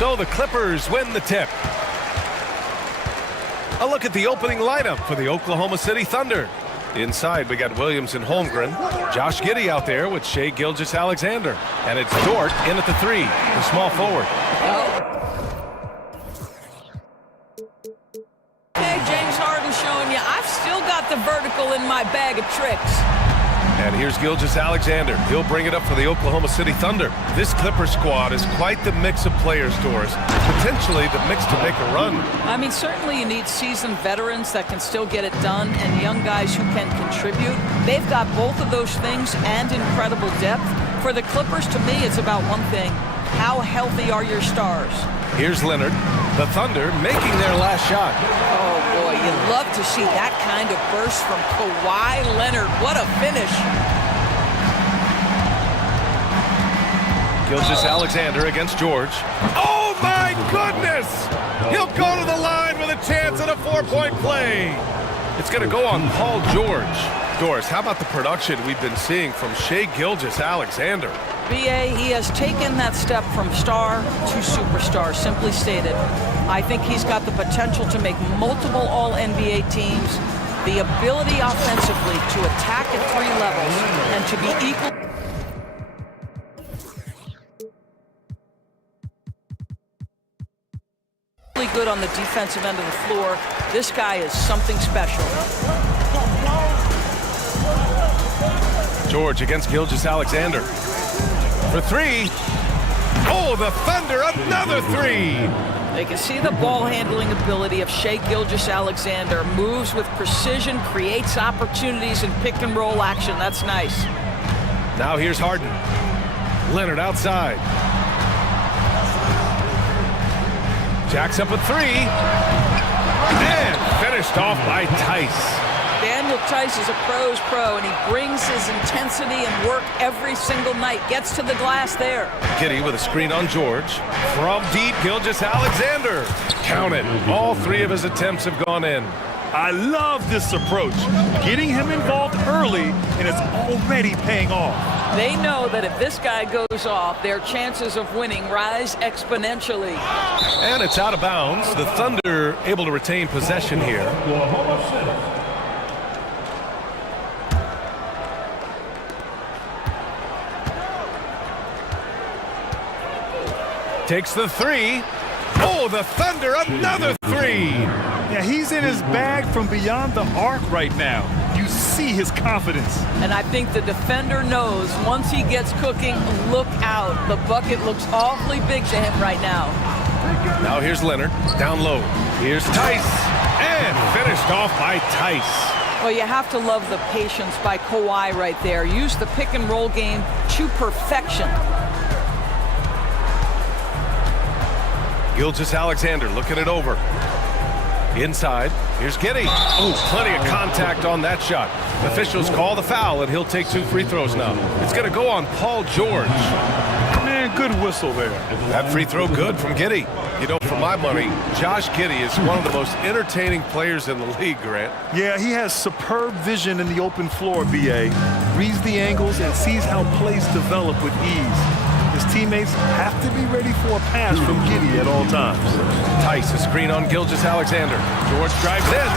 So the Clippers win the tip. A look at the opening lineup for the Oklahoma City Thunder. Inside, we got Williams and Holmgren. Josh Giddey out there with Shai Gilgeous-Alexander. And it's Dort in at the 3, the small forward. Hey, James Harden showing you I've still got the vertical in my bag of tricks. And here's Gilgeous-Alexander. He'll bring it up for the Oklahoma City Thunder. This Clipper squad is quite the mix of players, Doris. Potentially the mix to make a run. I mean, certainly you need seasoned veterans that can still get it done and young guys who can contribute. They've got both of those things and incredible depth. For the Clippers, to me, it's about one thing. How healthy are your stars? Here's Leonard. The Thunder making their last shot. Oh, boy, you love to see that kind of burst from Kawhi Leonard. What a finish. Gilgeous-Alexander against George. Oh, my goodness! He'll go to the line with a chance at a 4-point play. It's going to go on Paul George. Doris, how about the production we've been seeing from Shai Gilgeous-Alexander? B.A., he has taken that step from star to superstar, simply stated. I think he's got the potential to make multiple All-NBA teams, the ability offensively to attack at 3 levels, and to be equal. Good on the defensive end of the floor. This guy is something special. George against Gilgeous-Alexander. For 3. Oh, the Thunder, another 3. They can see the ball handling ability of Shai Gilgeous-Alexander. Moves with precision, creates opportunities in pick and roll action. That's nice. Now here's Harden. Leonard outside. Jacks up a 3. And finished off by Tice. Daniel Tice is a pro's pro, and he brings his intensity and work every single night. Gets to the glass there. Giddey with a screen on George. From deep, Gilgeous-Alexander. Count it. All 3 of his attempts have gone in. I love this approach. Getting him involved early, and it's already paying off. They know that if this guy goes off, their chances of winning rise exponentially. And it's out of bounds. The Thunder able to retain possession here. Takes the 3. Oh, the Thunder, another 3. Yeah, he's in his bag from beyond the arc right now. You see his confidence. And I think the defender knows once he gets cooking, look out. The bucket looks awfully big to him right now. Now here's Leonard, down low. Here's Tice, and finished off by Tice. Well, you have to love the patience by Kawhi right there. Use the pick and roll game to perfection. Gilgeous-Alexander looking it over. Inside, here's Giddey. Oh, plenty of contact on that shot. Officials call the foul, and he'll take 2 free throws now. It's going to go on Paul George. Man, good whistle there. That free throw good from Giddey. You know, for my money, Josh Giddey is one of the most entertaining players in the league, Grant. Yeah, he has superb vision in the open floor, B.A. Reads the angles and sees how plays develop with ease. His teammates have to be ready for a pass from Giddey at all times. Tice, a screen on Gilgeous-Alexander. George drives in.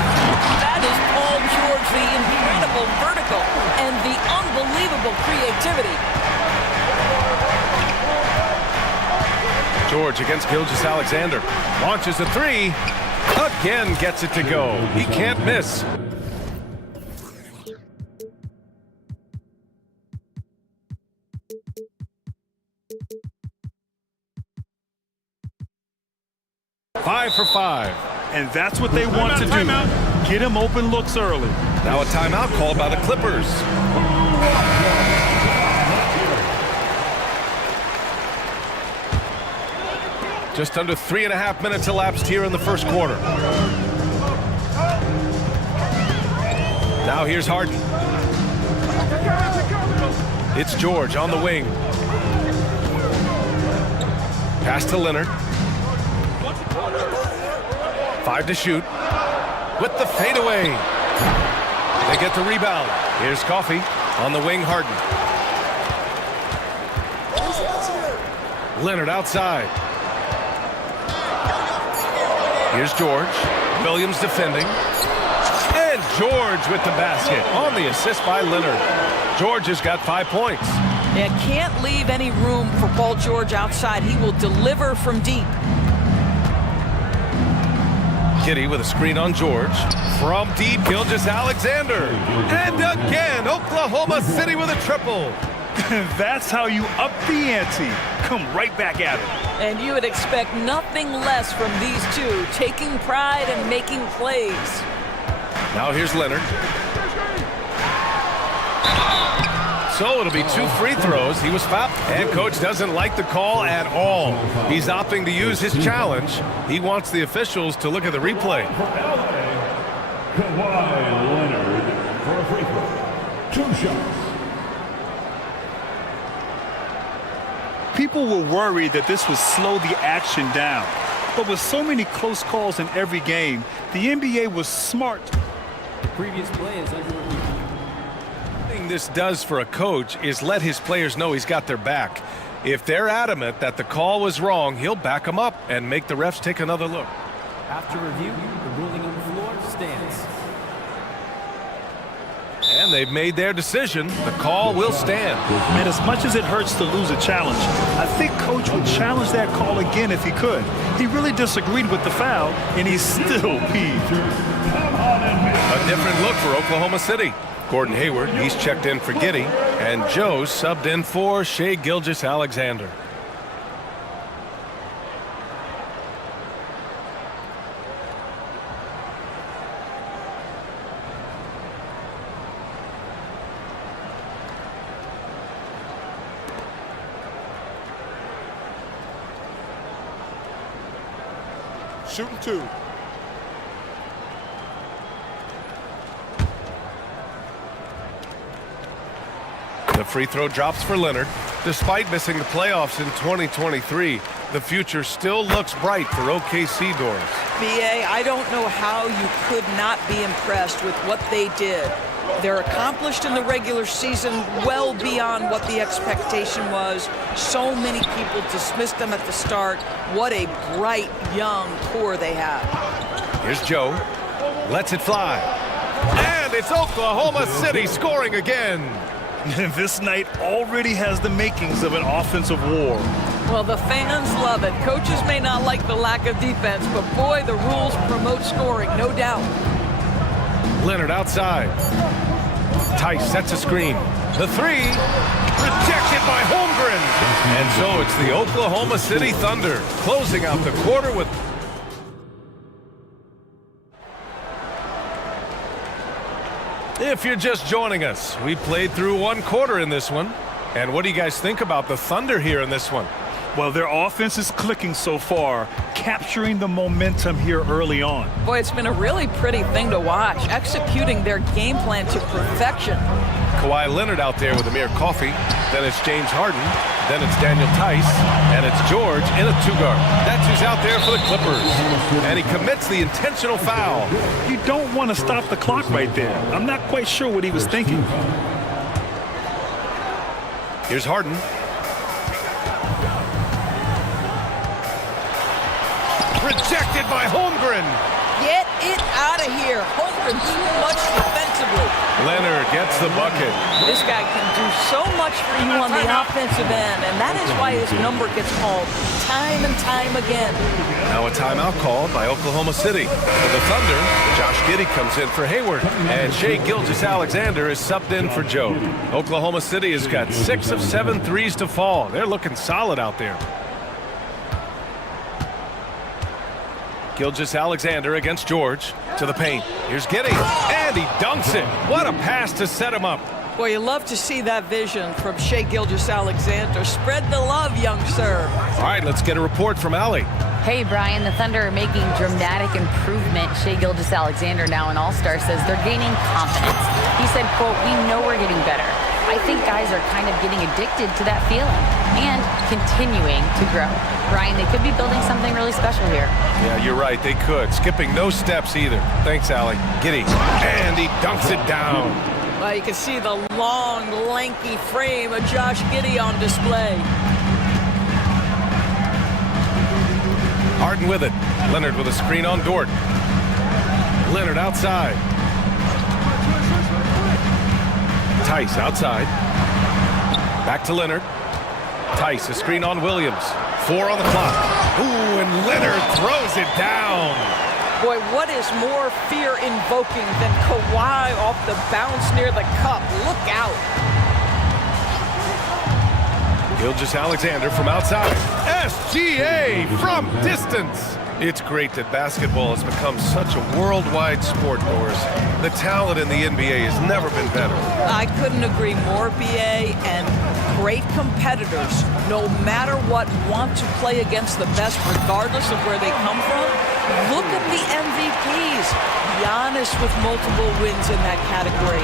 That is Paul George, the incredible vertical and the unbelievable creativity. George against Gilgeous-Alexander. Launches a 3. Again gets it to go. He can't miss. Five for 5. And that's what they want to do. Get him open looks early. Now a timeout called by the Clippers. Just under 3.5 minutes elapsed here in the first quarter. Now here's Harden. It's George on the wing. Pass to Leonard. 5 to shoot. With the fadeaway. They get the rebound. Here's Coffey on the wing, Harden. Leonard outside. Here's George. Williams defending. And George with the basket on the assist by Leonard. George has got 5 points. Yeah, can't leave any room for Paul George outside. He will deliver from deep. Giddey with a screen on George. From deep, Gilgeous-Alexander. And again, Oklahoma City with a triple. That's how you up the ante. Come right back at it. And you would expect nothing less from these two, taking pride and making plays. Now here's Leonard. So it'll be 2 free throws. He was fouled. And coach doesn't like the call at all. He's opting to use his challenge. He wants the officials to look at the replay. Kawhi Leonard for a free throw. 2 shots. People were worried that this would slow the action down. But with so many close calls in every game, the NBA was smart. Previous play is under review. The thing this does for a coach is let his players know he's got their back. If they're adamant that the call was wrong, he'll back them up and make the refs take another look. After review, the ruling on the floor stands. And they've made their decision. The call will stand. And as much as it hurts to lose a challenge, I think coach would challenge that call again if he could. He really disagreed with the foul, and he's still peeved. A different look for Oklahoma City. Gordon Hayward, he's checked in for Giddey, and Joe subbed in for Shai Gilgeous-Alexander. Shooting 2. The free throw drops for Leonard. Despite missing the playoffs in 2023, the future still looks bright for OKC doors. BA, I don't know how you could not be impressed with what they did. They're accomplished in the regular season well beyond what the expectation was. So many people dismissed them at the start. What a bright, young core they have. Here's Joe. Lets it fly. And it's Oklahoma City scoring again. This night already has the makings of an offensive war. Well, the fans love it. Coaches may not like the lack of defense, but boy, the rules promote scoring, no doubt. Leonard outside. Tice sets a screen. The 3, rejected by Holmgren. And so it's the Oklahoma City Thunder closing out the quarter with... If you're just joining us, we played through 1 quarter in this one. And what do you guys think about the Thunder here in this one? Well, their offense is clicking so far, capturing the momentum here early on. Boy, it's been a really pretty thing to watch, executing their game plan to perfection. Kawhi Leonard out there with Amir Coffey. Then it's James Harden. Then it's Daniel Tice. And it's George in a 2-guard. That's who's out there for the Clippers. And he commits the intentional foul. You don't want to stop the clock right there. I'm not quite sure what he was thinking. Here's Harden. Rejected by Holmgren. Get it out of here. Holmgren too much defensively. Leonard gets the bucket. This guy can do so much for you on the offensive end, and that is why his number gets called time and time again. Now a timeout called by Oklahoma City. For the Thunder, Josh Giddey comes in for Hayward, and Shai Gilgeous-Alexander is subbed in for Joe. Oklahoma City has got 6 of 7 threes to fall. They're looking solid out there. Gilgeous-Alexander against George to the paint. Here's Giddey, and he dunks it. What a pass to set him up. Boy, you love to see that vision from Shai Gilgeous-Alexander. Spread the love, young sir. All right, let's get a report from Allie. Hey, Brian, the Thunder are making dramatic improvement. Shai Gilgeous-Alexander, now an All-Star, says they're gaining confidence. He said, quote, "We know we're getting better. I think guys are kind of getting addicted to that feeling and continuing to grow." Brian, they could be building something really special here. Yeah, you're right, they could. Skipping no steps either. Thanks, Allie. Giddey, and he dunks it down. Well, you can see the long, lanky frame of Josh Giddey on display. Harden with it. Leonard with a screen on Dort. Leonard outside. Tice outside. Back to Leonard. Tice, a screen on Williams. 4 on the clock. Ooh, and Leonard throws it down. Boy, what is more fear-invoking than Kawhi off the bounce near the cup? Look out. Gilgeous-Alexander from outside. SGA from distance. It's great that basketball has become such a worldwide sport, Doris. The talent in the NBA has never been better. I couldn't agree more, BA, and great competitors, no matter what, want to play against the best regardless of where they come from. Look at the MVPs. Giannis with multiple wins in that category.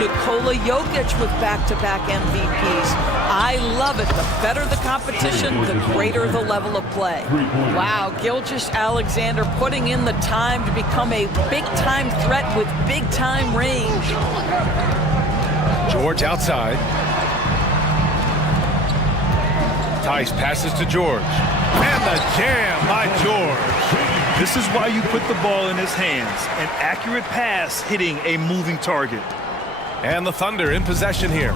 Nikola Jokic with back-to-back MVPs. I love it. The better the competition, the greater the level of play. Wow, Gilgeous-Alexander putting in the time to become a big-time threat with big-time range. George outside. Tice passes to George. And the jam by George. This is why you put the ball in his hands. An accurate pass hitting a moving target. And the Thunder in possession here.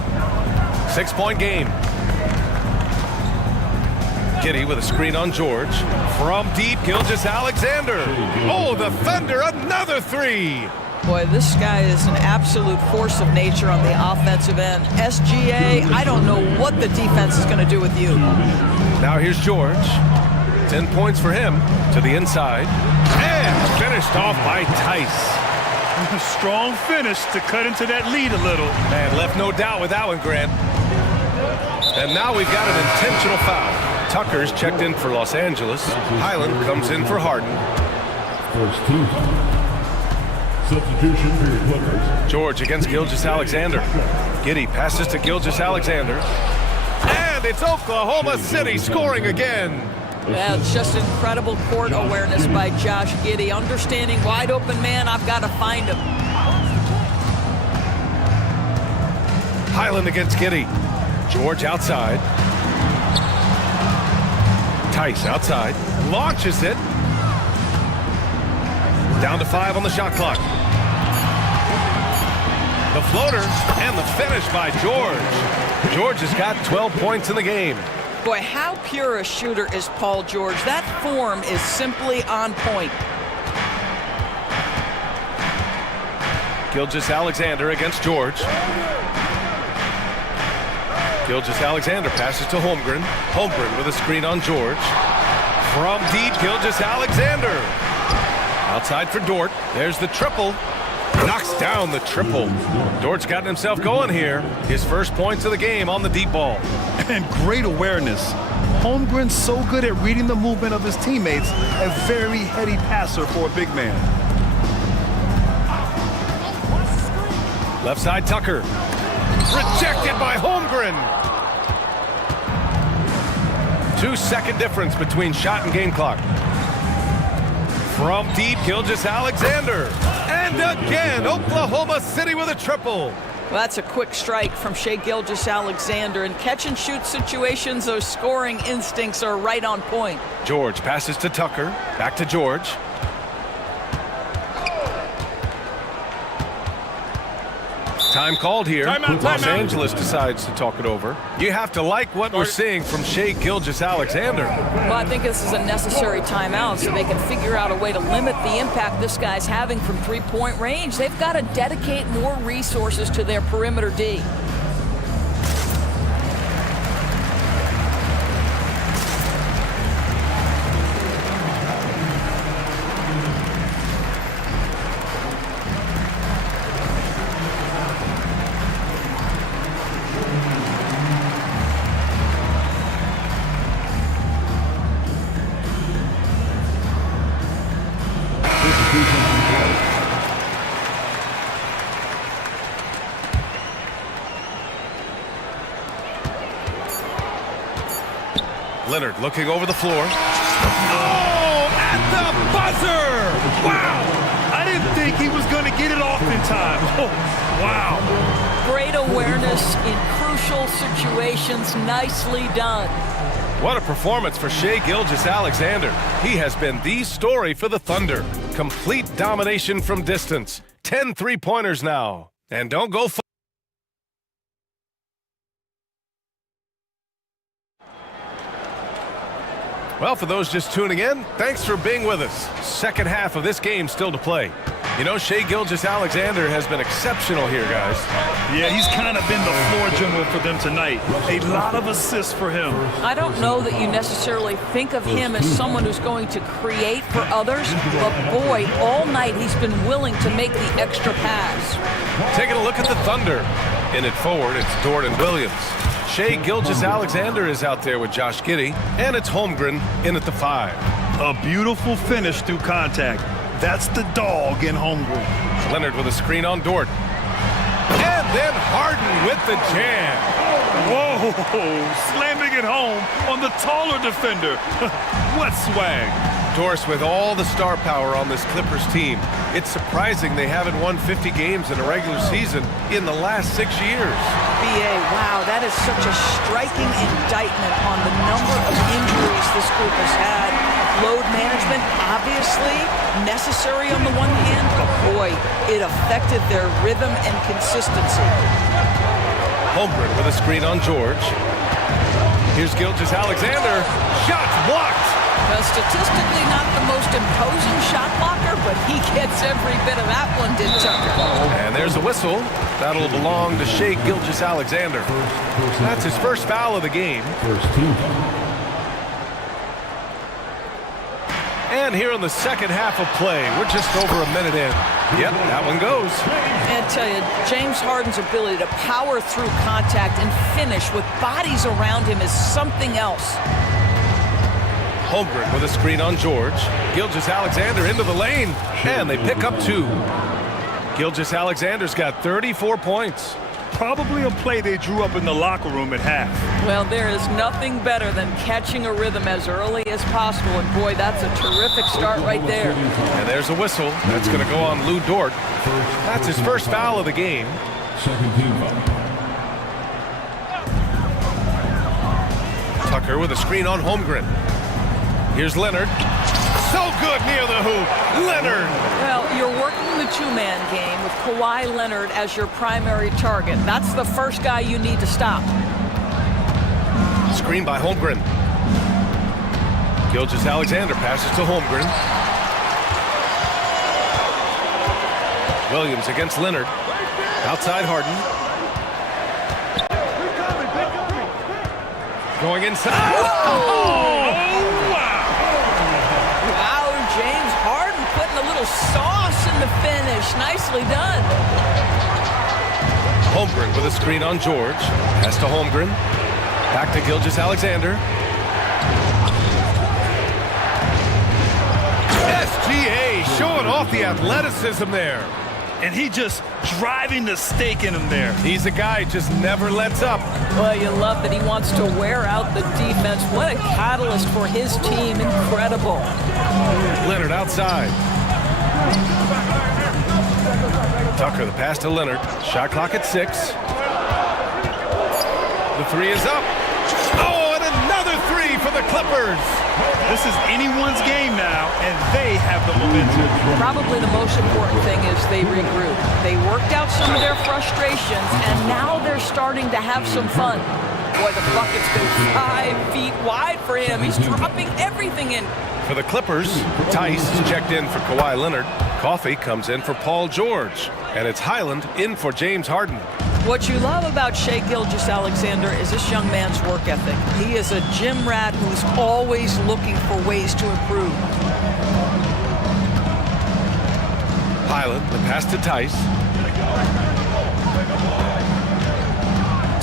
6-point game. Giddey with a screen on George. From deep, Gilgeous-Alexander. Oh, the Thunder, another 3. Boy, this guy is an absolute force of nature on the offensive end. SGA, I don't know what the defense is going to do with you. Now here's George. 10 points for him to the inside. And finished off by Tice. A strong finish to cut into that lead a little. Man, left no doubt with that one, Grant. And now we've got an intentional foul. Tucker's checked in for Los Angeles. Highland comes in for Harden. First team. Substitution for your Clippers. George against Gilgeous-Alexander. Giddey passes to Gilgeous-Alexander. And it's Oklahoma City scoring again. Yeah, it's just incredible court awareness by Josh Giddey. Understanding wide open man, I've got to find him. Highland against Giddey. George outside. Tice outside. Launches it. Down to 5 on the shot clock. The floater and the finish by George. George has got 12 points in the game. Boy, how pure a shooter is Paul George. That form is simply on point. Gilgeous-Alexander against George. Gilgeous-Alexander passes to Holmgren. Holmgren with a screen on George. From deep, Gilgeous-Alexander. Outside for Dort. There's the triple. Knocks down the triple. Dort's gotten himself going here. His first points of the game on the deep ball. And great awareness. Holmgren's so good at reading the movement of his teammates. A very heady passer for a big man. Left side, Tucker. Rejected by Holmgren. 2-second difference between shot and game clock. From deep, Gilgeous-Alexander. And again, Oklahoma City with a triple. Well, that's a quick strike from Shai Gilgeous-Alexander. In catch-and-shoot situations, those scoring instincts are right on point. George passes to Tucker. Back to George. Time called here. Los Angeles decides to talk it over. You have to like what we're seeing from Shai Gilgeous-Alexander. Well, I think this is a necessary timeout so they can figure out a way to limit the impact this guy's having from three-point range. They've got to dedicate more resources to their perimeter D. Leonard looking over the floor. Oh, at the buzzer! Wow! I didn't think he was going to get it off in time. Oh, wow. Great awareness in crucial situations. Nicely done. What a performance for Shai Gilgeous-Alexander. He has been the story for the Thunder. Complete domination from distance. 10 3-pointers now. And don't go far. Well, for those just tuning in, thanks for being with us. Second half of this game still to play. You know, Shai Gilgeous-Alexander has been exceptional here, guys. Yeah, he's kind of been the floor general for them tonight. A lot of assists for him. I don't know that you necessarily think of him as someone who's going to create for others, but boy, all night he's been willing to make the extra pass. Taking a look at the Thunder. In it forward, it's Dort and Williams. Shai Gilgeous-Alexander is out there with Josh Giddey, and it's Holmgren in at the 5. A beautiful finish through contact. That's the dog in Holmgren. Leonard with a screen on Dort. And then Harden with the jam. Whoa, slamming it home on the taller defender. What swag. Dort with all the star power on this Clippers team. It's surprising they haven't won 50 games in a regular season in the last 6 years. BA, wow, that is such a striking indictment on the number of injuries this group has had. Load management, obviously, necessary on the one hand, but boy, it affected their rhythm and consistency. Holmgren with a screen on George. Here's Gilgeous-Alexander. Shots blocked. Statistically not the most imposing shot blocker, but he gets every bit of that one, did Tucker. And there's a whistle. That'll belong to Shai Gilgeous-Alexander. That's his first foul of the game. First team. And here in the second half of play, we're just over a minute in. Yep, that one goes. And I tell you, James Harden's ability to power through contact and finish with bodies around him is something else. Holmgren with a screen on George. Gilgeous-Alexander into the lane, and they pick up 2. Gilgeous-Alexander's got 34 points. Probably a play they drew up in the locker room at half. Well, there is nothing better than catching a rhythm as early as possible, and boy, that's a terrific start right there. And there's a whistle. That's going to go on Lou Dort. That's his first foul of the game. Second team foul. Tucker with a screen on Holmgren. Here's Leonard. So good near the hoop. Leonard. Well, you're working the two-man game with Kawhi Leonard as your primary target. That's the first guy you need to stop. Screen by Holmgren. Gilgeous-Alexander passes to Holmgren. Williams against Leonard. Outside Harden. Going inside. Oh, wow, James Harden putting a little sauce in the finish. Nicely done. Holmgren with a screen on George. Pass to Holmgren. Back to Gilgeous-Alexander. SGA showing off the athleticism there. And he just driving the stake in him there. He's a guy who just never lets up. Well, you love that he wants to wear out the defense. What a catalyst for his team. Incredible. Leonard outside. Tucker, the pass to Leonard. Shot clock at 6. The 3 is up. Oh, and another 3 for the Clippers. This is anyone's game now, and they have the momentum. Probably the most important thing is they regroup. They worked out some of their frustrations, and now they're starting to have some fun. Boy, the bucket's been 5 feet wide for him. He's dropping everything in. For the Clippers, Tice is checked in for Kawhi Leonard. Coffey comes in for Paul George. And it's Highland in for James Harden. What you love about Shai Gilgeous-Alexander is this young man's work ethic. He is a gym rat who's always looking for ways to improve. Highland, the pass to Tice.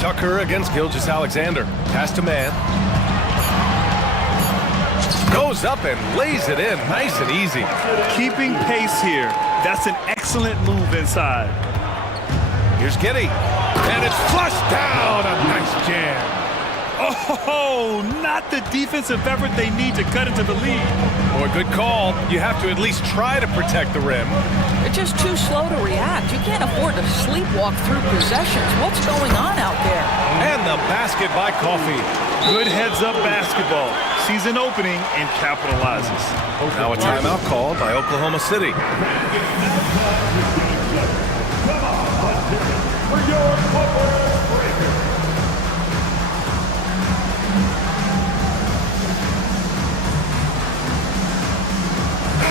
Tucker against Gilgeous-Alexander. Pass to Mann. Goes up and lays it in nice and easy. Keeping pace here. That's an excellent move inside. Here's Giddey. And it's flushed down. A nice jam. Oh, not the defensive effort they need to cut into the lead. Boy, good call. You have to at least try to protect the rim. They're just too slow to react. You can't afford to sleepwalk through possessions. What's going on out there? And the basket by Coffee. Good heads-up basketball. Sees an opening and capitalizes. Now a timeout called by Oklahoma City.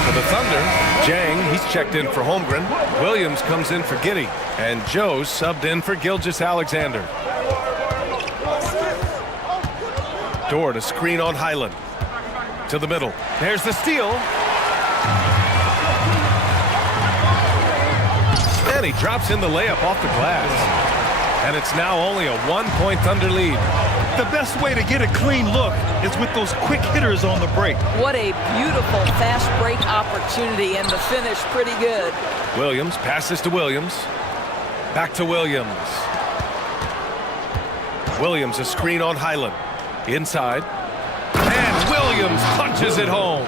For the Thunder, Jang, he's checked in for Holmgren. Williams comes in for Giddey. And Joe subbed in for Gilgeous-Alexander. Dort to screen on Highland. To the middle. There's the steal. And he drops in the layup off the glass. And it's now only a 1-point Thunder lead. The best way to get a clean look is with those quick hitters on the break. What a beautiful fast break opportunity, and the finish pretty good. Williams passes to Williams. Back to Williams. Williams a screen on Highland. Inside. And Williams punches it home.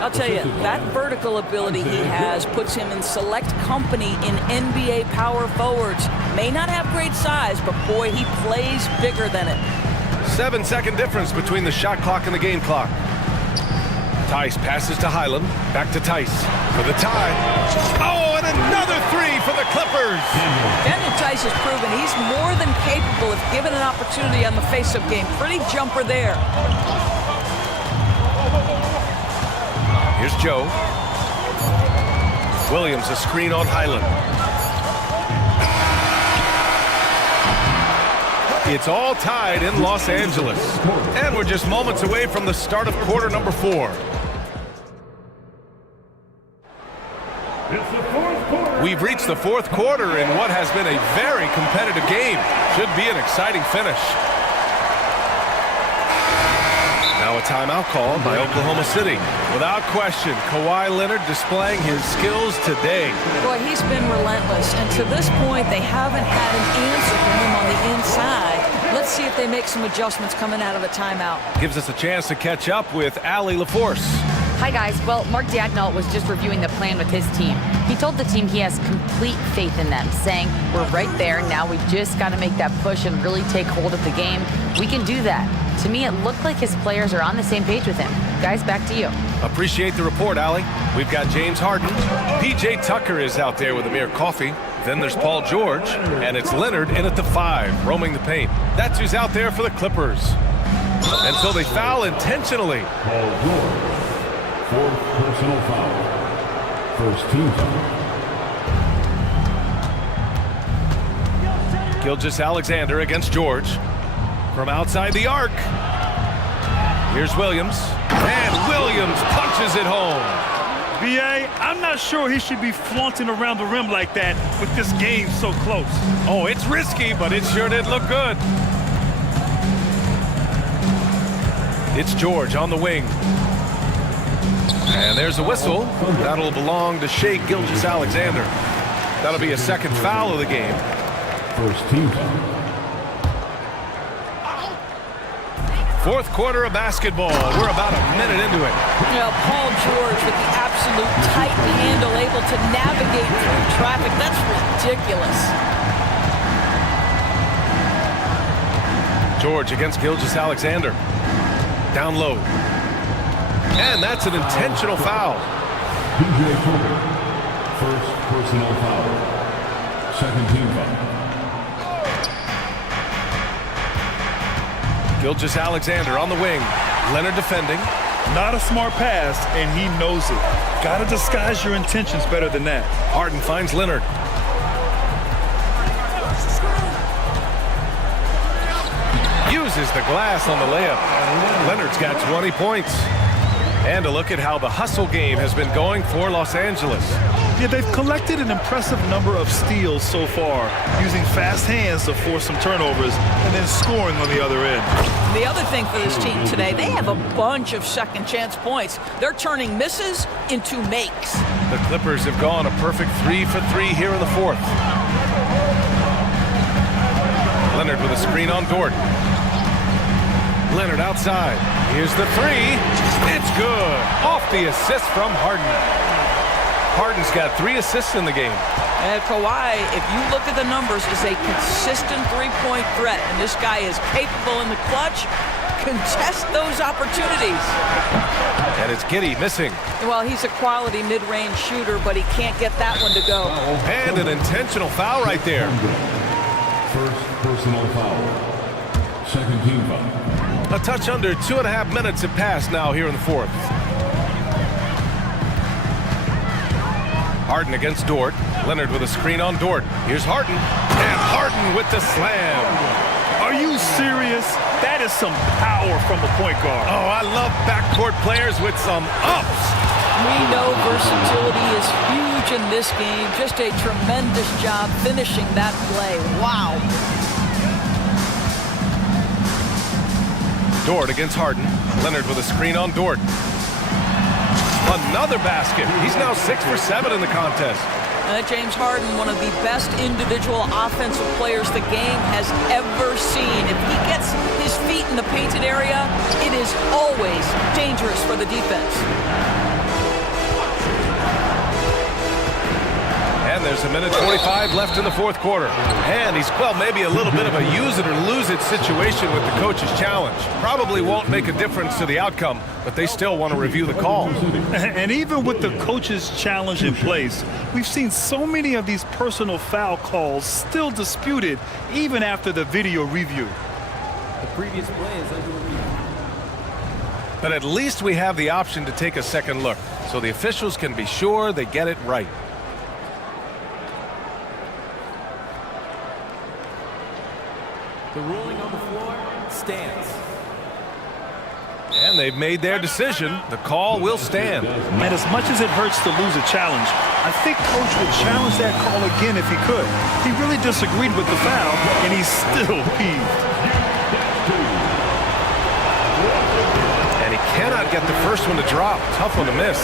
I'll tell you, that vertical ability he has puts him in select company in NBA power forwards. May not have great size, but boy, he plays bigger than it. 7-second difference between the shot clock and the game clock. Tice passes to Highland. Back to Tice for the tie. Oh, and another three for the Clippers. Daniel Tice has proven he's more than capable if given an opportunity on the face-up game. Pretty jumper there. Here's Joe. Williams a screen on Highland. It's all tied in Los Angeles. And we're just moments away from the start of quarter number 4. We've reached the fourth quarter in what has been a very competitive game. Should be an exciting finish. Now a timeout called by Oklahoma City. Without question, Kawhi Leonard displaying his skills today. Boy, he's been relentless, and to this point, they haven't had an answer for him on the inside. Let's see if they make some adjustments coming out of a timeout. Gives us a chance to catch up with Allie LaForce. Hi, guys. Well, Mark Dagnall was just reviewing the plan with his team. He told the team he has complete faith in them, saying, we're right there. Now we just got to make that push and really take hold of the game. We can do that. To me, it looked like his players are on the same page with him. Guys, back to you. Appreciate the report, Allie. We've got James Harden. P.J. Tucker is out there with Amir Coffey. Then there's Paul George. And it's Leonard in at the 5, roaming the paint. That's who's out there for the Clippers. And so they foul intentionally. Paul George, 4th personal foul. First team foul. Gilgeous-Alexander against George. From outside the arc. Here's Williams. And Williams punches it home. B.A., I'm not sure he should be flaunting around the rim like that with this game so close. Oh, it's risky, but it sure did look good. It's George on the wing. And there's a whistle. That'll belong to Shai Gilgeous-Alexander. That'll be a second foul of the game. First team foul. Fourth quarter of basketball. We're about a minute into it. You know, Paul George with the absolute tight handle, able to navigate through traffic. That's ridiculous. George against Gilgeous-Alexander. Down low. And that's an intentional foul. P.J. Tucker, 1st personal foul. Second team foul. Gilgeous-Alexander on the wing. Leonard defending. Not a smart pass, and he knows it. Gotta disguise your intentions better than that. Harden finds Leonard. Uses the glass on the layup. Leonard's got 20 points. And a look at how the hustle game has been going for Los Angeles. Yeah, they've collected an impressive number of steals so far, using fast hands to force some turnovers and then scoring on the other end. The other thing for this team today, they have a bunch of second chance points. They're turning misses into makes. The Clippers have gone a perfect 3 for 3 here in the fourth. Leonard with a screen on Dort. Leonard outside. Here's the three. It's good. Off the assist from Harden. Harden's got 3 assists in the game. And Kawhi, if you look at the numbers, is a consistent three-point threat. And this guy is capable in the clutch. Contest those opportunities. And it's Giddey missing. Well, he's a quality mid-range shooter, but he can't get that one to go. And an intentional foul right there. First personal foul. Second team foul. A touch under 2.5 minutes have passed now here in the fourth. Harden against Dort. Leonard with a screen on Dort. Here's Harden. And Harden with the slam. Are you serious? That is some power from a point guard. Oh, I love backcourt players with some ups. We know versatility is huge in this game. Just a tremendous job finishing that play. Wow. Dort against Harden. Leonard with a screen on Dort. Another basket. He's now 6 for 7 in the contest. James Harden, one of the best individual offensive players the game has ever seen. If he gets his feet in the painted area, it is always dangerous for the defense. And there's 1:45 left in the fourth quarter. And he's, well, maybe a little bit of a use it or lose it situation with the coach's challenge. Probably won't make a difference to the outcome, but they still want to review the call. And even with the coach's challenge in place, we've seen so many of these personal foul calls still disputed even after the video review. The previous play is under review. But at least we have the option to take a second look, so the officials can be sure they get it right. The ruling on the floor stands. And they've made their decision. The call will stand. And as much as it hurts to lose a challenge, I think Coach would challenge that call again if he could. He really disagreed with the foul, and he's still peeved. And he cannot get the first one to drop. Tough one to miss.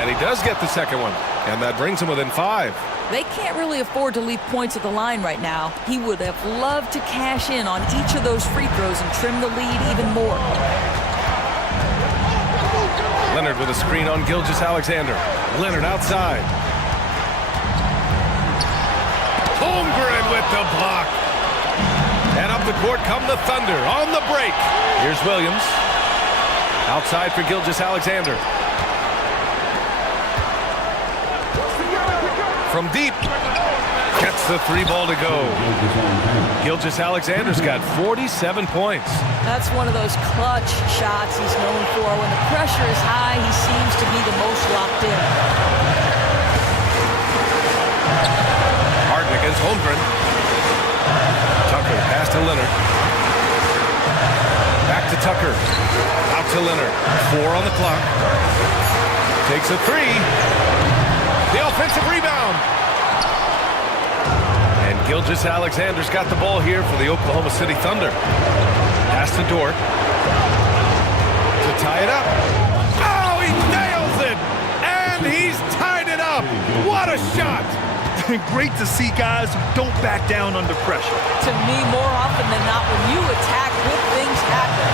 And he does get the second one. And that brings him within 5. They can't really afford to leave points at the line right now. He would have loved to cash in on each of those free throws and trim the lead even more. Leonard with a screen on Gilgeous-Alexander. Leonard outside. Holmgren with the block. And up the court come the Thunder on the break. Here's Williams. Outside for Gilgeous-Alexander. From deep. Gets the 3 ball to go. Gilgeous-Alexander's got 47 points. That's one of those clutch shots he's known for. When the pressure is high, he seems to be the most locked in. Harden against Holmgren. Tucker pass to Leonard. Back to Tucker. Out to Leonard. 4 on the clock. Takes a 3. The offensive rebound. And Gilgeous-Alexander's got the ball here for the Oklahoma City Thunder. Pass to Dort. To tie it up. Oh, he nails it! And he's tied it up! What a shot! Great to see guys who don't back down under pressure. To me, more often than not, when you attack, good things happen.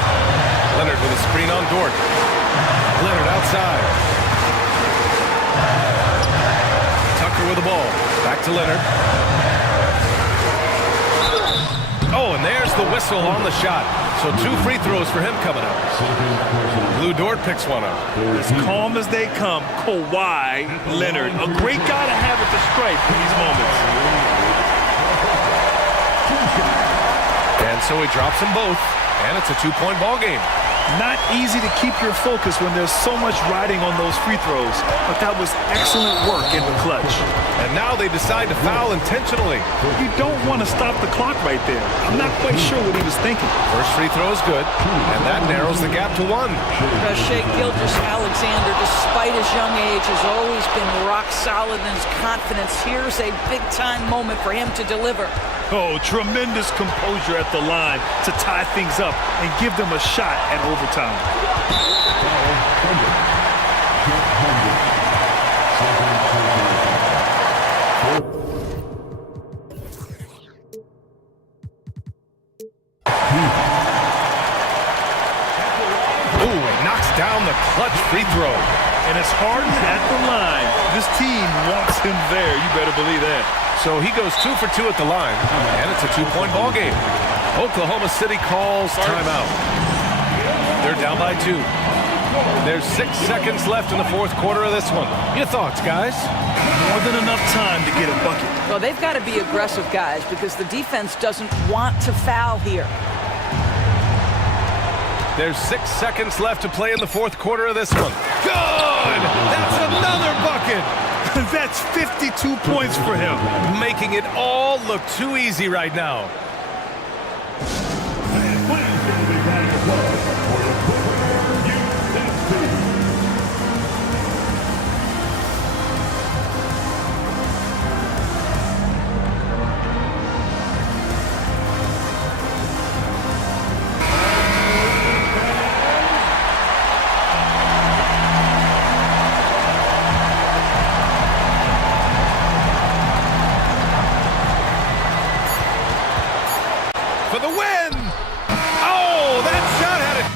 Leonard with a screen on Dort. Leonard outside. Tucker with the ball. Back to Leonard. Oh, and there's the whistle on the shot. So 2 free throws for him coming up. Lou Dort picks one up. As calm as they come, Kawhi Leonard. A great guy to have at the stripe in these moments. And so he drops them both. And it's a 2-point ball game. Not easy to keep your focus when there's so much riding on those free throws, but that was excellent work in the clutch. And now they decide to foul intentionally. You don't want to stop the clock right there. I'm not quite sure what he was thinking. First free throw is good, and that narrows the gap to 1. Shai Gilgeous-Alexander, despite his young age, has always been rock solid in his confidence. Here's a big-time moment for him to deliver. Oh, tremendous composure at the line to tie things up and give them a shot at overtime. And it's Harden at the line. This team wants him there. You better believe that. So he goes 2 for 2 at the line, and it's a 2-point ball game. Oklahoma City calls timeout. They're down by 2. There's 6 seconds left in the fourth quarter of this one. Your thoughts, guys? More than enough time to get a bucket. Well, they've got to be aggressive, guys, because the defense doesn't want to foul here. There's 6 seconds left to play in the fourth quarter of this one. Good! That's another bucket! That's 52 points for him. Making it all look too easy right now. For the win! Oh, that shot had it.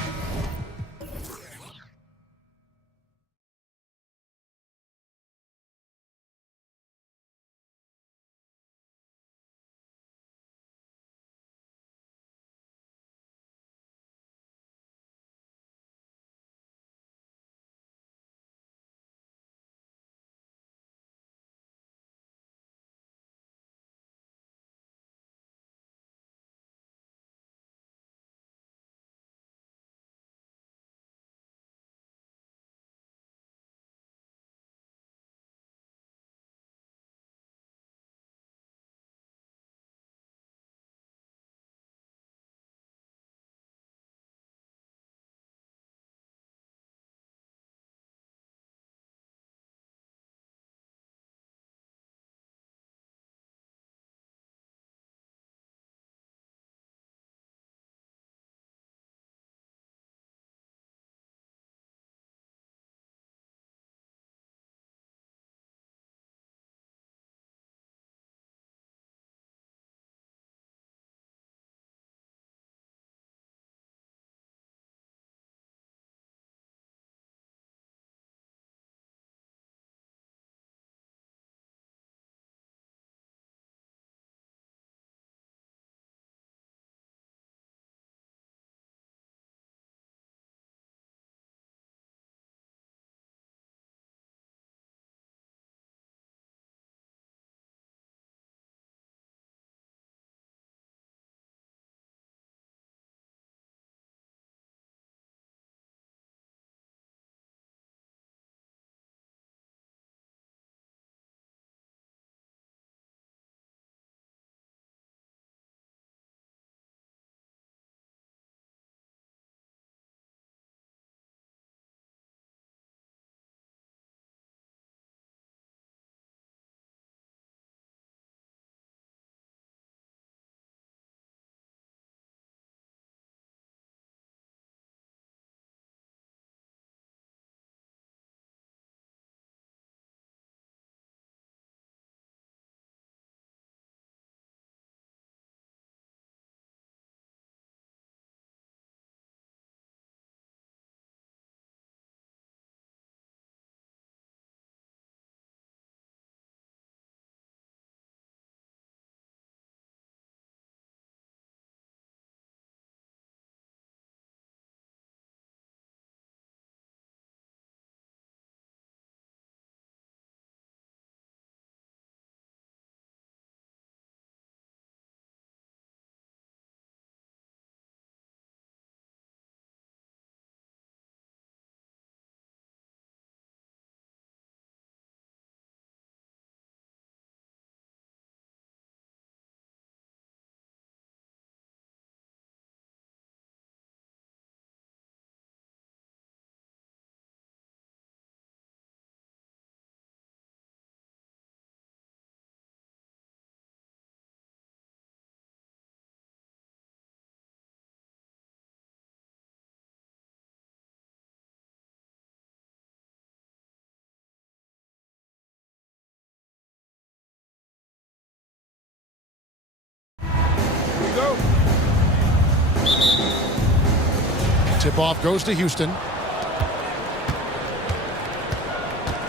Tip-off goes to Houston.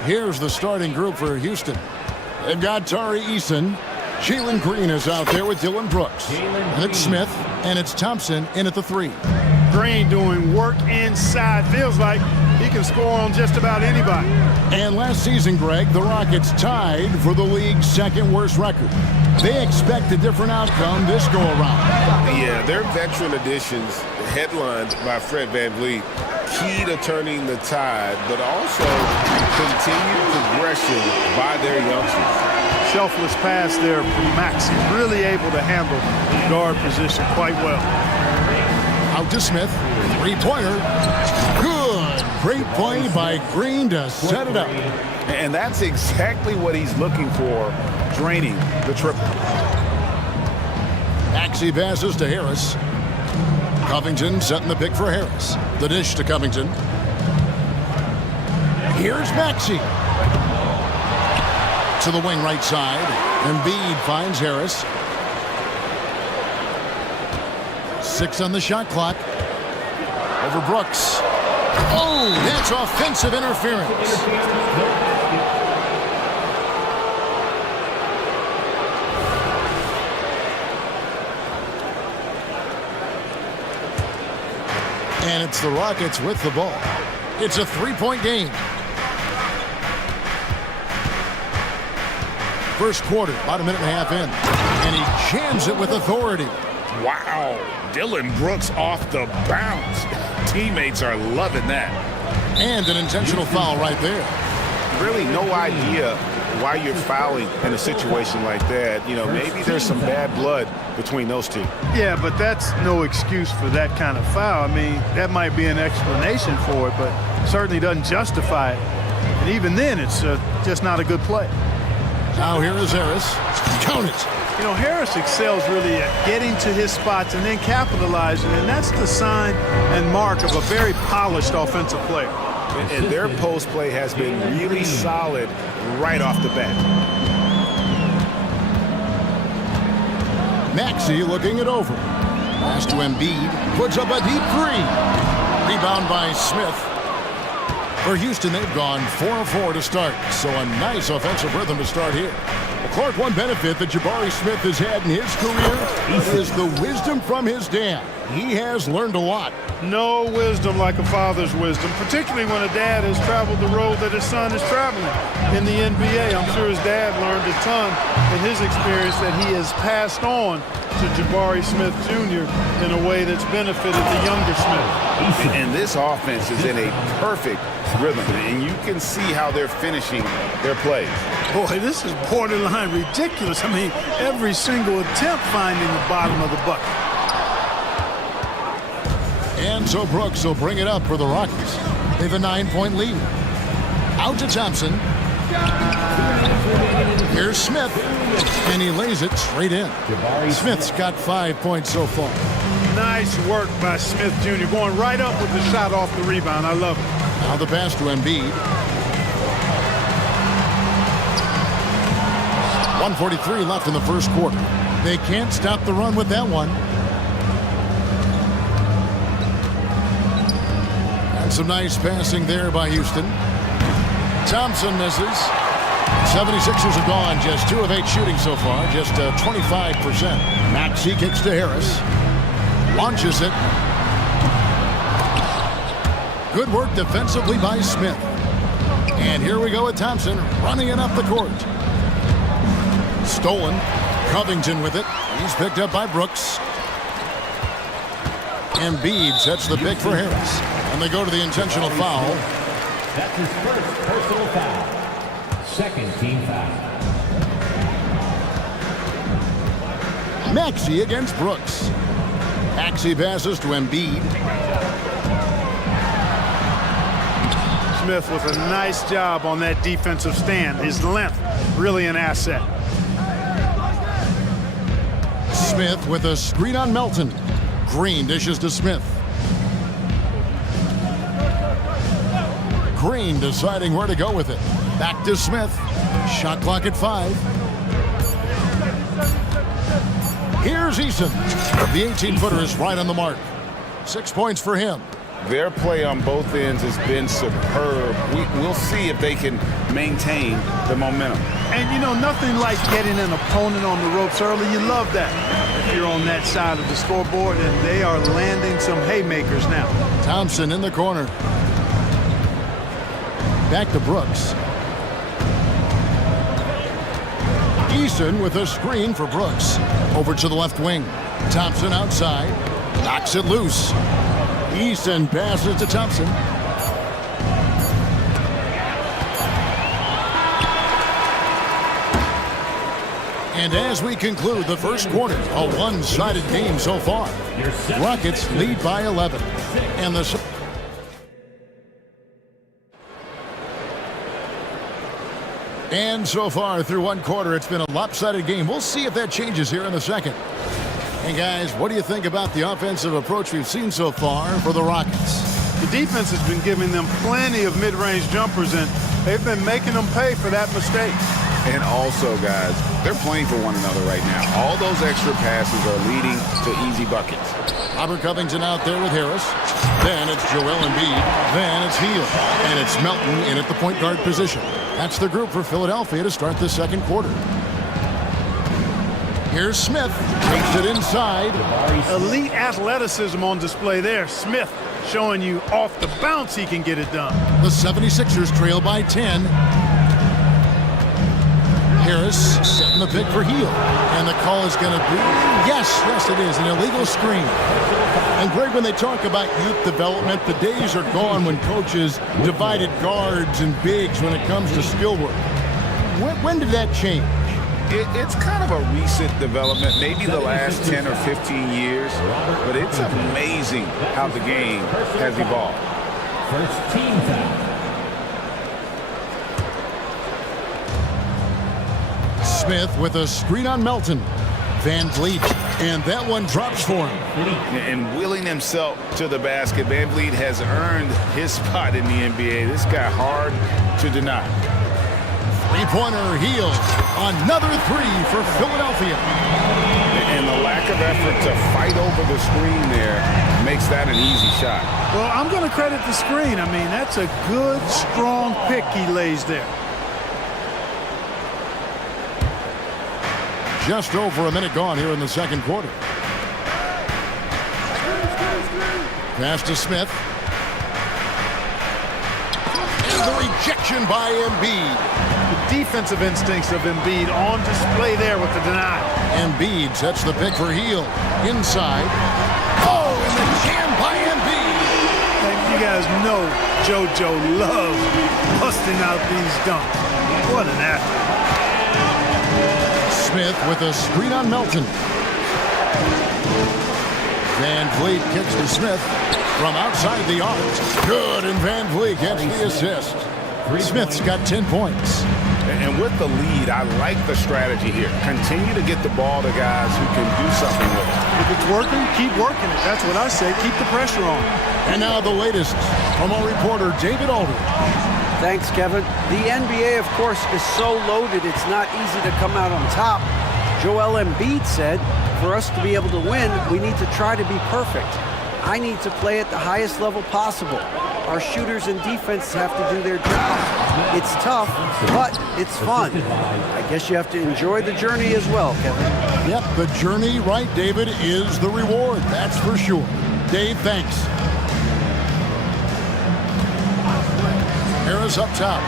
Here's the starting group for Houston. They've got Tari Eason. Jalen Green is out there with Dylan Brooks. And it's Smith, and it's Thompson in at the 3. Green doing work inside. Feels like he can score on just about anybody. And last season, Greg, the Rockets tied for the league's second worst record. They expect a different outcome this go-around. Yeah, their veteran additions, headlined by Fred VanVleet, key to turning the tide, but also continued progression by their youngsters. Selfless pass there from Maxey. Really able to handle the guard position quite well. Out to Smith. 3-pointer. Good. Great play by Green to set it up. And that's exactly what he's looking for, draining the triple. Maxey passes to Harris. Covington setting the pick for Harris. The dish to Covington. Here's Maxey. To the wing right side. Embiid finds Harris. 6 on the shot clock. Over Brooks. Oh, that's offensive interference. And it's the Rockets with the ball. It's a 3-point game. First quarter, about a minute and a half in. And he jams it with authority. Wow. Dylan Brooks off the bounce. Teammates are loving that. And an intentional foul right there. Really no idea why you're fouling in a situation like that. You know, maybe there's some bad blood between those two. Yeah, but that's no excuse for that kind of foul. I mean, that might be an explanation for it, but certainly doesn't justify it. And even then, it's just not a good play. Now here is Harris. Count it. You know, Harris excels really at getting to his spots and then capitalizing, and that's the sign and mark of a very polished offensive player. And their post play has been really solid right off the bat. Maxey looking it over. Pass to Embiid. Puts up a deep 3. Rebound by Smith. For Houston, they've gone 4-4 to start, so a nice offensive rhythm to start here. Clark, one benefit that Jabari Smith has had in his career is the wisdom from his dad. He has learned a lot. No wisdom like a father's wisdom, particularly when a dad has traveled the road that his son is traveling. In the NBA, I'm sure his dad learned a ton in his experience that he has passed on to Jabari Smith Jr. in a way that's benefited the younger Smith. And this offense is in a perfect rhythm, and you can see how they're finishing their plays. Boy, this is borderline ridiculous. I mean, every single attempt finding the bottom of the bucket. And so Brooks will bring it up for the Rockets. They have a 9-point lead. Out to Thompson. Here's Smith. And he lays it straight in. Smith's got 5 points so far. Nice work by Smith Jr. Going right up with the shot off the rebound. I love it. Now the pass to Embiid. 1:43 left in the first quarter. They can't stop the run with that one. And some nice passing there by Houston. Thompson misses. 76ers are gone. Just 2 of 8 shooting so far. Just 25%. Maxey kicks to Harris. Launches it. Good work defensively by Smith. And here we go with Thompson running it up the court. Stolen. Covington with it. He's picked up by Brooks. Embiid sets the pick for Harris. And they go to the intentional foul. That's his first personal foul. Second team foul. Maxey against Brooks. Maxey passes to Embiid. Smith with a nice job on that defensive stand. His length, really an asset. Smith with a screen on Melton. Green dishes to Smith. Green deciding where to go with it. Back to Smith. Shot clock at 5. Here's Eason. The 18-footer is right on the mark. 6 points for him. Their play on both ends has been superb. We'll see if they can maintain the momentum. And, you know, nothing like getting an opponent on the ropes early. You love that if you're on that side of the scoreboard, and they are landing some haymakers now. Thompson in the corner. Back to Brooks. Eason with a screen for Brooks. Over to the left wing. Thompson outside. Knocks it loose. Eason passes to Thompson. And as we conclude the first quarter, a one-sided game so far. Rockets lead by 11. And the... And so far through one quarter, it's been a lopsided game. We'll see if that changes here in the second. And guys, what do you think about the offensive approach we've seen so far for the Rockets? The defense has been giving them plenty of mid-range jumpers, and they've been making them pay for that mistake. And also, guys, they're playing for one another right now. All those extra passes are leading to easy buckets. Robert Covington out there with Harris. Then it's Joel Embiid. Then it's Hield. And it's Melton in at the point guard position. That's the group for Philadelphia to start the second quarter. Here's Smith. Takes it inside. Elite athleticism on display there. Smith showing you off the bounce he can get it done. The 76ers trail by 10. Harris setting the pick for Hield. And the call is going to be, yes, it is, an illegal screen. And Greg, when they talk about youth development, the days are gone when coaches divided guards and bigs when it comes to skill work. When did that change? It's kind of a recent development, maybe the last 10 or 15 years, but it's amazing how the game has evolved. First team foul. Smith with a screen on Melton. Van Vliet, and that one drops for him. And willing himself to the basket, Van Vliet has earned his spot in the NBA. This guy hard to deny. Three-pointer Hield. Another three for Philadelphia. And the lack of effort to fight over the screen there makes that an easy shot. Well, I'm going to credit the screen. I mean, that's a good, strong pick he lays there. Just over a minute gone here in the second quarter. Pass to Smith. And the rejection by Embiid. The defensive instincts of Embiid on display there with the denial. Embiid sets the pick for Hield. Inside. Oh, and the jam by Embiid. And you guys know JoJo loves busting out these dunks. What an athlete. Smith with a screen on Melton. Van Vliet kicks to Smith from outside the arc. Good, and Van Vliet gets the assist. Smith's got 10 points. And with the lead, I like the strategy here. Continue to get the ball to guys who can do something with it. If it's working, keep working it. That's what I say. Keep the pressure on. And now the latest from our reporter, David Aldridge. Thanks, Kevin. The NBA, of course, is so loaded, it's not easy to come out on top. Joel Embiid said, for us to be able to win, we need to try to be perfect. I need to play at the highest level possible. Our shooters and defense have to do their job. It's tough, but it's fun. I guess you have to enjoy the journey as well, Kevin. Yep, the journey, right, David, is the reward. That's for sure. Dave, thanks. Harris up top.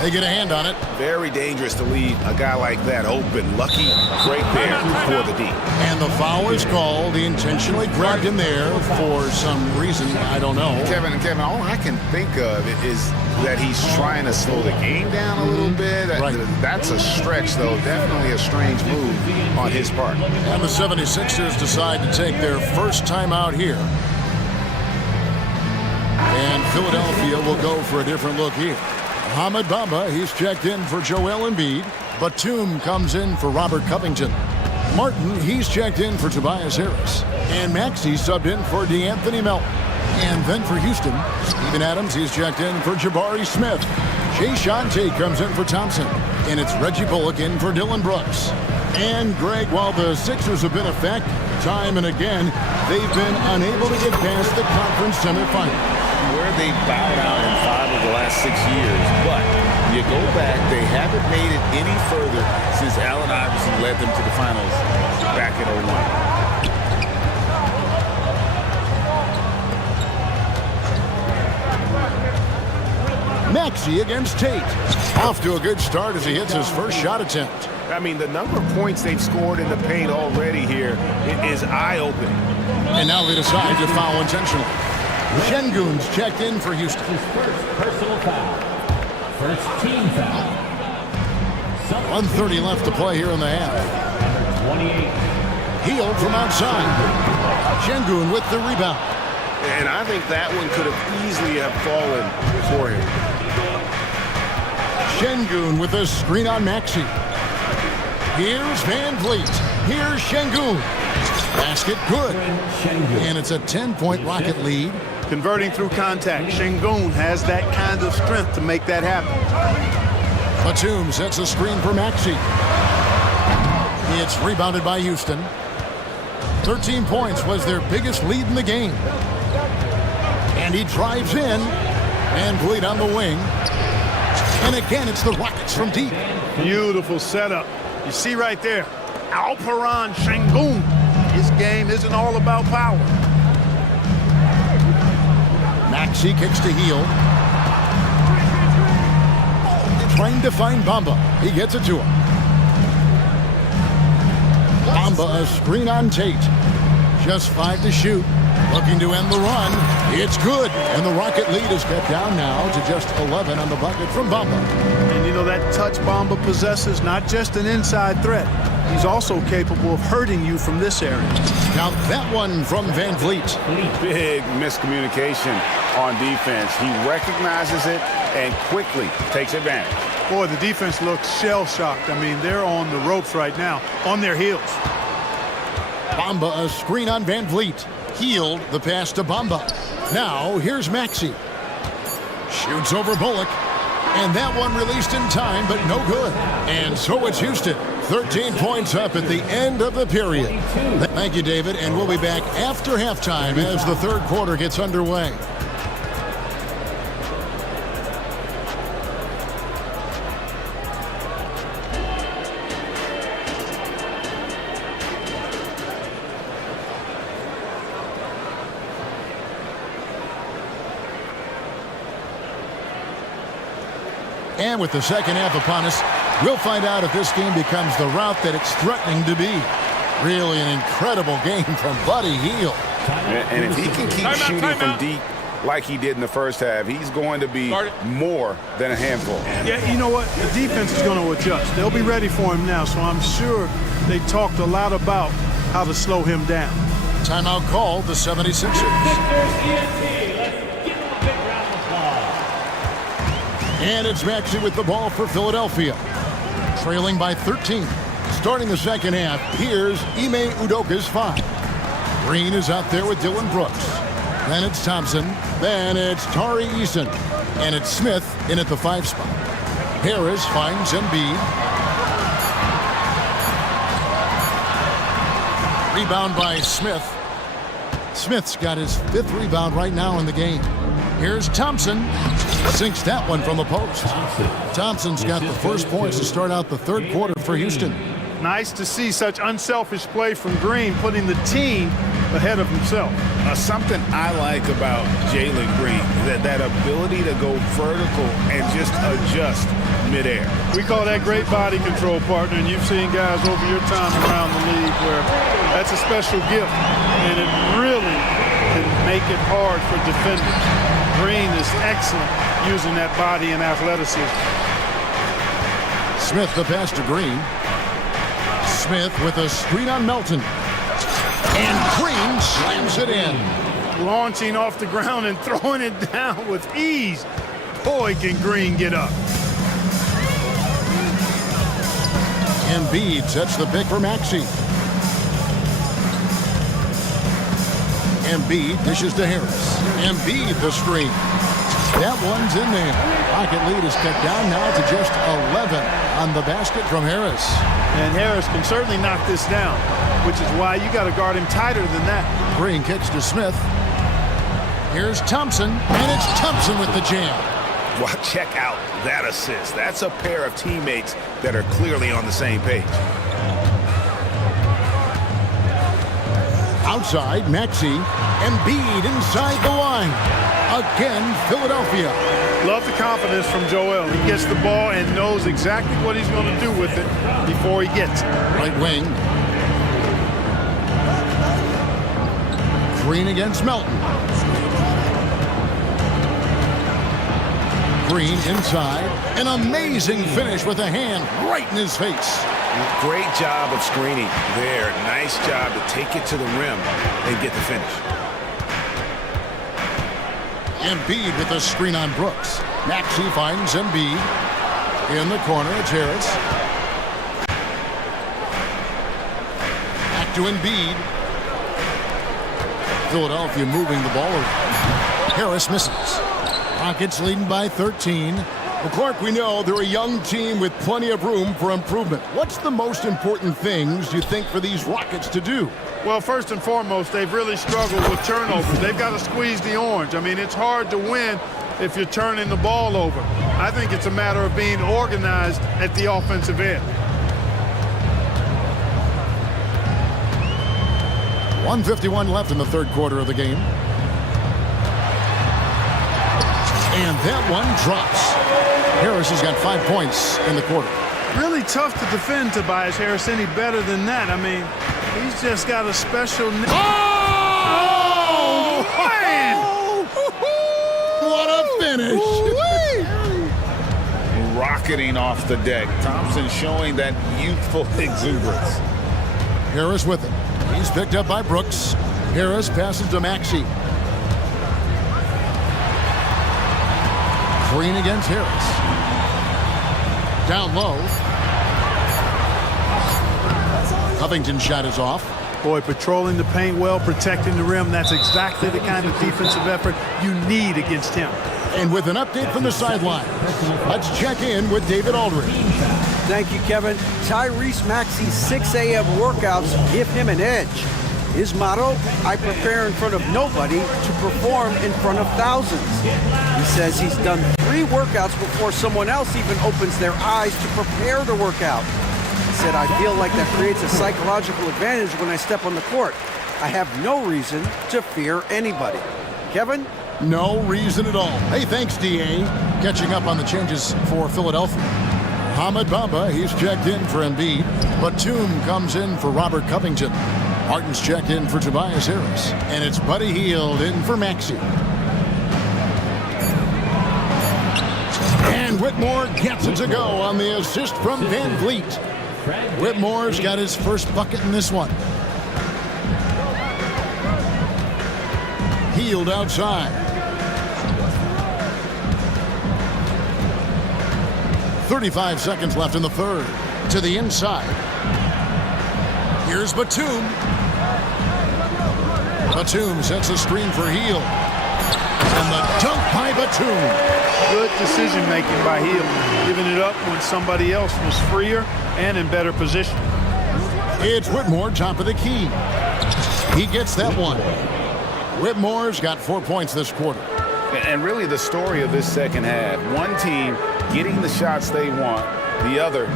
They get a hand on it. Very dangerous to leave a guy like that open. Lucky right there for the D. And the foul is called. He intentionally grabbed him there for some reason. I don't know. Kevin, all I can think of is that he's trying to slow the game down a little bit. Right. That's a stretch, though. Definitely a strange move on his part. And the 76ers decide to take their first time out here. And Philadelphia will go for a different look here. Mohamed Bamba, he's checked in for Joel Embiid. Batum comes in for Robert Covington. Martin, he's checked in for Tobias Harris. And Maxey subbed in for DeAnthony Melton. And then for Houston, Steven Adams, he's checked in for Jabari Smith. Jay Shante comes in for Thompson. And it's Reggie Bullock in for Dylan Brooks. And Greg, while the Sixers have been a fact, Time and again, they've been unable to get past the conference semifinal. Where they bowed out in 5 of the last 6 years, but you go back, they haven't made it any further since Allen Iverson led them to the finals back in 01. Maxey against Tate. Off to a good start as he hits his first shot attempt. I mean, the number of points they've scored in the paint already here is eye-opening. And now they decide to foul intentionally. Şengün's checked in for Houston. His first personal foul. First team foul. 1:30 left to play here in the half. 28. Hield from outside. Şengün with the rebound. And I think that one could have easily have fallen for him. Şengün with a screen on Maxey. Here's Van Vliet. Here's Şengün. Basket good. And it's a 10-point Rocket lead. Converting through contact. Şengün has that kind of strength to make that happen. Batum sets a screen for Maxey. It's rebounded by Houston. 13 points was their biggest lead in the game. And he drives in. Van Vliet on the wing. And again, it's the Rockets from deep. Beautiful setup. You see right there, Alperen Şengün. His game isn't all about power. Maxey kicks to Hield. Trying to find Bamba. He gets it to him. Bamba a screen on Tate. Just 5 to shoot. Looking to end the run. It's good. And the Rocket lead is cut down now to just 11 on the bucket from Bamba. And you know that touch Bamba possesses not just an inside threat. He's also capable of hurting you from this area. Now that one from Van Vliet. Big miscommunication on defense. He recognizes it and quickly takes advantage. Boy, the defense looks shell-shocked. I mean, they're on the ropes right now, on their heels. Bamba a screen on Van Vliet. Hield the pass to Bamba. Now here's Maxey. Shoots over Bullock. And that one released in time, but no good. And so it's Houston. 13 points up at the end of the period. Thank you, David. And we'll be back after halftime as the third quarter gets underway. And with the second half upon us, we'll find out if this game becomes the route that it's threatening to be. Really an incredible game from Buddy Hield. And if he can keep shooting from deep like he did in the first half, he's going to be more than a handful. Yeah, you know what? The defense is going to adjust. They'll be ready for him now, so I'm sure they talked a lot about how to slow him down. Timeout called the 76ers. And it's Maxey with the ball for Philadelphia. Trailing by 13. Starting the second half, here's Ime Udoka's 5. Green is out there with Dylan Brooks. Then it's Thompson. Then it's Tari Eason. And it's Smith in at the 5 spot. Harris finds Embiid. Rebound by Smith. Smith's got his 5th rebound right now in the game. Here's Thompson. Sinks that one from the post. Thompson's got the first points to start out the third quarter for Houston. Nice to see such unselfish play from Green, putting the team ahead of himself. Something I like about Jalen Green, that ability to go vertical and just adjust midair. We call that great body control, partner, and you've seen guys over your time around the league where that's a special gift, and it really can make it hard for defenders. Green is excellent using that body and athleticism. Smith the pass to Green. Smith with a screen on Melton. And Green slams it in. Launching off the ground and throwing it down with ease. Boy, can Green get up. Embiid sets the pick for Maxey. Embiid dishes to Harris. Embiid the screen. That one's in there. Rocket lead is cut down now to just 11 on the basket from Harris. And Harris can certainly knock this down, which is why you got to guard him tighter than that. Green kicks to Smith. Here's Thompson, and it's Thompson with the jam. Well, check out that assist. That's a pair of teammates that are clearly on the same page. Outside, Maxey. Embiid inside the line. Again, Philadelphia. Love the confidence from Joel. He gets the ball and knows exactly what he's going to do with it before he gets it. Right wing. Green against Melton. Green inside. An amazing finish with a hand right in his face. Great job of screening there. Nice job to take it to the rim and get the finish. Embiid with a screen on Brooks. Maxey finds Embiid. In the corner, it's Harris. Back to Embiid. Philadelphia moving the ball around. Harris misses. Rockets leading by 13. Well, Clark, we know they're a young team with plenty of room for improvement. What's the most important things you think for these Rockets to do? Well, first and foremost, they've really struggled with turnovers. They've got to squeeze the orange. I mean, it's hard to win if you're turning the ball over. I think it's a matter of being organized at the offensive end. 1:51 left in the third quarter of the game. And that one drops. Harris has got 5 points in the quarter. Really tough to defend Tobias Harris any better than that. I mean, he's just got a special... Oh! Man! What a finish! Rocketing off the deck. Thompson showing that youthful exuberance. Harris with it. He's picked up by Brooks. Harris passes to Maxey. Green against Harris. Down low. Covington's shot is off. Boy, patrolling the paint well, protecting the rim. That's exactly the kind of defensive effort you need against him. And with an update from the sideline, let's check in with David Aldridge. Thank you, Kevin. Tyrese Maxey's 6 a.m. workouts give him an edge. His motto, I prepare in front of nobody to perform in front of thousands. He says he's done 3 workouts before someone else even opens their eyes to prepare to work out. He said, I feel like that creates a psychological advantage when I step on the court. I have no reason to fear anybody. Kevin? No reason at all. Hey, thanks, D.A. Catching up on the changes for Philadelphia. Mohamed Bamba, he's checked in for Embiid. Batum comes in for Robert Covington. Martin's checked in for Tobias Harris. And it's Buddy Hield in for Maxey. And Whitmore gets it to go on the assist from Van Vliet. Whitmore's got his first bucket in this one. Hield outside. 35 seconds left in the third. To the inside. Here's Batum. Batum sets a screen for Hield. And the dunk by Batum. Good decision-making by Hield, giving it up when somebody else was freer and in better position. It's Whitmore, top of the key. He gets that one. Whitmore's got 4 points this quarter. And really the story of this second half. One team getting the shots they want, the other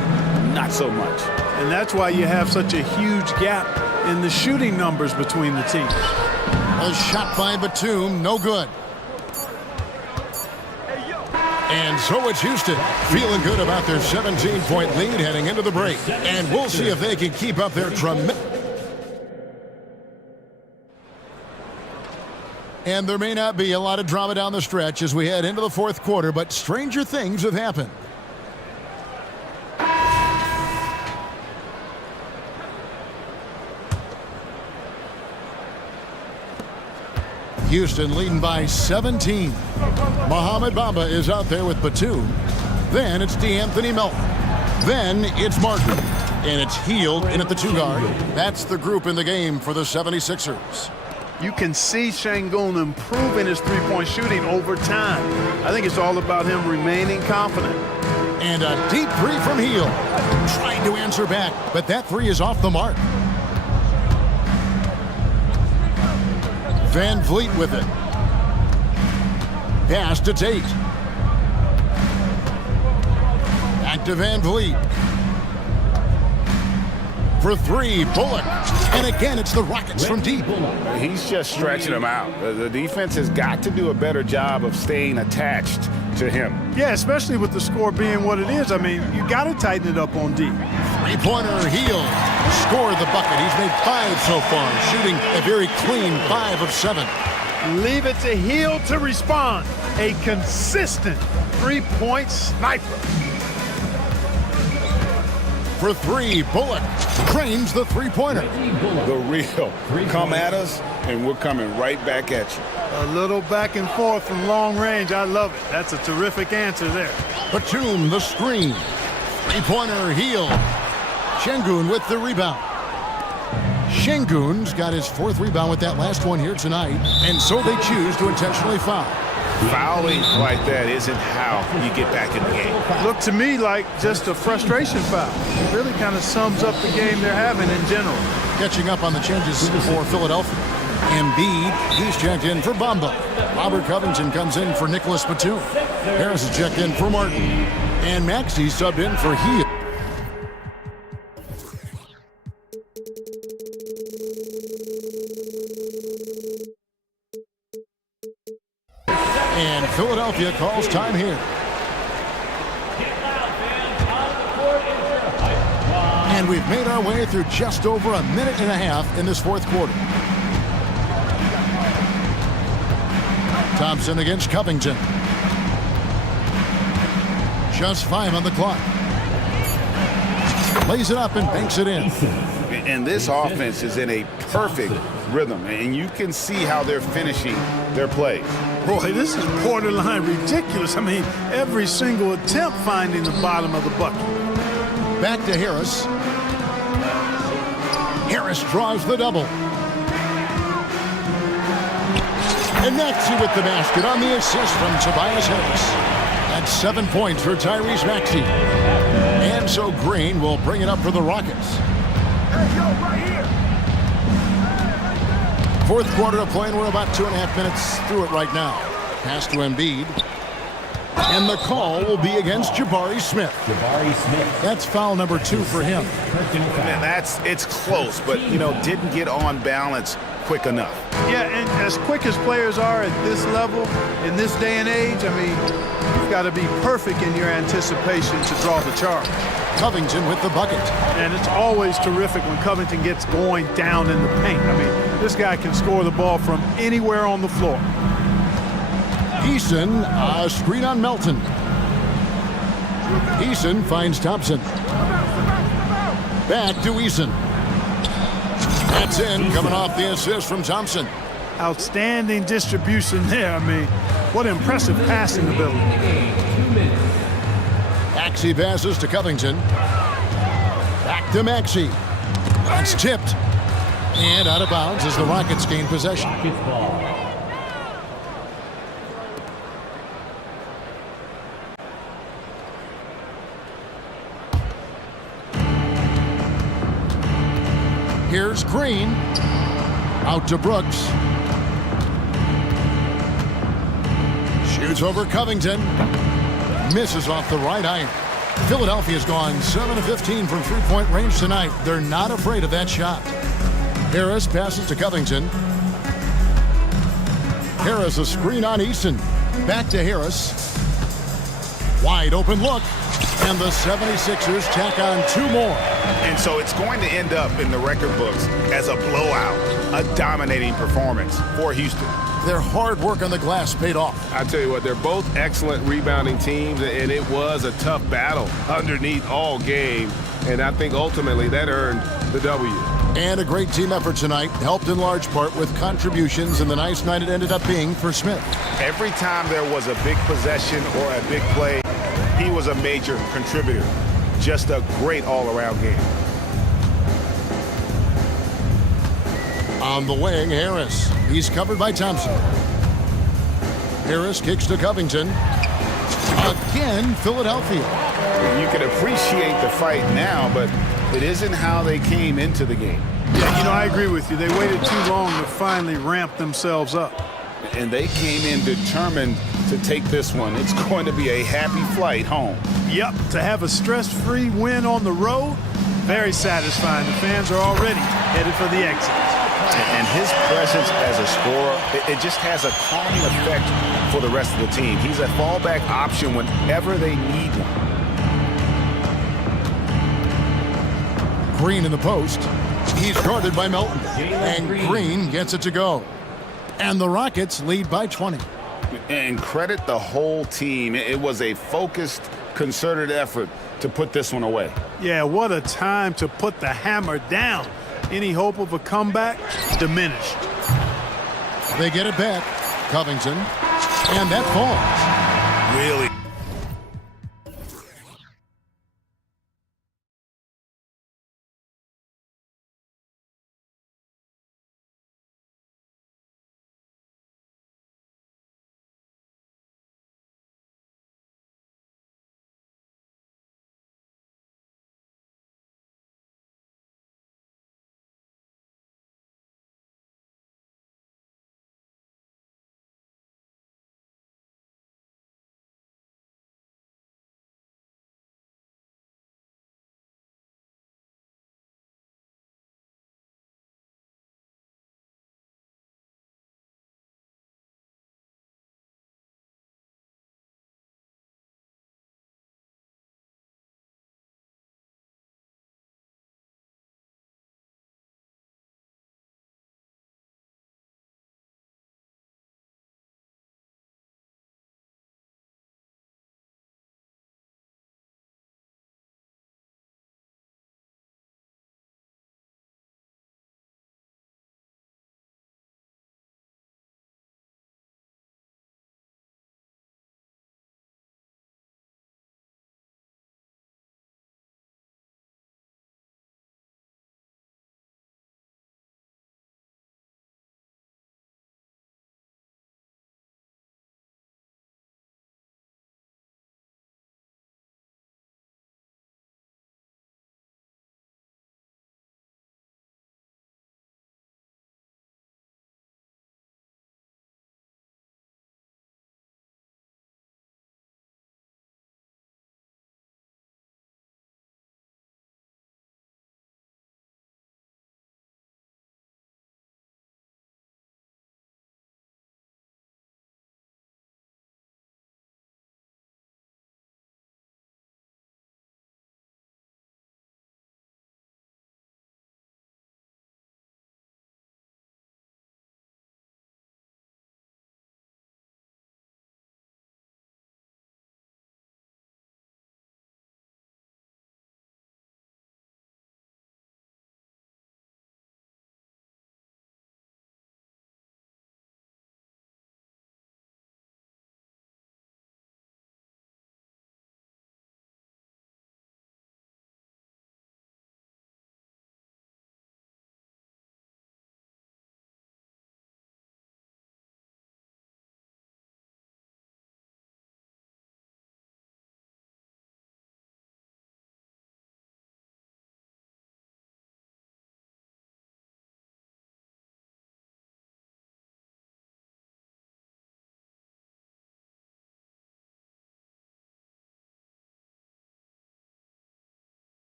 not so much. And that's why you have such a huge gap in the shooting numbers between the teams. A shot by Batum, no good. And so it's Houston, feeling good about their 17-point lead heading into the break. And we'll see if they can keep up their tremendous... And there may not be a lot of drama down the stretch as we head into the fourth quarter, but stranger things have happened. Houston leading by 17. Mohamed Bamba is out there with Batum. Then it's DeAnthony Melton. Then it's Martin. And it's Hield in at the 2 guard. That's the group in the game for the 76ers. you can see Şengün improving his three-point shooting over time. I think it's all about him remaining confident. And a deep three from Heel. Trying to answer back, but that three is off the mark. Van Vliet with it. Pass to Tate. Back to Van Vliet. For three, Bullock. And again, it's the Rockets from deep. He's just stretching them out. The defense has got to do a better job of staying attached to him. Yeah, especially with the score being what it is. I mean, you got to tighten it up on D. Three-pointer, Heel. Scored the bucket. He's made 5 so far, shooting a very clean 5 of 7. Leave it to Heel to respond. A consistent three-point sniper. For three, Bullock drains the three-pointer. The real. Come at us, and we're coming right back at you. A little back and forth from long range. I love it. That's a terrific answer there. Batum, the screen. Three-pointer, Heel. Şengün with the rebound. Şengün's got his 4th rebound with that last one here tonight, and so they choose to intentionally foul. Fouling like that isn't how you get back in the game. Looked to me like just a frustration foul. It really kind of sums up the game they're having in general. Catching up on the changes for Philadelphia. Embiid, he's checked in for Bamba. Robert Covington comes in for Nicholas Batum. Harris is checked in for Martin. And Maxey subbed in for Heel. And Philadelphia calls time here. And we've made our way through just over a minute and a half in this 4th quarter. Thompson against Covington. Just 5 on the clock. Lays it up and banks it in. And this offense is in a perfect rhythm, and you can see how they're finishing their plays. Boy, this is borderline ridiculous. I mean, every single attempt finding the bottom of the bucket. Back to Harris. Harris draws the double. And Maxey with the basket on the assist from Tobias Harris. That's 7 points for Tyrese Maxey. And so Green will bring it up for the Rockets. Hey, yo, right here. 4th quarter of play, and we're about 2.5 minutes through it right now. Pass to Embiid. And the call will be against Jabari Smith. That's foul number 2 for him. Man, it's close, but, didn't get on balance quick enough. Yeah, and as quick as players are at this level, in this day and age, I mean, you've got to be perfect in your anticipation to draw the charge. Covington with the bucket. And it's always terrific when Covington gets going down in the paint. I mean, this guy can score the ball from anywhere on the floor. Eason, a screen on Melton. Eason finds Thompson. Back to Eason. That's in, coming off the assist from Thompson. Outstanding distribution there. I mean, what impressive passing ability. Maxey passes to Covington. Back to Maxey. It's tipped. And out of bounds as the Rockets gain possession. Here's Green. Out to Brooks. Shoots over Covington. Misses off the right iron. Philadelphia's gone 7 of 15 from three-point range tonight. They're not afraid of that shot. Harris passes to Covington. Harris a screen on Eason. Back to Harris. Wide open look. And the 76ers tack on 2 more. And so it's going to end up in the record books as a blowout, a dominating performance for Houston. Their hard work on the glass paid off. I tell you what, they're both excellent rebounding teams, and it was a tough battle underneath all game. And I think ultimately that earned the W. And a great team effort tonight, helped in large part with contributions, and the nice night it ended up being for Smith. Every time there was a big possession or a big play, he was a major contributor. Just a great all-around game. On the wing, Harris. He's covered by Thompson. Harris kicks to Covington. Again, Philadelphia. You can appreciate the fight now, but it isn't how they came into the game. Yeah, you know, I agree with you. They waited too long to finally ramp themselves up. And they came in determined to take this one. It's going to be a happy flight home. Yep, to have a stress-free win on the road, very satisfying. The fans are already headed for the exit. And his presence as a scorer, it just has a calming effect for the rest of the team. He's a fallback option whenever they need one. Green in the post. He's guarded by Melton. And Green gets it to go. And the Rockets lead by 20. And credit the whole team. It was a focused, concerted effort to put this one away. Yeah, what a time to put the hammer down. Any hope of a comeback diminished. They get it back. Covington. And that falls. Really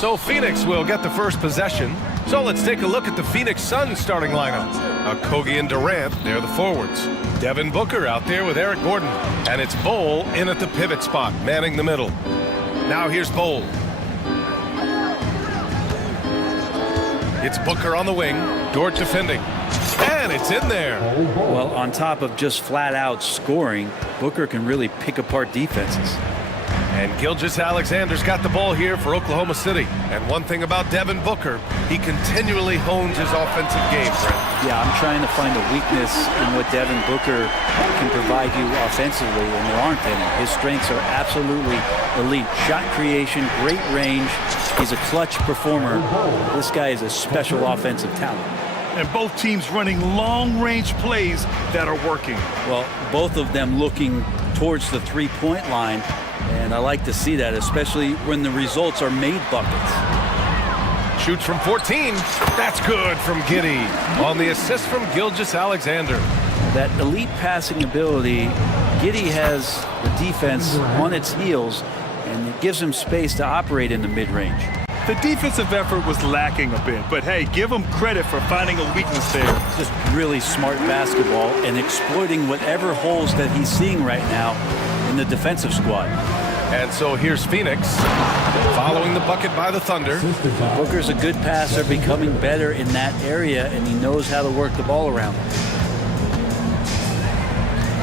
So Phoenix will get the first possession. So let's take a look at the Phoenix Suns starting lineup. Kogi and Durant, they're the forwards. Devin Booker out there with Eric Gordon. And it's Bol in at the pivot spot, manning the middle. Now here's Bol. It's Booker on the wing, Dort defending. And it's in there. Well, on top of just flat out scoring, Booker can really pick apart defenses. And Gilgeous-Alexander's got the ball here for Oklahoma City. And one thing about Devin Booker, he continually hones his offensive game, Brent. Yeah, I'm trying to find a weakness in what Devin Booker can provide you offensively, and there aren't any. His strengths are absolutely elite. Shot creation, great range. He's a clutch performer. This guy is a special offensive talent. And both teams running long-range plays that are working. Well, both of them looking towards the three-point line. And I like to see that, especially when the results are made buckets. Shoots from 14. That's good from Giddy. On the assist from Gilgeous-Alexander. That elite passing ability, Giddy has the defense on its heels, and it gives him space to operate in the mid-range. The defensive effort was lacking a bit, but hey, give him credit for finding a weakness there. Just really smart basketball and exploiting whatever holes that he's seeing right now in the defensive squad. And so here's Phoenix, following the bucket by the Thunder. Booker's a good passer, becoming better in that area, and he knows how to work the ball around.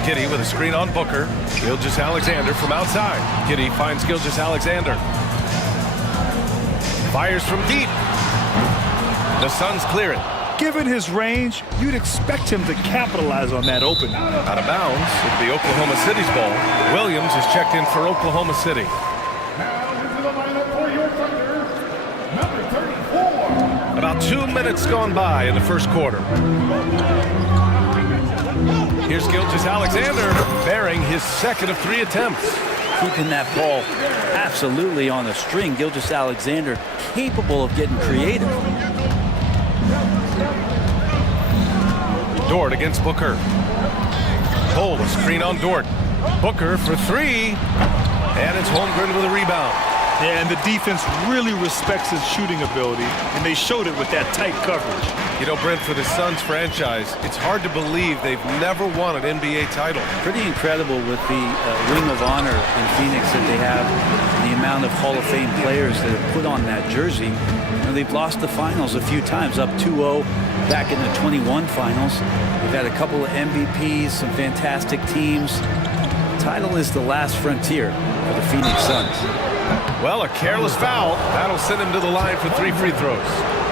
Giddy with a screen on Booker. Gilgeous-Alexander from outside. Giddy finds Gilgeous-Alexander. Fires from deep. The Suns clear it. Given his range, you'd expect him to capitalize on that opening. Out of bounds, it'll be Oklahoma City's ball. Williams is checked in for Oklahoma City. About 2 minutes gone by in the first quarter. Here's Gilgeous-Alexander bearing his second of 3 attempts. Keeping that ball absolutely on a string. Gilgeous-Alexander capable of getting creative. Dort against Booker. Bol, a screen on Dort. Booker for 3. And it's Holmgren with a rebound. Yeah, and the defense really respects his shooting ability, and they showed it with that tight coverage. You know, Brent, for the Suns franchise, it's hard to believe they've never won an NBA title. Pretty incredible with the Ring of Honor in Phoenix that they have, the amount of Hall of Fame players that have put on that jersey. And they've lost the finals a few times, up 2-0 back in the 21 finals. They've had a couple of MVPs, some fantastic teams. The title is the last frontier for the Phoenix Suns. Well, a careless foul. That'll send him to the line for 3 free throws.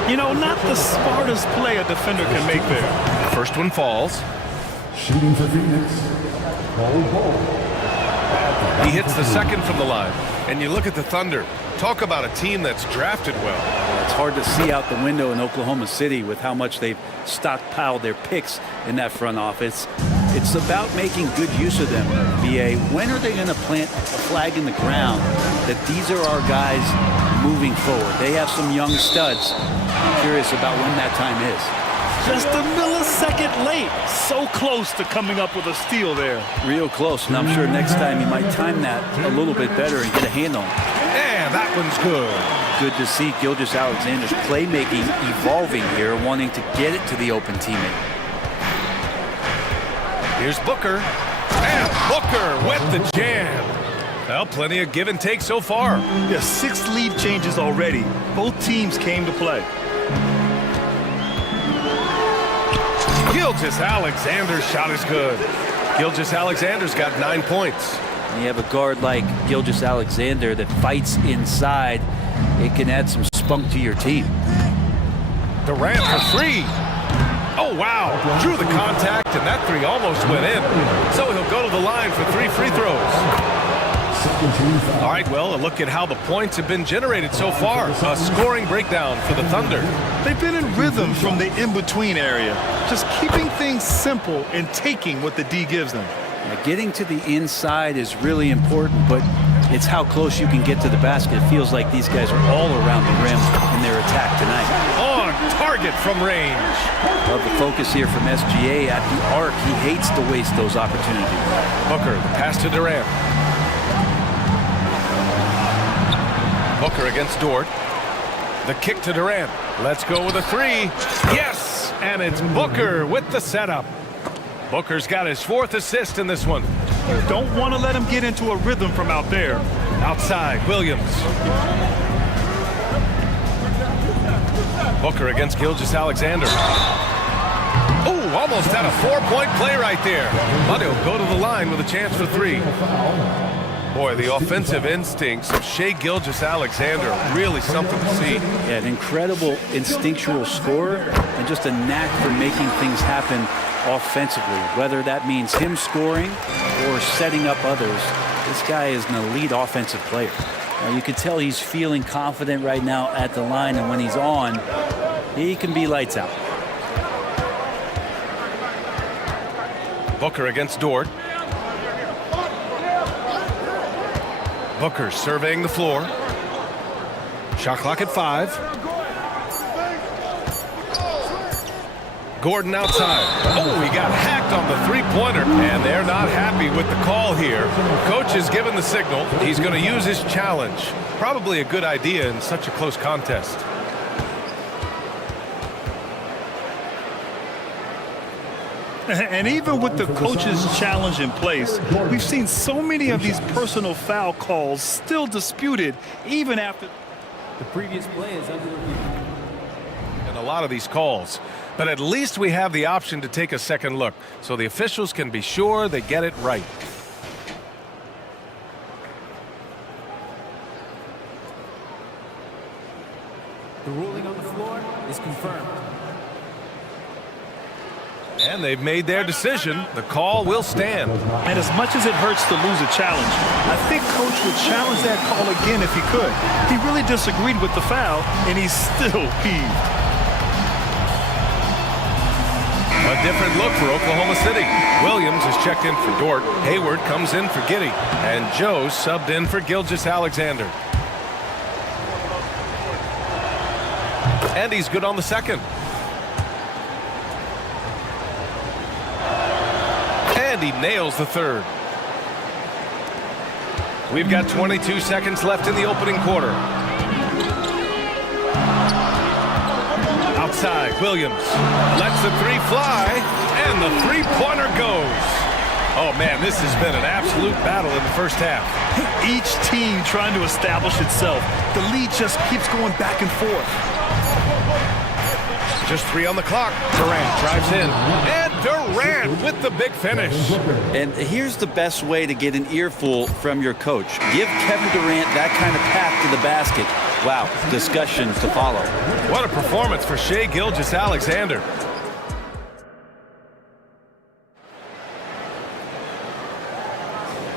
You know, not the smartest play a defender can make there. First one falls. Shooting for Phoenix, Bol. He hits the second from the line. And you look at the Thunder. Talk about a team that's drafted well. It's hard to see out the window in Oklahoma City with how much they've stockpiled their picks in that front office. It's about making good use of them, BA. When are they going to plant a flag in the ground that these are our guys moving forward? They have some young studs. I'm curious about when that time is. Just a millisecond late. So close to coming up with a steal there. Real close, and I'm sure next time you might time that a little bit better and get a hand on it. Yeah, that one's good. Good to see Gilgeous-Alexander's playmaking evolving here, wanting to get it to the open teammate. Here's Booker. And Booker with the jam. Well, plenty of give and take so far. Yeah, 6 lead changes already. Both teams came to play. Gilgeous-Alexander's shot is good. Gilgeous-Alexander's got 9 points. And you have a guard like Gilgeous-Alexander that fights inside. It can add some spunk to your team. Durant for 3. Oh, wow. Drew the contact, and that 3 almost went in. So he'll go to the line for 3 free throws. All right, well, a look at how the points have been generated so far. A scoring breakdown for the Thunder. They've been in rhythm from the in-between area, just keeping things simple and taking what the D gives them. Now, getting to the inside is really important, but it's how close you can get to the basket. It feels like these guys are all around the rim in their attack tonight. On target from range. Love the focus here from SGA at the arc. He hates to waste those opportunities. Booker, the pass to Durant. Booker against Dort. The kick to Durant. Let's go with a three. Yes! And it's Booker with the setup. Booker's got his 4th assist in this one. You don't want to let him get into a rhythm from out there. Outside, Williams. Booker against Gilgeous-Alexander. Oh, almost had a 4-point play right there. But he'll go to the line with a chance for 3. Boy, the offensive instincts of Shai Gilgeous-Alexander, really something to see. Yeah, an incredible instinctual scorer and just a knack for making things happen offensively, whether that means him scoring or setting up others. This guy is an elite offensive player. You can tell he's feeling confident right now at the line, and when he's on, he can be lights out. Booker against Dort. Booker surveying the floor. Shot clock at 5. Gordon outside. Oh, he got hacked on the three-pointer. And they're not happy with the call here. Coach has given the signal. He's going to use his challenge. Probably a good idea in such a close contest. And even with the coach's challenge in place, we've seen so many of these personal foul calls still disputed even after the previous play is under review. And a lot of these calls. But at least we have the option to take a second look, so the officials can be sure they get it right. The ruling on the floor is confirmed. And they've made their decision. The call will stand. And as much as it hurts to lose a challenge, I think Coach would challenge that call again if he could. He really disagreed with the foul, and he's still peeved. A different look for Oklahoma City. Williams is checked in for Dort. Hayward comes in for Giddey. And Joe subbed in for Gilgeous-Alexander. And he's good on the second. And he nails the third. We've got 22 seconds left in the opening quarter. Outside, Williams lets the three fly, and the three-pointer goes. Oh, man, this has been an absolute battle in the first half. Each team trying to establish itself. The lead just keeps going back and forth. Just 3 on the clock. Durant drives in. And Durant with the big finish. And here's the best way to get an earful from your coach. Give Kevin Durant that kind of path to the basket. Wow, discussion to follow. What a performance for Shai Gilgeous-Alexander.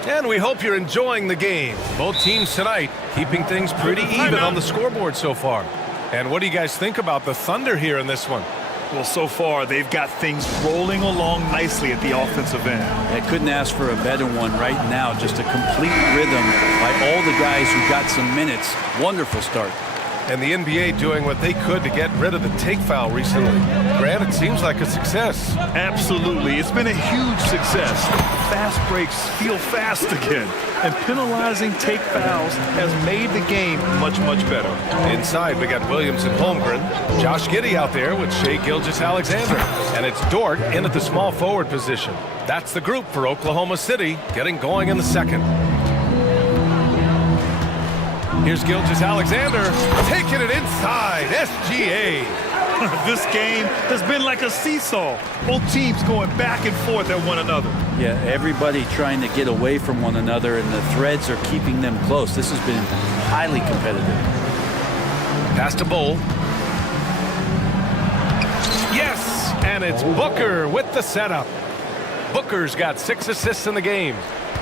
And we hope you're enjoying the game. Both teams tonight keeping things pretty even on the scoreboard so far. And what do you guys think about the Thunder here in this one? Well, so far, they've got things rolling along nicely at the offensive end. I couldn't ask for a better one right now. Just a complete rhythm by all the guys who got some minutes. Wonderful start. And the NBA doing what they could to get rid of the take foul recently. Grant, it seems like a success. Absolutely. It's been a huge success. Fast breaks feel fast again. And penalizing take fouls has made the game much, much better. Inside, we got Williams and Holmgren. Josh Giddey out there with Shai Gilgeous-Alexander. And it's Dort in at the small forward position. That's the group for Oklahoma City getting going in the second. Here's Gilgeous-Alexander taking it inside. SGA. This game has been like a seesaw. Both teams going back and forth at one another. Yeah, everybody trying to get away from one another, and the threads are keeping them close. This has been highly competitive. Pass to Bull. Yes, and it's Booker with the setup. Booker's got 6 assists in the game.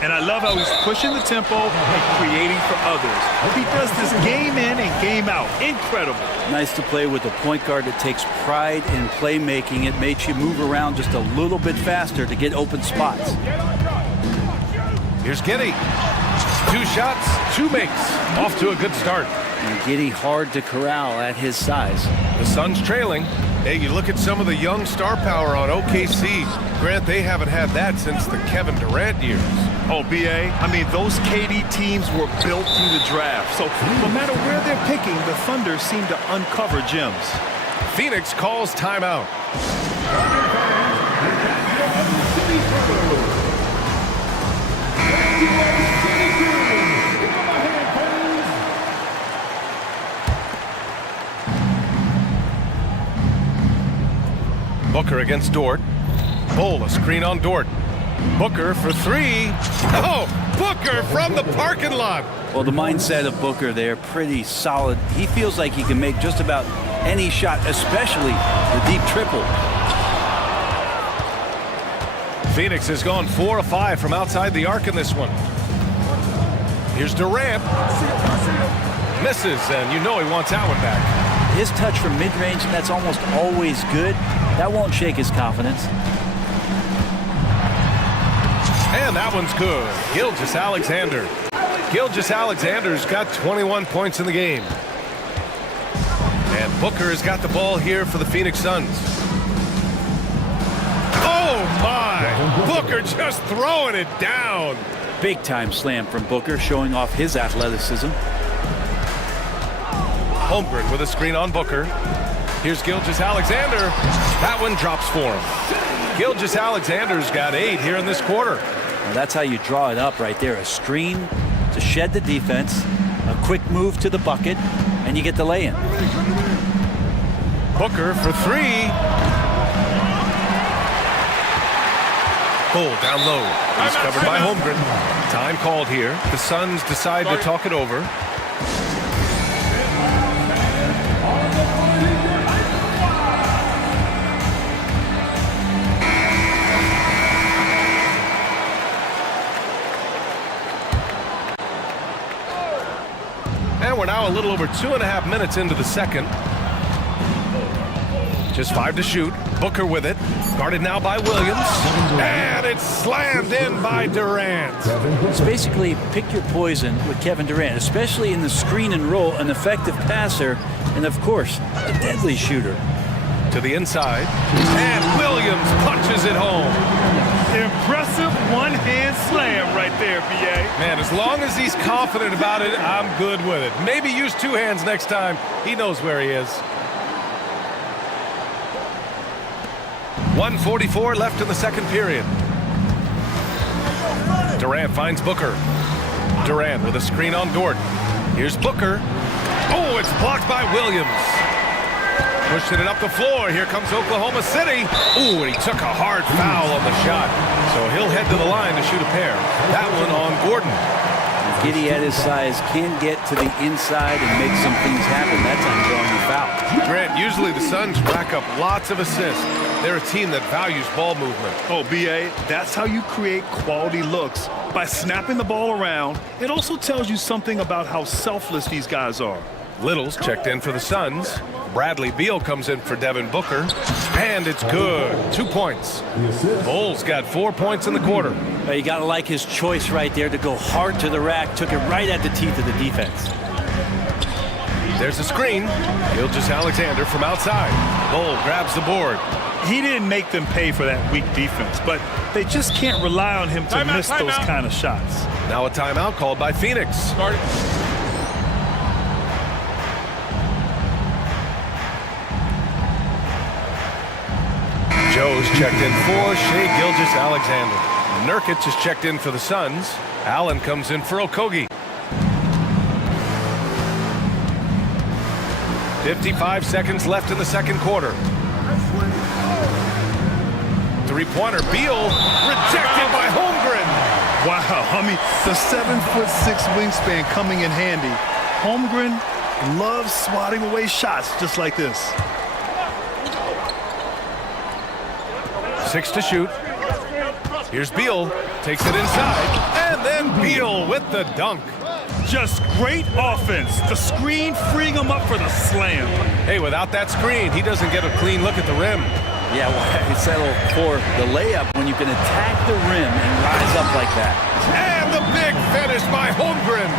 And I love how he's pushing the tempo and creating for others. He does this game in and game out. Incredible. Nice to play with a point guard that takes pride in playmaking. It makes you move around just a little bit faster to get open spots. Here's Giddey. 2 shots, 2 makes. Off to a good start. And Giddey hard to corral at his size. The Suns trailing. Hey, you look at some of the young star power on OKC. Grant, they haven't had that since the Kevin Durant years. Oh, BA, I mean, those KD teams were built through the draft. So no matter where they're picking, the Thunder seem to uncover gems. Phoenix calls timeout. Booker against Dort. Bull, a screen on Dort. Booker for three. Oh, Booker from the parking lot. Well, the mindset of Booker there, pretty solid. He feels like he can make just about any shot, especially the deep triple. Phoenix has gone 4 of 5 from outside the arc in this one. Here's Durant. Misses, and you know he wants that one back. His touch from mid-range, and that's almost always good. That won't shake his confidence. And that one's good. Gilgeous-Alexander. Gilgeous-Alexander's got 21 points in the game. And Booker has got the ball here for the Phoenix Suns. Oh, my! Booker just throwing it down. Big-time slam from Booker, showing off his athleticism. Holmgren with a screen on Booker. Here's Gilgeous-Alexander. That one drops for him. Gilgeous-Alexander's got 8 here in this quarter. Well, that's how you draw it up right there. A screen to shed the defense, a quick move to the bucket, and you get the lay-in. Booker for 3. Bull down low. He's covered by Holmgren. Time called here. The Suns decide to talk it over. And we're now a little over 2.5 minutes into the second. Just 5 to shoot. Booker with it. Guarded now by Williams. And it's slammed in by Durant. It's basically pick your poison with Kevin Durant, especially in the screen and roll, an effective passer, and of course, a deadly shooter. To the inside. And Williams punches it home. Impressive one-hand slam right there, BA. Man, as long as he's confident about it, I'm good with it. Maybe use 2 hands next time. He knows where he is. 1:44 left in the second period. Durant finds Booker. Durant with a screen on Dort. Here's Booker. Oh, it's blocked by Williams. Pushing it up the floor. Here comes Oklahoma City. Ooh, and he took a hard foul on the shot. So he'll head to the line to shoot a pair. That one on Gordon. Giddey at his size can get to the inside and make some things happen. That's how I'm drawing the foul. Grant, usually the Suns rack up lots of assists. They're a team that values ball movement. Oh, BA, that's how you create quality looks. By snapping the ball around, it also tells you something about how selfless these guys are. Little's checked in for the Suns. Bradley Beal comes in for Devin Booker. And it's good. 2 points. Bulls got 4 points in the quarter. Well, you got to like his choice right there to go hard to the rack. Took it right at the teeth of the defense. There's a screen. Gilgeous-Alexander from outside. Bull grabs the board. He didn't make them pay for that weak defense, but they just can't rely on him to miss those kind of shots. Now a timeout called by Phoenix. Joe's checked in for Shai Gilgeous-Alexander. Nurkic is checked in for the Suns. Allen comes in for Okogie. 55 seconds left in the second quarter. Three-pointer, Beal, rejected by Holmgren. Wow, I mean, the 7'6" wingspan coming in handy. Holmgren loves swatting away shots just like this. 6 to shoot. Here's Beal, takes it inside, and then Beal with the dunk. Just great offense. The screen freeing him up for the slam. Hey, without that screen, he doesn't get a clean look at the rim. Yeah, well, he settled for the layup when you can attack the rim and rise up like that. And the big finish by Holmgren.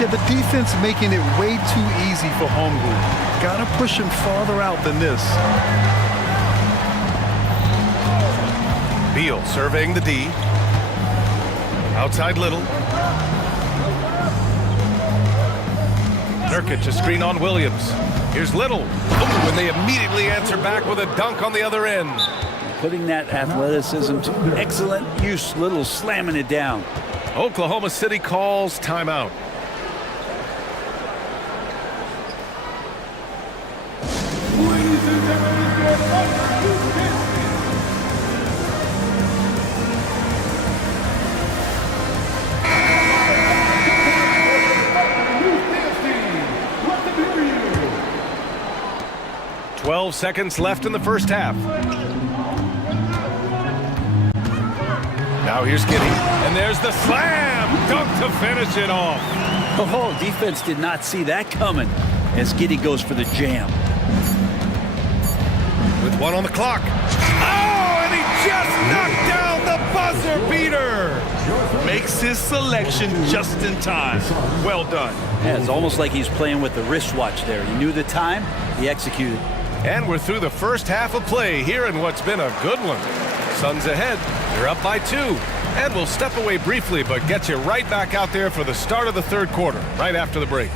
Yeah, the defense making it way too easy for Holmgren. Gotta push him farther out than this. Beal surveying the D. Outside Little. Nurkic, a screen on Williams. Here's Little. Ooh, and they immediately answer back with a dunk on the other end. Putting that athleticism to excellent use. Little slamming it down. Oklahoma City calls timeout. Ladies and gentlemen, 12 seconds left in the first half. Now here's Giddy, and there's the slam dunk to finish it off. Oh, defense did not see that coming as Giddy goes for the jam. With 1 on the clock. Oh, and he just knocked down the buzzer beater. Makes his selection just in time. Well done. Yeah, it's almost like he's playing with the wristwatch there. He knew the time, he executed. And we're through the first half of play here in what's been a good one. Suns ahead. They're up by 2. And we'll step away briefly, but get you right back out there for the start of the third quarter, right after the break.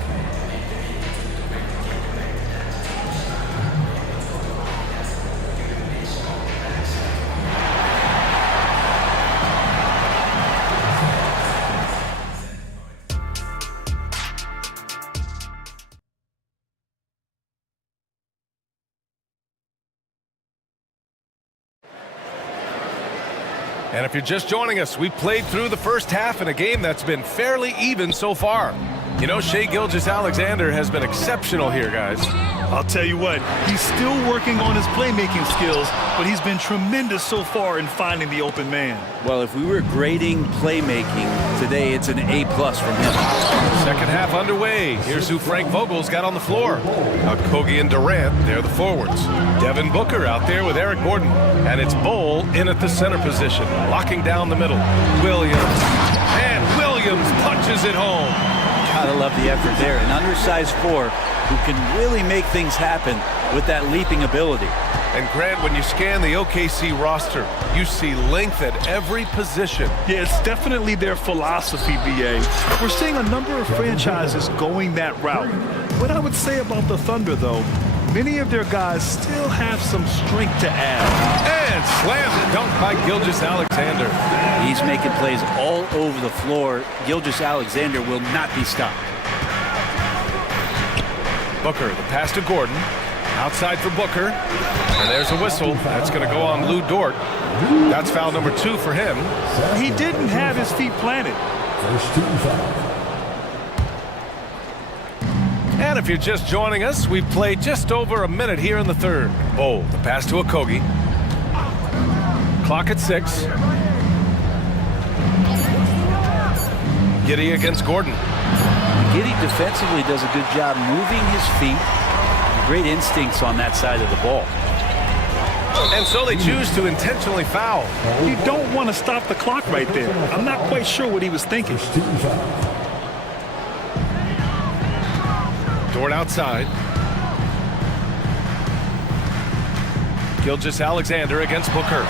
And if you're just joining us, we played through the first half in a game that's been fairly even so far. You know, Shai Gilgeous-Alexander has been exceptional here, guys. I'll tell you what, he's still working on his playmaking skills, but he's been tremendous so far in finding the open man. Well, if we were grading playmaking today, it's an A+ from him. Second half underway. Here's who Frank Vogel's got on the floor. Kogi and Durant, they're the forwards. Devin Booker out there with Eric Gordon. And it's Bol in at the center position, locking down the middle. Williams. And Williams punches it home. Gotta love the effort there. An undersized 4 who can really make things happen with that leaping ability. And Grant, when you scan the OKC roster, you see length at every position. Yeah, it's definitely their philosophy, BA. We're seeing a number of franchises going that route. What I would say about the Thunder, though, many of their guys still have some strength to add. And slam dunk by Gilgeous-Alexander. He's making plays all over the floor. Gilgeous-Alexander will not be stopped. Booker, the pass to Gordon. Outside for Booker. And there's a whistle. That's going to go on Lou Dort. That's foul number 2 for him. He didn't have his feet planted. First team foul. And if you're just joining us, we've played just over a minute here in the third. Bol, the pass to Okogie. Clock at 6. Giddy against Gordon. Giddy defensively does a good job moving his feet. Great instincts on that side of the ball. And so they choose to intentionally foul. You don't want to stop the clock right there. I'm not quite sure what he was thinking. First team foul. Dort outside. Gilgeous-Alexander against Booker.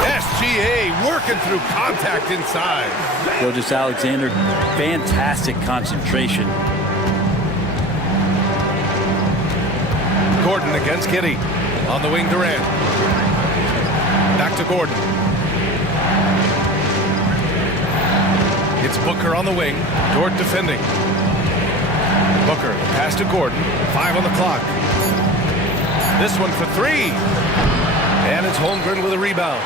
SGA working through contact inside. Gilgeous-Alexander, fantastic concentration. Gordon against Giddy. On the wing, Durant. Back to Gordon. It's Booker on the wing. Dort defending. Booker, pass to Gordon. 5 on the clock. This one for 3. And it's Holmgren with a rebound.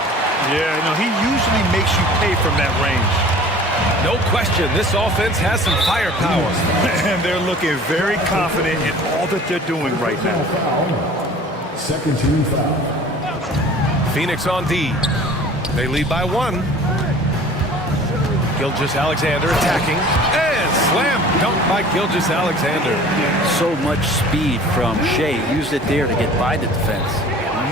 Yeah, no, he usually makes you pay from that range. No question, this offense has some firepower. And they're looking very confident in all that they're doing right now. Second team foul. Phoenix on D. They lead by 1. Gilgeous-Alexander attacking. And slam dunk by Gilgeous-Alexander. So much speed from Shai. Used it there to get by the defense.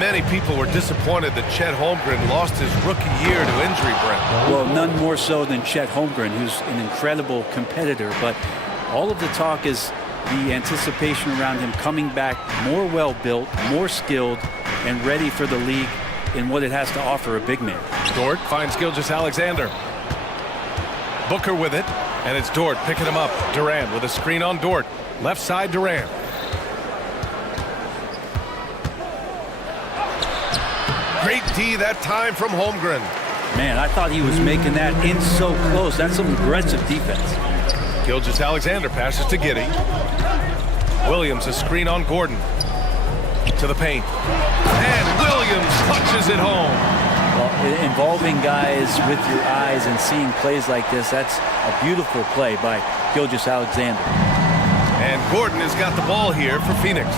Many people were disappointed that Chet Holmgren lost his rookie year to injury, Brent. Well, none more so than Chet Holmgren, who's an incredible competitor. But all of the talk is the anticipation around him coming back more well-built, more skilled, and ready for the league in what it has to offer a big man. Dort finds Gilgeous-Alexander. Booker with it, and it's Dort picking him up. Durant with a screen on Dort. Left side, Durant. Great D that time from Holmgren. Man, I thought he was making that in so close. That's some aggressive defense. Gilgeous-Alexander passes to Giddey. Williams a screen on Gordon. To the paint. And Williams punches it home. Well, involving guys with your eyes and seeing plays like this, that's a beautiful play by Gilgeous-Alexander. And Gordon has got the ball here for Phoenix.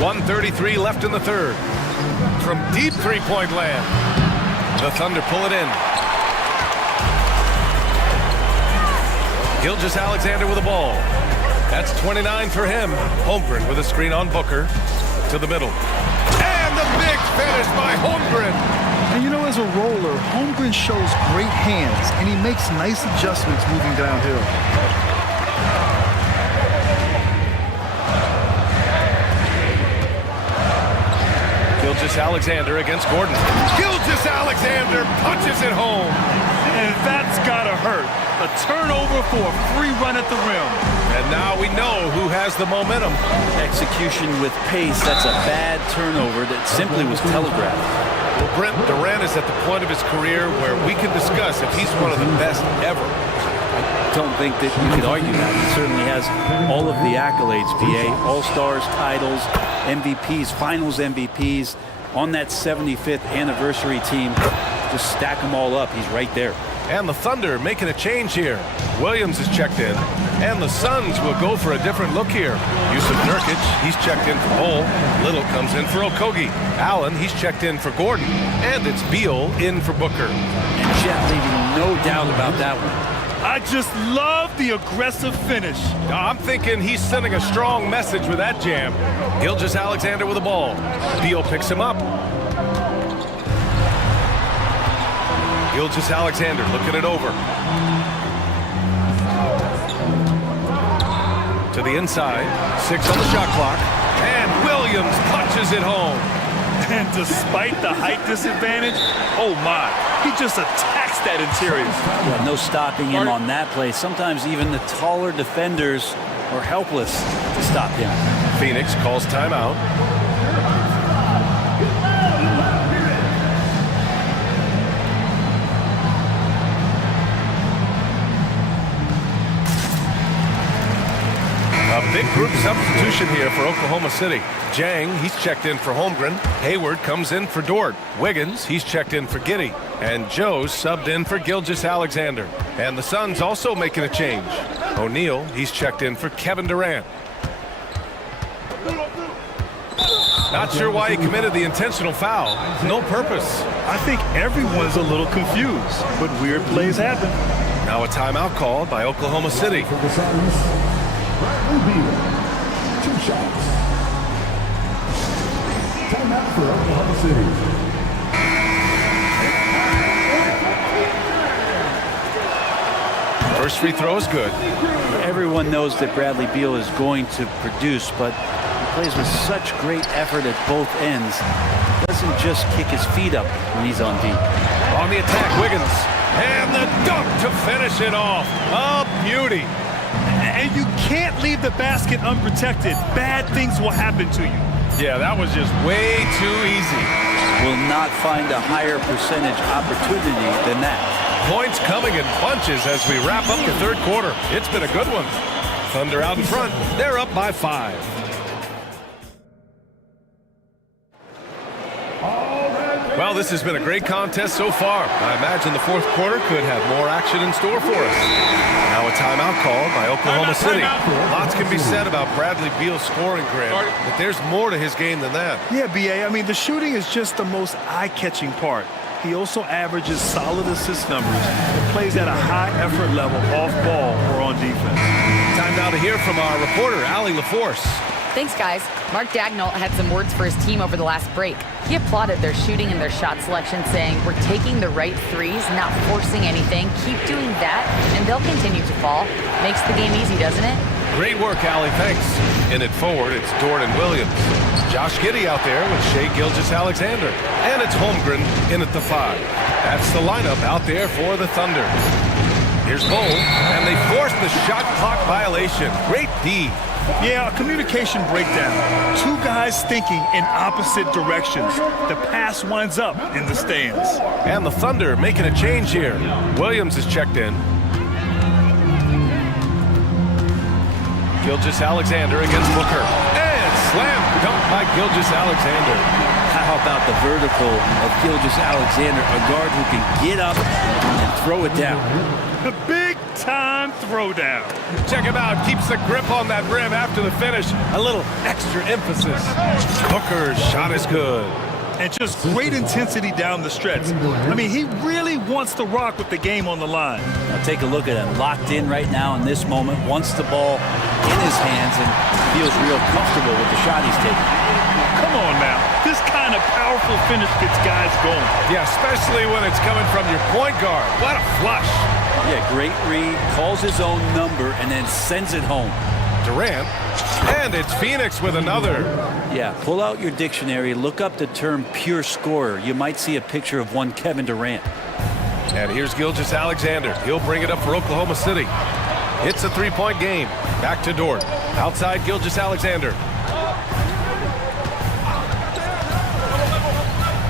1:33 left in the third. From deep three-point land. The Thunder pull it in. Gilgeous-Alexander with the ball. That's 29 for him. Holmgren with a screen on Booker. To the middle. And the big finish by Holmgren. And you know, as a roller, Holmgren shows great hands, and he makes nice adjustments moving downhill. Gilgeous-Alexander against Gordon. Gilgeous-Alexander punches it home. And that's gotta hurt. A turnover for a free run at the rim. And now we know who has the momentum. Execution with pace, that's a bad turnover that simply was telegraphed. Well, Brent, Durant is at the point of his career where we can discuss if he's one of the best ever. I don't think that you could argue that. He certainly has all of the accolades, PA. All-Stars, titles, MVPs, Finals MVPs. On that 75th anniversary team, just stack them all up. He's right there. And the Thunder making a change here. Williams is checked in. And the Suns will go for a different look here. Yusuf Nurkic, he's checked in for Hole. Little comes in for Okogie. Allen, he's checked in for Gordon. And it's Beal in for Booker. And Chet leaving no doubt about that one. I just love the aggressive finish. I'm thinking he's sending a strong message with that jam. Gilgeous-Alexander with the ball. Beal picks him up. Gilgeous-Alexander looking it over. To the inside. 6 on the shot clock. And Williams punches it home. And despite the height disadvantage, oh my, he just attacks that interior. Yeah, no stopping him on that play. Sometimes even the taller defenders are helpless to stop him. Phoenix calls timeout. A big group substitution here for Oklahoma City. Jang, he's checked in for Holmgren. Hayward comes in for Dort. Wiggins, he's checked in for Giddey. And Joe's subbed in for Gilgeous-Alexander. And the Suns also making a change. O'Neal, he's checked in for Kevin Durant. Not sure why he committed the intentional foul. No purpose. I think everyone's a little confused, but weird plays happen. Now a timeout called by Oklahoma City. For the Suns, Bradley Beal, 2 shots. Timeout for Oklahoma City. First free throw is good. Everyone knows that Bradley Beal is going to produce, but he plays with such great effort at both ends. He doesn't just kick his feet up when he's on deep. On the attack, Wiggins. And the dunk to finish it off. A beauty. And you can't leave the basket unprotected. Bad things will happen to you. Yeah, that was just way too easy. Will not find a higher percentage opportunity than that. Points coming in bunches as we wrap up the third quarter. It's been a good one. Thunder out in front. They're up by 5. Well, this has been a great contest so far. I imagine the fourth quarter could have more action in store for us. Now a timeout called by Oklahoma City. Lots can be said about Bradley Beal's scoring, Graham, but there's more to his game than that. Yeah, BA, I mean, the shooting is just the most eye-catching part. He also averages solid assist numbers and plays at a high effort level off ball or on defense. Time now to hear from our reporter, Allie LaForce. Thanks, guys. Mark Dagnall had some words for his team over the last break. He applauded their shooting and their shot selection, saying, "We're taking the right threes, not forcing anything. Keep doing that, and they'll continue to fall." Makes the game easy, doesn't it? Great work, Allie. Thanks. In it forward, it's Jordan Williams. Josh Giddey out there with Shai Gilgeous-Alexander. And it's Holmgren in at the 5. That's the lineup out there for the Thunder. Here's Bull, and they force the shot clock violation. Great D. Yeah, a communication breakdown. Two guys thinking in opposite directions. The pass winds up in the stands. And the Thunder making a change here. Williams is checked in. Gilgeous-Alexander against Booker. And slam dunk by Gilgeous-Alexander. How about the vertical of Gilgeous-Alexander, a guard who can get up and throw it down. The big-time throwdown. Check him out. Keeps the grip on that rim after the finish. A little extra emphasis. Booker's shot is good. And just great intensity down the stretch. I mean, he really wants to rock with the game on the line. Now take a look at him, locked in right now in this moment, wants the ball in his hands and feels real comfortable with the shot he's taking. Come on now. This kind of powerful finish gets guys going. Yeah, especially when it's coming from your point guard. What a flush. Yeah, great read, calls his own number, and then sends it home. Durant, and it's Phoenix with another. Yeah, pull out your dictionary, look up the term pure scorer. You might see a picture of one Kevin Durant. And here's Gilgeous-Alexander. He'll bring it up for Oklahoma City. It's a three-point game. Back to Dort. Outside Gilgeous-Alexander.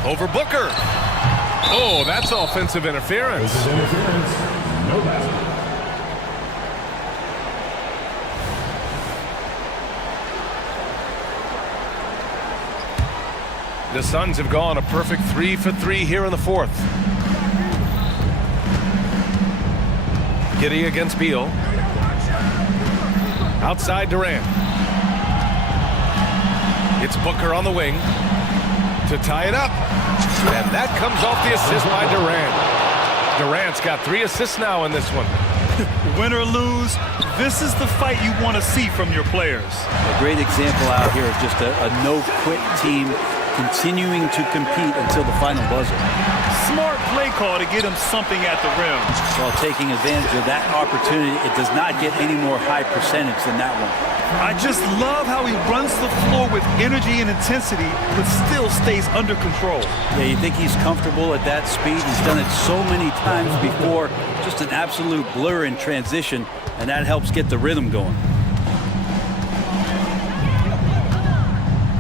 Over Booker. Oh, that's offensive interference. No basket. The Suns have gone a perfect 3 for 3 here in the fourth. Giddey against Beal. Outside Durant. It's Booker on the wing to tie it up. And that comes off the assist by Durant. Durant's got 3 assists now in this one. Win or lose, this is the fight you want to see from your players. A great example out here of just a no-quit team continuing to compete until the final buzzer. Smart play call to get him something at the rim. While taking advantage of that opportunity, it does not get any more high percentage than that one. I just love how he runs the floor with energy and intensity, but still stays under control. Yeah, you think he's comfortable at that speed. He's done it so many times before. Just an absolute blur in transition, and that helps get the rhythm going.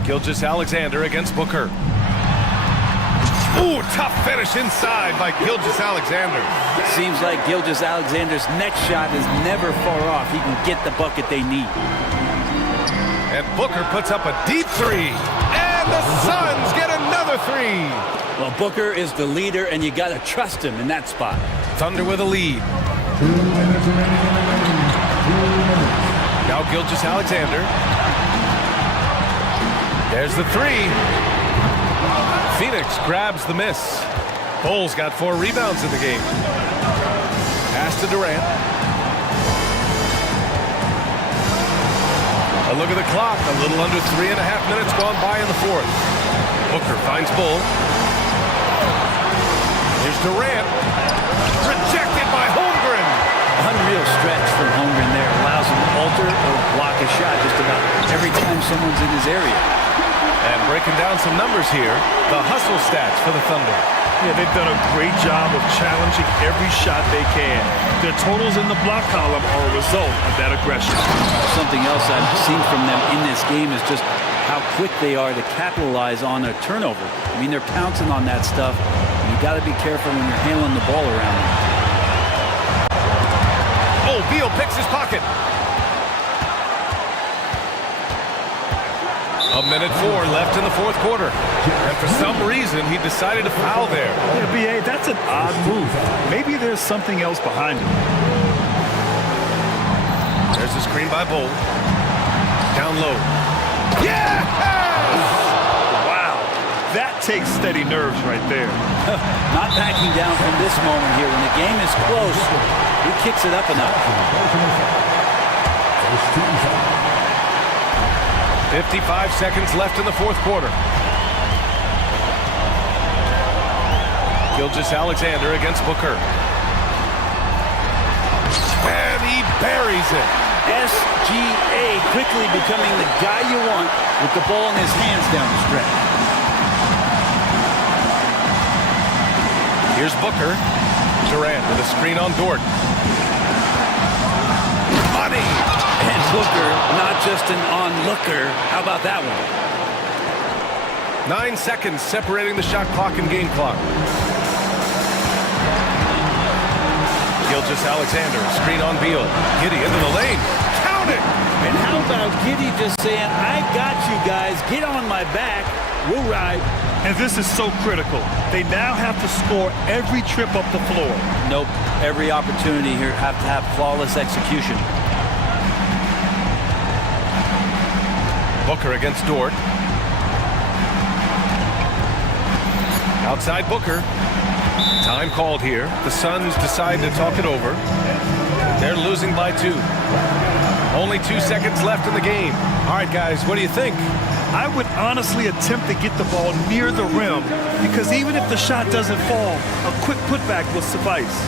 Gilgeous-Alexander against Booker. Ooh, tough finish inside by Gilgeous-Alexander. Seems like Gilgeous-Alexander's next shot is never far off. He can get the bucket they need. And Booker puts up a deep 3. And the Suns get another 3. Well, Booker is the leader, and you got to trust him in that spot. Thunder with a lead. Now Gilgeous-Alexander. There's the 3. Phoenix grabs the miss. Bulls got 4 rebounds in the game. Pass to Durant. A look at the clock. A little under 3.5 minutes gone by in the fourth. Booker finds Bull. Here's Durant. Rejected by Holmgren. Unreal stretch from Holmgren there. Allows him to alter or block a shot just about every time someone's in his area. And breaking down some numbers here, the hustle stats for the Thunder. Yeah, they've done a great job of challenging every shot they can. Their totals in the block column are a result of that aggression. Something else I've seen from them in this game is just how quick they are to capitalize on a turnover. I mean, they're pouncing on that stuff. You got to be careful when you're handling the ball around them. Oh, Beal picks his pocket. A minute 4 left in the fourth quarter. And for some reason, he decided to foul there. Yeah, B.A., that's an odd move. Maybe there's something else behind it. There's a screen by Bull. Down low. Yeah! Wow. That takes steady nerves right there. Not backing down from this moment here. When the game is close, he kicks it up a notch. 55 seconds left in the fourth quarter. Gilgeous-Alexander against Booker. And he buries it. SGA quickly becoming the guy you want with the ball in his hands down the stretch. Here's Booker. Durant with a screen on Dort. Money! And Booker, not just an onlooker. How about that one? 9 seconds separating the shot clock and game clock. Gilgeous-Alexander, screen on Beal. Giddey into the lane. Count it! And how about Giddey just saying, I got you guys, get on my back, we'll ride. And this is so critical. They now have to score every trip up the floor. Nope, every opportunity here have to have flawless execution. Booker against Dort. Outside Booker. Time called here. The Suns decide to talk it over. They're losing by 2. Only 2 seconds left in the game. All right, guys, what do you think? I would honestly attempt to get the ball near the rim because even if the shot doesn't fall, a quick putback will suffice.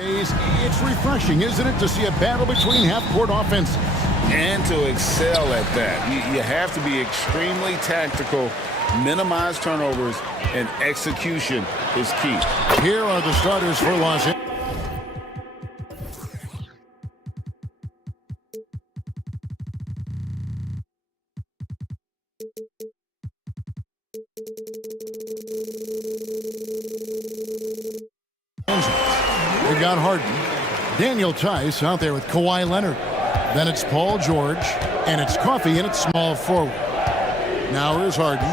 It's refreshing, isn't it, to see a battle between half-court offenses? And to excel at that. You have to be extremely tactical, minimize turnovers, and execution is key. Here are the starters for Los Angeles. We've got Harden, Daniel Tice out there with Kawhi Leonard. Then it's Paul George, and it's Coffey, and it's small forward. Now here's Harden.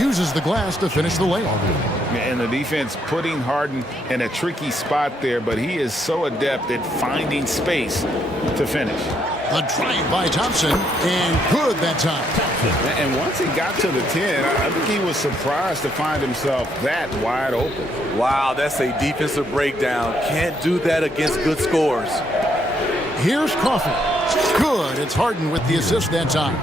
Uses the glass to finish the layup. And the defense putting Harden in a tricky spot there, but he is so adept at finding space to finish. The drive by Thompson, and good that time. And once he got to the 10, I think he was surprised to find himself that wide open. Wow, that's a defensive breakdown. Can't do that against good scores. Here's Coffey. Good. It's Harden with the assist that time.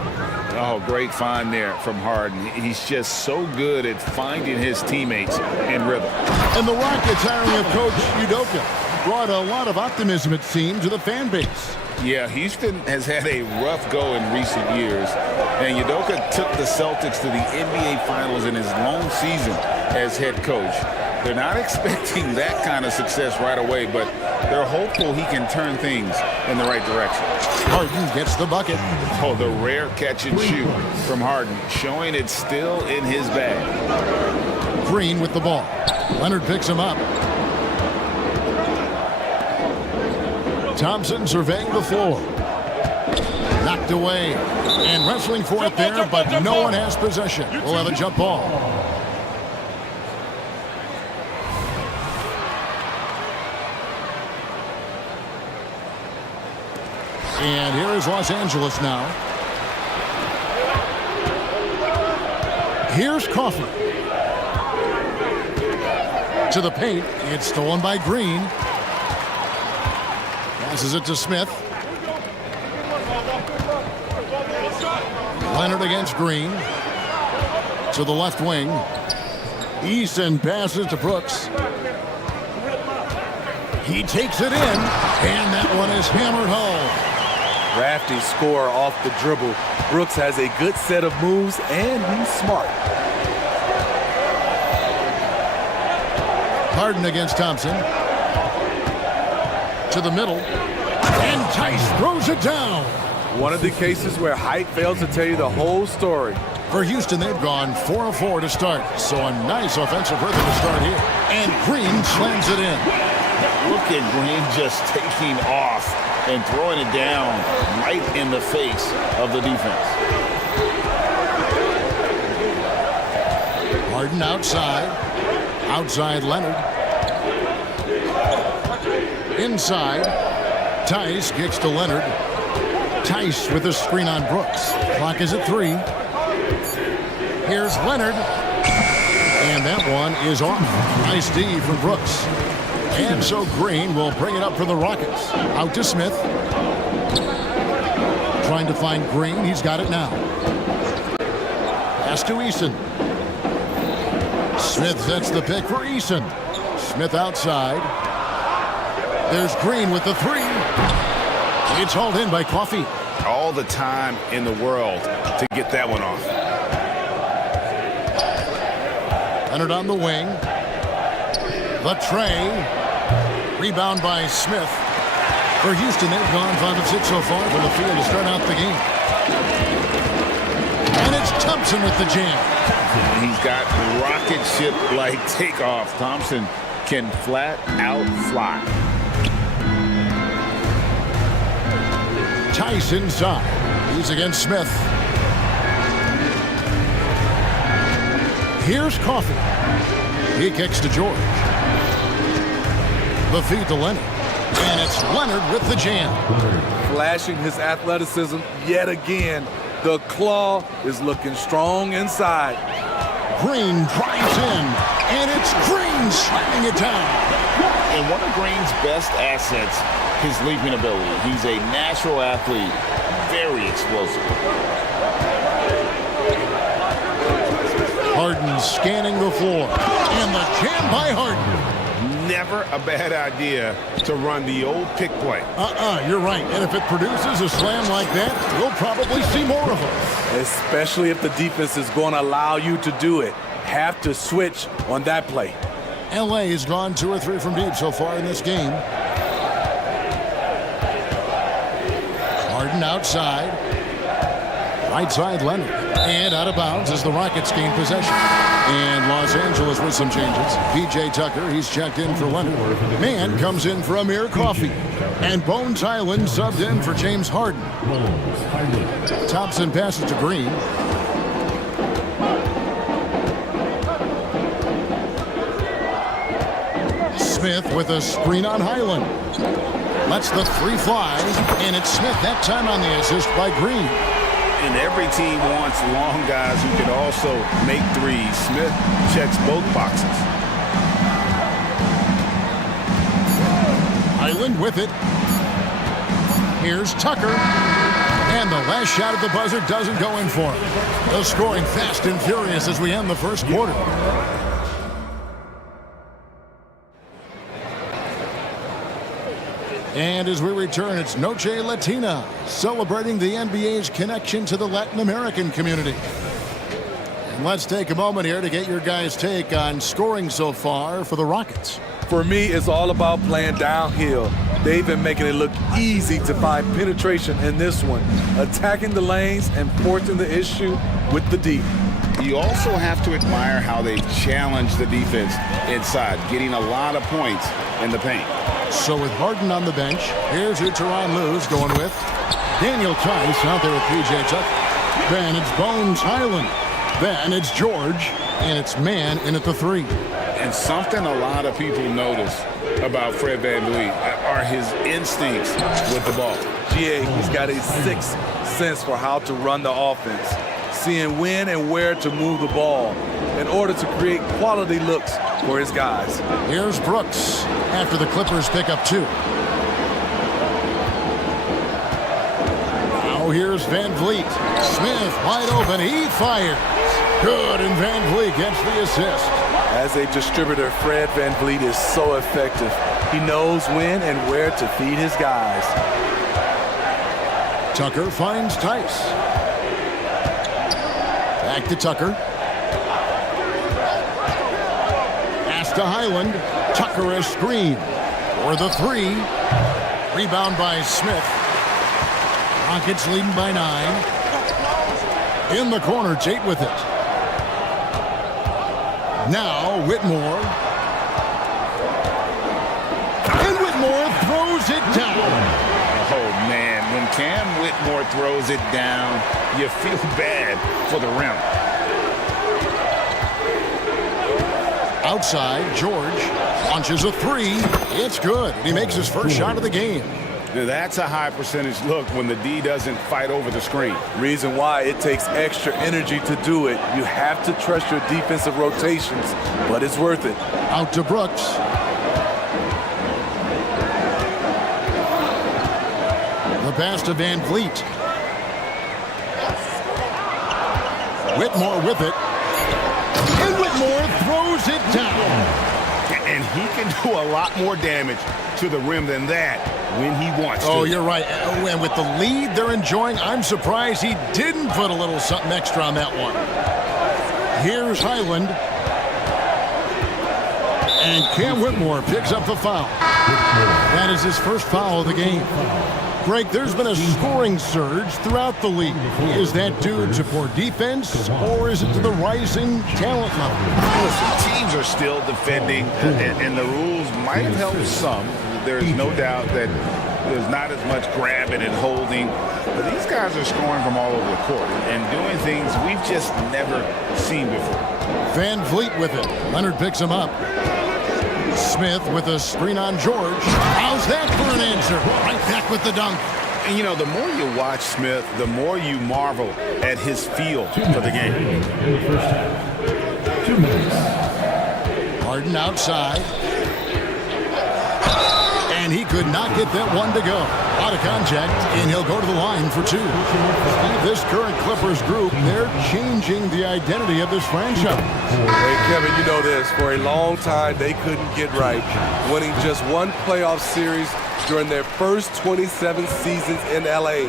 Oh, great find there from Harden. He's just so good at finding his teammates in rhythm. And the Rockets hiring of Coach Udoka brought a lot of optimism, it seemed, to the fan base. Yeah, Houston has had a rough go in recent years, and Udoka took the Celtics to the NBA Finals in his long season as head coach. They're not expecting that kind of success right away, but they're hopeful he can turn things in the right direction. Harden gets the bucket. Oh, the rare catch and shoot from Harden, showing it's still in his bag. Green with the ball. Leonard picks him up. Thompson surveying the floor. Knocked away. And wrestling for it there, but no one has possession. We'll have a jump ball. And here is Los Angeles now. Here's Coffey. To the paint. It's stolen by Green. Passes it to Smith. Leonard against Green. To the left wing. Easton passes to Brooks. He takes it in. And that one is hammered home. Crafty score off the dribble. Brooks has a good set of moves, and he's smart. Harden against Thompson. To the middle. And Tice throws it down. One of the cases where height fails to tell you the whole story. For Houston, they've gone 4 of 4 to start. So a nice offensive rhythm to start here. And Green slams it in. Look at Green just taking off and throwing it down right in the face of the defense. Harden outside. Outside Leonard. Inside. Tice gets to Leonard. Tice with a screen on Brooks. Clock is at 3. Here's Leonard. And that one is off. Nice D from Brooks. And so Green will bring it up for the Rockets. Out to Smith. Trying to find Green. He's got it now. Pass to Easton. Smith sets the pick for Easton. Smith outside. There's Green with the 3. It's hauled in by Coffey. All the time in the world to get that one off. Leonard on the wing. The tray. Rebound by Smith. For Houston, they've gone 5 of 6 so far from the field to start out the game. And it's Thompson with the jam. He's got rocket ship-like takeoff. Thompson can flat out fly. Tice inside. He's against Smith. Here's Coffey. He kicks to George. The feed to Leonard. And it's Leonard with the jam. Flashing his athleticism yet again. The claw is looking strong inside. Green drives in. And it's Green slamming it down. And one of Green's best assets, his leaping ability. He's a natural athlete. Very explosive. Harden scanning the floor. And the jam by Harden. Never a bad idea to run the old pick play. You're right. And if it produces a slam like that, we'll probably see more of them. Especially if the defense is going to allow you to do it. Have to switch on that play. LA has gone 2 or 3 from deep so far in this game. Harden outside. Right side Leonard. And out of bounds as the Rockets gain possession. And Los Angeles with some changes. P.J. Tucker, he's checked in for Leonard. Man comes in for Amir Coffey. And Bones Highland subbed in for James Harden. Thompson passes to Green. Smith with a screen on Highland. Lets the 3 fly. And it's Smith that time on the assist by Green. And every team wants long guys who can also make threes. Smith checks both boxes. Highland with it. Here's Tucker. And the last shot at the buzzer doesn't go in for him. The scoring fast and furious as we end the first quarter. And as we return, it's Noche Latina, celebrating the NBA's connection to the Latin American community. And let's take a moment here to get your guys' take on scoring so far for the Rockets. For me, it's all about playing downhill. They've been making it look easy to find penetration in this one, attacking the lanes and forcing the issue with the D. You also have to admire how they challenge the defense inside, getting a lot of points in the paint. So with Harden on the bench, here's who Tyronn Lue's going with. Daniel Tice out there with P.J. Tucker. Then it's Bones Highland. Then it's George. And it's Man in at the 3. And something a lot of people notice about Fred VanVleet are his instincts with the ball. GA, he's got a sixth sense for how to run the offense, seeing when and where to move the ball in order to create quality looks for his guys. Here's Brooks after the Clippers pick up 2. Now here's VanVleet. Smith wide open. He fires. Good, and VanVleet gets the assist. As a distributor, Fred VanVleet is so effective. He knows when and where to feed his guys. Tucker finds Tice. Back to Tucker. To Highland. Tucker a screen for the 3. Rebound by Smith. Rockets leading by 9. In the corner, Tate with it. Now Whitmore. And Whitmore throws it down. Oh, man, when Cam Whitmore throws it down, you feel bad for the rim. Outside, George launches a 3. It's good. He makes his first shot of the game. That's a high percentage look when the D doesn't fight over the screen. Reason why it takes extra energy to do it. You have to trust your defensive rotations, but it's worth it. Out to Brooks. The pass to VanVleet. Whitmore with it. And Whitmore throws it down. And he can do a lot more damage to the rim than that when he wants to. Oh, you're right. And with the lead they're enjoying, I'm surprised he didn't put a little something extra on that one. Here's Highland. And Cam Whitmore picks up the foul. That is his first foul of the game. Greg, there's been a scoring surge throughout the league. Is that due to poor defense, or is it to the rising talent level? Listen, teams are still defending, and the rules might have helped some. There is no doubt that there's not as much grabbing and holding, but these guys are scoring from all over the court and doing things we've just never seen before. VanVleet with it. Leonard picks him up. Smith with a screen on George. How's that for an answer? Right back with the dunk. And, you know, the more you watch Smith, the more you marvel at his feel for the game. In the first half. 2 minutes. Harden outside. And he could not get that one to go. Out of contact, and he'll go to the line for two. This current Clippers group, they're changing the identity of this franchise. Hey, Kevin, you know this. For a long time, they couldn't get right, winning just one playoff series during their first 27 seasons in L.A.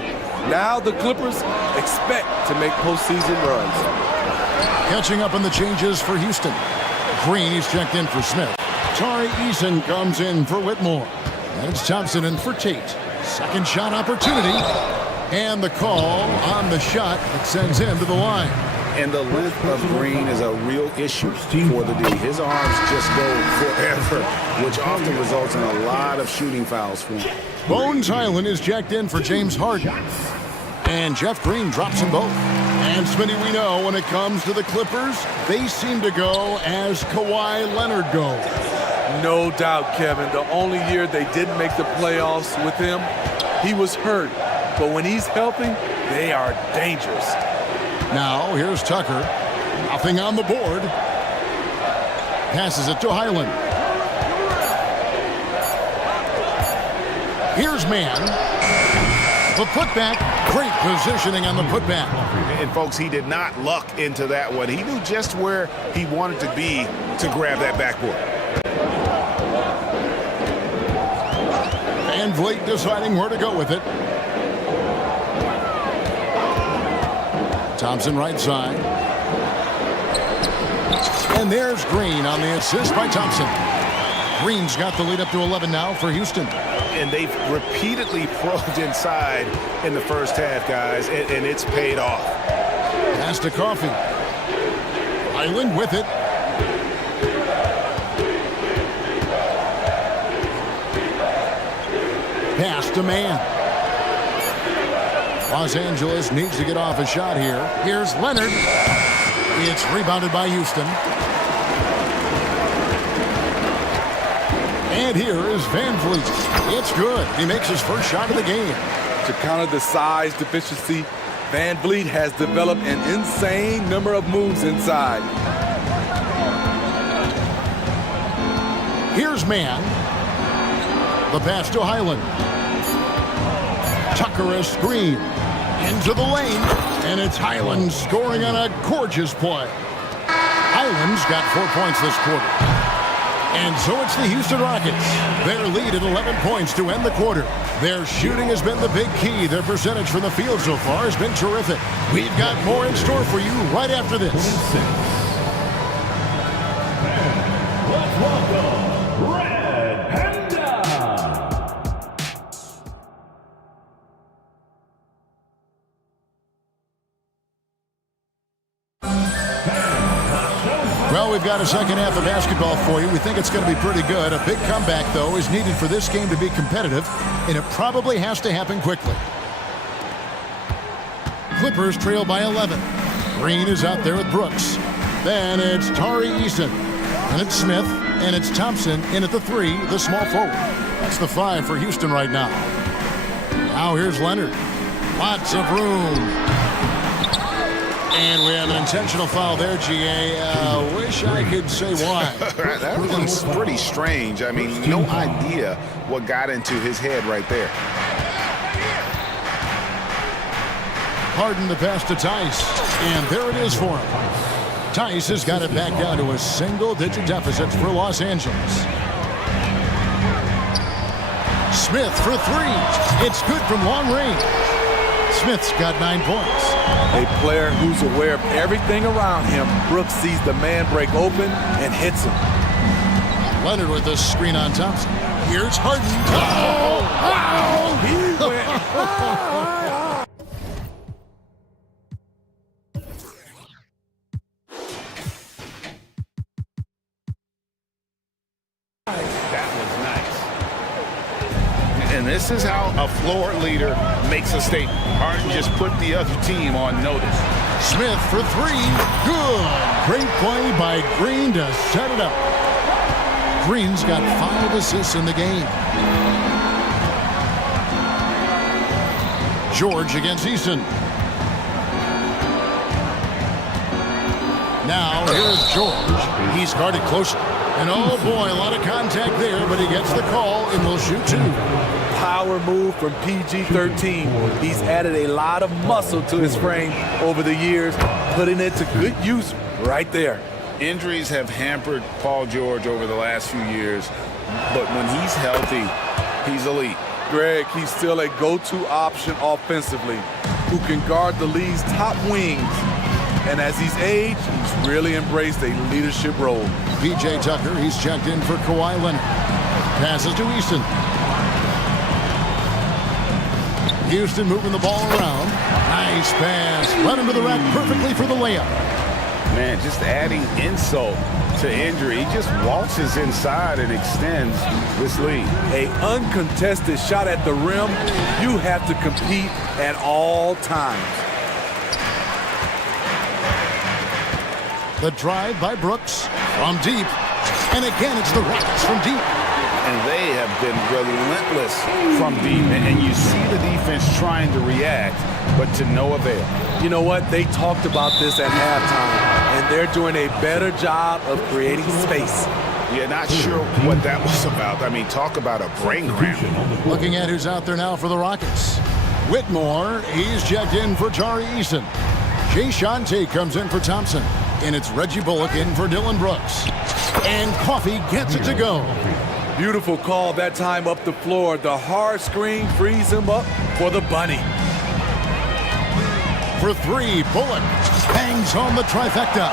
Now the Clippers expect to make postseason runs. Catching up on the changes for Houston. Green is checked in for Smith. Tari Eason comes in for Whitmore. And it's Thompson in for Tate. Second shot opportunity. And the call on the shot that sends him to the line. And the length of Green is a real issue for the D. His arms just go forever, which often results in a lot of shooting fouls for him. Bones Highland is checked in for James Harden. And Jeff Green drops them both. And Smitty, we know when it comes to the Clippers, they seem to go as Kawhi Leonard goes. No doubt, Kevin. The only year they didn't make the playoffs with him, he was hurt. But when he's healthy, they are dangerous. Now, here's Tucker. Nothing on the board. Passes it to Highland. Here's Mann. The putback. Great positioning on the putback. And, folks, he did not luck into that one. He knew just where he wanted to be to grab that backboard. Van Vliet deciding where to go with it. Thompson right side. And there's Green on the assist by Thompson. Green's got the lead up to 11 now for Houston. And they've repeatedly probed inside in the first half, guys, and it's paid off. Pass to Coffey. Highland with it. Pass to Mann. Los Angeles needs to get off a shot here. Here's Leonard. It's rebounded by Houston. And here is Van Vliet. It's good. He makes his first shot of the game. To counter the size deficiency, Van Vliet has developed an insane number of moves inside. Here's Mann. The pass to Highland. Tucker a screen. Into the lane. And it's Highland scoring on a gorgeous play. Highland's got 4 points this quarter. And so it's the Houston Rockets. Their lead at 11 points to end the quarter. Their shooting has been the big key. Their percentage from the field so far has been terrific. We've got more in store for you right after this. Let's welcome Red Panda. Well, we've got a second half of basketball for you. We think it's going to be pretty good. A big comeback, though, is needed for this game to be competitive, and it probably has to happen quickly. Clippers trail by 11. Green is out there with Brooks. Then it's Tari Eason. And it's Smith. And it's Thompson in at the 3, the small forward. That's the 5 for Houston right now. Now here's Leonard. Lots of room. And we have an intentional foul there, GA. Wish I could say why. That one's pretty strange. I mean, no idea what got into his head right there. Harden the pass to Tice. And there it is for him. Tice has got it back down to a single-digit deficit for Los Angeles. Smith for 3. It's good from long range. Smith's got 9 points. A player who's aware of everything around him. Brooks sees the man break open and hits him. Leonard with the screen on Thompson. Here's Harden. He went. And this is how a floor leader makes a statement. Harden just put the other team on notice. Smith for 3. Good. Great play by Green to set it up. Green's got 5 assists in the game. George against Eason. Now, here's George. He's guarded closely. And oh boy, a lot of contact there, but he gets the call and will shoot two. Power move from PG-13. He's added a lot of muscle to his frame over the years, putting it to good use right there. Injuries have hampered Paul George over the last few years, but when he's healthy, he's elite. Greg, he's still a go-to option offensively, who can guard the league's top wings. And as he's aged, he's really embraced a leadership role. P.J. Tucker, he's checked in for Kawhi Leonard. Passes to Easton. Houston moving the ball around. Nice pass. Led him to the rack perfectly for the layup. Man, just adding insult to injury. He just waltzes inside and extends this lead. A uncontested shot at the rim. You have to compete at all times. The drive by Brooks from deep. And again, it's the Rockets from deep. And they have been relentless from deep. And you see the defense trying to react, but to no avail. You know what? They talked about this at halftime, and they're doing a better job of creating space. Yeah, not sure what that was about. I mean, talk about a brain cramp. Looking at who's out there now for the Rockets. Whitmore, he's checked in for Tari Eason. Jay Shante comes in for Thompson. And it's Reggie Bullock in for Dylan Brooks. And Coffey gets it to go. Beautiful call that time up the floor. The hard screen frees him up for the bunny. For three, Bullock bangs home the trifecta.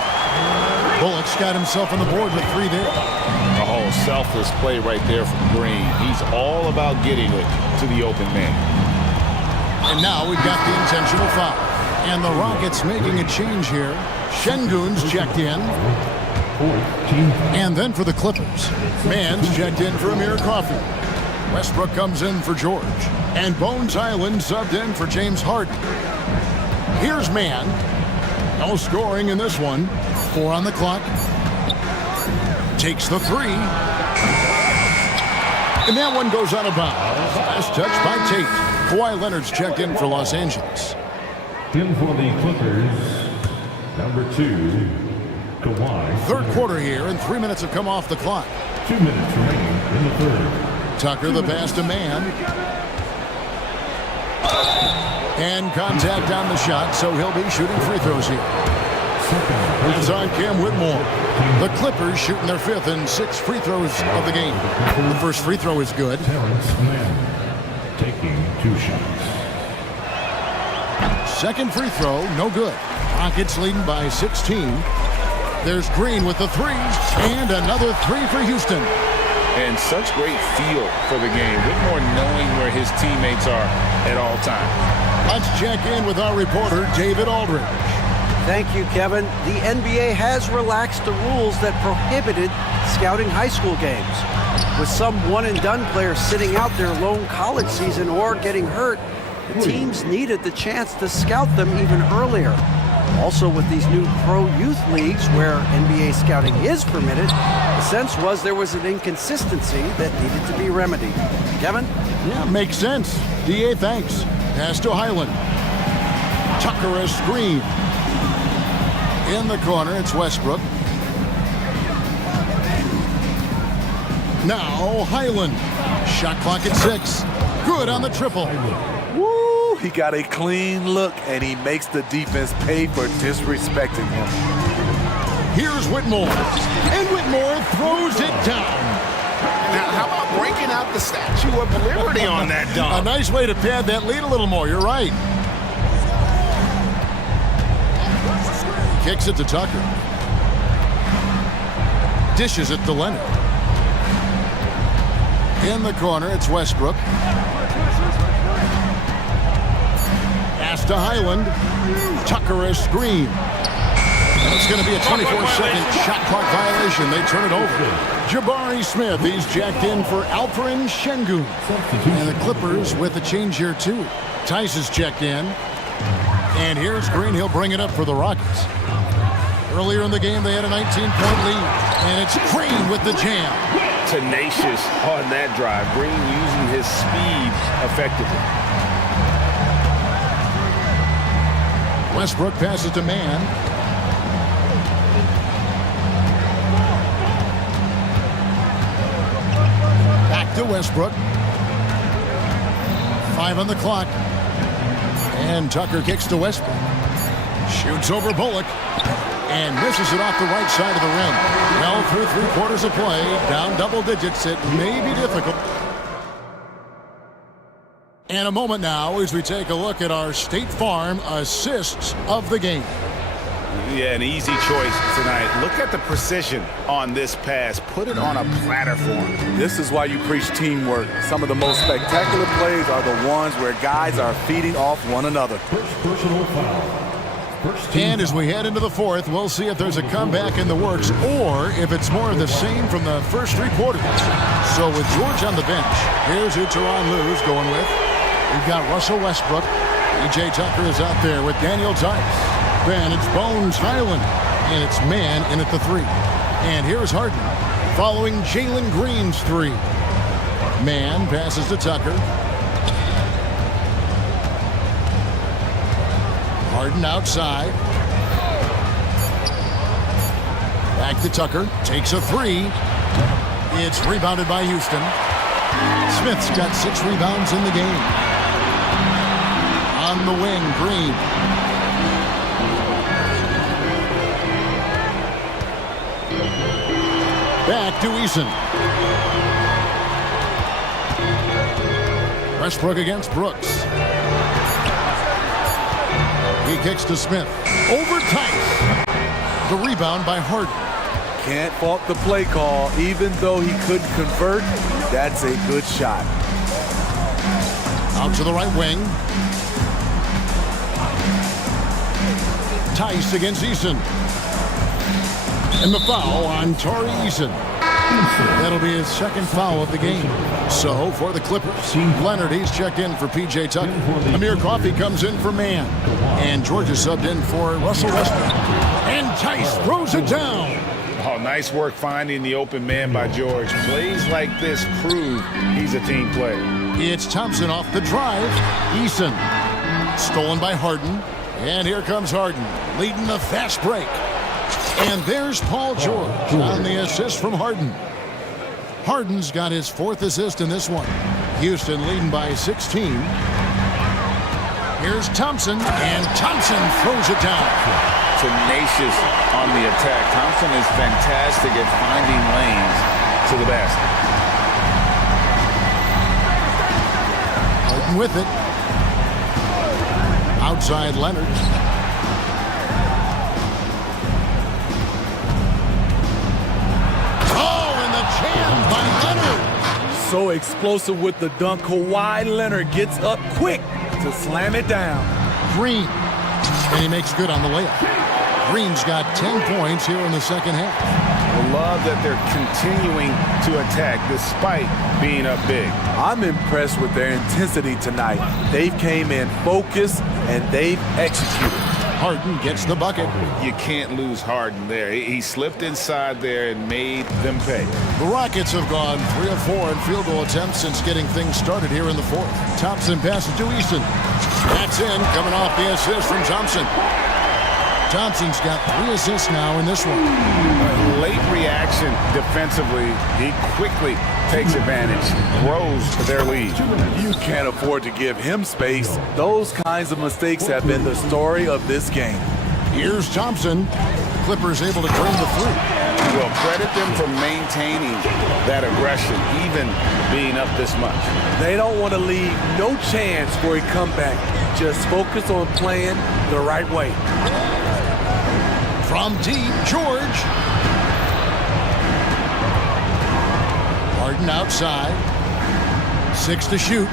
Bullock's got himself on the board with three there. Oh, selfless play right there from Green. He's all about getting it to the open man. And now we've got the intentional foul. And the Rockets making a change here. Şengün's checked in. And then for the Clippers, Mann's checked in for Amir Coffey. Westbrook comes in for George. And Bones Island subbed in for James Harden. Here's Mann. No scoring in this one. 4 on the clock. Takes the three. And that one goes out of bounds. Last touch by Tate. Kawhi Leonard's checked in for Los Angeles. In for the Clippers, number 2, Kawhi. Third quarter here, and 3 minutes have come off the clock. 2 minutes remaining in the third. Tucker, the pass to Mann. And contact on the shot, so he'll be shooting free throws here. It's on Cam Whitmore. The Clippers shooting their 5th and 6th free throws of the game. The first free throw is good. Terrence Mann taking 2 shots. Second free throw, no good. Rockets leading by 16. There's Green with the three, and another three for Houston. And such great feel for the game. Whitmore knowing where his teammates are at all times. Let's check in with our reporter, David Aldridge. Thank you, Kevin. The NBA has relaxed the rules that prohibited scouting high school games. With some one-and-done players sitting out their lone college season or getting hurt, the teams needed the chance to scout them even earlier. Also, with these new pro youth leagues where NBA scouting is permitted, the sense was there was an inconsistency that needed to be remedied. Kevin? Yeah, makes sense. DA, thanks. Pass to Highland. Tucker a screen. In the corner, it's Westbrook. Now Highland. Shot clock at 6. Good on the triple. Woo! He got a clean look, and he makes the defense pay for disrespecting him. Here's Whitmore. And Whitmore throws it down. Now, how about breaking out the Statue of Liberty on that dunk? A nice way to pad that lead a little more. You're right. Kicks it to Tucker. Dishes it to Leonard. In the corner, it's Westbrook. Pass to Highland. Tucker a screen. And it's going to be a 24-second shot clock violation. They turn it over. Jabari Smith, he's jacked in for Alperen Şengün. And the Clippers with a change here, too. Tice is checked in. And here's Green. He'll bring it up for the Rockets. Earlier in the game, they had a 19-point lead. And it's Green with the jam. Tenacious on that drive. Green using his speed effectively. Westbrook passes to Mann. Westbrook. 5 on the clock. And Tucker kicks to Westbrook. Shoots over Bullock. And misses it off the right side of the rim. Well, through 3/4 of play, down double digits, it may be difficult. And a moment now as we take a look at our State Farm assists of the game. Yeah, an easy choice tonight. Look at the precision on this pass. Put it on a platter for him. This is why you preach teamwork. Some of the most spectacular plays are the ones where guys are feeding off one another. First personal foul. And as we head into the fourth, we'll see if there's a comeback in the works or if it's more of the same from the first 3 quarters. So with George on the bench, here's who Teron Lue's going with. We've got Russell Westbrook. E.J. Tucker is out there with Daniel Tice. Then it's Bones Highland. And it's Man in at the 3. And here's Harden following Jalen Green's 3. Man passes to Tucker. Harden outside. Back to Tucker. Takes a 3. It's rebounded by Houston. Smith's got 6 rebounds in the game. On the wing, Green. Back to Eason. Westbrook against Brooks. He kicks to Smith. Over Tice. The rebound by Harden. Can't fault the play call. Even though he couldn't convert, that's a good shot. Out to the right wing. Tice against Eason. And the foul on Tari Eason. That'll be his second foul of the game. So for the Clippers, Leonard, he's checked in for P.J. Tucker. Amir Coffey comes in for Man. And George is subbed in for Russell Westbrook. And Tice throws it down. Oh, nice work finding the open man by George. Plays like this prove he's a team player. It's Thompson off the drive. Eason. Stolen by Harden. And here comes Harden, leading the fast break. And there's Paul George on the assist from Harden. Harden's got his 4th assist in this one. Houston leading by 16. Here's Thompson, and Thompson throws it down. Tenacious on the attack. Thompson is fantastic at finding lanes to the basket. Harden with it. Outside Leonard. So explosive with the dunk. Kawhi Leonard gets up quick to slam it down. Green. And he makes good on the layup. Green's got 10 points here in the second half. I love that they're continuing to attack despite being up big. I'm impressed with their intensity tonight. They've came in focused and they've executed. Harden gets the bucket. You can't lose Harden there. He slipped inside there and made them pay. The Rockets have gone 3 of 4 in field goal attempts since getting things started here in the fourth. Thompson passes to Easton. That's in, coming off the assist from Thompson. Thompson's got 3 assists now in this one. Late reaction defensively. He quickly takes advantage, grows their lead. You can't afford to give him space. Those kinds of mistakes have been the story of this game. Here's Thompson. Clippers able to drain the 3. Well, credit them for maintaining that aggression, even being up this much. They don't want to leave no chance for a comeback. Just focus on playing the right way. From deep, George. Harden outside. 6 to shoot.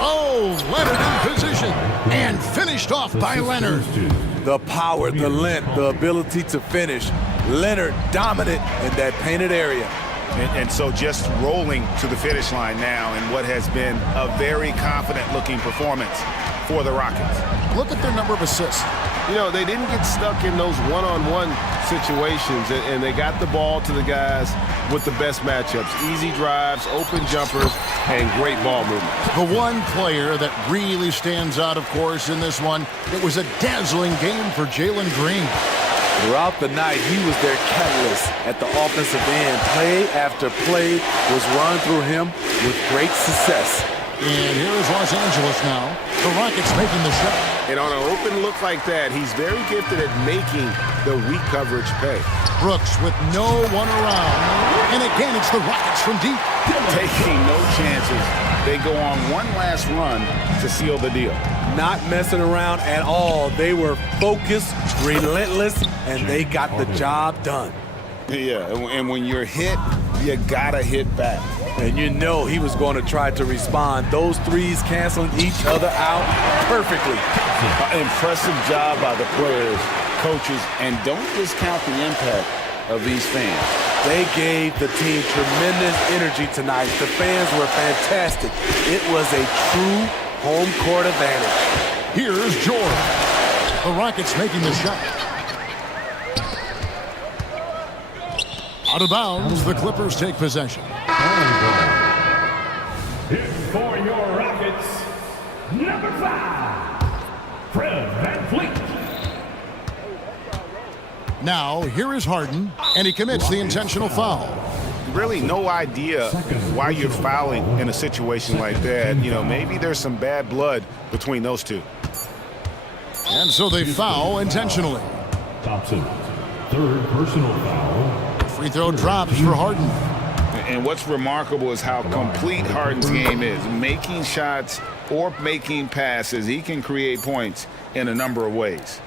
Oh, Leonard in position. And finished off by Leonard. The power, the length, the ability to finish. Leonard dominant in that painted area. And so just rolling to the finish line now in what has been a very confident-looking performance for the Rockets. Look at their number of assists. You know, they didn't get stuck in those one-on-one situations, and they got the ball to the guys with the best matchups. Easy drives, open jumpers, and great ball movement. The one player that really stands out, of course, in this one, it was a dazzling game for Jalen Green. Throughout the night, he was their catalyst at the offensive end. Play after play was run through him with great success. And here is Los Angeles now. The Rockets making the shot. And on an open look like that, he's very gifted at making the weak coverage pay. Brooks with no one around. And again, it's the Rockets from deep. Taking no chances. They go on one last run to seal the deal. Not messing around at all. They were focused, relentless, and they got the job done. Yeah, and when you're hit, you gotta hit back. And you know he was going to try to respond. Those threes canceling each other out perfectly. Impressive job by the players, coaches, and don't discount the impact of these fans. They gave the team tremendous energy tonight. The fans were fantastic. It was a true home court advantage. Here's Jordan. The Rockets making the shot. Out of bounds, the Clippers take possession. Here for your Rockets, number 5, Fred VanVleet. Now, here is Harden, and he commits the intentional foul. Really no idea why you're fouling in a situation like that. You know, maybe there's some bad blood between those two. And so they foul intentionally. Thompson, third personal foul. Free throw drops for Harden. And what's remarkable is how complete Harden's game is. Making shots or making passes, he can create points in a number of ways.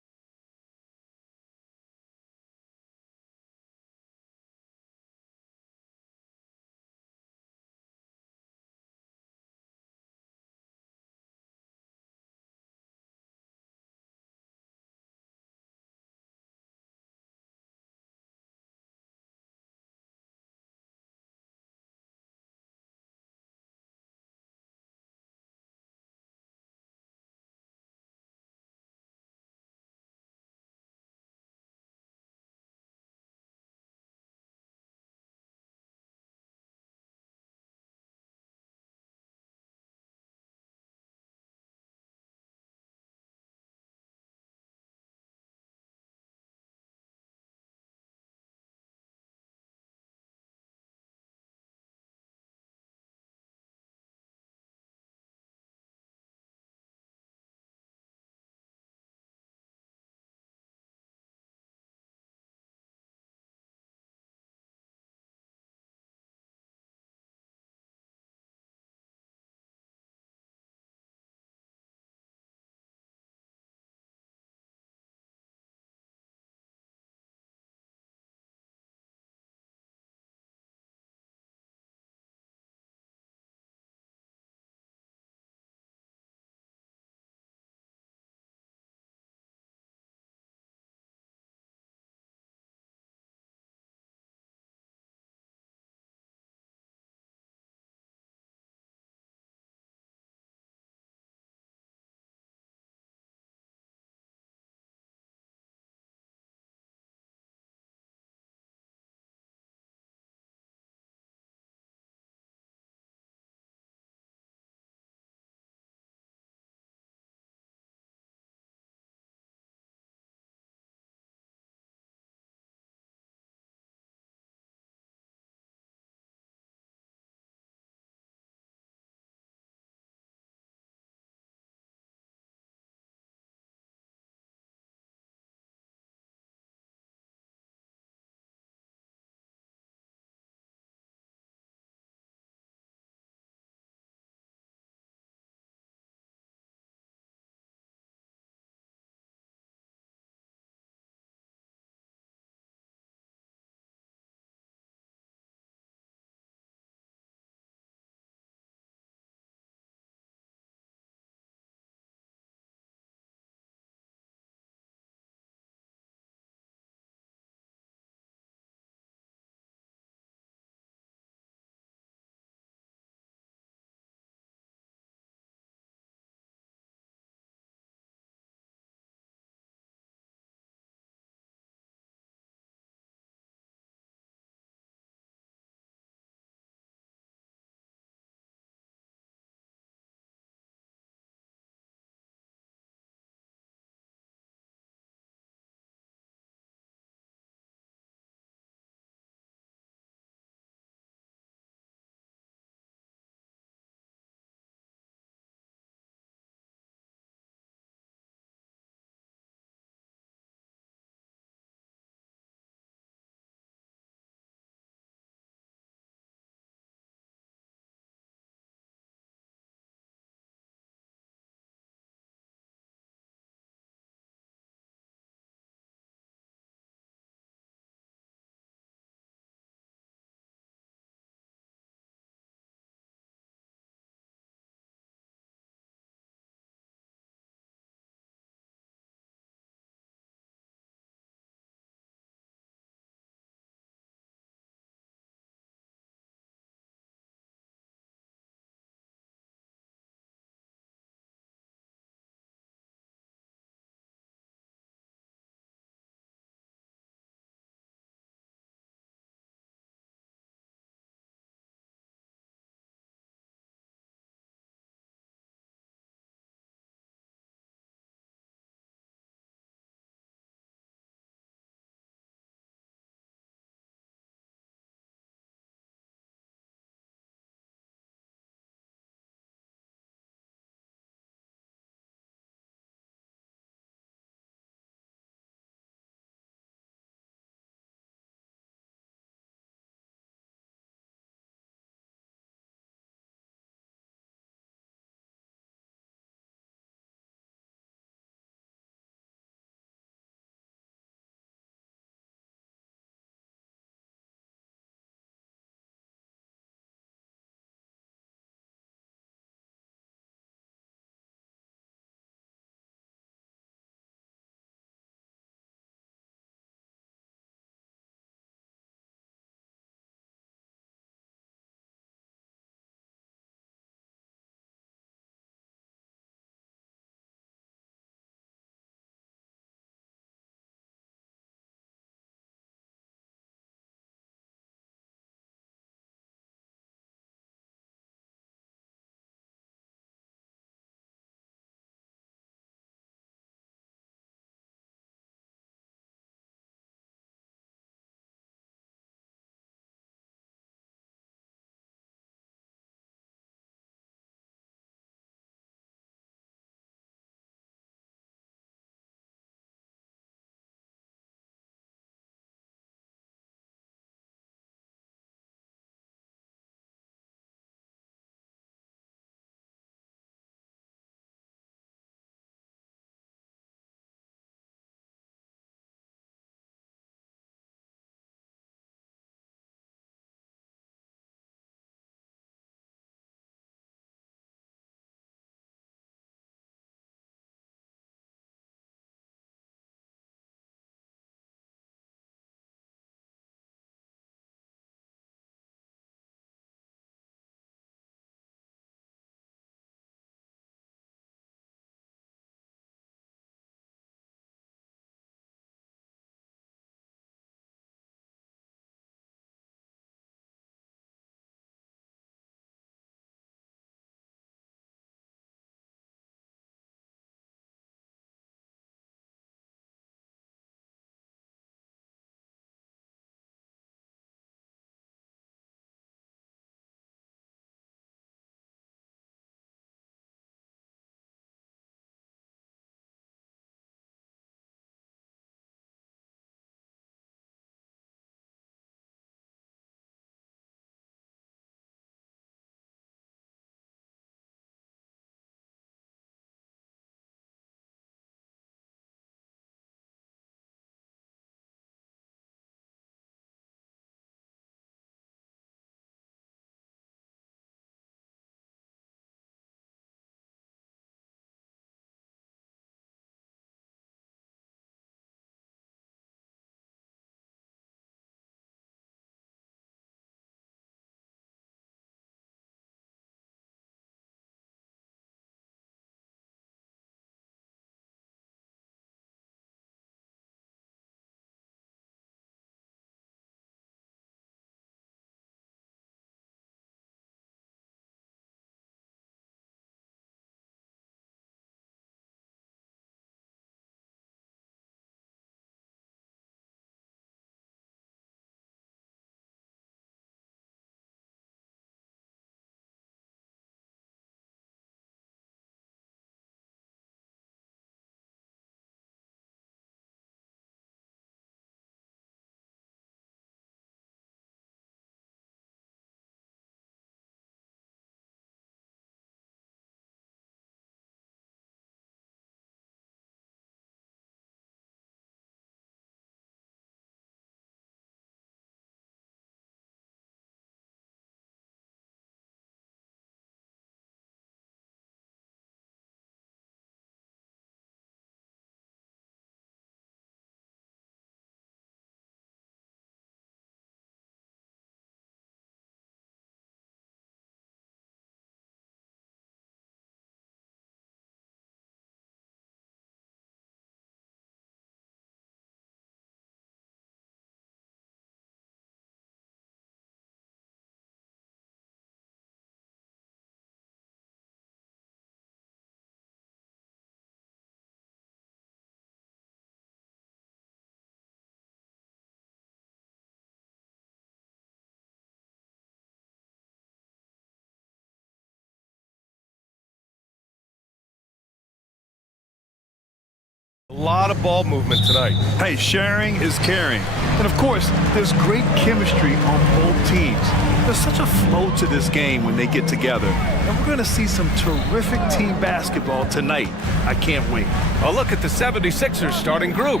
A lot of ball movement tonight. Hey, sharing is caring. And of course, there's great chemistry on both teams. There's such a flow to this game when they get together. And we're going to see some terrific team basketball tonight. I can't wait. A look at the 76ers starting group.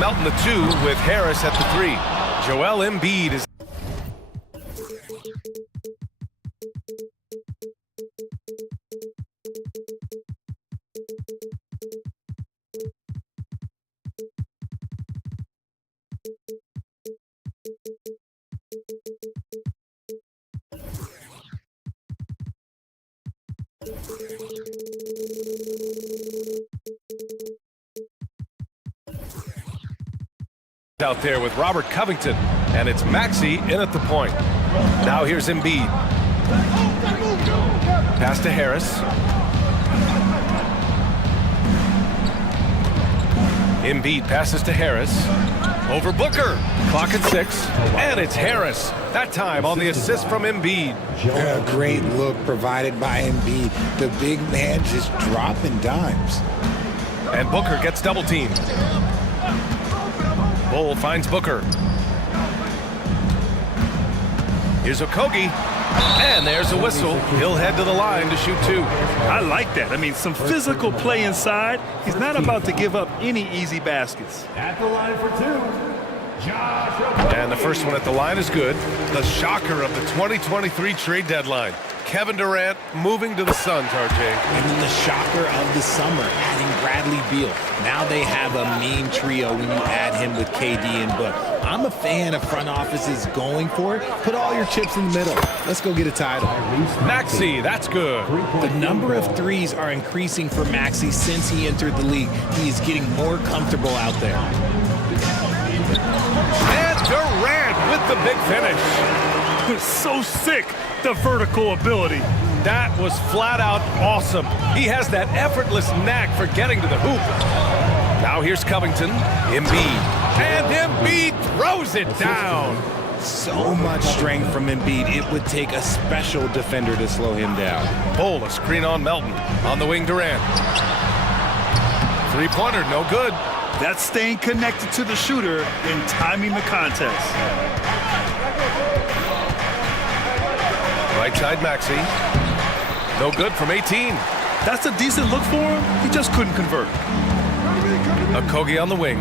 Melton the 2 with Harris at the 3. Joel Embiid is out there with Robert Covington, and it's Maxey in at the point. Now here's Embiid. Pass to Harris. Embiid passes to Harris. Over Booker. Clock at 6. And it's Harris. That time on the assist from Embiid. A great look provided by Embiid. The big man just dropping dimes. And Booker gets double teamed. Bull finds Booker. Here's Okogie. And there's a whistle. He'll head to the line to shoot 2. I like that. I mean, some physical play inside. He's not about to give up any easy baskets. At the line for 2, Josh. And the first one at the line is good. The shocker of the 2023 trade deadline. Kevin Durant moving to the Suns, RJ. And then the shocker of the summer, adding Bradley Beal. Now they have a mean trio when you add him with KD and Book. I'm a fan of front offices going for it. Put all your chips in the middle. Let's go get a title. Maxey, that's good. The number of threes are increasing for Maxey since he entered the league. He is getting more comfortable out there. And Durant with the big finish. So sick, the vertical ability. That was flat out awesome. He has that effortless knack for getting to the hoop. Now here's Covington. Embiid. And Embiid throws it down. So much strength from Embiid. It would take a special defender to slow him down. Bull, a screen on Melton. On the wing, Durant. Three-pointer, no good. That's staying connected to the shooter and timing the contest. Right side, Maxey. No good from 18. That's a decent look for him. He just couldn't convert. Okogie on the wing.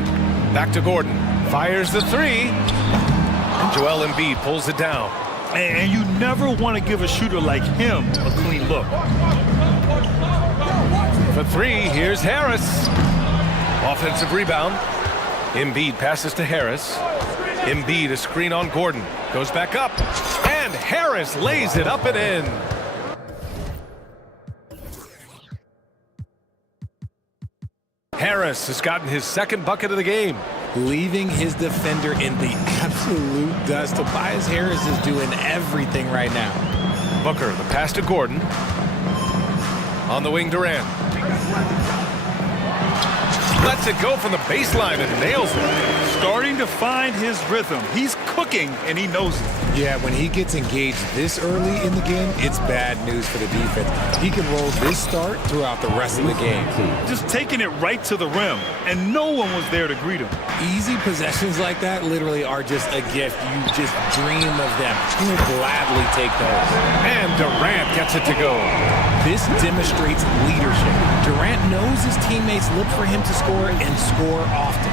Back to Gordon. Fires the 3. And Joel Embiid pulls it down. And you never want to give a shooter like him a clean look. For 3, here's Harris. Offensive rebound. Embiid passes to Harris. Embiid, a screen on Gordon. Goes back up. And Harris lays it up and in. Harris has gotten his second bucket of the game. Leaving his defender in the absolute dust. Tobias Harris is doing everything right now. Booker, the pass to Gordon. On the wing, Durant. Lets it go from the baseline and nails it. Starting to find his rhythm. He's cooking, and he knows it. Yeah, when he gets engaged this early in the game, it's bad news for the defense. He can roll this start throughout the rest of the game. Just taking it right to the rim, and no one was there to greet him. Easy possessions like that literally are just a gift. You just dream of them. You will gladly take those. And Durant gets it to go. This demonstrates leadership. Durant knows his teammates look for him to score and score often.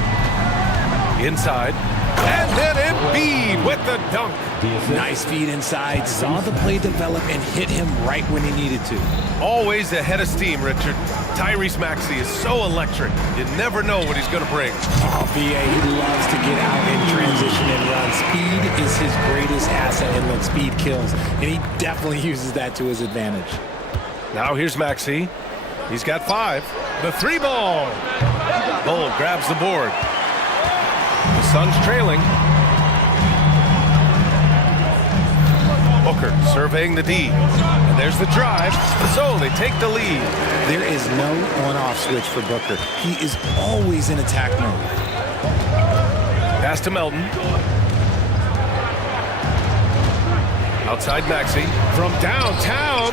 Inside. And then Embiid with the dunk. Nice feed inside. Saw the play develop and hit him right when he needed to. Always ahead of steam, Richard. Tyrese Maxey is so electric. You never know what he's going to bring. Oh, BA, he loves to get out in transition and run. Speed is his greatest asset, and look, speed kills. And he definitely uses that to his advantage. Now here's Maxey. He's got 5. The 3 ball. Bull grabs the board. The Suns trailing. Booker surveying the D. And there's the drive. So they take the lead. There is no on-off switch for Booker. He is always in attack mode. Pass to Melton. Outside Maxey. From downtown.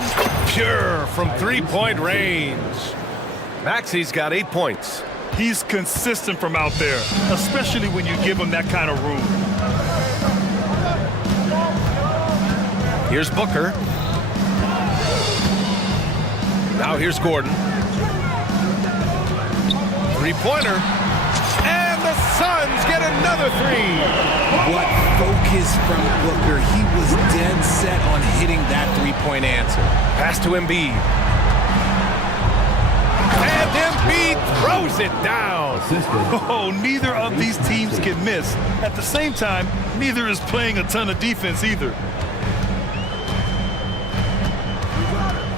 Pure from 3-point range. Maxey's got 8 points. He's consistent from out there, especially when you give him that kind of room. Here's Booker. Now here's Gordon. Three-pointer. And the Suns get another three. What focus from Booker. He was dead set on hitting that three-point answer. Pass to Embiid. And Embiid throws it down. Oh, neither of these teams can miss. At the same time, neither is playing a ton of defense either.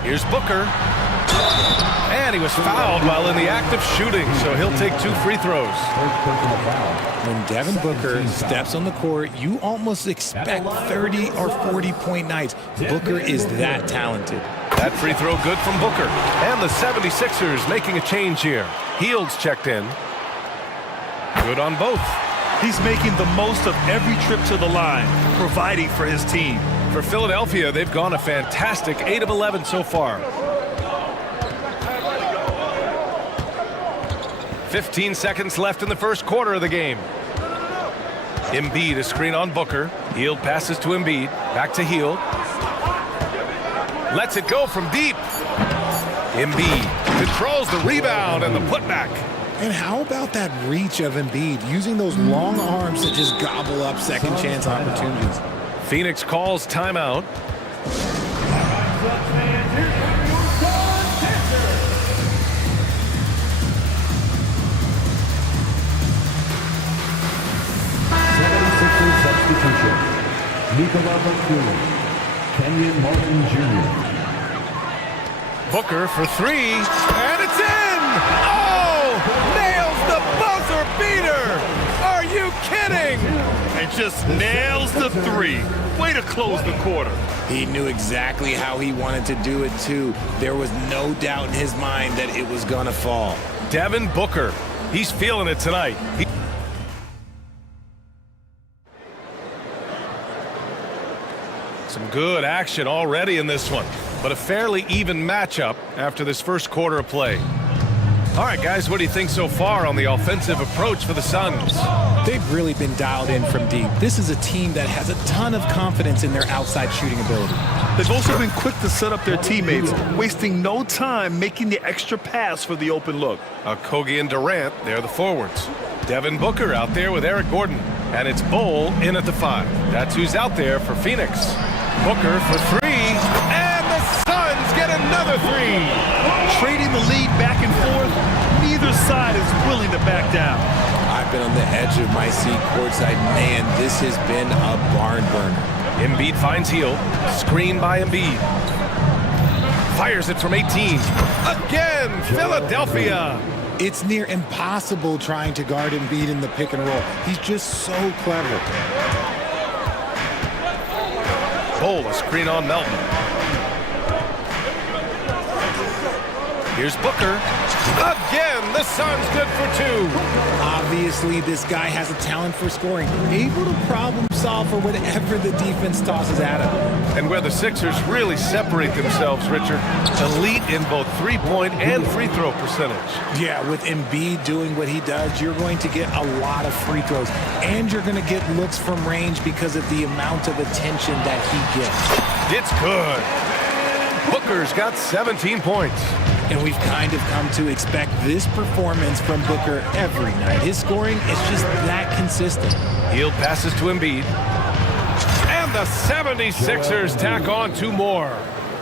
Here's Booker. And he was fouled while in the act of shooting, so he'll take 2 free throws. When Devin Booker steps on the court, you almost expect 30 or 40-point nights. Booker is that talented. That free throw good from Booker. And the 76ers making a change here. Heald's checked in. Good on both. He's making the most of every trip to the line, providing for his team. For Philadelphia, they've gone a fantastic 8 of 11 so far. 15 seconds left in the first quarter of the game. Embiid, a screen on Booker. Hield passes to Embiid. Back to Hield. Lets it go from deep. Embiid controls the rebound and the putback. And how about that reach of Embiid, using those long arms to just gobble up second chance opportunities? Phoenix calls timeout. Substitution. Nikola Batum, Kenyon Martin Jr. Booker for three, and it's in! Oh! Nails the buzzer beater! Are you kidding? And just nails the three. Way to close the quarter. He knew exactly how he wanted to do it, too. There was no doubt in his mind that it was going to fall. Devin Booker, he's feeling it tonight. Some good action already in this one, but a fairly even matchup after this first quarter of play. All right, guys, what do you think so far on the offensive approach for the Suns? They've really been dialed in from deep. This is a team that has a ton of confidence in their outside shooting ability. They've also been quick to set up their teammates, wasting no time making the extra pass for the open look. Kogi and Durant, they're the forwards. Devin Booker out there with Eric Gordon. And it's Bol in at the 5. That's who's out there for Phoenix. Booker for three, and the Suns get another three. Trading the lead back and forth, neither side is willing to back down. I've been on the edge of my seat courtside. Man, this has been a barn burner. Embiid finds Hield. Screen by Embiid. Fires it from 18. Again, Philadelphia. It's near impossible trying to guard Embiid in the pick and roll. He's just so clever. Bol, a screen on Melton. Here's Booker. Again, the Suns good for 2. Obviously, this guy has a talent for scoring, able to problem solve for whatever the defense tosses at him. And where the Sixers really separate themselves, Richard, elite in both three-point and free throw percentage. Yeah, with Embiid doing what he does, you're going to get a lot of free throws, and you're going to get looks from range because of the amount of attention that he gets. It's good. Booker's got 17 points. And we've kind of come to expect this performance from Booker every night. His scoring is just that consistent. Hield passes to Embiid. And the 76ers tack on 2 more.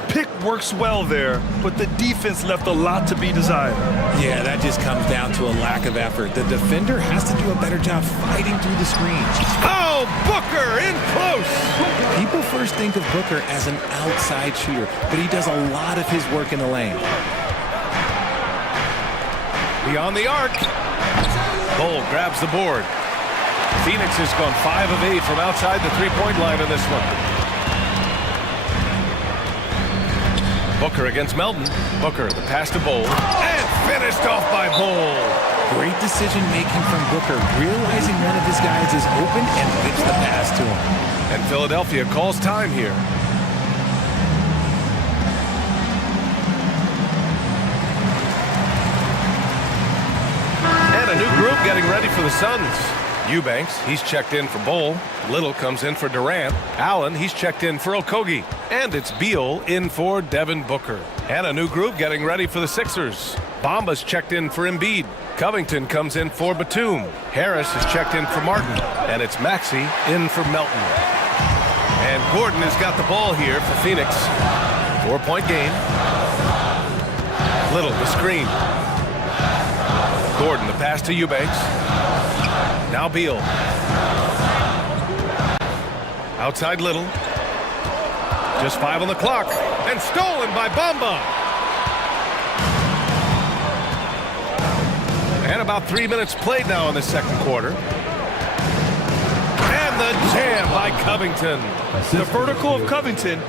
Pick works well there, but the defense left a lot to be desired. Yeah, that just comes down to a lack of effort. The defender has to do a better job fighting through the screens. Oh, Booker in close. People first think of Booker as an outside shooter, but he does a lot of his work in the lane. Beyond the arc. Bol grabs the board. Phoenix has gone 5 of 8 from outside the three-point line in this one. Booker against Melton. Booker, the pass to Bol. And finished off by Bol. Great decision-making from Booker, realizing one of his guys is open and whips the pass to him. And Philadelphia calls time here. getting ready for the Suns. Eubanks, he's checked in for Bull. Little comes in for Durant. Allen, he's checked in for Okogie. And it's Beal in for Devin Booker. And a new group getting ready for the Sixers. Bamba's checked in for Embiid. Covington comes in for Batum. Harris is checked in for Martin. And it's Maxey in for Melton. And Gordon has got the ball here for Phoenix. 4-point game. Little, the screen. Gordon, the pass to Eubanks. Now Beal. Outside Little. Just 5 on the clock. And stolen by Bamba. And about 3 minutes played now in the second quarter. And the jam by Covington. The vertical of Covington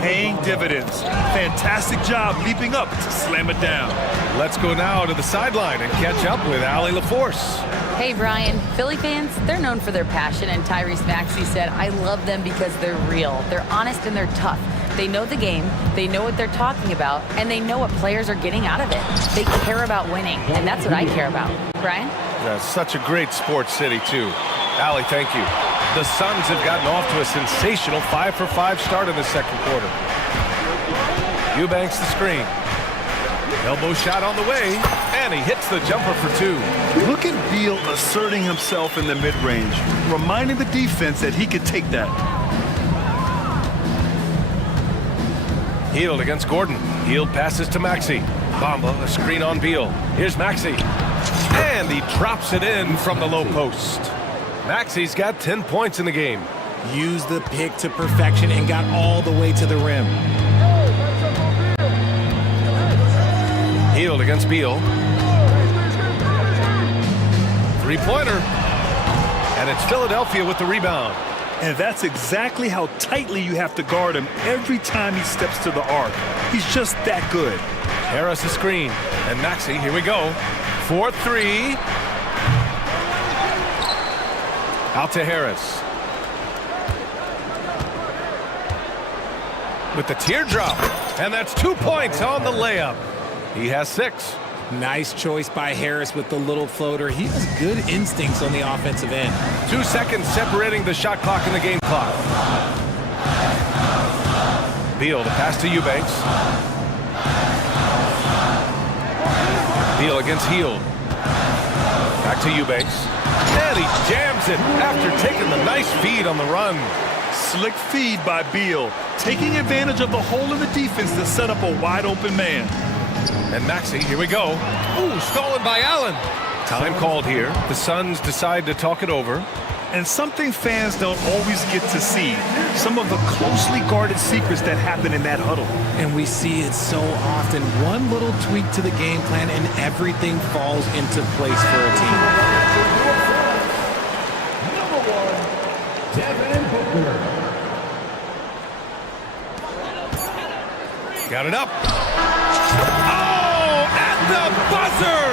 paying dividends. Fantastic job leaping up to slam it down. Let's go now to the sideline and catch up with Allie LaForce. Hey, Brian. Philly fans, they're known for their passion, and Tyrese Maxey said, I love them because they're real. They're honest and they're tough. They know the game, they know what they're talking about, and they know what players are getting out of it. They care about winning, and that's what I care about. Brian? Yeah, such a great sports city, too. Allie, thank you. The Suns have gotten off to a sensational 5-for-5 start in the second quarter. Eubanks the screen. Elbow shot on the way, and he hits the jumper for 2. Look at Beal asserting himself in the mid-range, reminding the defense that he could take that. Hield against Gordon. Hield passes to Maxey. Bamba, a screen on Beal. Here's Maxey. And he drops it in from the low post. Maxey's got 10 points in the game. Used the pick to perfection and got all the way to the rim. Hield against Beal. Three-pointer. And it's Philadelphia with the rebound. And that's exactly how tightly you have to guard him every time he steps to the arc. He's just that good. Harris the screen. And Maxey, here we go. 4-3. Out to Harris. With the teardrop. And that's 2 points on the layup. He has 6. Nice choice by Harris with the little floater. He has good instincts on the offensive end. 2 seconds separating the shot clock and the game clock. Beal, the pass to Eubanks. Beal against Hield. Back to Eubanks. And he jams it after taking the nice feed on the run. Slick feed by Beal, taking advantage of the hole in the defense to set up a wide open man. And Maxey, here we go. Ooh, stolen by Allen. Time called here. The Suns decide to talk it over. And something fans don't always get to see, some of the closely guarded secrets that happen in that huddle. And we see it so often. One little tweak to the game plan and everything falls into place for a team. Number 1, Devin Booker. Got it up. Oh, at the buzzer!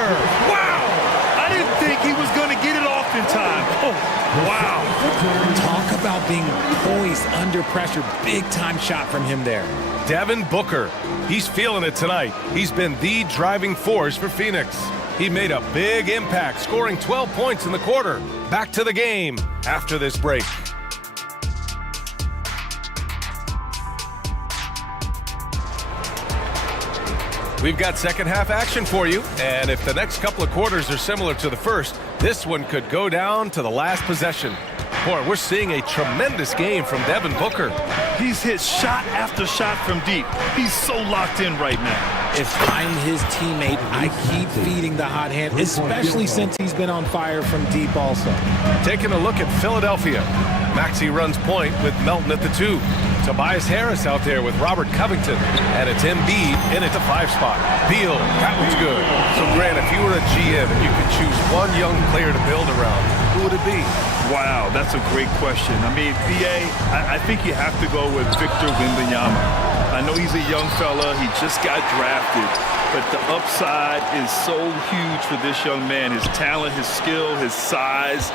Wow! I didn't think he was going to get it off in time. Oh, wow. Talk about being poised under pressure. Big time shot from him there. Devin Booker. He's feeling it tonight. He's been the driving force for Phoenix. He made a big impact, scoring 12 points in the quarter. Back to the game after this break. We've got second half action for you, and if the next couple of quarters are similar to the first, this one could go down to the last possession. Boy, we're seeing a tremendous game from Devin Booker. He's hit shot after shot from deep. He's so locked in right now. If I'm his teammate, I keep feeding the hot hand, especially since he's been on fire from deep also. Taking a look at Philadelphia. Maxey runs point with Melton at the 2. Tobias Harris out there with Robert Covington. And it's Embiid in at the 5 spot. Beal, that was good. So, Grant, if you were a GM and you could choose one young player to build around, who would it be? Wow, that's a great question. I mean, BA, I think you have to go with Victor Wembanyama. I know he's a young fella. He just got drafted. But the upside is so huge for this young man. His talent, his skill, his size.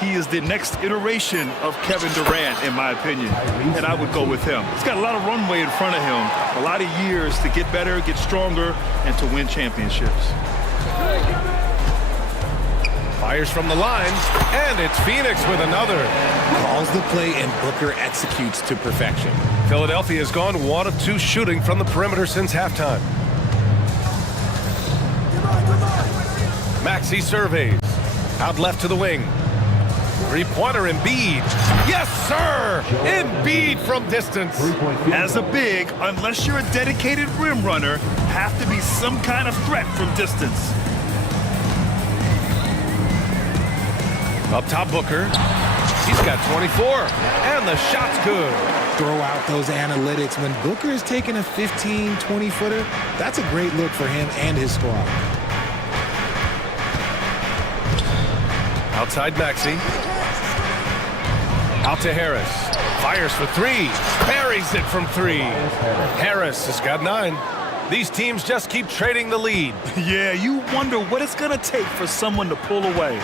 He is the next iteration of Kevin Durant, in my opinion, and I would go with him. He's got a lot of runway in front of him, a lot of years to get better, get stronger, and to win championships. Fires from the line, and it's Phoenix with another. Calls the play, and Booker executes to perfection. Philadelphia has gone 1 of 2 shooting from the perimeter since halftime. Maxey surveys. Out left to the wing. Three-pointer, Embiid. Yes, sir! Embiid from distance. As a big, unless you're a dedicated rim runner, have to be some kind of threat from distance. Up top, Booker. He's got 24, and the shot's good. Throw out those analytics. When Booker is taking a 15, 20-footer, that's a great look for him and his squad. Outside Maxey. Out to Harris. Fires for 3. Buries it from 3. Harris has got 9. These teams just keep trading the lead. Yeah, you wonder what it's going to take for someone to pull away.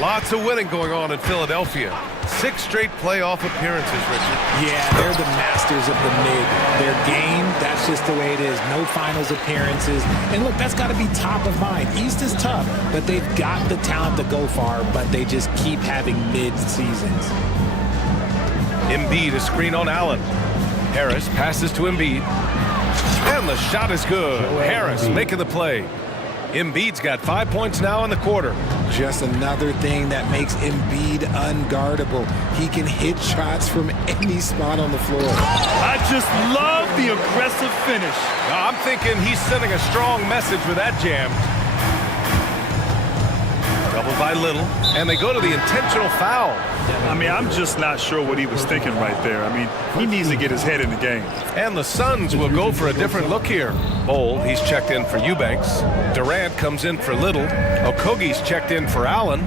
Lots of winning going on in Philadelphia. 6 straight playoff appearances, Richard. Yeah, they're the masters of the mid. Their game, that's just the way it is. No finals appearances. And look, that's got to be top of mind. East is tough, but they've got the talent to go far, but they just keep having mid-seasons. Embiid, a screen on Allen. Harris passes to Embiid. And the shot is good. Harris making the play. Embiid's got 5 points now in the quarter. Just another thing that makes Embiid unguardable. He can hit shots from any spot on the floor. I just love the aggressive finish. I'm thinking he's sending a strong message with that jam. Doubled by Little, and they go to the intentional foul. I mean, I'm just not sure what he was thinking right there. I mean, he needs to get his head in the game. And the Suns will go for a different look here. Bol, he's checked in for Eubanks. Durant comes in for Little. Okogie's checked in for Allen.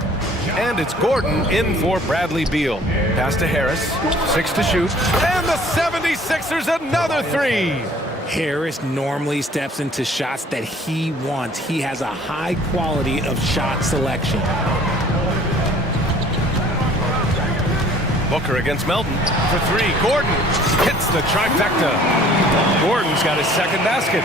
And it's Gordon in for Bradley Beal. Pass to Harris. 6 to shoot. And the 76ers another 3. Harris normally steps into shots that he wants. He has a high quality of shot selection. Booker against Melton for 3. Gordon hits the trifecta. Gordon's got his second basket.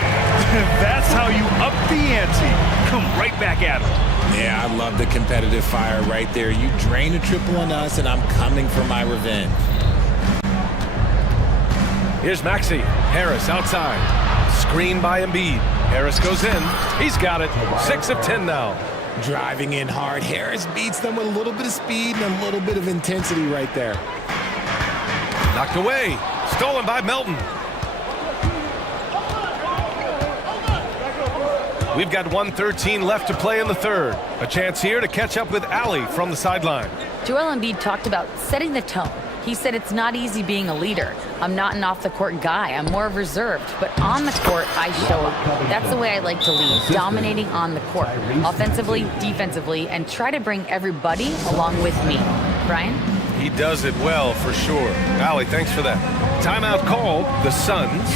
That's how you up the ante. Come right back at him. Yeah, I love the competitive fire right there. You drain a triple on us, and I'm coming for my revenge. Here's Maxey. Harris outside. Screen by Embiid. Harris goes in. He's got it. 6 of 10 now. Driving in hard. Harris beats them with a little bit of speed and a little bit of intensity right there. Knocked away. Stolen by Melton. We've got 1:13 left to play in the third. A chance here to catch up with Allie from the sideline. Joel Embiid talked about setting the tone. He said it's not easy being a leader. I'm not an off-the-court guy. I'm more reserved. But on the court, I show up. That's the way I like to lead, dominating on the court, offensively, defensively, and try to bring everybody along with me. Brian? He does it well, for sure. Allie, thanks for that. Timeout called. The Suns.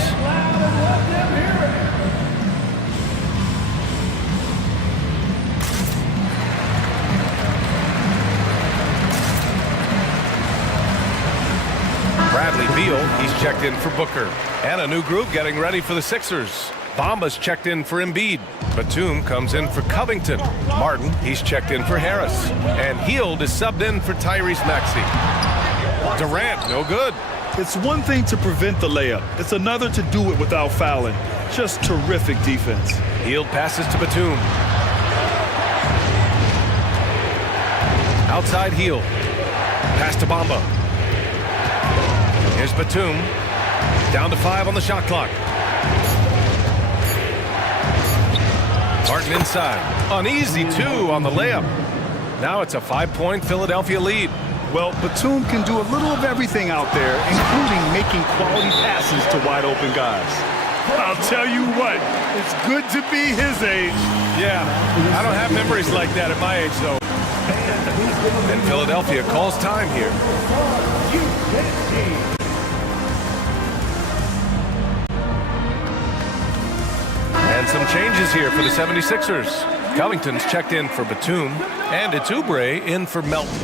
Bradley Beal, he's checked in for Booker. And a new group getting ready for the Sixers. Bamba's checked in for Embiid. Batum comes in for Covington. Martin, he's checked in for Harris. And Hield is subbed in for Tyrese Maxey. Durant, no good. It's one thing to prevent the layup. It's another to do it without fouling. Just terrific defense. Hield passes to Batum. Outside Hield. Pass to Bamba. Here's Batum. Down to 5 on the shot clock. Martin inside. An easy 2 on the layup. Now it's a 5-point Philadelphia lead. Well, Batum can do a little of everything out there, including making quality passes to wide open guys. I'll tell you what, it's good to be his age. Yeah, I don't have memories like that at my age, though. And Philadelphia calls time here. And some changes here for the 76ers. Covington's checked in for Batum, and it's Oubre in for Melton.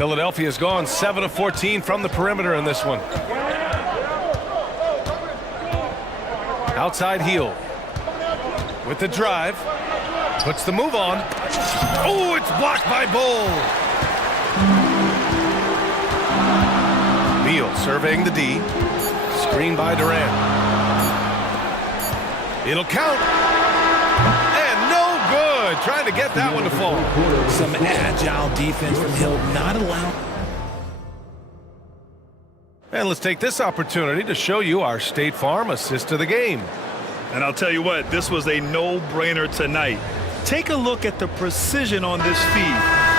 Philadelphia's gone 7 of 14 from the perimeter in this one. Outside heel. With the drive. Puts the move on. Oh, it's blocked by Bull. Beal surveying the D. Screen by Durant. It'll count. And no good. Trying to get that one to fall. Some agile defense from Hill, not allowed. And let's take this opportunity to show you our State Farm assist of the game. And I'll tell you what, this was a no-brainer tonight. Take a look at the precision on this feed.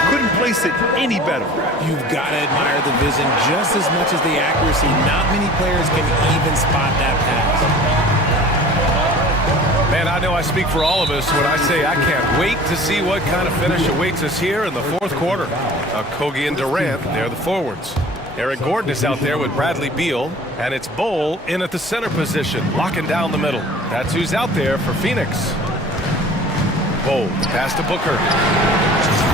Couldn't place it any better. You've got to admire the vision just as much as the accuracy. Not many players can even spot that pass. Man, I know I speak for all of us when I say I can't wait to see what kind of finish awaits us here in the fourth quarter. Kogi and Durant, they're the forwards. Eric Gordon is out there with Bradley Beal, and it's Bull in at the center position, locking down the middle. That's who's out there for Phoenix. Bull, pass to Booker.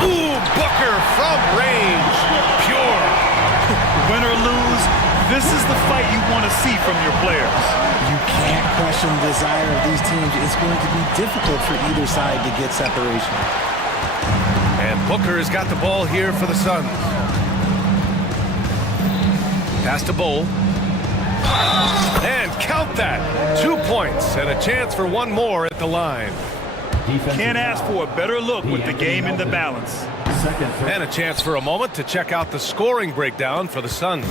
Ooh, Booker from range. Pure. Win or lose, this is the fight you want to see from your players. You can't question the desire of these teams. It's going to be difficult for either side to get separation. And Booker has got the ball here for the Suns. Pass to Bull. And count that. 2 points and a chance for one more at the line. Can't ask for a better look with the game in the balance. And a chance for a moment to check out the scoring breakdown for the Suns.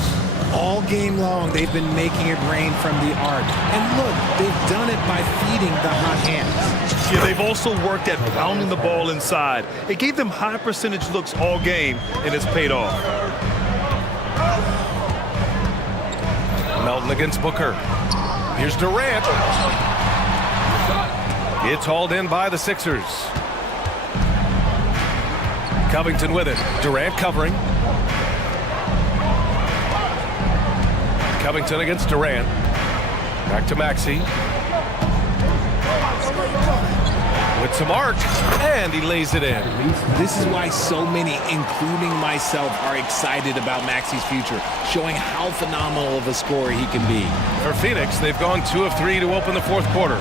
All game long, they've been making it rain from the arc. And look, they've done it by feeding the hot hands. Yeah, they've also worked at pounding the ball inside. It gave them high percentage looks all game, and it's paid off. Melton against Booker. Here's Durant. It's hauled in by the Sixers. Covington with it. Durant covering. Covington against Durant. Back to Maxey. With some arc, and he lays it in. This is why so many, including myself, are excited about Maxey's future, showing how phenomenal of a scorer he can be. For Phoenix, they've gone 2 of 3 to open the fourth quarter.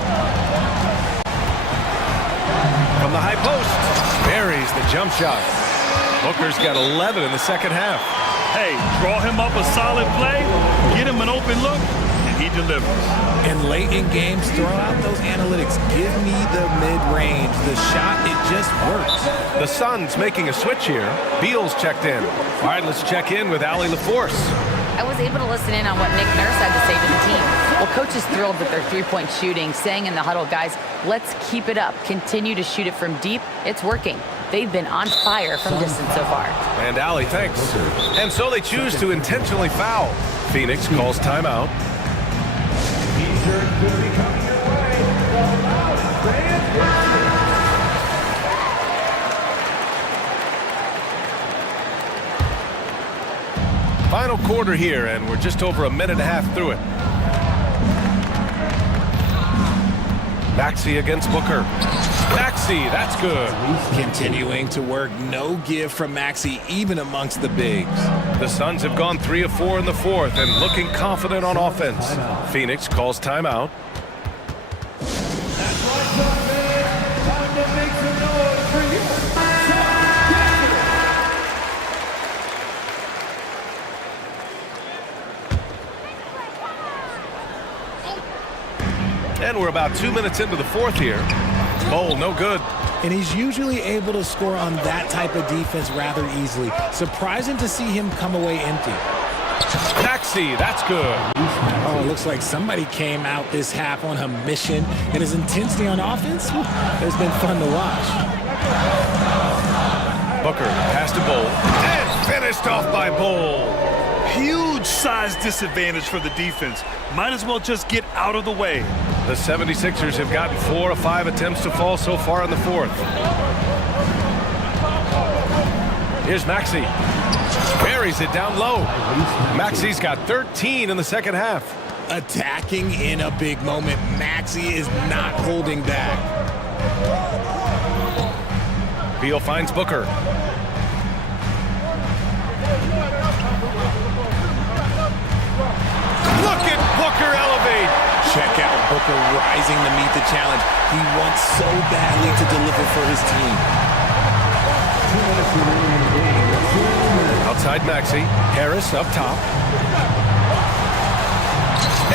From the high post, buries the jump shot. Booker's got 11 in the second half. Hey, draw him up a solid play, get him an open look, and he delivers. And late in games, throw out those analytics. Give me the mid-range. The shot, it just works. The Suns making a switch here. Beal's checked in. All right, let's check in with Allie LaForce. I was able to listen in on what Nick Nurse had to say to the team. Well, coach is thrilled with their three-point shooting, saying in the huddle, guys, let's keep it up. Continue to shoot it from deep. It's working. They've been on fire from distance so far. And Allie, thanks. And so they choose to intentionally foul. Phoenix calls timeout. Final quarter here, and we're just over a minute and a half through it. Maxey against Booker. Maxey, that's good. Continuing to work, no give from Maxey, even amongst the bigs. The Suns have gone 3 of 4 in the fourth and looking confident on offense. Phoenix calls timeout. And we're about 2 minutes into the fourth here. Bull, no good. And he's usually able to score on that type of defense rather easily. Surprising to see him come away empty. Maxey, that's good. Oh, it looks like somebody came out this half on a mission. And his intensity on offense has been fun to watch. Booker, pass to Bull. And finished off by Bull. Huge size disadvantage for the defense. Might as well just get out of the way. The 76ers have gotten 4 of 5 attempts to fall so far in the fourth. Here's Maxey. Buries it down low. Maxey's got 13 in the second half. Attacking in a big moment. Maxey is not holding back. Beal finds Booker. Booker elevate. Check out Booker rising to meet the challenge. He wants so badly to deliver for his team. Outside Maxey. Harris up top.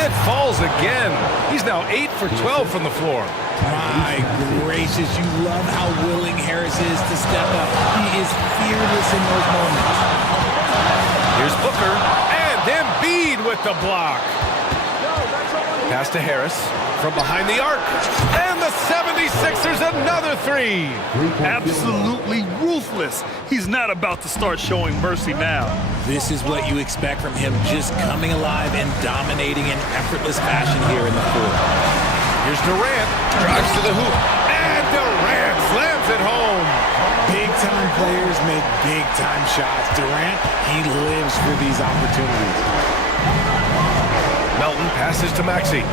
It falls again. He's now 8 for 12 from the floor. My gracious, you love how willing Harris is to step up. He is fearless in those moments. Here's Booker, and Embiid with the block. Pass to Harris from behind the arc. And the 76ers another three. Absolutely ruthless. He's not about to start showing mercy now. This is what you expect from him, just coming alive and dominating in effortless fashion here in the fourth. Here's Durant, drives to the hoop, and Durant slams it home. Big-time players make big-time shots. Durant, he lives for these opportunities. Melton passes to Maxey.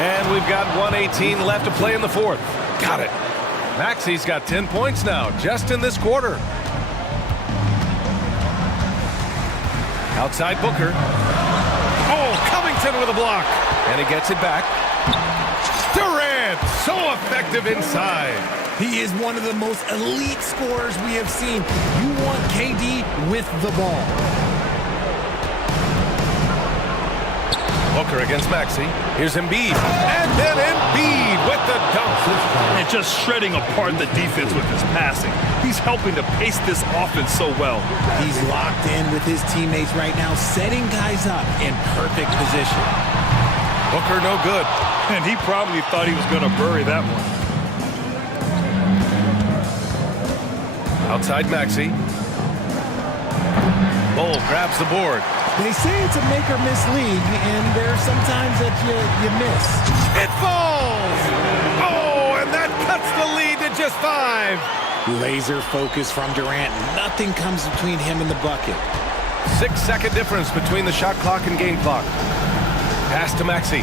And we've got 1:18 left to play in the fourth. Got it. Maxey's got 10 points now, just in this quarter. Outside Booker. Oh, Covington with a block. And he gets it back. Durant, so effective inside. He is one of the most elite scorers we have seen. You want KD with the ball. Booker against Maxey. Here's Embiid. And then Embiid with the dunk. And just shredding apart the defense with his passing. He's helping to pace this offense so well. He's locked in with his teammates right now, setting guys up in perfect position. Booker no good. And he probably thought he was going to bury that one. Outside Maxey. Bull grabs the board. They say it's a make or miss league, and there are some times that you miss. It falls! Oh, and that cuts the lead to just 5. Laser focus from Durant. Nothing comes between him and the bucket. 6-second difference between the shot clock and game clock. Pass to Maxey.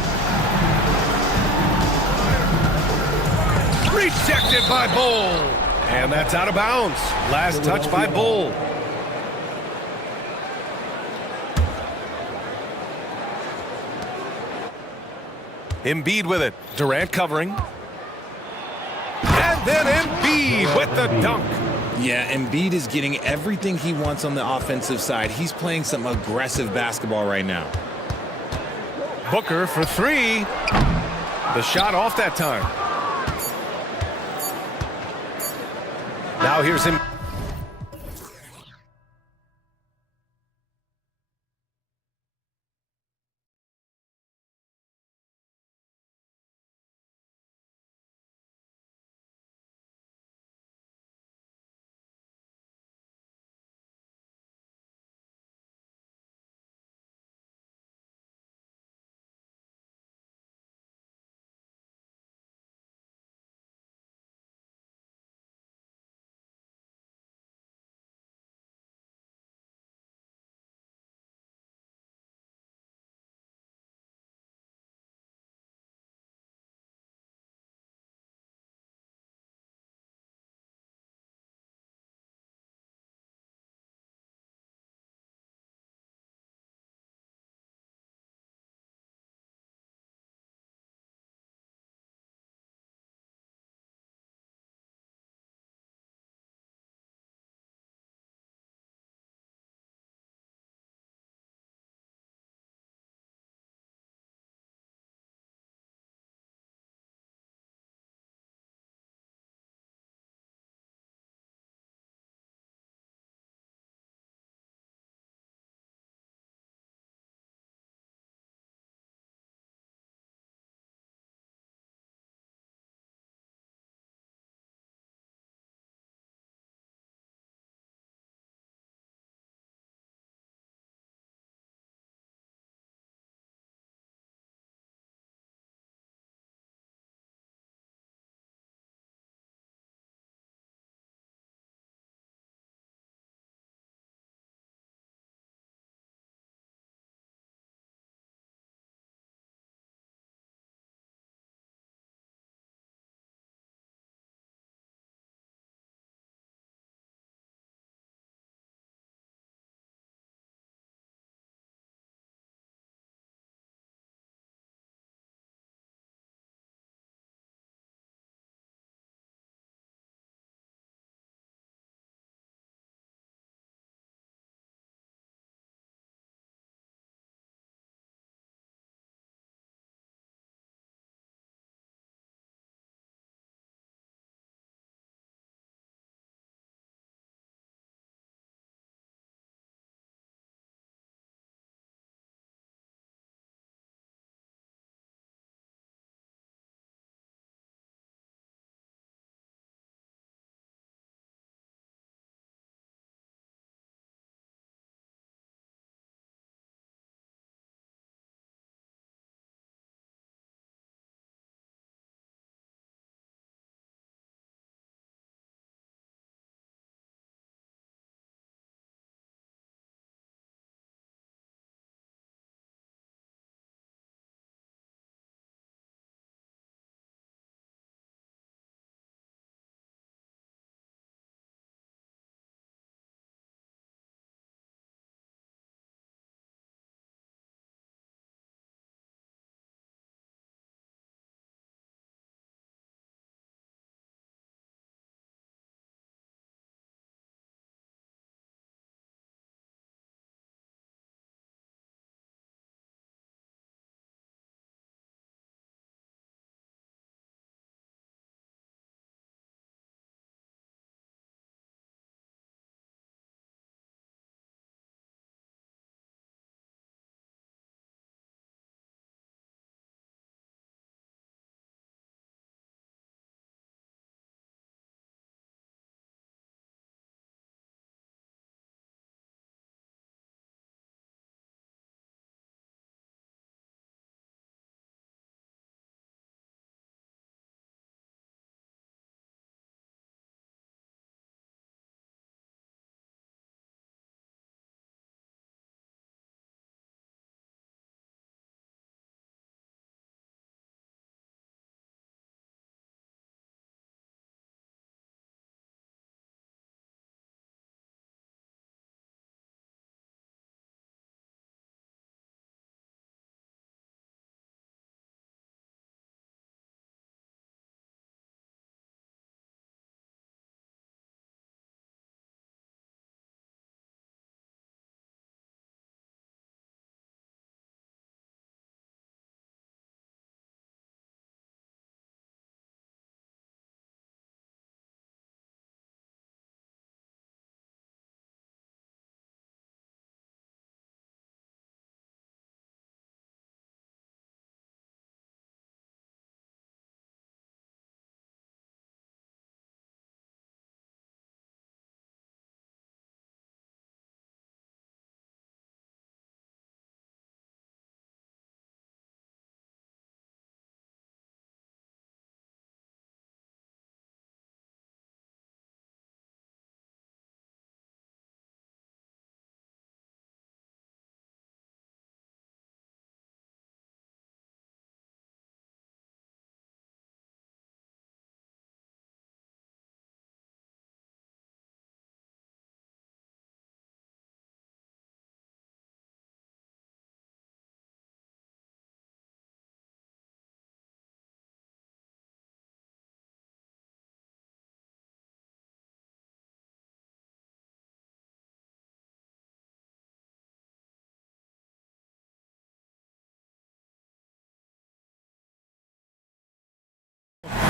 Rejected by Bull. And that's out of bounds. Last touch by Bull. Embiid with it. Durant covering. And then Embiid with the dunk. Yeah, Embiid is getting everything he wants on the offensive side. He's playing some aggressive basketball right now. Booker for 3. The shot off that time. Now here's him.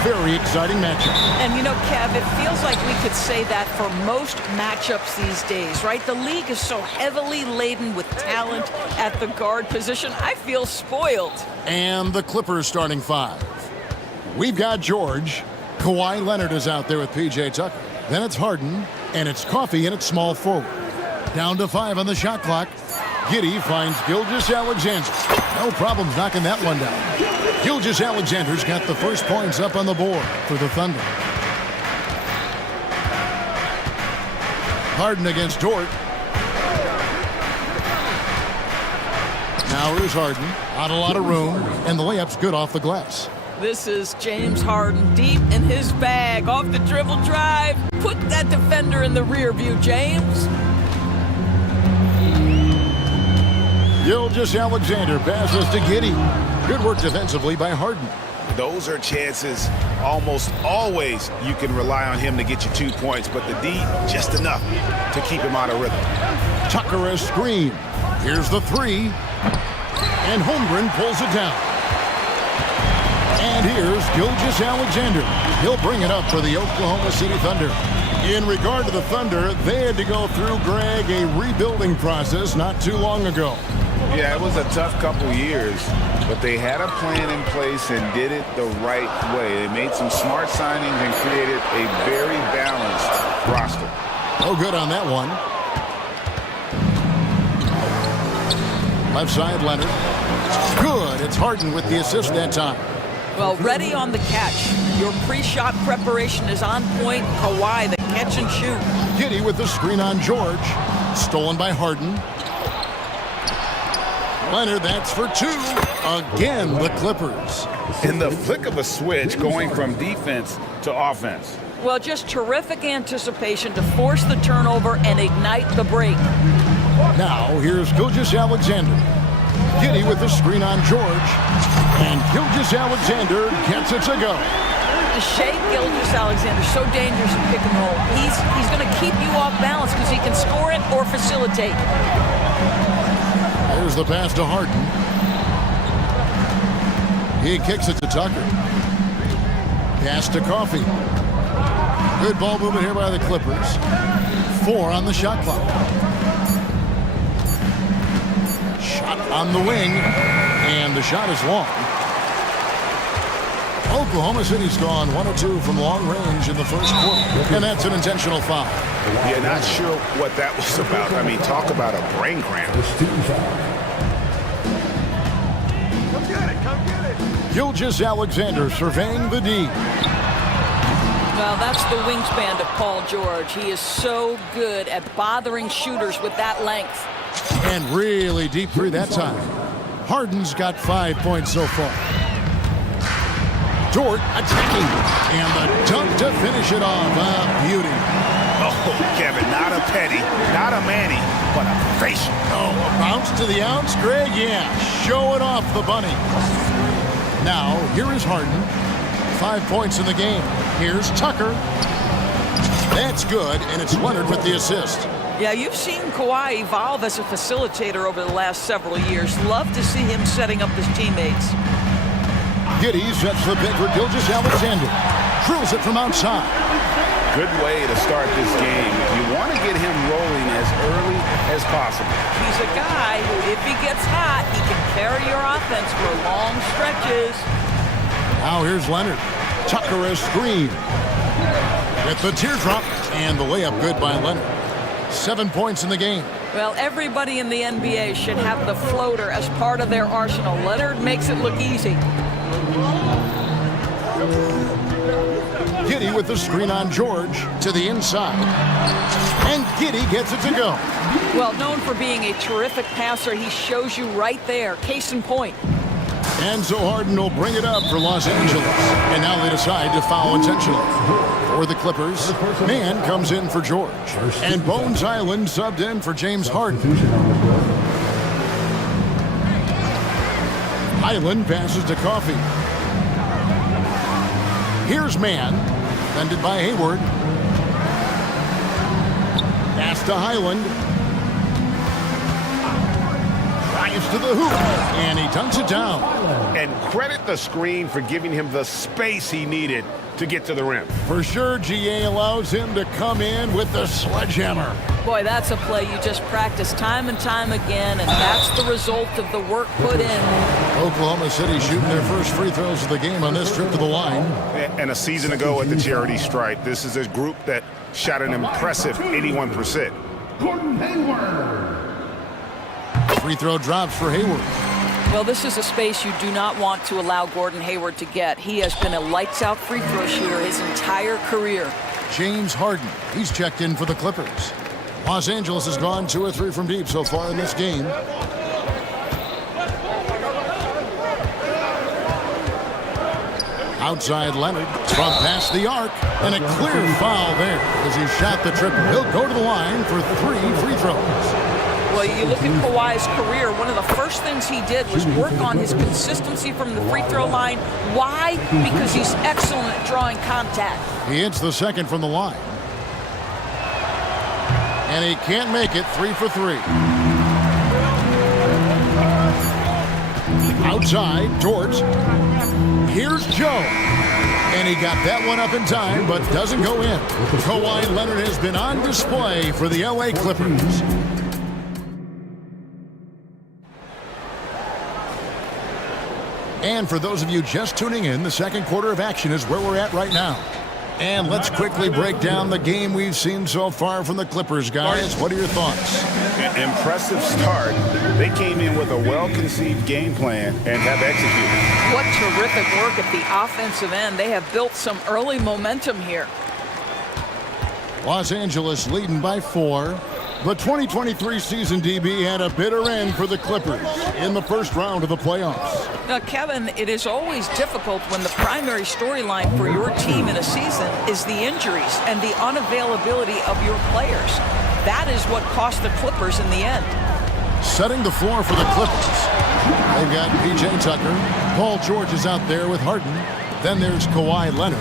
very exciting matchup. And you know, Kev, it feels like we could say that for most matchups these days, right? The league is so heavily laden with talent at the guard position. I feel spoiled. And the Clippers starting five. We've got George. Kawhi Leonard is out there with P.J. Tucker. Then it's Harden, and it's Coffey, and it's small forward. Down to 5 on the shot clock. Giddey finds Gilgeous-Alexander. No problems knocking that one down. Gilgeous-Alexander's got the first points up on the board for the Thunder. Harden against Dort. Now here's Harden. Not a lot of room, and the layup's good off the glass. This is James Harden deep in his bag. Off the dribble drive. Put that defender in the rear view, James. Gilgeous-Alexander passes to Giddey. Good work defensively by Harden. Those are chances almost always you can rely on him to get you 2 points, but the D, just enough to keep him out of rhythm. Tucker a screen. Here's the three. And Holmgren pulls it down. And here's Gilgeous-Alexander. He'll bring it up for the Oklahoma City Thunder. In regard to the Thunder, they had to go through, Greg, a rebuilding process not too long ago. Yeah, it was a tough couple years, but they had a plan in place and did it the right way. They made some smart signings and created a very balanced roster. Oh, good on that one. Left side, Leonard. Good. It's Harden with the assist that time. Well, ready on the catch. Your pre-shot preparation is on point. Kawhi, the catch and shoot. Giddey with the screen on George. Stolen by Harden. Leonard, that's for two. Again, the Clippers. In the flick of a switch, going from defense to offense. Well, just terrific anticipation to force the turnover and ignite the break. Now, here's Gilgeous-Alexander. Giddey with the screen on George. And Gilgeous-Alexander gets it to go. Shea Gilgeous-Alexander, so dangerous in pick and roll. He's going to keep you off balance because he can score it or facilitate. There's the pass to Harden. He kicks it to Tucker. Pass to Coffey. Good ball movement here by the Clippers. 4 on the shot clock. Shot on the wing. And the shot is long. Oklahoma City's gone 1 of 2 from long range in the first quarter. And that's an intentional foul. Yeah, not sure what that was about. I mean, talk about a brain cramp. Come get it. Gilgeous-Alexander surveying the D. Well, that's the wingspan of Paul George. He is so good at bothering shooters with that length. And really deep three that time. Harden's got 5 points so far. Dort attacking. And the dunk to finish it off. Beauty. Oh, Kevin, not a penny, not a Manny, but a facial. Oh, a bounce to the ounce, Greg? Yeah, showing off the bunny. Now, here is Harden. 5 points in the game. Here's Tucker. That's good, and it's Leonard with the assist. Yeah, you've seen Kawhi evolve as a facilitator over the last several years. Love to see him setting up his teammates. Giddey sets the pick for Gilgeous-Alexander. Drills it from outside. Good way to start this game. You want to get him rolling as early as possible. He's a guy who, if he gets hot, he can carry your offense for long stretches. Now here's Leonard. Tucker a screen. With the teardrop, and the layup good by Leonard. 7 points in the game. Well, everybody in the NBA should have the floater as part of their arsenal. Leonard makes it look easy. Giddey with the screen on George to the inside. And Giddey gets it to go. Well, known for being a terrific passer, he shows you right there. Case in point. And so Harden will bring it up for Los Angeles. And now they decide to foul intentionally. For the Clippers, Mann comes in for George. And Bones Island subbed in for James Harden. Highland passes to Coffey. Here's Mann, defended by Hayward. Pass to Highland. Trying drives to the hoop, and he dunks it down. And credit the screen for giving him the space he needed to get to the rim. For sure, GA allows him to come in with the sledgehammer. Boy, that's a play you just practice time and time again, and that's the result of the work put in. Oklahoma City shooting their first free throws of the game on this trip to the line. And a season ago at the charity stripe, this is a group that shot an impressive 81%. Gordon Hayward. Free throw drops for Hayward. Well, this is a space you do not want to allow Gordon Hayward to get. He has been a lights-out free throw shooter his entire career. James Harden, he's checked in for the Clippers. Los Angeles has gone 2 or 3 from deep so far in this game. Outside Leonard, from past the arc, and a clear foul there as he shot the triple. He'll go to the line for 3 free throws. Well, you look at Kawhi's career, one of the first things he did was work on his consistency from the free throw line. Why? Because he's excellent at drawing contact. He hits the second from the line. And he can't make it. 3 for 3. Outside, George. Here's Joe. And he got that one up in time, but doesn't go in. Kawhi Leonard has been on display for the LA Clippers. And for those of you just tuning in, the second quarter of action is where we're at right now. And let's quickly break down the game we've seen so far from the Clippers, guys. What are your thoughts? Impressive start. They came in with a well-conceived game plan and have executed. What terrific work at the offensive end. They have built some early momentum here. Los Angeles leading by 4. The 2023 season, DB, had a bitter end for the Clippers in the first round of the playoffs. Now, Kevin, it is always difficult when the primary storyline for your team in a season is the injuries and the unavailability of your players. That is what cost the Clippers in the end. Setting the floor for the Clippers. They've got P.J. Tucker. Paul George is out there with Harden. Then there's Kawhi Leonard.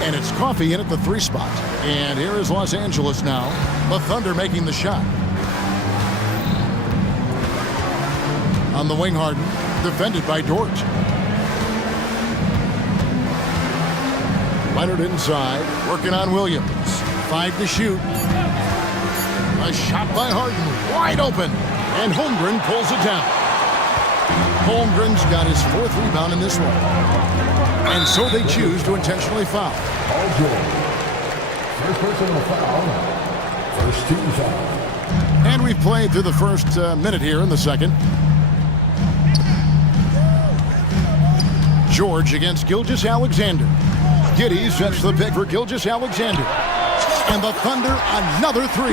And it's Coffee in at the 3 spot. And here is Los Angeles now. The Thunder making the shot. On the wing, Harden. Defended by George. Leonard inside. Working on Williams. 5 to shoot. A shot by Harden. Wide open. And Holmgren pulls it down. Holmgren's got his 4th rebound in this one. And so they choose to intentionally foul. All good. First personal foul. First team foul. And we've played through the first minute here in the second. George against Gilgeous-Alexander. Giddey sets the pick for Gilgeous-Alexander. And the Thunder, another 3.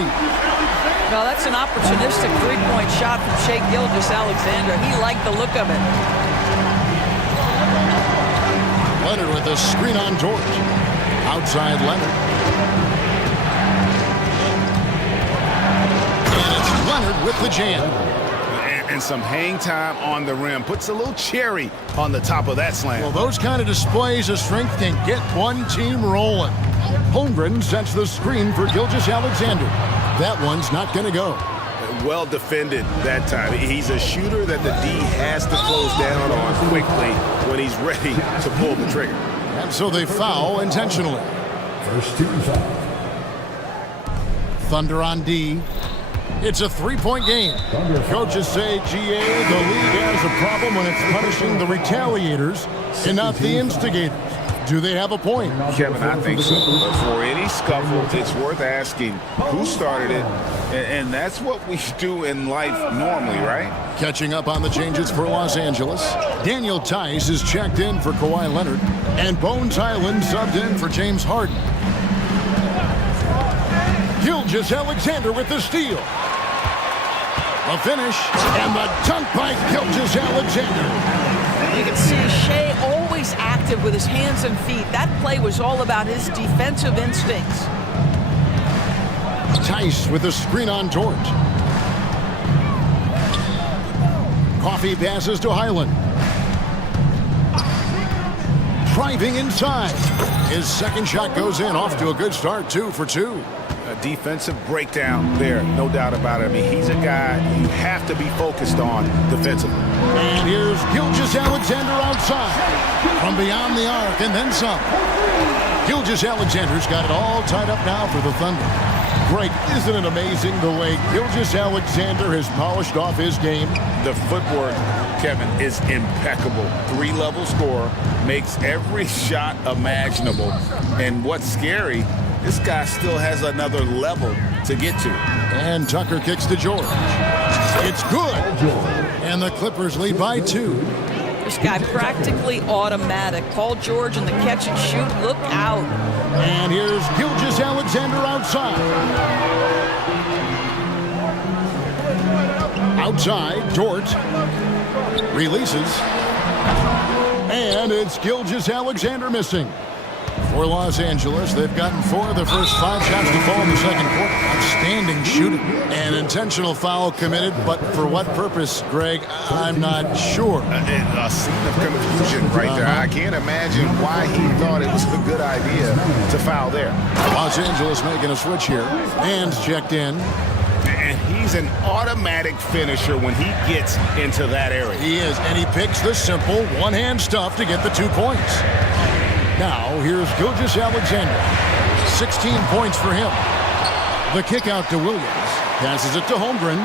Now, that's an opportunistic three-point shot from Shai Gilgeous-Alexander. He liked the look of it. Leonard with a screen on George. Outside Leonard. And it's Leonard with the jam. And some hang time on the rim. Puts a little cherry on the top of that slam. Well, those kind of displays of strength can get one team rolling. Holmgren sets the screen for Gilgeous-Alexander. That one's not going to go. Well defended that time. He's a shooter that the D has to close down on quickly when he's ready to pull the trigger. And so they foul intentionally. First team foul. Thunder on D. It's a 3-point game. Coaches say, GA, the league has a problem when it's punishing the retaliators and not the instigators. Do they have a point? Kevin, I think so. But for any scuffle, it's worth asking who started it, and that's what we do in life normally, right? Catching up on the changes for Los Angeles. Daniel Tice is checked in for Kawhi Leonard, and Bones Highland subbed in for James Harden. Gilgeous-Alexander with the steal. The finish, and the dunk by Gilgeous-Alexander. You can see Shai always active with his hands and feet. That play was all about his defensive instincts. Tice with a screen on George. Coffee passes to Highland. Driving inside. His second shot goes in, off to a good start, 2 for 2. defensive breakdown there, no doubt about it. I mean, he's a guy you have to be focused on defensively. And here's Gilgeous-Alexander outside from beyond the arc, and then some. Gilgeous-Alexander's got it all tied up now for the Thunder. Greg, isn't it amazing the way Gilgeous-Alexander has polished off his game? The footwork, Kevin, is impeccable. 3-level scorer, makes every shot imaginable. And what's scary, this guy still has another level to get to. And Tucker kicks to George. It's good. And the Clippers lead by 2. This guy practically automatic. Paul George in the catch and shoot. Look out. And here's Gilgeous-Alexander outside. Outside, George releases. And it's Gilgeous-Alexander missing. For Los Angeles, they've gotten 4 of the first 5 shots to fall in the second quarter. Outstanding shooting. An intentional foul committed, but for what purpose, Greg, I'm not sure. A scene of confusion right there. I can't imagine why he thought it was a good idea to foul there. Los Angeles making a switch here. Hands checked in. And he's an automatic finisher when he gets into that area. He is, and he picks the simple one-hand stuff to get the 2 points. Now, here's Gilgeous-Alexander. 16 points for him. The kick out to Williams. Passes it to Holmgren.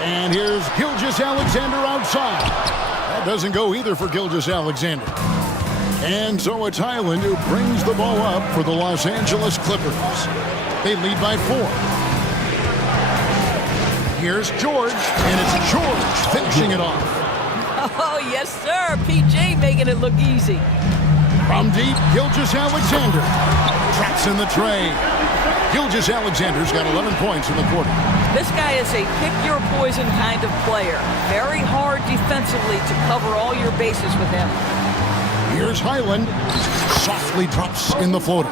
And here's Gilgeous-Alexander outside. That doesn't go either for Gilgeous-Alexander. And so it's Highland who brings the ball up for the Los Angeles Clippers. They lead by 4. Here's George, and it's George finishing it off. Oh, yes, sir. PJ making it look easy. From deep, Gilgeous-Alexander traps in the tray. Gilgeous-Alexander's got 11 points in the quarter. This guy is a pick-your-poison kind of player. Very hard defensively to cover all your bases with him. Here's Highland. Softly drops in the floater.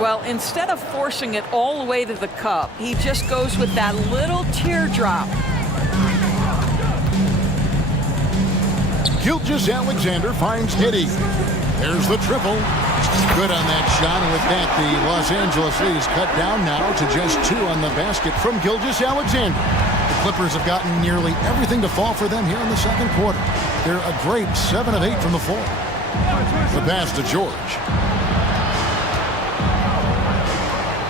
Well, instead of forcing it all the way to the cup, he just goes with that little teardrop. Gilgeous-Alexander finds Hitty. There's the triple. Good on that shot, and with that, the Los Angeles lead is cut down now to just 2 on the basket from Gilgeous-Alexander. The Clippers have gotten nearly everything to fall for them here in the second quarter. They're a great 7 of 8 from the floor. The pass to George.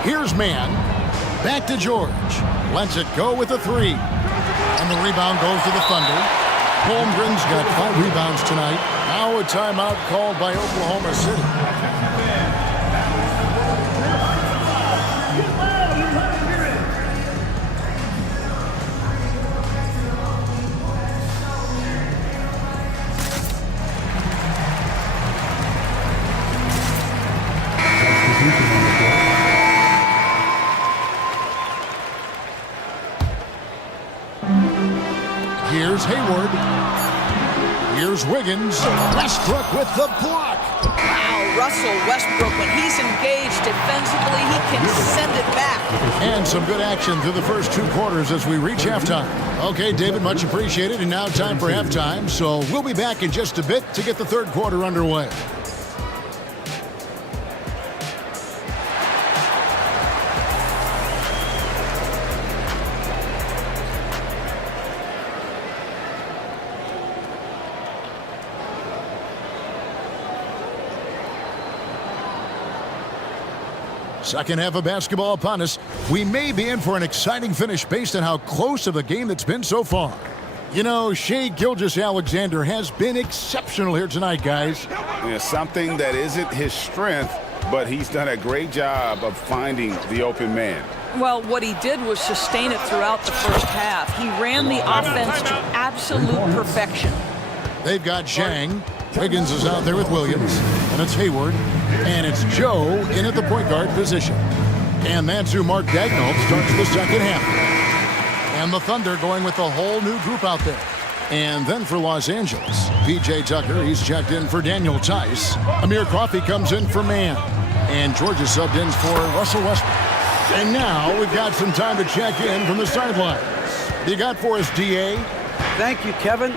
Here's Mann. Back to George. Lets it go with a 3. And the rebound goes to the Thunder. Holmgren's got 5 rebounds tonight. Now a timeout called by Oklahoma City. Here's Hayward. Here's Wiggins. Westbrook with the block. Wow, Russell Westbrook, when he's engaged defensively, he can send it back. And some good action through the first 2 quarters as we reach halftime. Okay, David, much appreciated. And now time for halftime. So we'll be back in just a bit to get the third quarter underway. Second half of basketball upon us. We may be in for an exciting finish based on how close of a game that's been so far. You know, Shai Gilgeous-Alexander has been exceptional here tonight, guys. Yeah, something that isn't his strength, but he's done a great job of finding the open man. Well, what he did was sustain it throughout the first half. He ran the offense to absolute perfection. They've got Zhang. Wiggins is out there with Williams. And it's Hayward. And it's Joe in at the point guard position. And that's who Mark Daigneault starts the second half. And the Thunder going with a whole new group out there. And then for Los Angeles, P.J. Tucker, he's checked in for Daniel Tice. Amir Coffey comes in for Mann. And George is subbed in for Russell Westbrook. And now we've got some time to check in from the sidelines. You got for us, D.A.? Thank you, Kevin.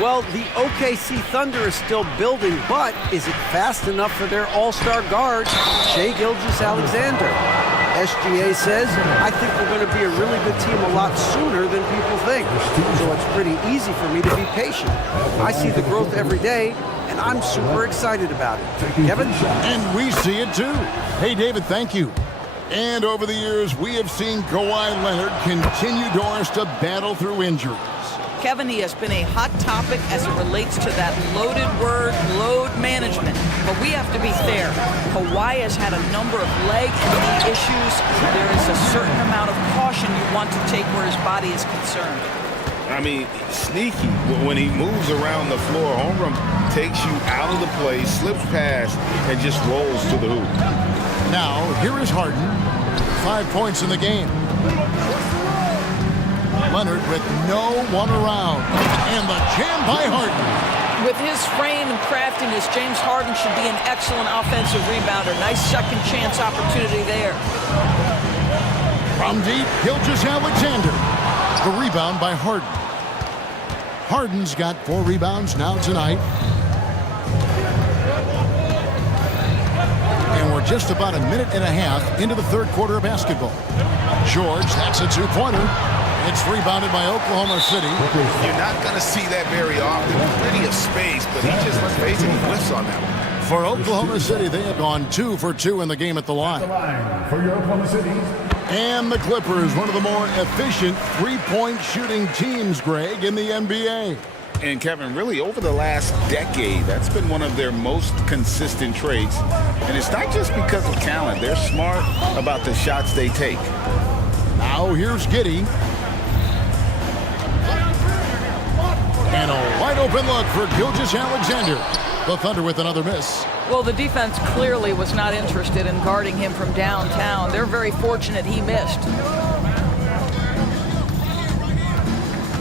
Well, the OKC Thunder is still building, but is it fast enough for their all-star guard, Shai Gilgeous-Alexander? SGA says, I think we're going to be a really good team a lot sooner than people think. So it's pretty easy for me to be patient. I see the growth every day, and I'm super excited about it. Kevin? And we see it too. Hey, David, thank you. And over the years, we have seen Kawhi Leonard continue doors to battle through injuries. Kevin, he has been a hot topic as it relates to that loaded word, load management. But we have to be fair. Kawhi has had a number of leg and knee issues. There is a certain amount of caution you want to take where his body is concerned. I mean, sneaky. When he moves around the floor, Holmgren takes you out of the play, slips past, and just rolls to the hoop. Now, here is Harden. 5 points in the game. Leonard with no one around. And the jam by Harden. With his frame and craftiness, James Harden should be an excellent offensive rebounder. Nice second chance opportunity there. From deep, Gilgeous-Alexander. The rebound by Harden. Harden's got 4 rebounds now tonight. And we're just about a minute and a half into the third quarter of basketball. George, that's a two-pointer. It's rebounded by Oklahoma City. You're not going to see that very often. Plenty of space, but he just, let's face it, he whiffs on that one. For Oklahoma City, they have gone 2 for 2 in the game at the line. For your Oklahoma City. And the Clippers, one of the more efficient three-point shooting teams, Greg, in the NBA. And Kevin, really over the last decade, that's been one of their most consistent traits. And it's not just because of talent. They're smart about the shots they take. Now here's Giddey. And a wide open look for Gilgeous-Alexander. The Thunder with another miss. Well, the defense clearly was not interested in guarding him from downtown. They're very fortunate he missed.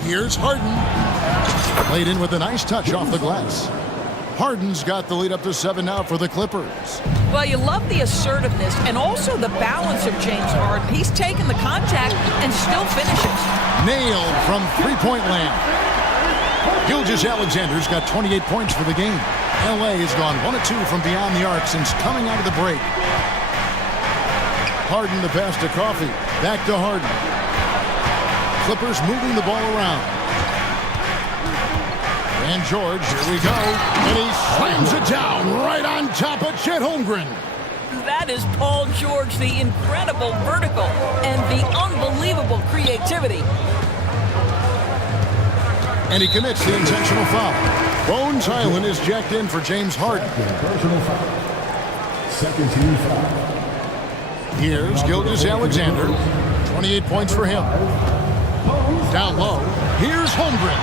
Here's Harden. Played in with a nice touch off the glass. Harden's got the lead up to 7 now for the Clippers. Well, you love the assertiveness and also the balance of James Harden. He's taken the contact and still finishes. Nailed from three-point land. Gilgeous-Alexander's got 28 points for the game. LA has gone 1 of 2 from beyond the arc since coming out of the break. Harden the pass to Coffey. Back to Harden. Clippers moving the ball around. And George, here we go. And he slams it down right on top of Chet Holmgren. That is Paul George, the incredible vertical and the unbelievable creativity. And he commits the intentional foul. Bones Highland is jacked in for James Harden. Personal foul. Second team foul. Here's Gilgeous-Alexander. 28 points for him. Down low. Here's Holmgren.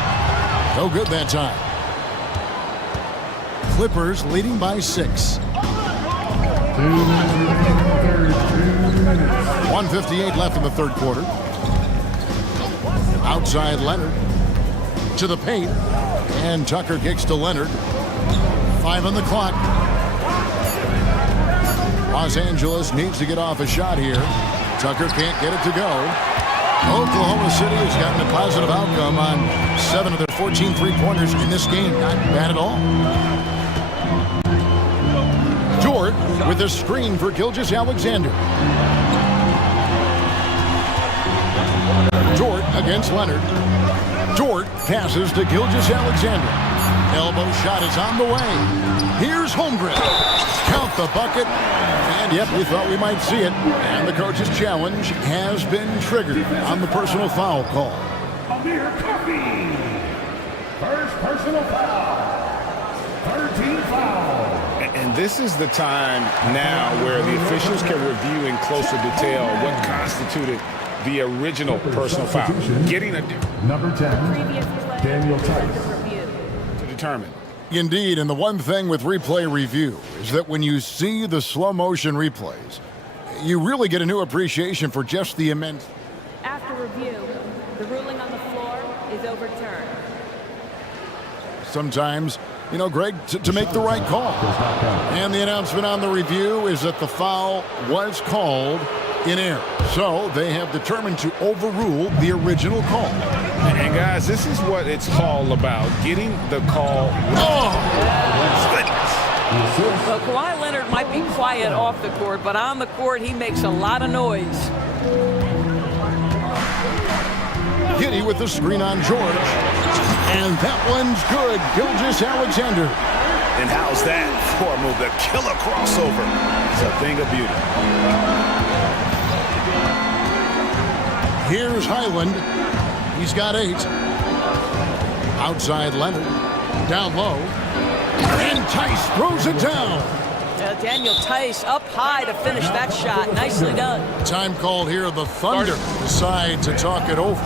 No good that time. Clippers leading by 6. 1:58 left in the third quarter. Outside Leonard. To the paint. And Tucker kicks to Leonard. 5 on the clock. Los Angeles needs to get off a shot here. Tucker can't get it to go. Oklahoma City has gotten a positive outcome on 7 of their 14 three-pointers in this game. Not bad at all. Jordan with a screen for Gilgeous-Alexander. Jordan against Leonard. Jordan passes to Gilgeous-Alexander. Elbow shot is on the way. Here's Holmgren. Count the bucket. And yep, we thought we might see it. And the coach's challenge has been triggered on the personal foul call. Amir Coffey. First personal foul. 13 foul. And this is the time now where the officials can review in closer detail what constituted the original personal foul. Getting a number 10, Daniel Tice. To determine. Indeed, and the one thing with replay review is that when you see the slow motion replays, you really get a new appreciation for just the immense. After review, the ruling on the floor is overturned. Sometimes, you know, Greg, to make the right call. And the announcement on the review is that the foul was called in error. So they have determined to overrule the original call. And guys, this is what it's all about, getting the call. Well, Kawhi Leonard might be quiet off the court, but on the court, he makes a lot of noise. Giddy with the screen on George. And that one's good. Gilgeous-Alexander. And how's that for a move? The killer crossover. It's a thing of beauty. Here's Highland. He's got 8. Outside Leonard. Down low. And Tice throws it down. Daniel Tice up high to finish that shot. Nicely done. Time called here. The Thunder decide to talk it over.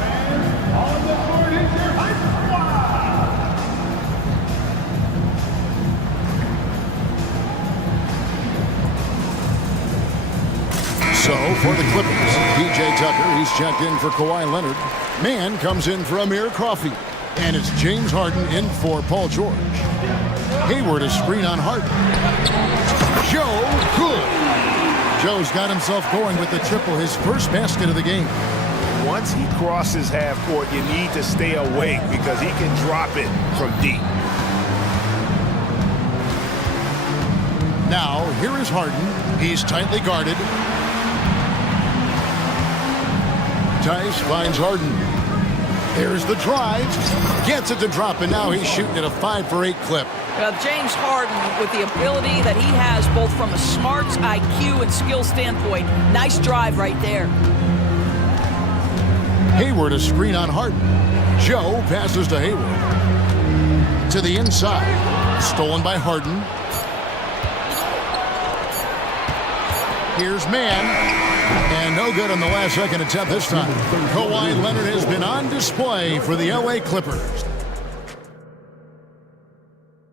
So, for the Clippers, PJ Tucker, he's checked in for Kawhi Leonard. Man comes in for Amir Coffey. And it's James Harden in for Paul George. Hayward is screen on Harden. Joe, good. Joe's got himself going with the triple, his first basket of the game. Once he crosses half court, you need to stay awake because he can drop it from deep. Now, here is Harden. He's tightly guarded. Tice finds Harden. There's the drive. Gets it to drop, and now he's shooting at a 5 for 8 clip. James Harden, with the ability that he has both from a smarts, IQ, and skill standpoint, nice drive right there. Hayward a screen on Harden. Joe passes to Hayward. To the inside. Stolen by Harden. Here's Man. And no good on the last second attempt this time. Kawhi Leonard has been on display for the LA Clippers.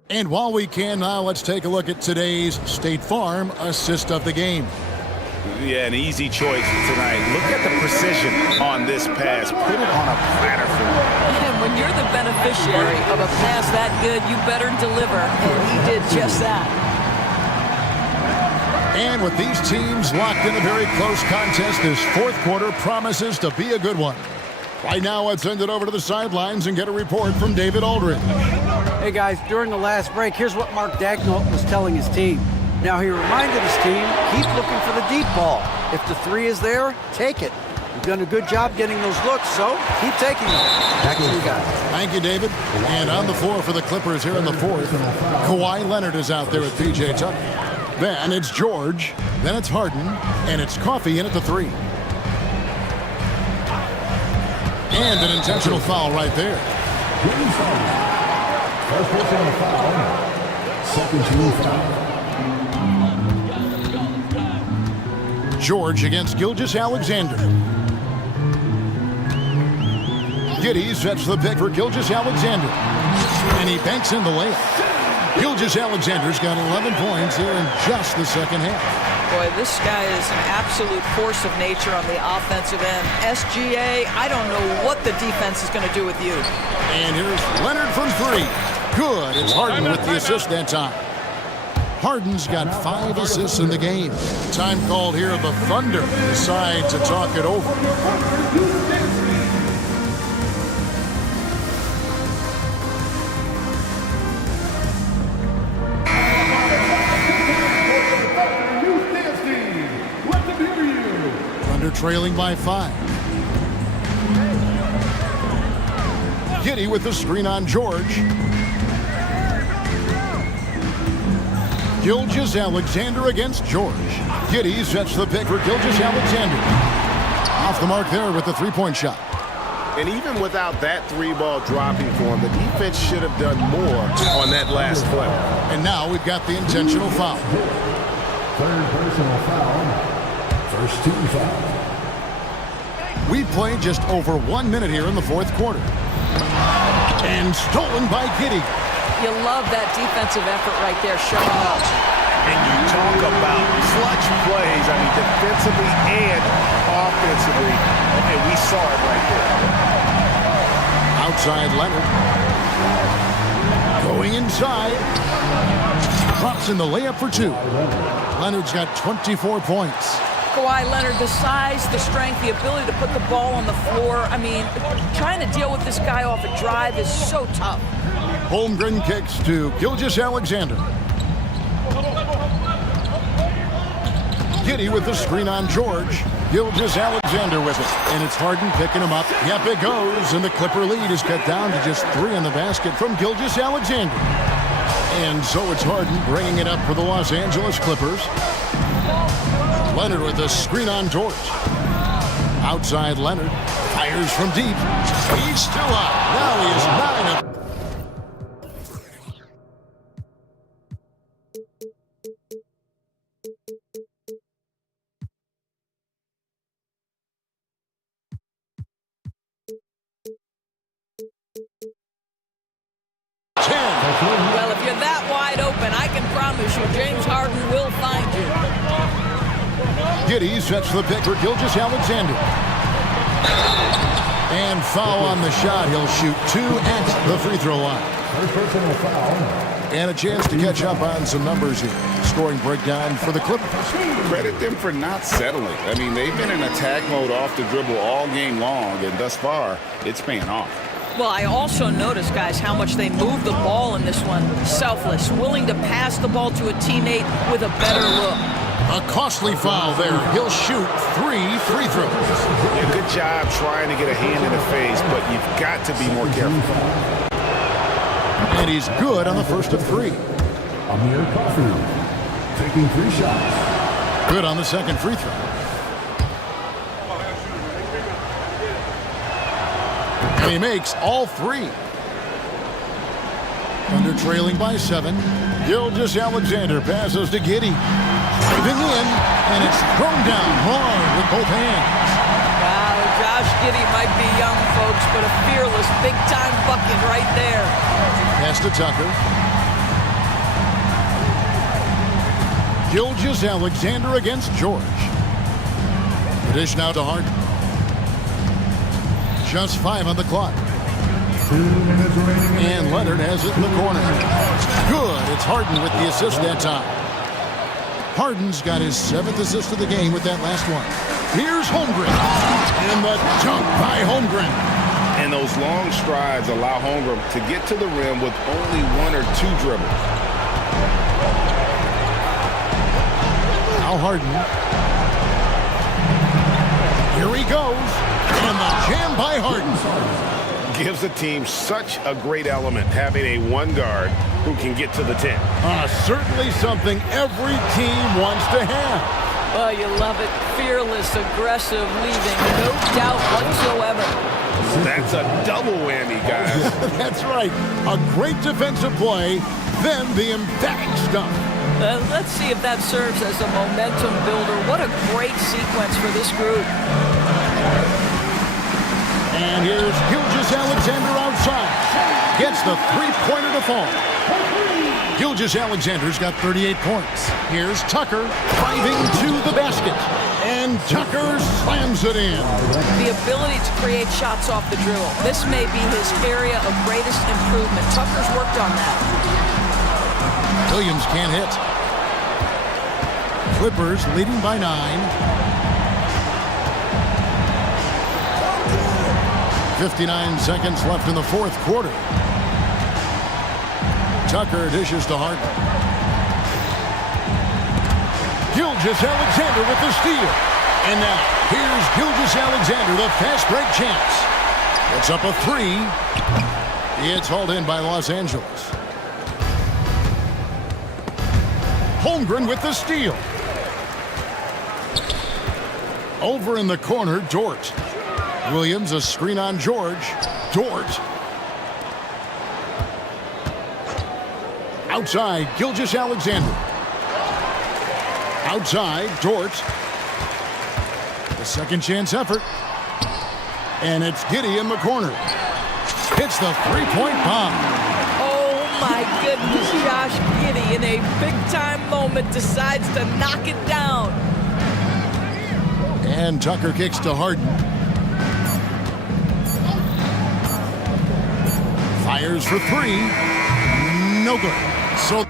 And while we can now, let's take a look at today's State Farm assist of the game. Yeah, an easy choice tonight. Look at the precision on this pass. Put it on a platter for him. And when you're the beneficiary of a pass that good, you better deliver. And he did just that. And with these teams locked in a very close contest, this fourth quarter promises to be a good one. Right now, let's send it over to the sidelines and get a report from David Aldridge. Hey guys, during the last break, here's what Mark Dagnall was telling his team. Now he reminded his team, keep looking for the deep ball. If the 3 is there, take it. You've done a good job getting those looks, so keep taking them. Back to you guys. Thank you, David. And on the floor for the Clippers here in the fourth, Kawhi Leonard is out there with PJ Tucker. Then it's George, then it's Harden, and it's Coffey in at the 3. And an intentional foul right there. First personal foul. Second team foul. George against Gilgeous-Alexander. Giddy sets the pick for Gilgeous-Alexander. And he banks in the layup. Gilgeous-Alexander's got 11 points here in just the second half. Boy, this guy is an absolute force of nature on the offensive end. SGA, I don't know what the defense is going to do with you. And here's Leonard from 3. Good. It's Harden with the assist that time. Harden's got 5 assists in the game. Time called here. The Thunder decide to talk it over. Trailing by 5. Giddy with the screen on George. Gilgeous-Alexander against George. Giddy sets the pick for Gilgeous-Alexander. Off the mark there with the 3-point shot. And even without that 3-ball dropping for him, the defense should have done more on that last play. And now we've got the intentional foul. Third personal foul. First team foul. We've played just over 1 minute here in the fourth quarter. And stolen by Giddy. You love that defensive effort right there showing up. And you talk about clutch plays, I mean, defensively and offensively. And we saw it right there. Outside Leonard. Going inside. Drops in the layup for 2. Leonard's got 24 points. Kawhi Leonard, the size, the strength, the ability to put the ball on the floor. I mean, trying to deal with this guy off a drive is so tough. Holmgren kicks to Gilgeous-Alexander. Giddey with the screen on George. Gilgeous-Alexander with it. And it's Harden picking him up. Yep, it goes. And the Clipper lead is cut down to just 3 in the basket from Gilgeous-Alexander. And so it's Harden bringing it up for the Los Angeles Clippers. Leonard with the screen on George. Outside Leonard. Fires from deep. He's still up. Now he is 9 up. Well, if you're that wide open, I can promise you James Harden will find you. Giddey sets the pick for Gilgeous-Alexander. And foul on the shot. He'll shoot 2 at the free throw line. And a chance to catch up on some numbers here. Scoring breakdown for the Clippers. Credit them for not settling. I mean, they've been in attack mode off the dribble all game long, and thus far, it's paying off. Well, I also noticed, guys, how much they move the ball in this one. Selfless, willing to pass the ball to a teammate with a better look. A costly foul there. He'll shoot 3 free throws. Yeah, good job trying to get a hand in the face, but you've got to be more careful. And he's good on the first of 3. Amir Coffey taking 3 shots. Good on the second free throw. And he makes all 3. Under trailing by 7. Gilgeous-Alexander passes to Giddey. Driving in, and it's thrown down hard with both hands. Wow, Josh Giddey might be young, folks, but a fearless, big-time bucket right there. Pass to Tucker. Gilgeous-Alexander against George. The dish now to Harden. Just 5 on the clock. 2 minutes remaining. And Leonard has it in the corner. Good. It's Harden with the assist that time. Harden's got his 7th assist of the game with that last one. Here's Holmgren. And the dunk by Holmgren. And those long strides allow Holmgren to get to the rim with only 1 or 2 dribbles. Now Harden. Here he goes. And the jam by Harden. Gives the team such a great element, having a 1 guard who can get to the 10. Certainly something every team wants to have. Oh, you love it. Fearless, aggressive, leaving no doubt whatsoever. That's a double whammy, guys. That's right. A great defensive play, then the emphatic stuff. Let's see if that serves as a momentum builder. What a great sequence for this group. And here's Gilgeous-Alexander outside. Gets the 3-pointer to fall. Gilgeous-Alexander's got 38 points. Here's Tucker driving to the basket. And Tucker slams it in. The ability to create shots off the dribble. This may be his area of greatest improvement. Tucker's worked on that. Williams can't hit. Clippers leading by 9. 59 seconds left in the 4th quarter. Tucker dishes to Harden. Gilgeous-Alexander with the steal. And now, here's Gilgeous-Alexander, the fast break chance. It's up a 3. It's hauled in by Los Angeles. Holmgren with the steal. Over in the corner, Dort. Williams, a screen on George. Dort. Outside, Gilgeous-Alexander. Outside, Dort. The second chance effort. And it's Giddey in the corner. Hits the 3-point bomb. Oh my goodness, Josh Giddey in a big-time moment decides to knock it down. And Tucker kicks to Harden. Fires for 3. No good. So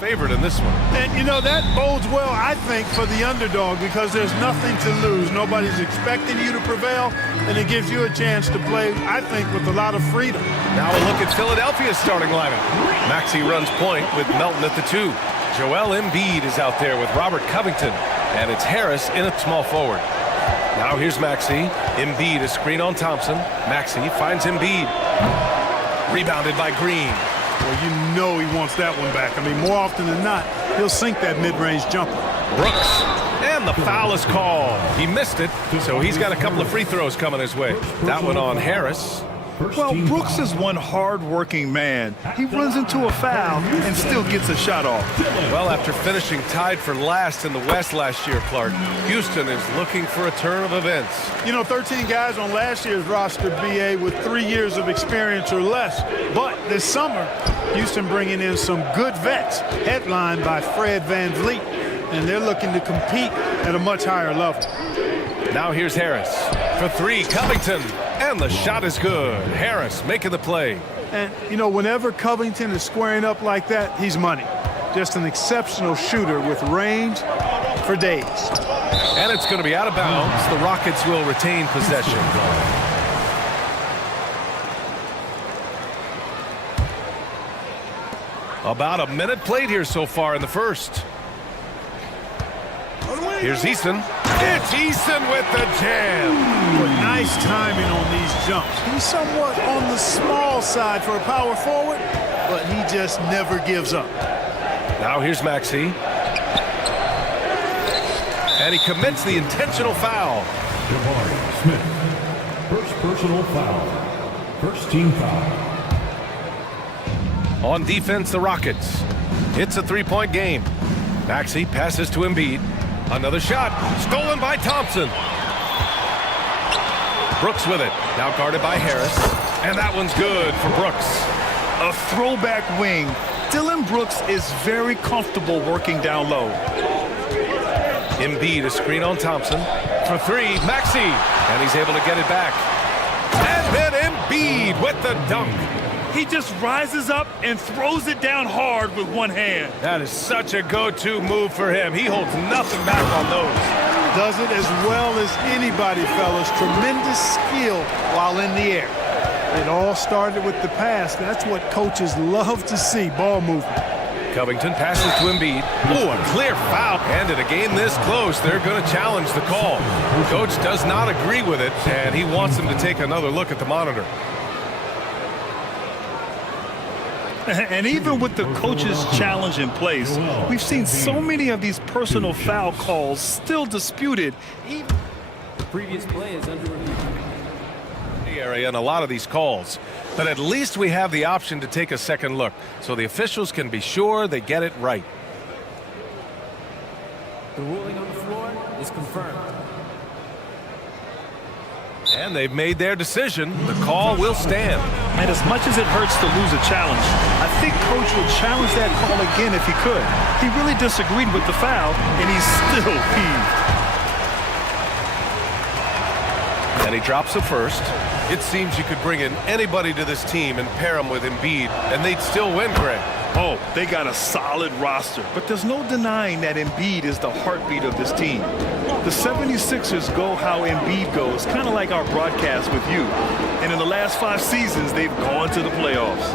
Favorite in this one. And, you know, that bodes well, I think, for the underdog because there's nothing to lose. Nobody's expecting you to prevail, and it gives you a chance to play, I think, with a lot of freedom. Now a look at Philadelphia's starting lineup. Maxey runs point with Melton at the 2. Joel Embiid is out there with Robert Covington, and it's Harris in at small forward. Now here's Maxey. Embiid, a screen on Thompson. Maxey finds Embiid. Rebounded by Green. Well, you know he wants that one back. I mean, more often than not, he'll sink that mid-range jumper. Brooks, and the foul is called. He missed it, so he's got a couple of free throws coming his way. That one on Harris. Well, Brooks is one hard-working man. He runs into a foul and still gets a shot off. Well, after finishing tied for last in the West last year, Clark, Houston is looking for a turn of events. You know, 13 guys on last year's roster, BA, with 3 years of experience or less. But this summer, Houston bringing in some good vets, headlined by Fred VanVleet, and they're looking to compete at a much higher level. Now here's Harris for 3, Covington. And the shot is good. Harris making the play. And, you know, whenever Covington is squaring up like that, he's money. Just an exceptional shooter with range for days. And it's going to be out of bounds. The Rockets will retain possession. About a minute played here so far in the first. Here's Easton. It's Easton with the jam. But nice timing on these jumps. He's somewhat on the small side for a power forward, but he just never gives up. Now here's Maxey. And he commits the intentional foul. Jabari Smith. First personal foul. First team foul. On defense, the Rockets. It's a 3-point game. Maxey passes to Embiid. Another shot, stolen by Thompson. Brooks with it, now guarded by Harris. And that one's good for Brooks. A throwback wing. Dylan Brooks is very comfortable working down low. Embiid, a screen on Thompson. For 3, Maxey. And he's able to get it back. And then Embiid with the dunk. He just rises up and throws it down hard with one hand. That is such a go-to move for him. He holds nothing back on those. Does it as well as anybody, fellas. Tremendous skill while in the air. It all started with the pass. That's what coaches love to see, ball movement. Covington passes to Embiid. Oh, a clear foul. And in a game this close, they're going to challenge the call. Coach does not agree with it, and he wants them to take another look at the monitor. And even with the coach's challenge in place, we've seen so many of these personal foul calls still disputed. The previous play is under review. The area and a lot of these calls, but at least we have the option to take a second look, so the officials can be sure they get it right. The ruling on the floor is confirmed. And they've made their decision. The call will stand. And as much as it hurts to lose a challenge, I think Coach would challenge that call again if he could. He really disagreed with the foul, and he's still peeved. And he drops the first. It seems you could bring in anybody to this team and pair them with Embiid, and they'd still win, Greg. Oh, they got a solid roster, but there's no denying that Embiid is the heartbeat of this team. The 76ers go how Embiid goes, kind of like our broadcast with you. And in the last 5 seasons, they've gone to the playoffs.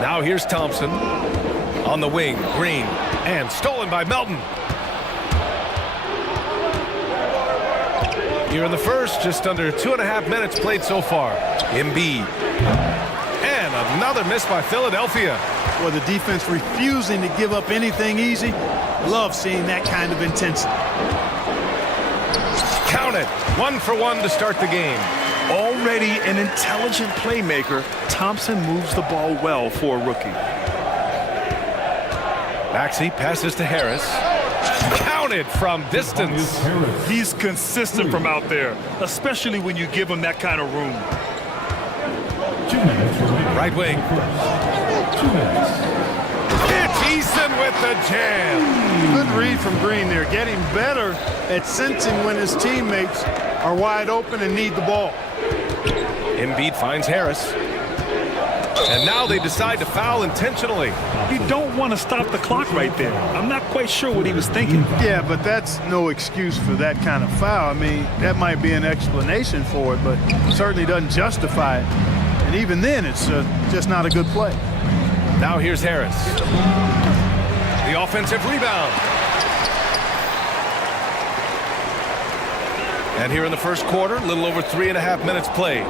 Now here's Thompson on the wing, Green, and stolen by Melton. Here in the first, just under 2.5 minutes played so far. Embiid. And another miss by Philadelphia. Well, the defense refusing to give up anything easy. Love seeing that kind of intensity. Count it. 1 for 1 to start the game. Already an intelligent playmaker, Thompson moves the ball well for a rookie. Maxey passes to Harris. Counted from distance. He's consistent from out there, especially when you give him that kind of room. Right wing. It's Easton with the jam. Good read from Green there. Getting better at sensing when his teammates are wide open and need the ball. Embiid finds Harris. And now they decide to foul intentionally. You don't want to stop the clock right there. I'm not quite sure what he was thinking. Yeah, but that's no excuse for that kind of foul. I mean, that might be an explanation for it, but certainly doesn't justify it. And even then, it's just not a good play. Now here's Harris. The offensive rebound. And here in the first quarter, a little over 3.5 minutes played.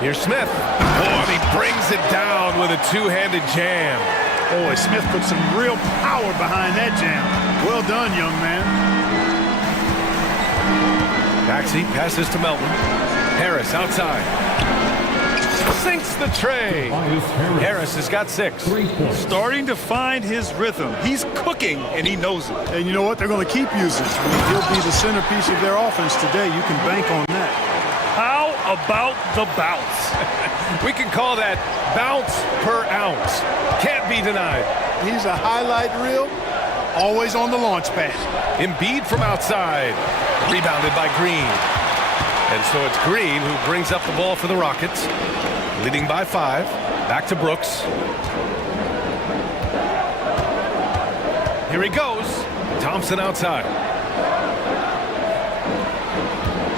Here's Smith. Oh, and he brings it down with a two-handed jam. Boy, Smith put some real power behind that jam. Well done, young man. Maxey passes to Melton. Harris outside. Sinks the tray. Harris has got 6. Starting to find his rhythm. He's cooking, and he knows it. And you know what? They're going to keep using him. I mean, he'll be the centerpiece of their offense today. You can bank on that. How about the bounce? We can call that bounce per ounce. Can't be denied. He's a highlight reel, always on the launch pad. Embiid from outside. Rebounded by Green. And so it's Green who brings up the ball for the Rockets. Leading by 5. Back to Brooks. Here he goes. Thompson outside.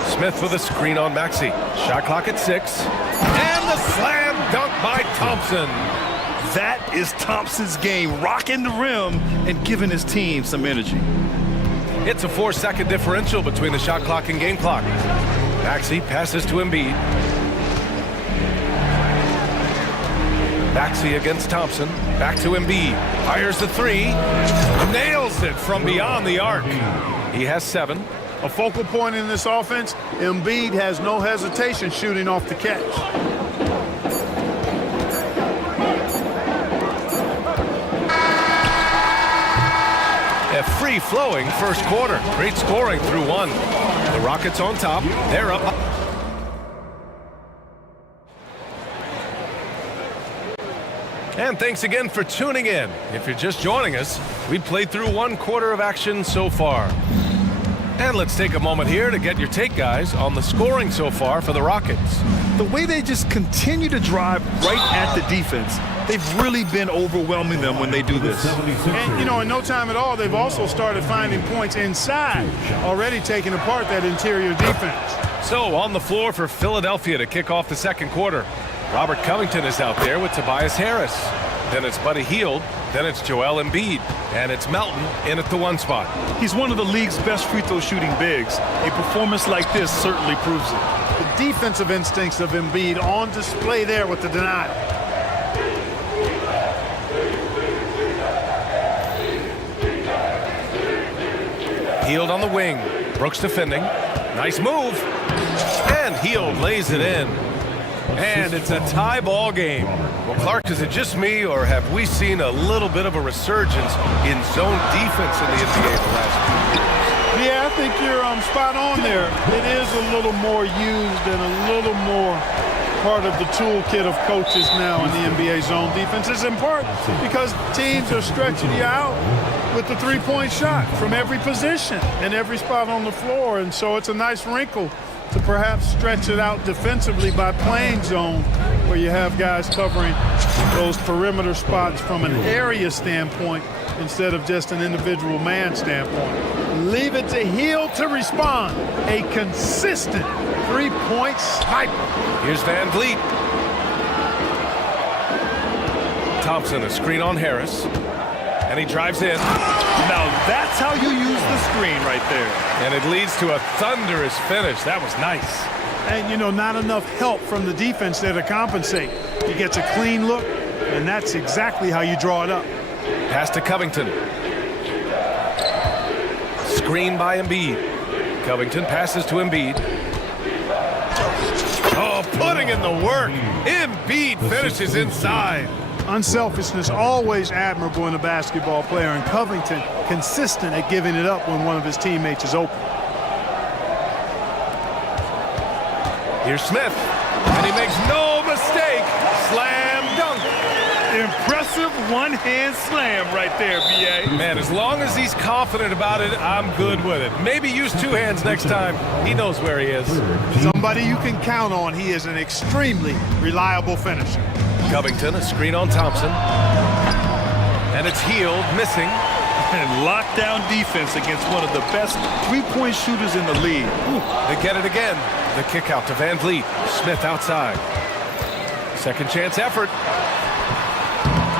Smith with a screen on Maxey. Shot clock at 6. And the slam dunk by Thompson. That is Thompson's game, rocking the rim and giving his team some energy. It's a 4-second differential between the shot clock and game clock. Maxey passes to Embiid. Maxey against Thompson. Back to Embiid. Fires the 3. Nails it from beyond the arc. He has 7. A focal point in this offense, Embiid has no hesitation shooting off the catch. A free-flowing first quarter. Great scoring through 1. The Rockets on top. They're up. And thanks again for tuning in. If you're just joining us, we played through 1 quarter of action so far. And let's take a moment here to get your take, guys, on the scoring so far for the Rockets. The way they just continue to drive right at the defense, they've really been overwhelming them when they do this. And, you know, in no time at all, they've also started finding points inside, already taking apart that interior defense. So on the floor for Philadelphia to kick off the second quarter. Robert Covington is out there with Tobias Harris. Then it's Buddy Hield. Then it's Joel Embiid. And it's Melton in at the 1 spot. He's one of the league's best free throw shooting bigs. A performance like this certainly proves it. The defensive instincts of Embiid on display there with the denial. Hield on the wing. Brooks defending. Nice move. And Hield lays it in. And it's a tie ball game. Well, Clark, is it just me, or have we seen a little bit of a resurgence in zone defense in the NBA the last few years? Yeah, I think you're spot on there. It is a little more used and a little more part of the toolkit of coaches now in the NBA zone defense. It's in part because teams are stretching you out with the three-point shot from every position and every spot on the floor. And so it's a nice wrinkle to perhaps stretch it out defensively by playing zone, where you have guys covering those perimeter spots from an area standpoint instead of just an individual man standpoint. Leave it to Hield to respond. A consistent three-point sniper. Here's Van Vliet. Thompson, a screen on Harris. And he drives in. Now that's how you use the screen right there. And it leads to a thunderous finish. That was nice. And, you know, not enough help from the defense there to compensate. He gets a clean look, and that's exactly how you draw it up. Pass to Covington. Screen by Embiid. Covington passes to Embiid. Oh, putting in the work. Embiid finishes inside. Unselfishness always admirable in a basketball player, and Covington consistent at giving it up when one of his teammates is open. Here's Smith, and he makes no mistake. Slam dunk. Impressive one-hand slam right there, B.A. Man, as long as he's confident about it, I'm good with it. Maybe use 2 hands next time. He knows where he is. Somebody you can count on. He is an extremely reliable finisher. Covington, a screen on Thompson. And it's Healed, missing. And lockdown defense against one of the best three-point shooters in the league. They get it again. The kick out to Van Vliet. Smith outside. Second chance effort.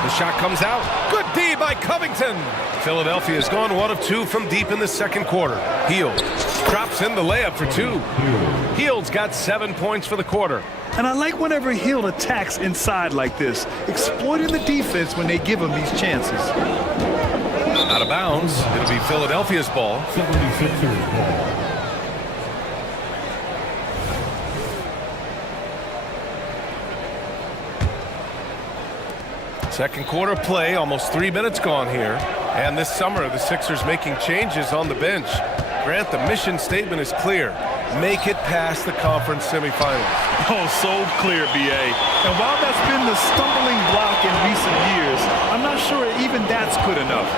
The shot comes out. Good D by Covington. Philadelphia's gone 1 of 2 from deep in the second quarter. Heald drops in the layup for 2. Heald's got 7 points for the quarter. And I like whenever Heald attacks inside like this, exploiting the defense when they give him these chances. Out of bounds. It'll be Philadelphia's ball. 76ers ball. Second quarter play, almost 3 minutes gone here. And this summer, the Sixers making changes on the bench. Grant, the mission statement is clear. Make it past the conference semifinals. Oh, so clear, B.A. And while that's been the stumbling block in recent years, I'm not sure even that's good enough.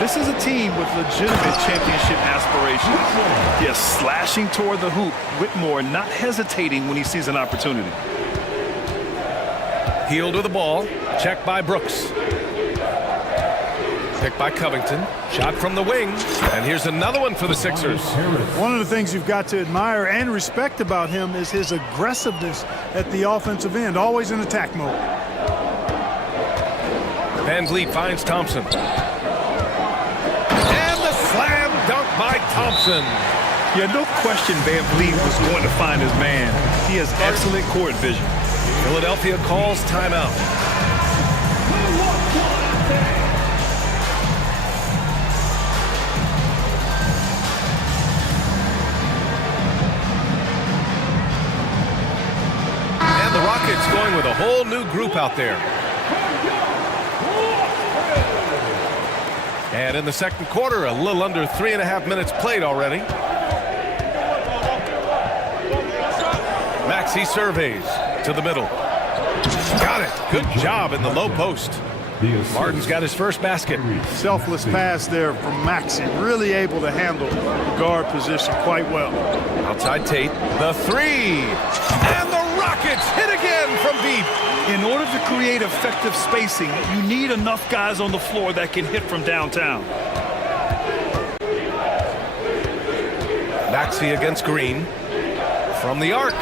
This is a team with legitimate championship aspirations. Yes, slashing toward the hoop. Whitmore not hesitating when he sees an opportunity. Heald with the ball. Checked by Brooks. Picked by Covington. Shot from the wing. And here's another one for the Sixers. One of the things you've got to admire and respect about him is his aggressiveness at the offensive end, always in attack mode. Van Vliet finds Thompson. And the slam dunk by Thompson. Yeah, no question Van Vliet was going to find his man. He has excellent court vision. Philadelphia calls timeout. And the Rockets going with a whole new group out there. And in the second quarter, a little under 3.5 minutes played already. Maxey surveys to the middle. Got it. Good job in the low post. Martin's got his first basket. Selfless pass there from Maxey. Really able to handle the guard position quite well. Outside Tate. The three. And the Rockets hit again from deep. In order to create effective spacing, you need enough guys on the floor that can hit from downtown. Maxey against Green. From the arc.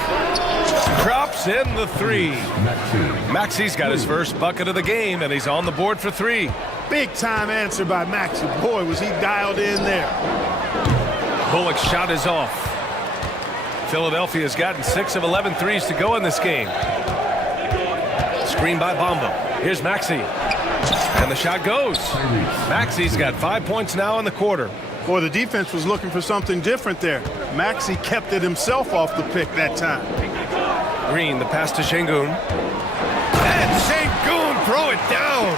Drops in the three. Maxey's got his first bucket of the game, and he's on the board for 3. Big time answer by Maxey. Boy, was he dialed in there. Bullock's shot is off. Philadelphia's gotten 6 of 11 threes to go in this game. Screen by Bamba. Here's Maxey. And the shot goes. Maxey's got 5 points now in the quarter. Boy, the defense was looking for something different there. Maxey kept it himself off the pick that time. Green, the pass to Şengün. And Şengün, throw it down.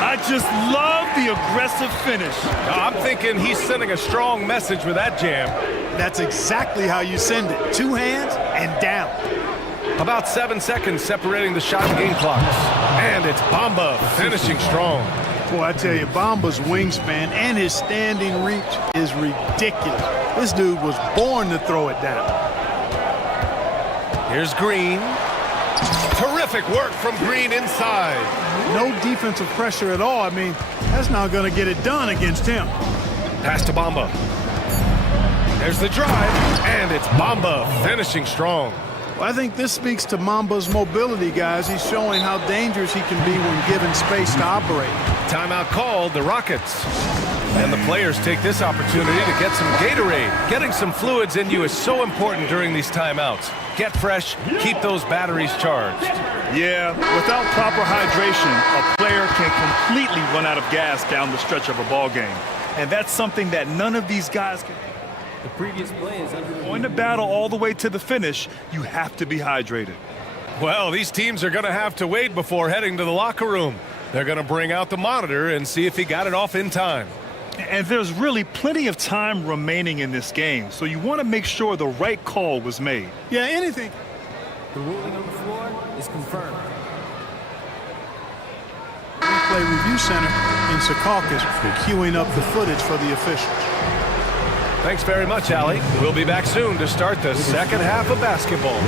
I just love the aggressive finish. I'm thinking he's sending a strong message with that jam. That's exactly how you send it. 2 hands and down. About 7 seconds separating the shot and game clocks. And it's Bamba finishing strong. Boy, I tell you, Bamba's wingspan and his standing reach is ridiculous. This dude was born to throw it down. Here's Green. Terrific work from Green inside. No defensive pressure at all. I mean, that's not going to get it done against him. Pass to Bamba. There's the drive, and it's Bamba finishing strong. Well, I think this speaks to Mamba's mobility, guys. He's showing how dangerous he can be when given space to operate. Timeout called, the Rockets. And the players take this opportunity to get some Gatorade. Getting some fluids in you is so important during these timeouts. Get fresh, keep those batteries charged. Yeah, without proper hydration, a player can completely run out of gas down the stretch of a ball game. And that's something that none of these guys can. The previous play is under Going to battle all the way to the finish, you have to be hydrated. Well, these teams are going to have to wait before heading to the locker room. They're going to bring out the monitor and see if he got it off in time. And there's really plenty of time remaining in this game, so you want to make sure the right call was made. Yeah, anything. The ruling on the floor is confirmed. Replay Review Center in Secaucus queuing up the footage for the officials. Thanks very much, Allie. We'll be back soon to start the second half of basketball.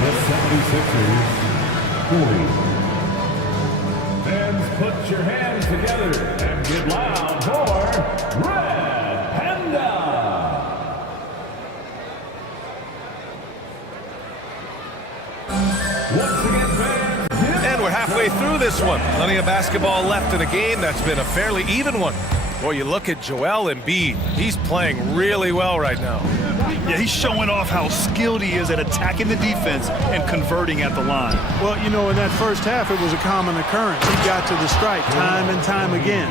The 76ers, 40. Fans, put your hands together and get loud for Red Panda. Once again, fans. And we're halfway through this one. Plenty of basketball left in a game that's been a fairly even one. Boy, you look at Joel Embiid. He's playing really well right now. Yeah, he's showing off how skilled he is at attacking the defense and converting at the line. Well, you know, in that first half, it was a common occurrence. He got to the strike time and time again.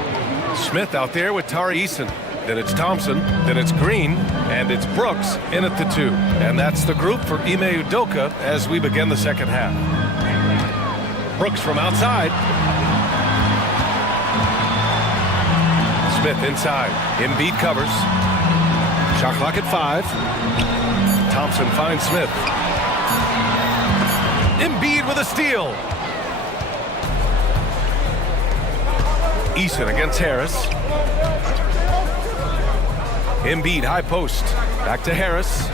Smith out there with Tari Eason. Then it's Thompson, then it's Green, and it's Brooks in at the 2. And that's the group for Ime Udoka as we begin the second half. Brooks from outside. Smith inside. Embiid covers. Shot clock at 5. Thompson finds Smith. Embiid with a steal. Eason against Harris. Embiid high post. Back to Harris.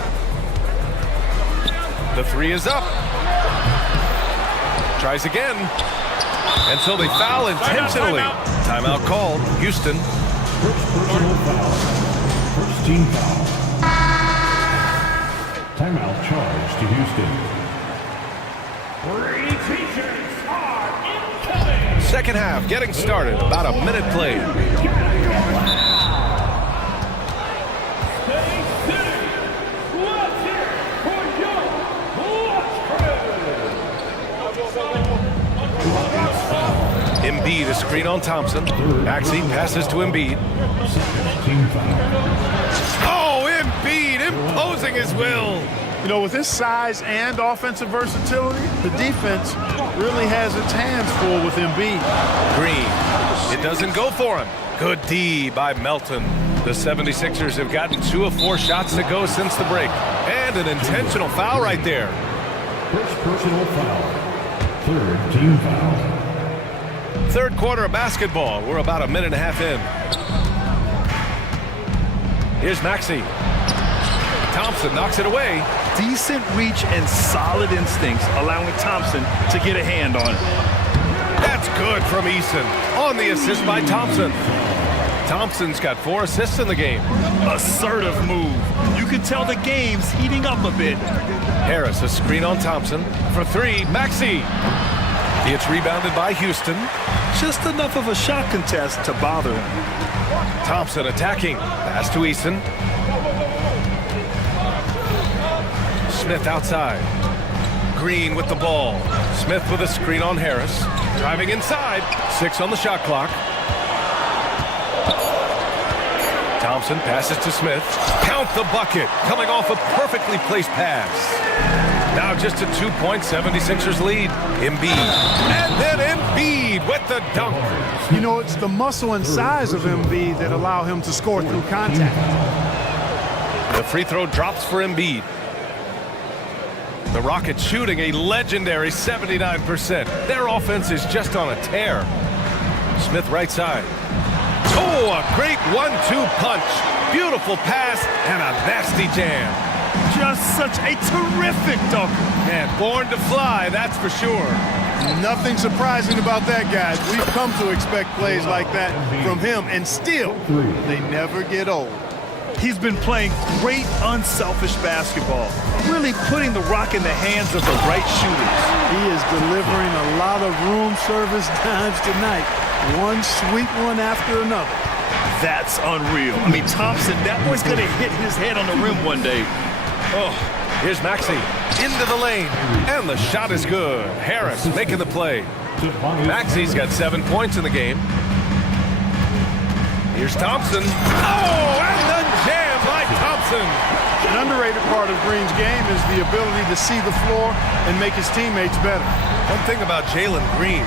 The 3 is up. Tries again. And so they foul intentionally. Timeout called. Houston. First team foul. Timeout charge to Houston. Second half getting started. About a minute played. Embiid, a screen on Thompson. Maxey passes to Embiid. Oh, Embiid imposing his will. You know, with his size and offensive versatility, the defense really has its hands full with Embiid. Green. It doesn't go for him. Good D by Melton. The 76ers have gotten 2 of 4 shots to go since the break. And an intentional foul right there. First personal foul. Third team foul. Third quarter of basketball. We're about a minute and a half in. Here's Maxey. Thompson knocks it away. Decent reach and solid instincts, allowing Thompson to get a hand on it. That's good from Eason. On the assist by Thompson. Thompson's got 4 assists in the game. Assertive move. You can tell the game's heating up a bit. Harris, a screen on Thompson. For 3, Maxey. It's rebounded by Houston. Just enough of a shot contest to bother him. Thompson attacking. Pass to Eason. Smith outside. Green with the ball. Smith with a screen on Harris. Driving inside. 6 on the shot clock. Thompson passes to Smith. Count the bucket. Coming off a perfectly placed pass. Now just a 2-point 76ers lead. Embiid. And then Embiid with the dunk. You know, it's the muscle and size of Embiid that allow him to score through contact. The free throw drops for Embiid. The Rockets shooting a legendary 79%. Their offense is just on a tear. Smith right side. Oh, a great 1-2 punch. Beautiful pass and a nasty jam. Just such a terrific dunker. And born to fly, that's for sure. Nothing surprising about that, guys. We've come to expect plays like that from him, and still, they never get old. He's been playing great, unselfish basketball, really putting the rock in the hands of the right shooters. He is delivering a lot of room service times tonight. One sweet one after another. That's unreal. I mean, Thompson, that boy's going to hit his head on the rim one day. Oh, here's Maxey into the lane, and the shot is good. Harris making the play. Maxey's got 7 points in the game. Here's Thompson. Oh, and the jam by Thompson. An underrated part of Green's game is the ability to see the floor and make his teammates better. One thing about Jalen Green,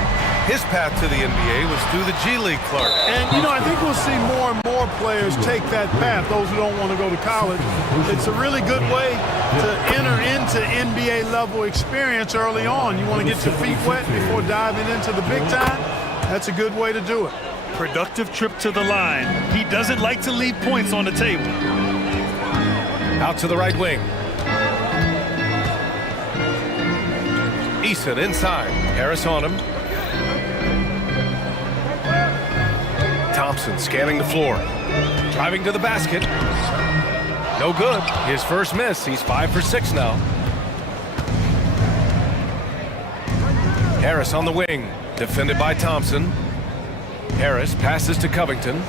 his path to the NBA was through the G League, Clark. And, you know, I think we'll see more and more players take that path, those who don't want to go to college. It's a really good way to enter into NBA-level experience early on. You want to get your feet wet before diving into the big time? That's a good way to do it. Productive trip to the line. He doesn't like to leave points on the table. Out to the right wing. Eason inside. Harris on him. Thompson scanning the floor. Driving to the basket. No good. His first miss. He's 5 for 6 now. Harris on the wing. Defended by Thompson. Harris passes to Covington.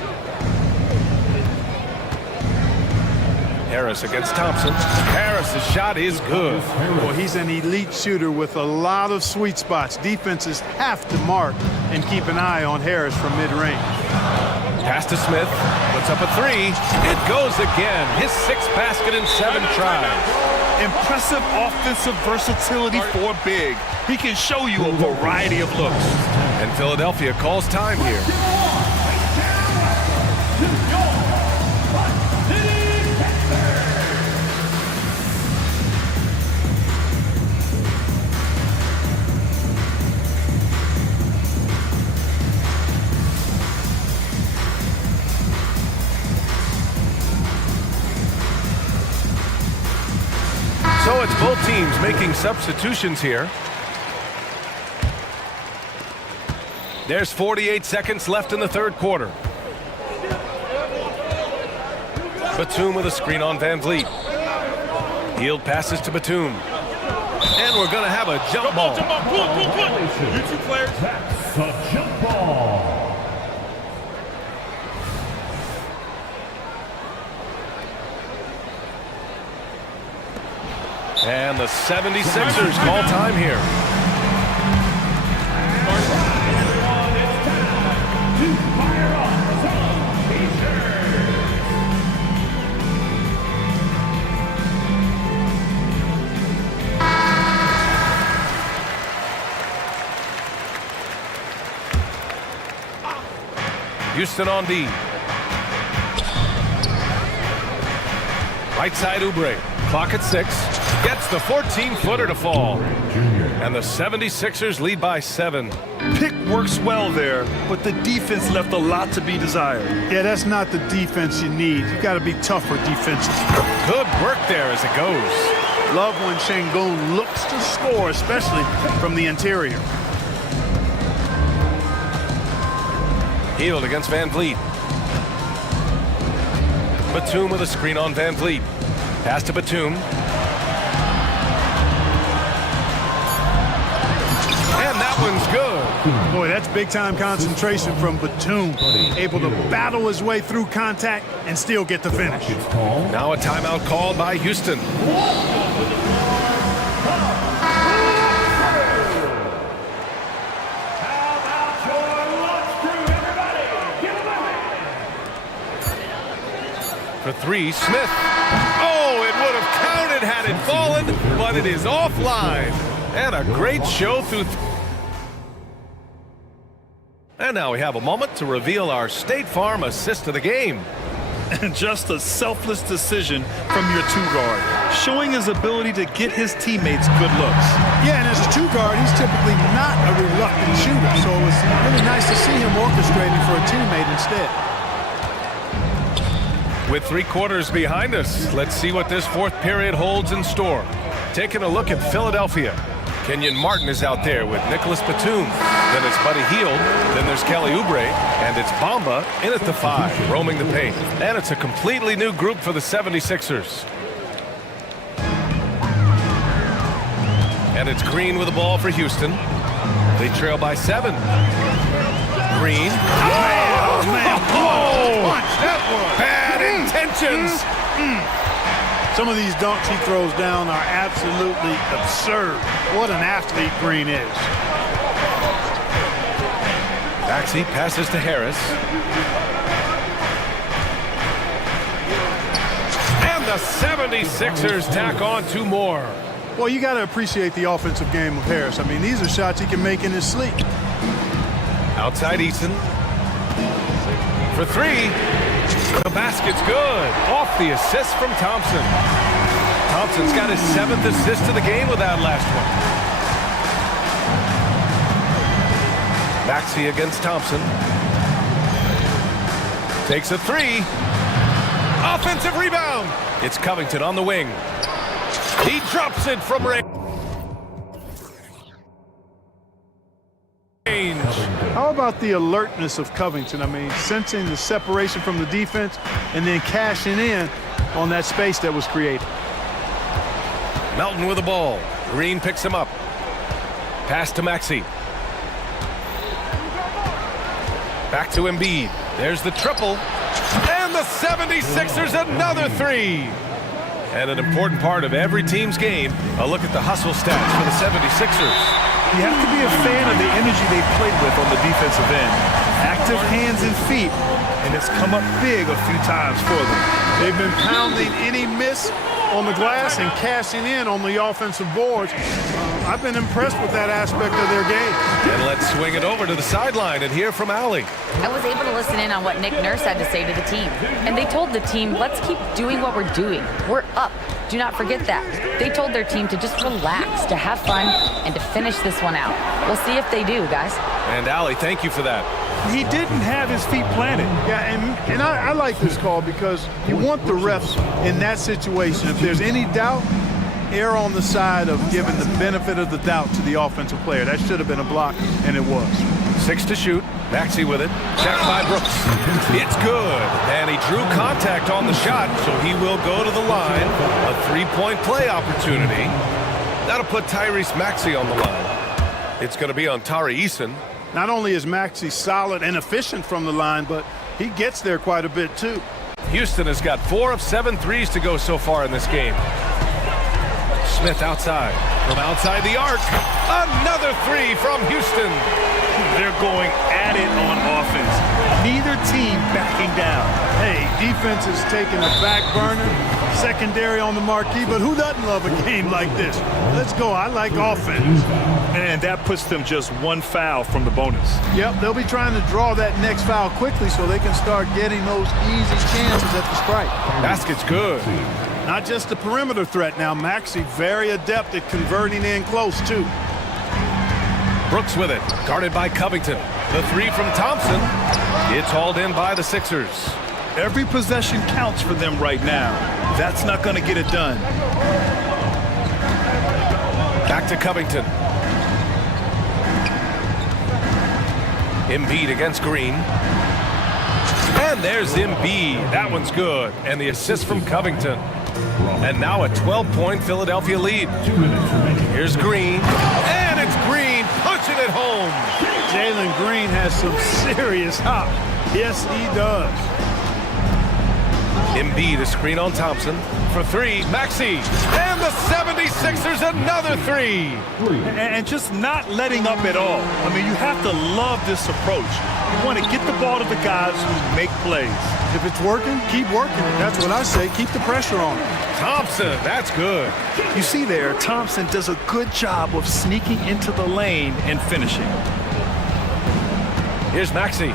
Harris against Thompson. Harris's shot is good. Well, he's an elite shooter with a lot of sweet spots. Defenses have to mark and keep an eye on Harris from mid-range. Pass to Smith. Puts up a three. It goes again. His 6th basket in 7 tries. Impressive offensive versatility for big. He can show you a variety of looks. And Philadelphia calls time here. So it's both teams making substitutions here. There's 48 seconds left in the 3rd quarter. Batum with a screen on Van Vliet. Hield passes to Batum. And we're going to have a jump ball. You two players. That's a jump ball. And the 76ers call time here. Houston on D. Right side Oubre. Clock at 6. Gets the 14-footer to fall. And the 76ers lead by 7. Pick works well there, but the defense left a lot to be desired. Yeah, that's not the defense you need. You got to be tougher defenses. Good work there as it goes. Love when Şengün looks to score, especially from the interior. Hield against Van Vliet. Batum with a screen on Van Vliet. Pass to Batum. And that one's good. Boy, that's big-time concentration from Batum. Able to battle his way through contact and still get the finish. Now a timeout called by Houston. For 3, Smith. Oh, it would have counted had it fallen, but it is offline. And a great show through. And now we have a moment to reveal our State Farm assist of the game. And just a selfless decision from your 2-guard, showing his ability to get his teammates good looks. Yeah, and as a 2-guard, he's typically not a reluctant shooter, so it was really nice to see him orchestrating for a teammate instead. With 3 quarters behind us, let's see what this 4th period holds in store. Taking a look at Philadelphia. Kenyon Martin is out there with Nicholas Batum. Then it's Buddy Hield. Then there's Kelly Oubre. And it's Bamba in at the 5, roaming the paint. And it's a completely new group for the 76ers. And it's Green with the ball for Houston. They trail by 7. Green. Oh, man. Oh, Punch, that was. Bad intentions. Some of these dunks he throws down are absolutely absurd. What an athlete Green is. Maxey passes to Harris. And the 76ers tack on 2 more. Well, you got to appreciate the offensive game of Harris. I mean, these are shots he can make in his sleep. Outside Eason. For 3. The basket's good. Off the assist from Thompson. Thompson's got his 7th assist of the game with that last one. Maxey against Thompson. Takes a 3. Offensive rebound. It's Covington on the wing. He drops it from range. range. How about the alertness of Covington? I mean, sensing the separation from the defense and then cashing in on that space that was created. Melton with the ball. Green picks him up. Pass to Maxey. Back to Embiid. There's the triple. And the 76ers another three. And an important part of every team's game, a look at the hustle stats for the 76ers. You have to be a fan of the energy they played with on the defensive end. Active hands and feet, and it's come up big a few times for them. They've been pounding any miss on the glass and cashing in on the offensive boards. I've been impressed with that aspect of their game. And let's swing it over to the sideline and hear from Allie. I was able to listen in on what Nick Nurse had to say to the team. And they told the team, let's keep doing what we're doing. We're up. Do not forget that. They told their team to just relax, to have fun, and to finish this one out. We'll see if they do, guys. And Allie, thank you for that. He didn't have his feet planted. Yeah, and I like this call because you want the refs in that situation. If there's any doubt, err on the side of giving the benefit of the doubt to the offensive player. That should have been a block, and it was. 6 to shoot. Maxey with it. Checked by Brooks. It's good. And he drew contact on the shot, so he will go to the line. A three-point play opportunity. That'll put Tyrese Maxey on the line. It's going to be on Tari Eason. Not only is Maxey solid and efficient from the line, but he gets there quite a bit, too. Houston has got 4 of 7 threes to go so far in this game. Smith outside. From outside the arc. Another three from Houston. They're going at it on offense. Neither team backing down. Hey, defense is taking a back burner, secondary on the marquee, but who doesn't love a game like this? Let's go. I like offense. And that puts them just one foul from the bonus. Yep, they'll be trying to draw that next foul quickly so they can start getting those easy chances at the strike. Basket's good. Not just a perimeter threat now. Maxey very adept at converting in close, too. Brooks with it, guarded by Covington. The three from Thompson. It's hauled in by the Sixers. Every possession counts for them right now. That's not going to get it done. Back to Covington. Embiid against Green. And there's Embiid. That one's good. And the assist from Covington. And now a 12-point Philadelphia lead. Here's Green. And it's Green punching it home. Jalen Green has some serious hop. Yes, he does. Embiid, a screen on Thompson. For three, Maxey. And the 76ers another three. And just not letting up at all. I mean, you have to love this approach. You want to get the ball to the guys who make plays. If it's working, keep working it. That's what I say. Keep the pressure on. Thompson, that's good. You see there, Thompson does a good job of sneaking into the lane and finishing. Here's Maxey.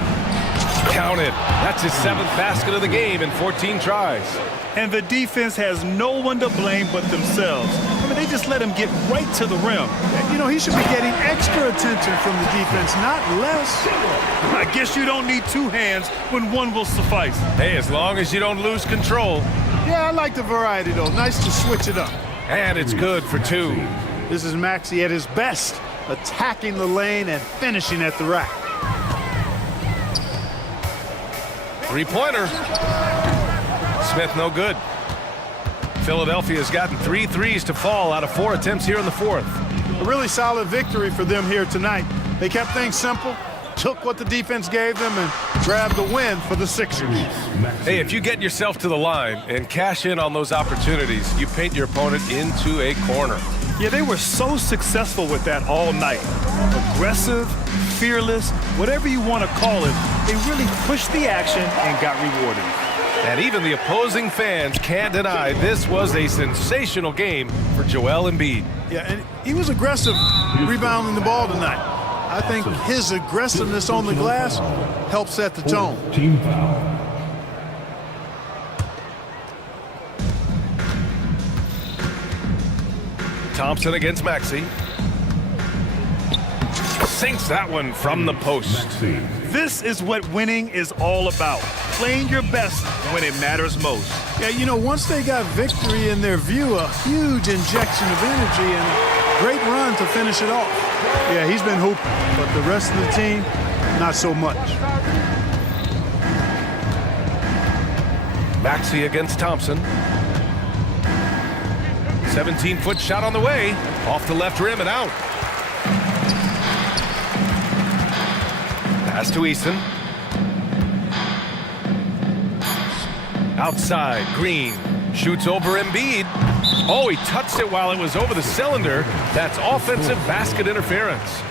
Counted. That's his 7th basket of the game in 14 tries. And the defense has no one to blame but themselves. I mean, they just let him get right to the rim. You know, he should be getting extra attention from the defense, not less. I guess you don't need two hands when one will suffice. Hey, as long as you don't lose control. Yeah, I like the variety, though. Nice to switch it up. And it's good for two. This is Maxey at his best, attacking the lane and finishing at the rack. Three-pointer. Smith no good. Philadelphia's gotten 3 threes to fall out of 4 attempts here in the fourth. A really solid victory for them here tonight. They kept things simple, took what the defense gave them, and grabbed the win for the Sixers. Hey, if you get yourself to the line and cash in on those opportunities, you paint your opponent into a corner. Yeah, they were so successful with that all night. Aggressive, fearless, whatever you want to call it, they really pushed the action and got rewarded. And even the opposing fans can't deny this was a sensational game for Joel Embiid. Yeah, and he was aggressive rebounding the ball tonight. I think his aggressiveness on the glass helped set the tone. Team foul. Thompson against Maxey. Sinks that one from the post. This is what winning is all about. Playing your best when it matters most. Yeah, you know, once they got victory in their view, a huge injection of energy and a great run to finish it off. Yeah, he's been hooping, but the rest of the team, not so much. Maxey against Thompson. 17-foot shot on the way. Off the left rim and out. Pass to Eason. Outside, Green shoots over Embiid. Oh, he touched it while it was over the cylinder. That's offensive basket interference.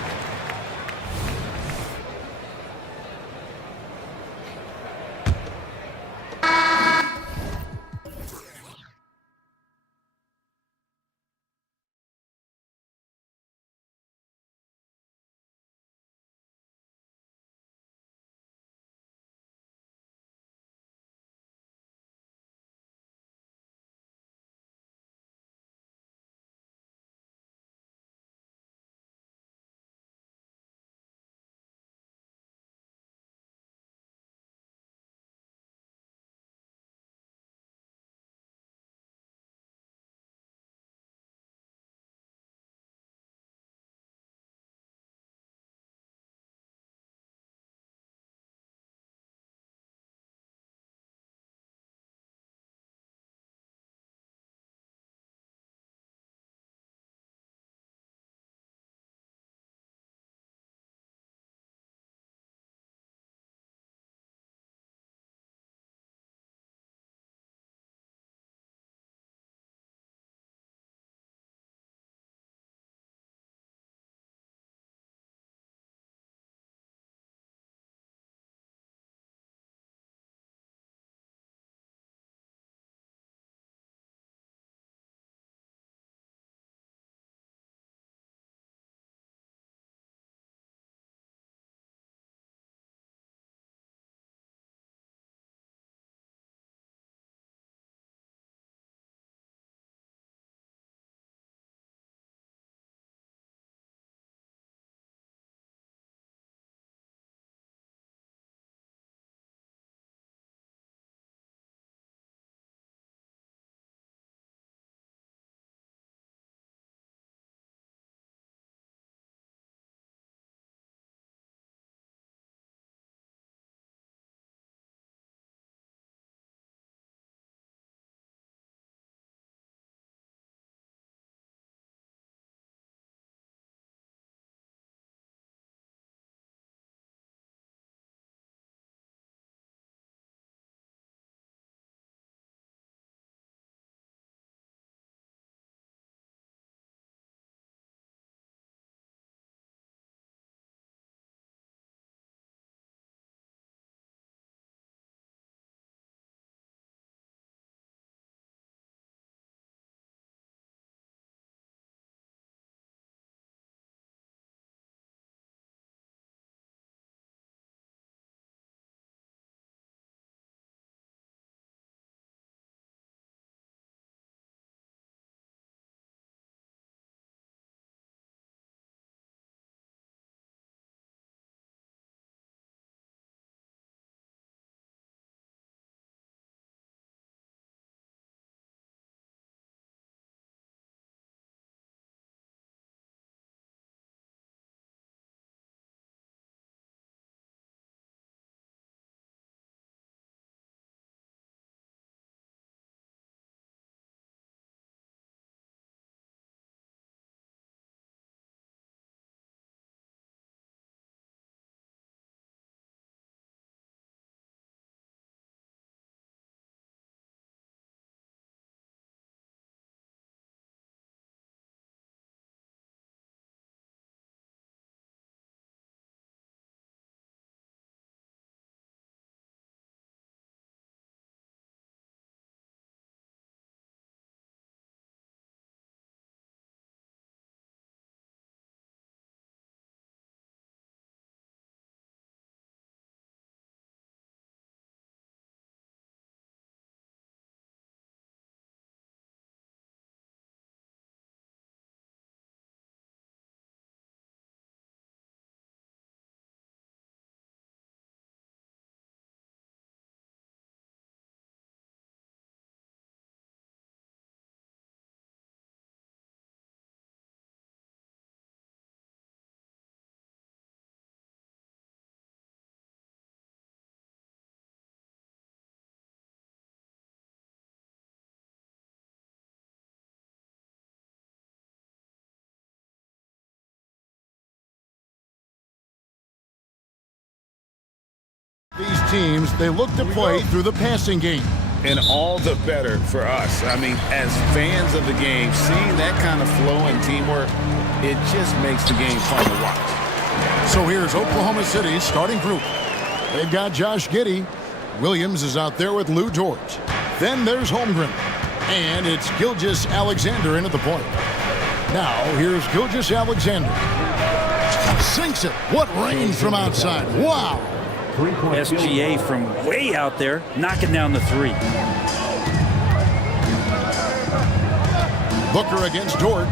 teams, they look to play through the passing game. And all the better for us. I mean, as fans of the game, seeing that kind of flow and teamwork, it just makes the game fun to watch. So here's Oklahoma City's starting group. They've got Josh Giddey. Williams is out there with Lou George. Then there's Holmgren. And it's Gilgeous-Alexander in at the point. Now, here's Gilgeous-Alexander. Sinks it. What range from outside. Wow. SGA from way out there, knocking down the three. Booker against Dort.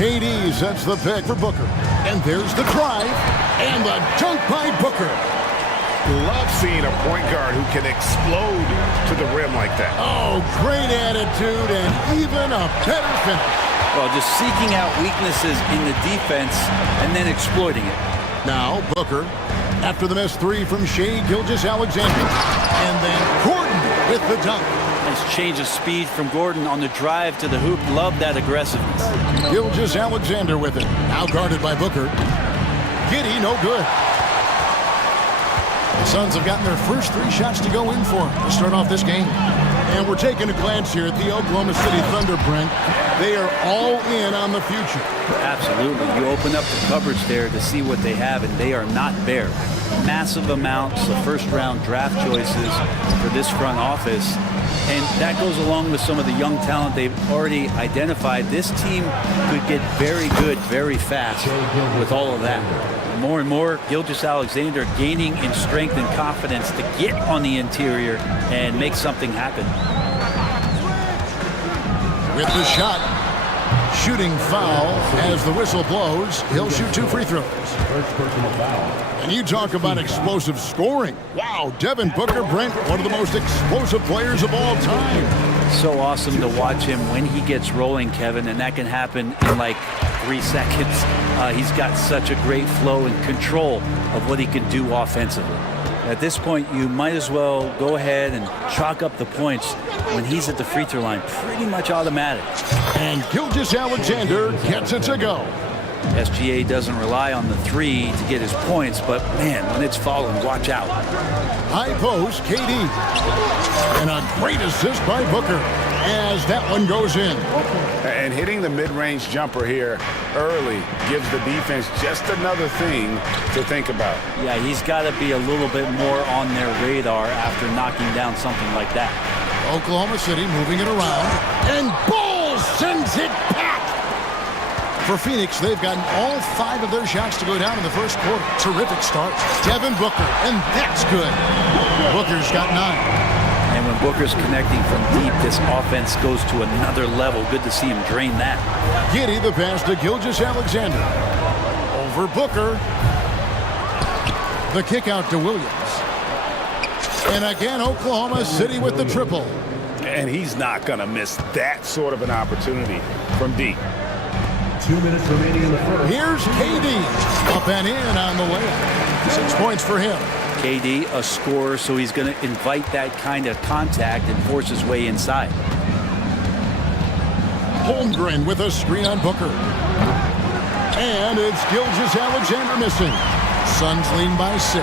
KD sets the pick for Booker. And there's the drive. And the dunk by Booker. Love seeing a point guard who can explode to the rim like that. Oh, great attitude and even a better finish. Well, just seeking out weaknesses in the defense and then exploiting it. Now, Booker, after the missed three from Shai Gilgeous-Alexander. And then Gordon with the dunk. Nice change of speed from Gordon on the drive to the hoop. Love that aggressiveness. Gilgeous-Alexander with it. Now guarded by Booker. Giddey, no good. The Suns have gotten their first three shots to go in for to start off this game. And we're taking a glance here at the Oklahoma City Thunder, Brent. They are all in on the future. Absolutely. You open up the cupboards there to see what they have, and they are not bare. Massive amounts of first-round draft choices for this front office. And that goes along with some of the young talent they've already identified. This team could get very good very fast with all of that. More and more, Gilgeous-Alexander gaining in strength and confidence to get on the interior and make something happen. With the shot, shooting foul as the whistle blows. He'll shoot 2 free throws. And you talk about explosive scoring. Wow, Devin Booker, Brent, one of the most explosive players of all time. So awesome to watch him when he gets rolling, Kevin, and that can happen in like 3 seconds. He's got such a great flow and control of what he can do offensively. At this point, you might as well go ahead and chalk up the points when he's at the free throw line. Pretty much automatic. And Gilgeous-Alexander gets it to go. SGA doesn't rely on the three to get his points, but man, when it's falling, watch out. High post, KD. And a great assist by Booker as that one goes in. And hitting the mid-range jumper here early gives the defense just another thing to think about. Yeah, he's got to be a little bit more on their radar after knocking down something like that. Oklahoma City moving it around. And Ball sends it back. For Phoenix, they've gotten all 5 of their shots to go down in the first quarter. Terrific start. Devin Booker, and that's good. Booker's got 9. And when Booker's connecting from deep, this offense goes to another level. Good to see him drain that. Giddey the pass to Gilgeous-Alexander. Over Booker. The kick out to Williams. And again, Oklahoma City with the triple. And he's not going to miss that sort of an opportunity from deep. 2 minutes remaining in the first. Here's KD. Up and in on the layup. 6 points for him. KD, a scorer, so he's going to invite that kind of contact and force his way inside. Holmgren with a screen on Booker. And it's Gilgeous-Alexander missing. Suns lead by 6.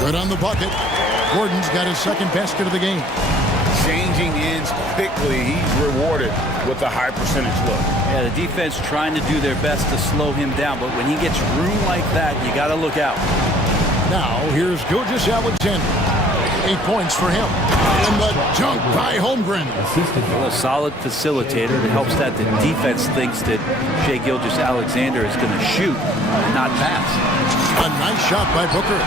Good on the bucket. Gordon's got his second basket of the game. Changing ends quickly. He's rewarded with a high percentage look. Yeah, the defense trying to do their best to slow him down, but when he gets room like that, you got to look out. Now, here's Gilgeous-Alexander. 8 points for him. And the dunk by Holmgren. Well, a solid facilitator. It helps that the defense thinks that Shai Gilgeous-Alexander is going to shoot and not pass. A nice shot by Booker.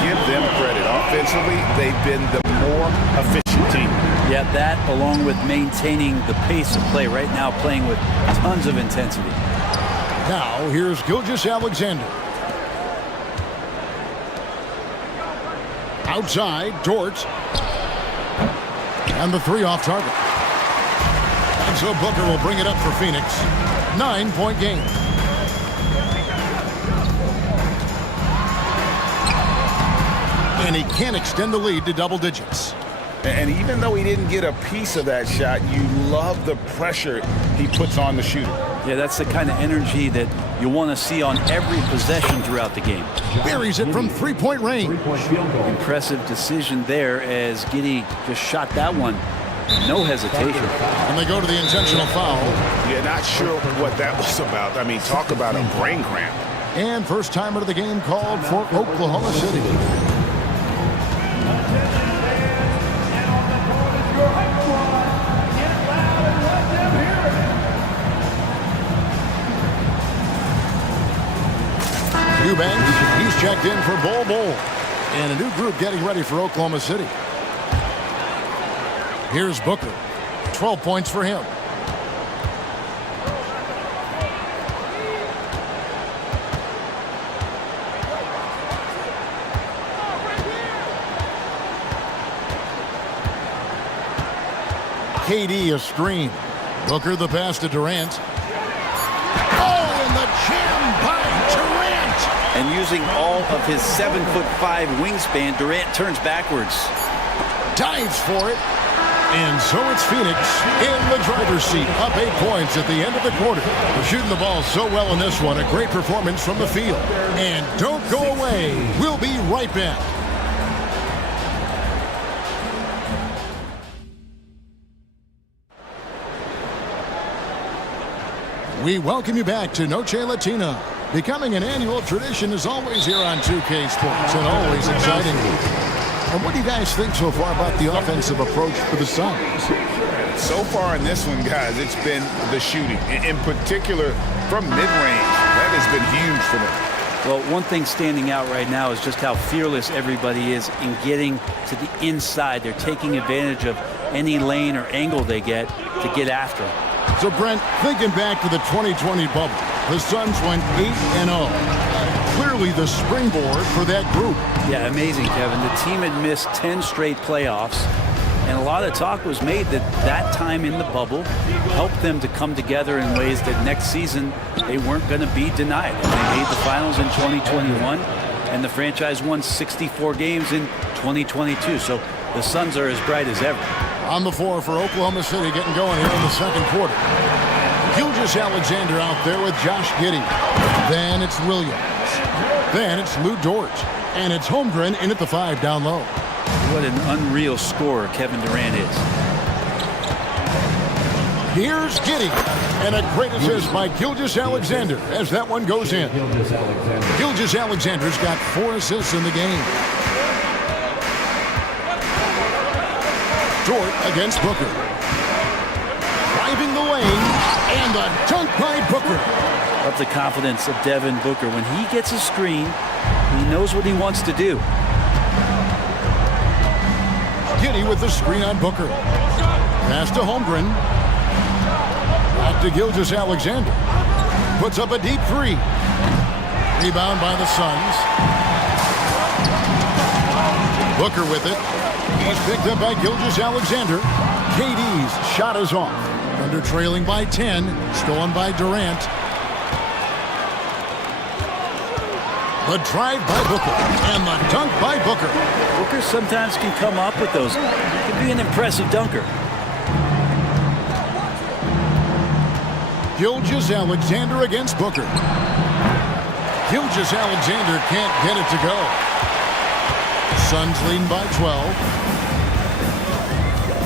Give them credit. Offensively, they've been the more efficient team. Yeah, that along with maintaining the pace of play right now, playing with tons of intensity. Now, here's Gilgeous-Alexander. Outside, Dort. And the 3 off target. And so Booker will bring it up for Phoenix. 9-point game. And he can extend the lead to double digits. And even though he didn't get a piece of that shot, you love the pressure he puts on the shooter. Yeah, that's the kind of energy that you want to see on every possession throughout the game. Buries it from three-point range. Impressive decision there as Giddey just shot that one. No hesitation. And they go to the intentional foul. Yeah, not sure what that was about. I mean, talk about a brain cramp. And first timer of the game called for Oklahoma City. Eubanks, he's checked in for Bol. And a new group getting ready for Oklahoma City. Here's Booker. 12 points for him. KD a screen. Booker the pass to Durant. Oh, and the jam by Durant. And using all of his 7'5" wingspan, Durant turns backwards. Dives for it. And so it's Phoenix in the driver's seat, up 8 points at the end of the quarter. They're shooting the ball so well in this one. A great performance from the field. And don't go away. We'll be right back. We welcome you back to Noche Latina. Becoming an annual tradition is always here on 2K Sports and always exciting. And what do you guys think so far about the offensive approach for the Suns? So far in this one, guys, it's been the shooting. In particular, from mid-range. That has been huge for them. Well, one thing standing out right now is just how fearless everybody is in getting to the inside. They're taking advantage of any lane or angle they get to get after them. So, Brent, thinking back to the 2020 bubble, the Suns went 8-0. Clearly the springboard for that group. Yeah, amazing, Kevin. The team had missed 10 straight playoffs, and a lot of talk was made that time in the bubble helped them to come together in ways that next season they weren't going to be denied. And they made the finals in 2021, and the franchise won 64 games in 2022. So the Suns are as bright as ever. On the floor for Oklahoma City, getting going here in the second quarter. Gilgeous-Alexander out there with Josh Giddey. Then it's Williams. Then it's Lou Dort. And it's Holmgren in at the 5 down low. What an unreal scorer Kevin Durant is. Here's Giddey. And a great assist by Gilgeous-Alexander as that one goes in. Gilgeous-Alexander's got 4 assists in the game. Dort against Booker. Driving the lane, and a dunk by Booker. Love the confidence of Devin Booker. When he gets a screen, he knows what he wants to do. Giddey with the screen on Booker. Pass to Holmgren. Back to Gilgeous-Alexander. Puts up a deep 3. Rebound by the Suns. Booker with it. He's picked up by Gilgeous-Alexander. KD's shot is off. Under trailing by 10. Stolen by Durant. The drive by Booker. And the dunk by Booker. Booker sometimes can come up with those. He can be an impressive dunker. Gilgeous-Alexander against Booker. Gilgeous-Alexander can't get it to go. Suns leading by 12.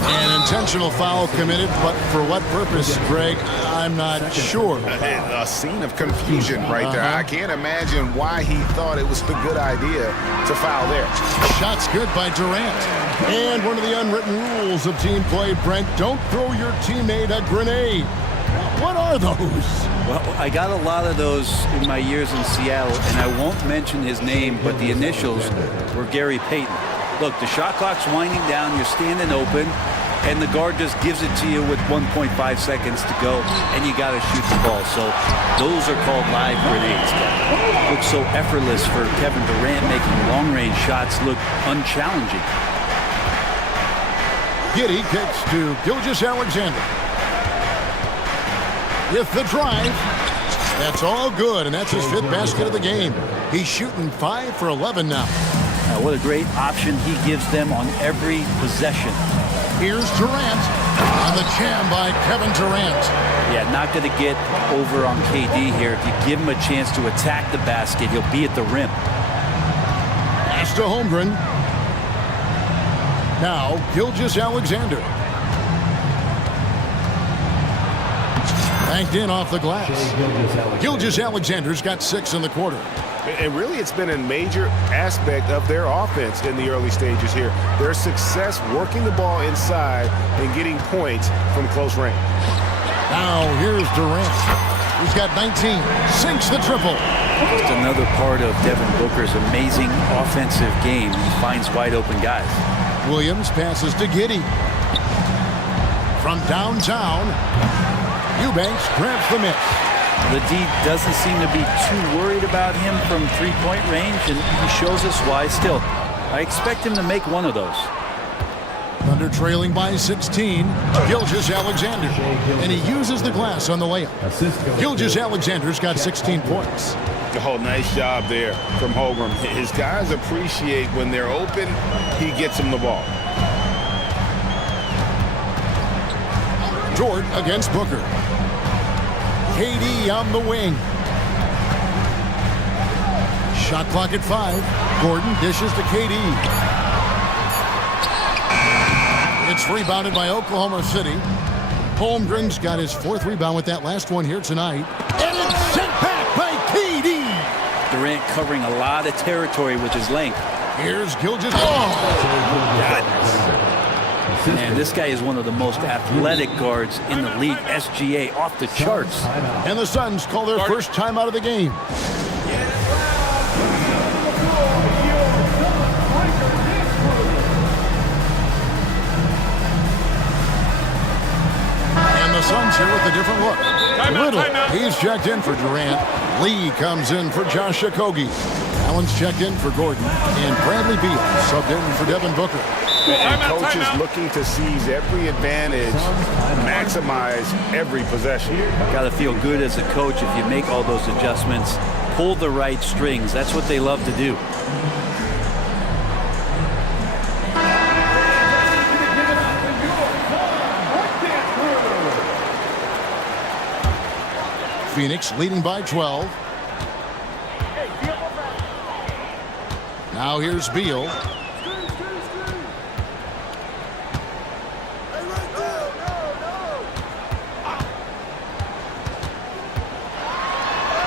An intentional foul committed, but for what purpose, Greg? I'm not sure. A scene of confusion right there. I can't imagine why he thought it was a good idea to foul there. Shot's good by Durant. And one of the unwritten rules of team play, Brent, don't throw your teammate a grenade. What are those? Well, I got a lot of those in my years in Seattle, and I won't mention his name, but the initials were Gary Payton. Look, the shot clock's winding down, you're standing open, and the guard just gives it to you with 1.5 seconds to go, and you got to shoot the ball. So those are called live grenades. Looks so effortless for Kevin Durant, making long-range shots look unchallenging. Giddey kicks to Gilgeous-Alexander. With the drive, that's all good, and that's his 5th basket of the game. He's shooting 5 for 11 now. What a great option he gives them on every possession. Here's Durant. And the jam by Kevin Durant. Yeah, not going to get over on KD here. If you give him a chance to attack the basket, he'll be at the rim. Pass to Holmgren. Now, Gilgeous-Alexander. Banked in off the glass. Gilgeous-Alexander's got 6 in the quarter. And really, it's been a major aspect of their offense in the early stages here. Their success working the ball inside and getting points from close range. Now, here's Durant. He's got 19. Sinks the triple. Just another part of Devin Booker's amazing offensive game. He finds wide open guys. Williams passes to Giddey. From downtown, Eubanks grabs the miss. The D doesn't seem to be too worried about him from three-point range, and he shows us why still. I expect him to make one of those. Thunder trailing by 16. Gilgeous-Alexander. And he uses the glass on the layup. Gilgeous-Alexander's got 16 points. Oh, nice job there from Holmgren. His guys appreciate when they're open, he gets them the ball. Jordan against Booker. KD on the wing. Shot clock at 5. Gordon dishes to KD. It's rebounded by Oklahoma City. Holmgren's got his 4th rebound with that last one here tonight. And it's sent back by KD. Durant covering a lot of territory with his length. Here's Gilgeous. Man, this guy is one of the most athletic guards in the league. SGA off the charts. And the Suns call their first time out of the game. And the Suns here with a different look. Little, he's checked in for Durant. Lee comes in for Josh Okogie. Allen's checked in for Gordon. And Bradley Beal subbed in for Devin Booker. And coaches looking to seize every advantage, maximize every possession. Got to feel good as a coach if you make all those adjustments, pull the right strings. That's what they love to do. Phoenix leading by 12. Now here's Beal.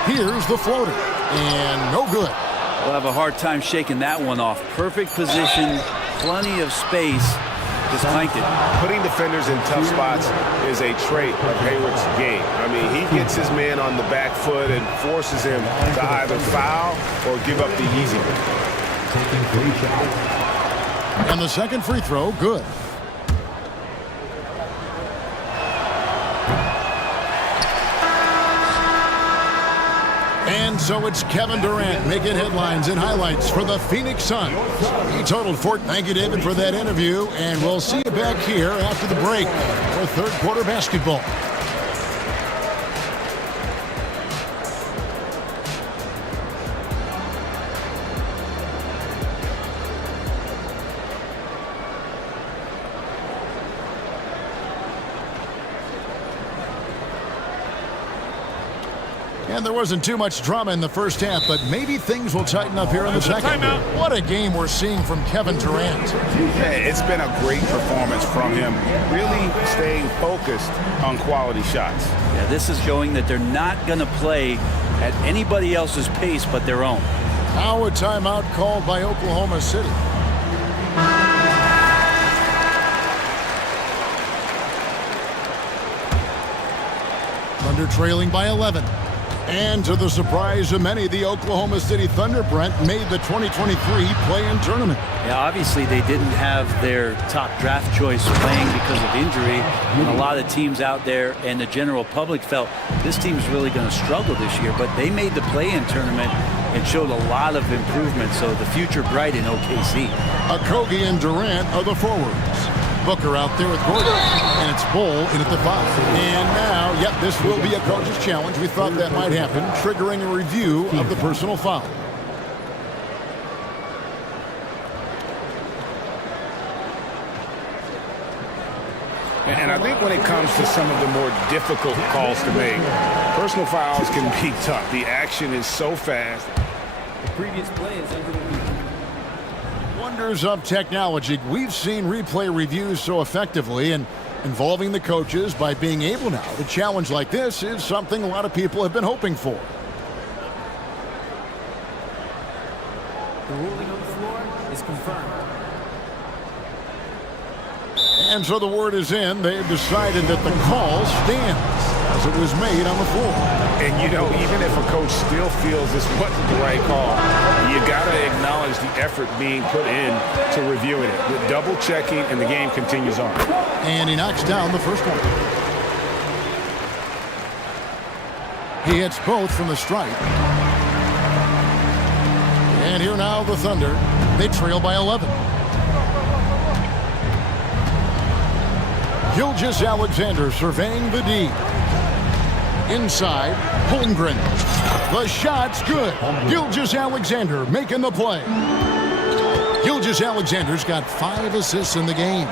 Here's the floater, and no good. We'll have a hard time shaking that one off. Perfect position, plenty of space. Just clanked it. Putting defenders in tough spots is a trait of Hayward's game. I mean, he gets his man on the back foot and forces him to either foul or give up the easy one. And the second free throw, good. And so it's Kevin Durant making headlines and highlights for the Phoenix Suns. He totaled 4. Thank you, David, for that interview. And we'll see you back here after the break for third quarter basketball. And there wasn't too much drama in the first half, but maybe things will tighten up here in the second. What a game we're seeing from Kevin Durant. It's been a great performance from him, really staying focused on quality shots. Yeah, this is showing that they're not going to play at anybody else's pace but their own. Now a timeout called by Oklahoma City. Thunder trailing by 11. And to the surprise of many, the Oklahoma City Thunder, Brent, made the 2023 play-in tournament. Yeah, obviously they didn't have their top draft choice playing because of injury. And a lot of teams out there and the general public felt this team's really going to struggle this year. But they made the play-in tournament and showed a lot of improvement. So the future bright in OKC. Okogie and Durant are the forwards. Booker out there with Gordon, and it's Bull in at the 5. And now, yep, this will be a coach's challenge. We thought that might happen, triggering a review of the personal foul. And I think when it comes to some of the more difficult calls to make, personal fouls can be tough. The action is so fast. The previous play is under review. Wonders of technology. We've seen replay reviews so effectively, and involving the coaches by being able now to challenge like this is something a lot of people have been hoping for. The ruling on the floor is confirmed. And so the word is in. They've decided that the call stands as it was made on the floor. And, you know, even if a coach still feels this wasn't the right call, you got to acknowledge the effort being put in to reviewing it. With double checking, and the game continues on. And he knocks down the first one. He hits both from the stripe. And here now the Thunder. They trail by 11. Gilgeous-Alexander surveying the D. Inside, Holmgren. The shot's good. Gilgeous-Alexander making the play. Gilgeous-Alexander's got 5 assists in the game.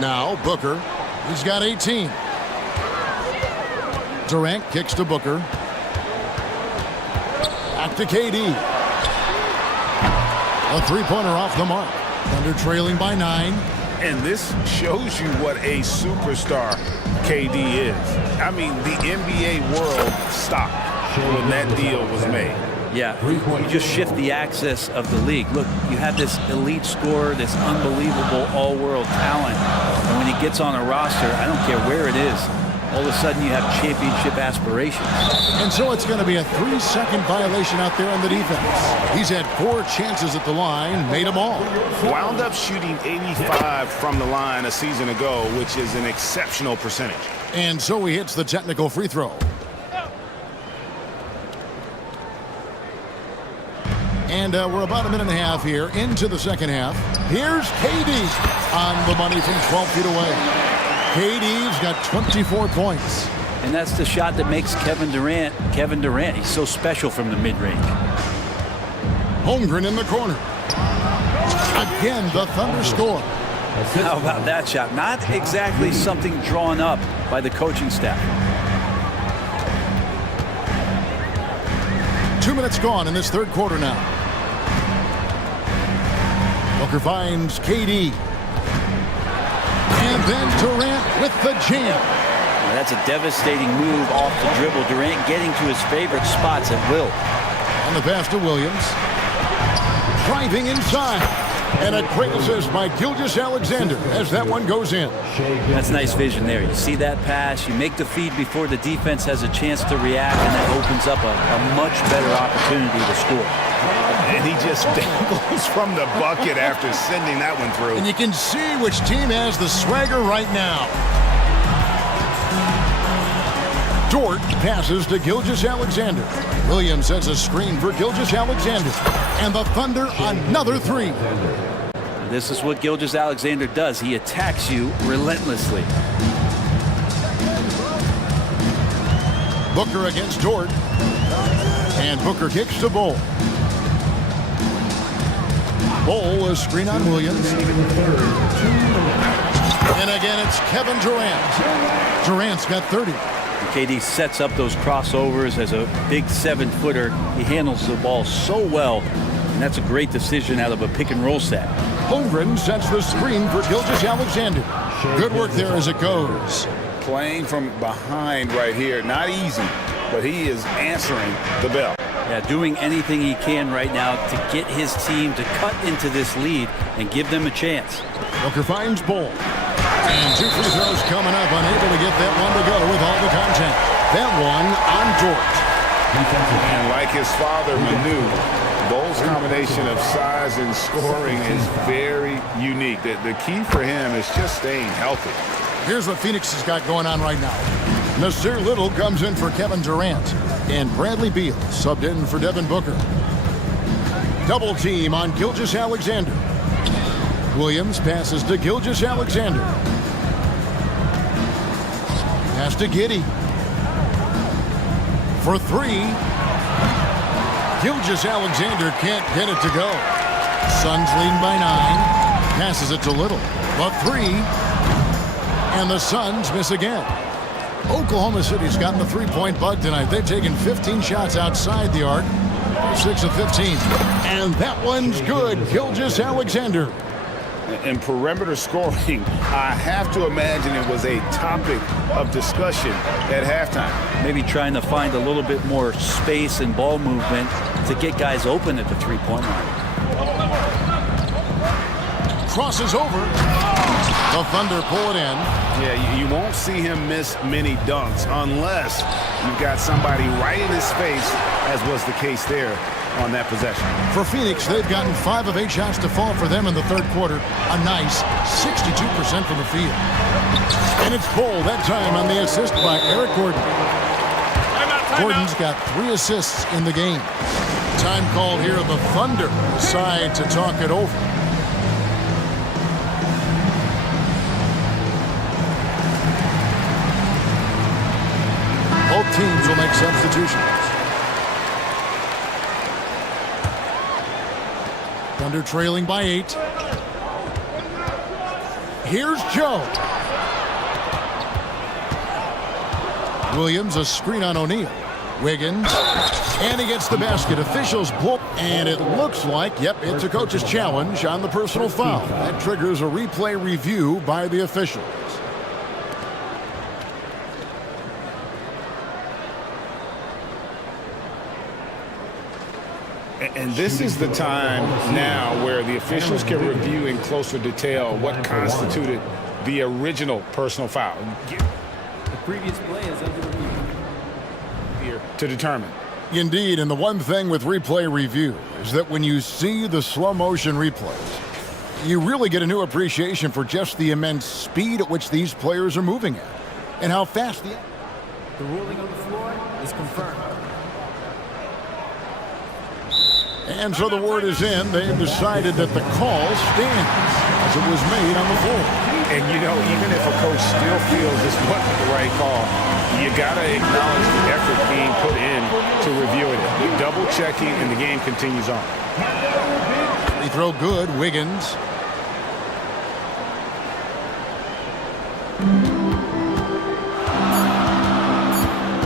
Now Booker. He's got 18. Durant kicks to Booker. Back to KD. A three-pointer off the mark. Thunder trailing by 9. And this shows you what a superstar KD is. I mean, the NBA world stopped when that deal was made. Yeah, you just shift the axis of the league. Look, you have this elite scorer, this unbelievable all-world talent. And when he gets on a roster, I don't care where it is, all of a sudden you have championship aspirations. And so it's going to be a 3-second violation out there on the defense. He's had 4 chances at the line, made them all. Wound up shooting 85 from the line a season ago, which is an exceptional percentage. And so he hits the technical free throw. And we're about a minute and a half here into the second half. Here's KD on the money from 12 feet away. KD's got 24 points. And that's the shot that makes Kevin Durant. He's so special from the mid-range. Holmgren in the corner. Again, the Thunder score. How about that shot? Not exactly something drawn up by the coaching staff. 2 minutes gone in this third quarter now. Booker finds KD. And then Durant with the jam. Now that's a devastating move off the dribble. Durant getting to his favorite spots at will. On the pass to Williams. Driving inside. And a great assist by Gilgeous-Alexander as that one goes in. That's nice vision there. You see that pass, you make the feed before the defense has a chance to react, and that opens up a much better opportunity to score. And he just dangles from the bucket after sending that one through. And you can see which team has the swagger right now. Dort passes to Gilgeous-Alexander. Williams sets a screen for Gilgeous-Alexander. And the Thunder another 3. This is what Gilgeous-Alexander does. He attacks you relentlessly. Booker against Dort. And Booker kicks to Bull. Bull, a screen on Williams. And again, it's Kevin Durant. Durant's got 30. KD sets up those crossovers as a big 7-footer. He handles the ball so well, and that's a great decision out of a pick-and-roll set. Holmgren sets the screen for Gilgeous-Alexander. Good work there as it goes. Playing from behind right here, not easy, but he is answering the bell. Yeah, doing anything he can right now to get his team to cut into this lead and give them a chance. Booker finds Bull. And 2 free throws coming up, unable to get that one to go with all the contact. That one on Dort. And like his father, Manu, Bull's combination of size and scoring is very unique. The key for him is just staying healthy. Here's what Phoenix has got going on right now. Nasir Little comes in for Kevin Durant. And Bradley Beal subbed in for Devin Booker. Double team on Gilgeous-Alexander. Williams passes to Gilgeous-Alexander. Pass to Giddey. For 3. Gilgeous-Alexander can't get it to go. Suns leading by 9. Passes it to Little. The three. And the Suns miss again. Oklahoma City's gotten the three-point bug tonight. They've taken 15 shots outside the arc. 6 of 15. And that one's good. Gilgeous-Alexander. In perimeter scoring, I have to imagine it was a topic of discussion at halftime. Maybe trying to find a little bit more space and ball movement to get guys open at the three-point line. Crosses over. The Thunder pull it in. Yeah, you won't see him miss many dunks unless you've got somebody right in his face, as was the case there on that possession. For Phoenix, they've gotten 5 of 8 shots to fall for them in the third quarter. A nice 62% from the field. And it's Bull that time on the assist by Eric Gordon. Gordon's got 3 assists in the game. Time called here. The Thunder decide to talk it over. Both teams will make substitutions. Thunder trailing by 8. Here's Joe. Williams, a screen on O'Neal. Wiggins, and he gets the basket. Officials blow, and it looks like, yep, it's a coach's challenge on the personal foul. That triggers a replay review by the officials. And this is the time now where the officials can review in closer detail what constituted the original personal foul. The previous play is under review. Here to determine. Indeed, and the one thing with replay review is that when you see the slow motion replays, you really get a new appreciation for just the immense speed at which these players are moving at and how fast the ruling on the floor is confirmed. And so the word is in. They've decided that the call stands as it was made on the floor. And, you know, even if a coach still feels this wasn't the right call, you got to acknowledge the effort being put in to reviewing it. Double checking, and the game continues on. They throw good. Wiggins.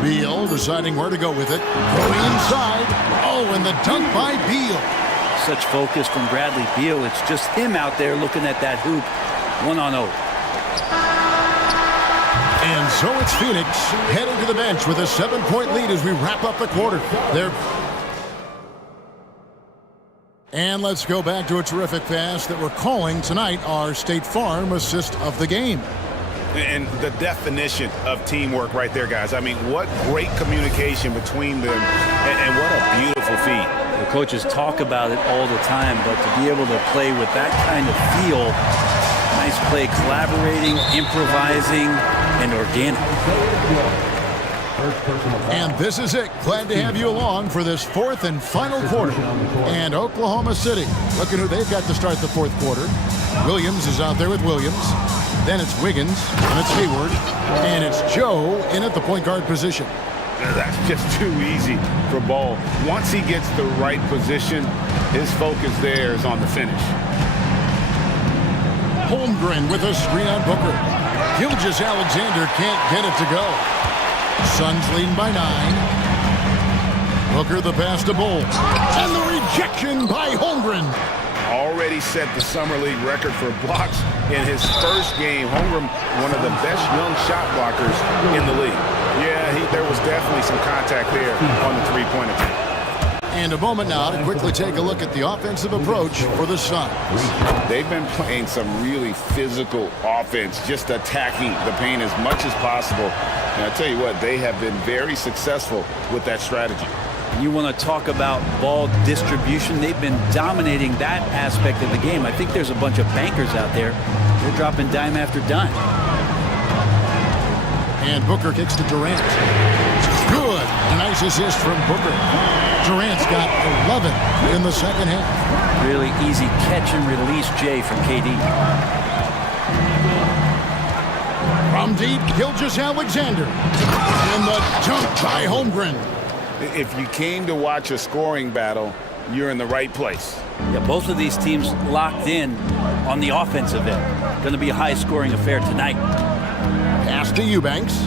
Beal deciding where to go with it. Going inside. Oh, and the dunk by Beal. Such focus from Bradley Beal. It's just him out there looking at that hoop. 1-on-0. And so it's Phoenix heading to the bench with a 7-point lead as we wrap up the quarter. And let's go back to a terrific pass that we're calling tonight our State Farm assist of the game. And the definition of teamwork right there, guys. I mean, what great communication between them, and what a beautiful feat. The coaches talk about it all the time, but to be able to play with that kind of feel, nice play, collaborating, improvising, and organic. And this is it. Glad to have you along for this fourth and final quarter. And Oklahoma City, looking who they've got to start the fourth quarter. Williams is out there with Williams. Then it's Wiggins, and it's Hayward, and it's Joe in at the point guard position. That's just too easy for Ball. Once he gets the right position, his focus there is on the finish. Holmgren with a screen on Booker. Gilgeous-Alexander can't get it to go. Suns leading by 9. Booker the pass to Bull. And the rejection by Holmgren. Already set the Summer League record for blocks in his first game. Holmgren, one of the best young shot blockers in the league. Yeah, there was definitely some contact there on the three-point attempt. And a moment now to quickly take a look at the offensive approach for the Suns. They've been playing some really physical offense, just attacking the paint as much as possible. And I tell you what, they have been very successful with that strategy. You want to talk about ball distribution. They've been dominating that aspect of the game. I think there's a bunch of bankers out there. They're dropping dime after dime. And Booker kicks to Durant. Good. A nice assist from Booker. Durant's got 11 in the second half. Really easy catch and release, Jay, from KD. From deep, Gilgeous-Alexander. And the dunk by Holmgren. If you came to watch a scoring battle, you're in the right place. Yeah, both of these teams locked in on the offensive end. Going to be a high-scoring affair tonight. Pass to Eubanks.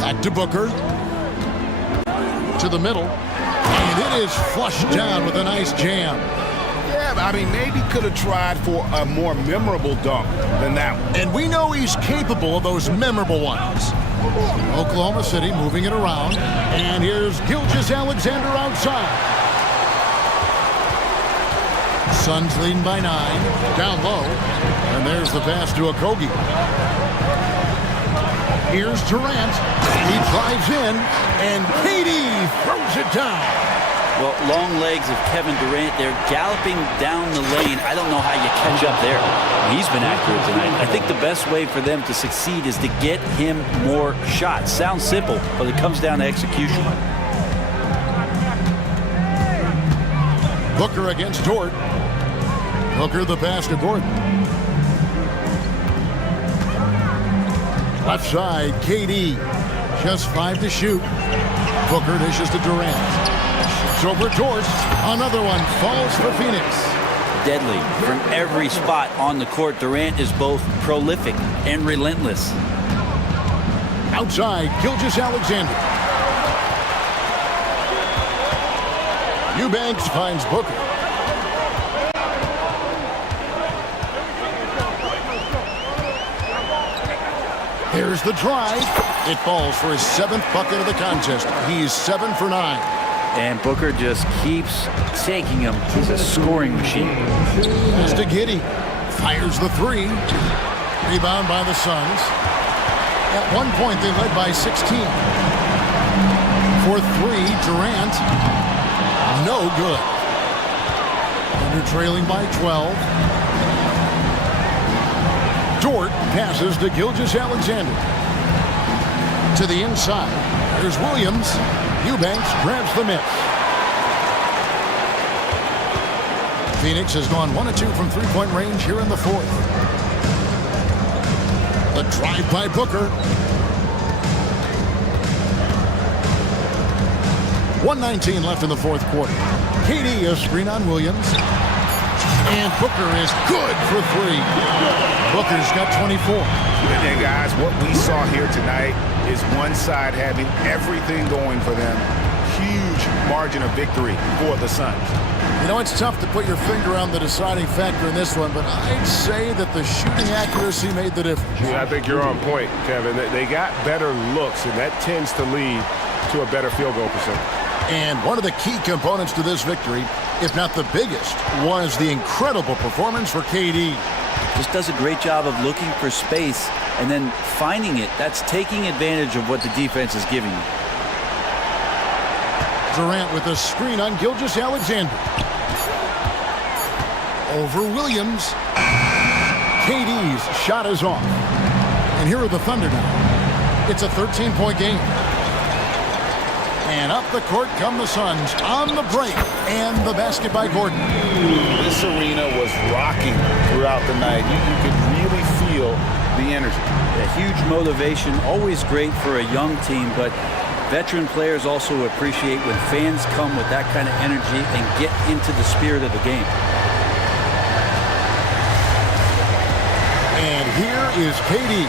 Back to Booker. To the middle. And it is flushed down with a nice jam. Yeah, I mean, maybe could have tried for a more memorable dunk than that one. And we know he's capable of those memorable ones. Oklahoma City moving it around. And here's Gilgeous-Alexander outside. Suns leading by 9. Down low. And there's the pass to Okogie. Here's Durant. He drives in. And KD throws it down. Well, long legs of Kevin Durant. They're galloping down the lane. I don't know how you catch up there. He's been accurate tonight. I think the best way for them to succeed is to get him more shots. Sounds simple, but it comes down to execution. Booker against Dort. Booker the pass to Gordon. Left side, KD. Just 5 to shoot. Booker dishes to Durant. Shoots over Dort. Another one falls for Phoenix. Deadly. From every spot on the court, Durant is both prolific and relentless. Outside, Gilgeous-Alexander. Eubanks finds Booker. Here's the drive. It falls for his 7th bucket of the contest. He's 7 for 9. And Booker just keeps taking him. He's a scoring machine. It's to Giddey. Fires the 3. Rebound by the Suns. At one point, they led by 16. For 3, Durant. No good. Under trailing by 12. Dort passes to Gilgeous-Alexander. To the inside. There's Williams. Eubanks grabs the miss. Phoenix has gone 1 of 2 from three-point range here in the 4th. The drive by Booker. 1:19 left in the 4th quarter. KD a screen on Williams. And Booker is good for 3. Booker's got 24. And then, guys, what we saw here tonight is one side having everything going for them. Huge margin of victory for the Suns. You know, it's tough to put your finger on the deciding factor in this one, but I'd say that the shooting accuracy made the difference. Yeah, I think you're on point, Kevin. They got better looks, and that tends to lead to a better field goal percentage. And one of the key components to this victory, if not the biggest, was the incredible performance for KD. Just does a great job of looking for space and then finding it. That's taking advantage of what the defense is giving you. Durant with a screen on Gilgeous-Alexander. Over Williams. KD's shot is off. And here are the Thunder now. It's a 13-point game. And up the court come the Suns on the break. And the basket by Gordon. This arena was rocking throughout the night. You could really feel the energy. A huge motivation, always great for a young team, but veteran players also appreciate when fans come with that kind of energy and get into the spirit of the game. And here is KD.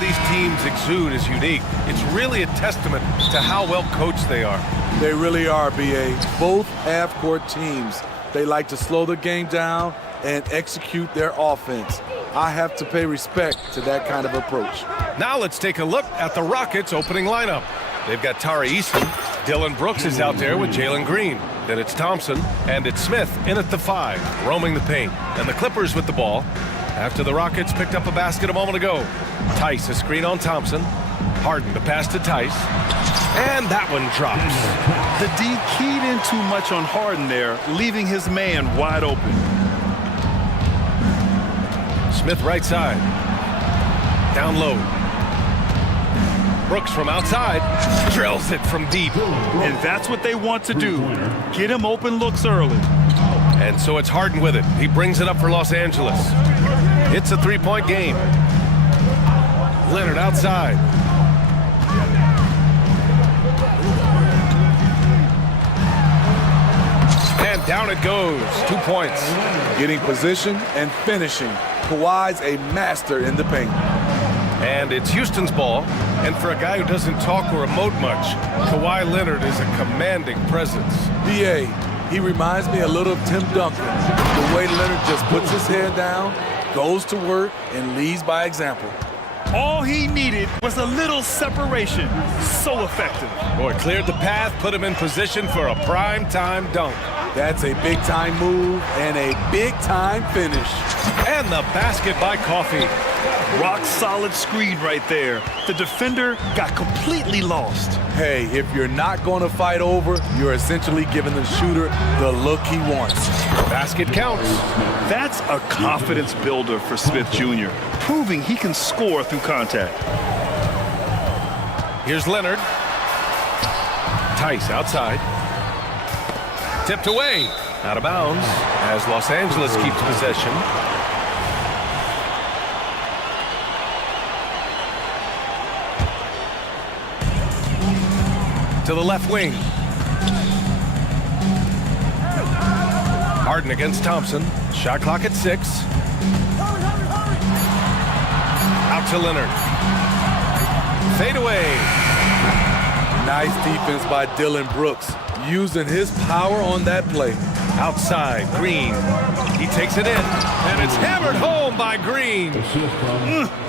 These teams exude is unique. It's really a testament to how well coached they are. They really are, BA. Both half-court teams, they like to slow the game down and execute their offense. I have to pay respect to that kind of approach. Now let's take a look at the Rockets' opening lineup. They've got Tari Easton. Dylan Brooks is out there with Jalen Green. Then it's Thompson, and it's Smith in at the 5, roaming the paint. And the Clippers with the ball. After the Rockets picked up a basket a moment ago. Tice, a screen on Thompson. Harden, the pass to Tice. And that one drops. The D keyed in too much on Harden there, leaving his man wide open. Smith right side. Down low. Brooks from outside. Drills it from deep. And that's what they want to do. Get him open looks early. And so it's Harden with it. He brings it up for Los Angeles. It's a three-point game. Leonard outside. And down it goes. 2 points. Getting position and finishing. Kawhi's a master in the paint. And it's Houston's ball. And for a guy who doesn't talk or emote much, Kawhi Leonard is a commanding presence. BA, he reminds me a little of Tim Duncan. The way Leonard just puts his head down, goes to work, and leads by example. All he needed was a little separation. So effective. Boy, cleared the path, put him in position for a prime-time dunk. That's a big-time move and a big-time finish. And the basket by Coffey. Rock solid screen right there. The defender got completely lost. Hey, if you're not going to fight over, you're essentially giving the shooter the look he wants. Basket counts. That's a confidence builder for Smith Jr., proving he can score through contact. Here's Leonard. Tice outside. Tipped away. Out of bounds as Los Angeles keeps possession. To the left wing. Harden against Thompson. Shot clock at 6. Out to Leonard. Fade away. Nice defense by Dylan Brooks, using his power on that play. Outside, Green. He takes it in, and it's hammered home by Green.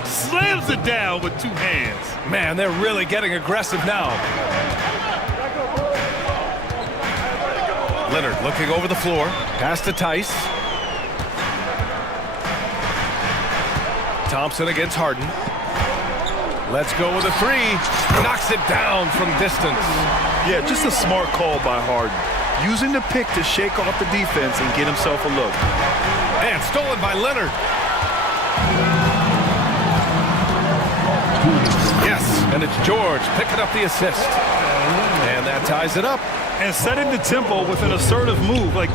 Slams it down with 2 hands. Man, they're really getting aggressive now. Leonard looking over the floor. Pass to Tice. Thompson against Harden. Let's go with a 3. Knocks it down from distance. Yeah, just a smart call by Harden. Using the pick to shake off the defense and get himself a look. And stolen by Leonard. Yes, and it's George picking up the assist. And that ties it up. And setting the tempo with an assertive move. Like,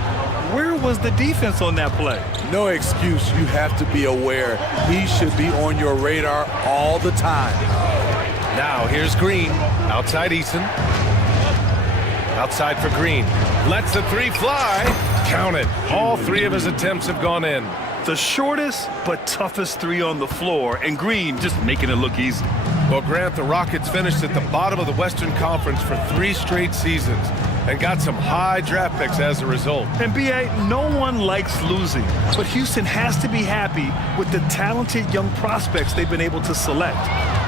where was the defense on that play? No excuse. You have to be aware. He should be on your radar all the time. Now here's Green. Outside Eason. Outside for Green. Lets the 3 fly. Count it. All 3 of his attempts have gone in. The shortest but toughest 3 on the floor, and Green just making it look easy. Well, Grant, the Rockets finished at the bottom of the Western Conference for 3 straight seasons and got some high draft picks as a result. And BA, no one likes losing, but Houston has to be happy with the talented young prospects they've been able to select.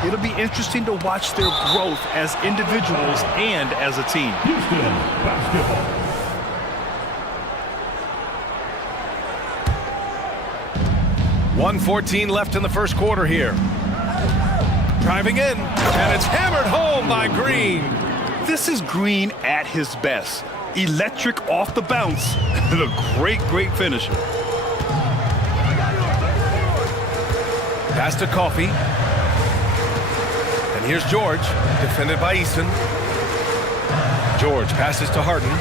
It'll be interesting to watch their growth as individuals and as a team. Houston basketball. .114 left in the first quarter here. Driving in, and it's hammered home by Green. This is Green at his best. Electric off the bounce, and a great finisher. Pass to Coffey. And here's George, defended by Easton. George passes to Harden.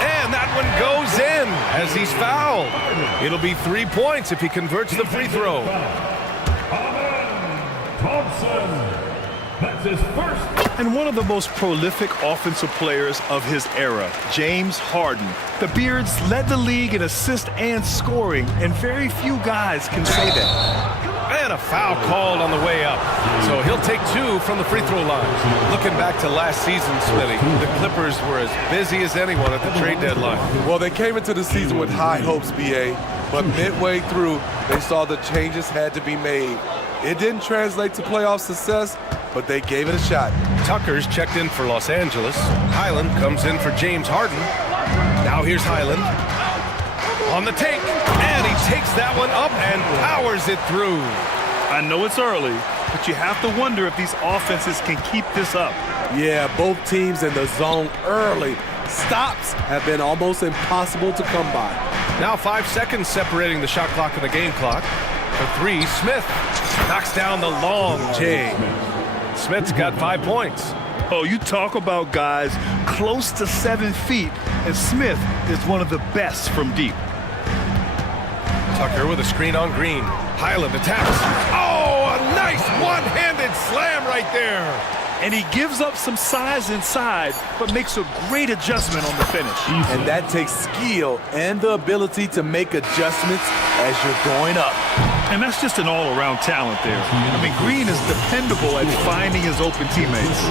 And that one goes in as he's fouled. It'll be 3 points if he converts the free throw. Thompson. That's his first And one of the most prolific offensive players of his era, James Harden. The Beards led the league in assists and scoring, and very few guys can say that. And a foul called on the way up. So he'll take 2 from the free throw line. Looking back to last season, Smitty, the Clippers were as busy as anyone at the trade deadline. Well, they came into the season with high hopes, BA, but midway through, they saw the changes had to be made. It didn't translate to playoff success, but they gave it a shot. Tucker's checked in for Los Angeles. Highland comes in for James Harden. Now here's Highland on the take, and he takes that one up and powers it through. I know it's early, but you have to wonder if these offenses can keep this up. Yeah, both teams in the zone early. Stops have been almost impossible to come by. Now 5 seconds separating the shot clock and the game clock. For 3, Smith knocks down the long J. Smith's got 5 points. Oh, you talk about guys close to 7 feet, and Smith is one of the best from deep. Tucker with a screen on Green. Highland attacks. Oh, a nice one-handed slam right there. And he gives up some size inside, but makes a great adjustment on the finish. And that takes skill and the ability to make adjustments as you're going up. And that's just an all-around talent there. I mean, Green is dependable at finding his open teammates.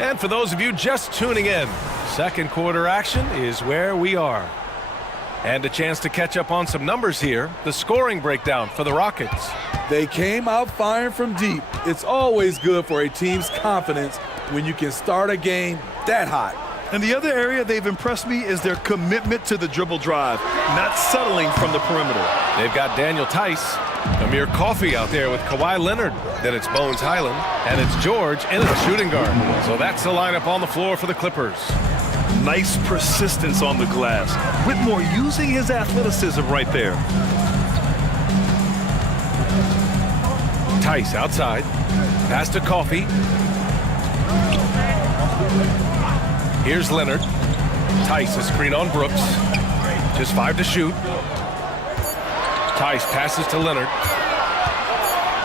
And for those of you just tuning in, second quarter action is where we are. And a chance to catch up on some numbers here. The scoring breakdown for the Rockets. They came out firing from deep. It's always good for a team's confidence when you can start a game that hot. And the other area they've impressed me is their commitment to the dribble drive, not settling from the perimeter. They've got Daniel Tice, Amir Coffey out there with Kawhi Leonard. Then it's Bones Highland, and it's George in at shooting guard. So that's the lineup on the floor for the Clippers. Nice persistence on the glass. Whitmore using his athleticism right there. Tice outside. Pass to Coffey. Here's Leonard. Tice a screen on Brooks. Just 5 to shoot. Tice passes to Leonard.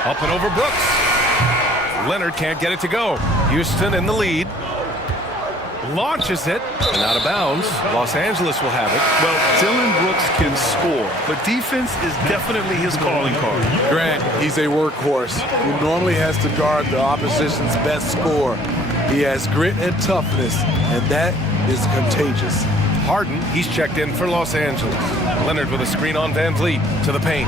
Up and over Brooks. Leonard can't get it to go. Houston in the lead. Launches it, and out of bounds. Los Angeles will have it. Well, Dylan Brooks can score, but defense is definitely his calling card. Grant, he's a workhorse who normally has to guard the opposition's best scorer. He has grit and toughness, and that is contagious. Harden, he's checked in for Los Angeles. Leonard with a screen on Van Vliet to the paint.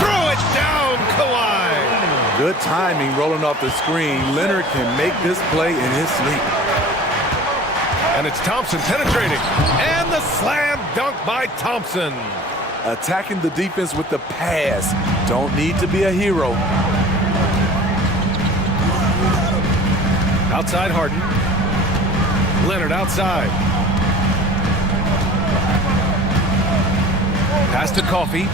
Throw it down, Kawhi! Good timing rolling off the screen. Leonard can make this play in his sleep. And it's Thompson penetrating. And the slam dunk by Thompson. Attacking the defense with the pass. Don't need to be a hero. Outside Harden. Leonard outside. Pass to Coffey.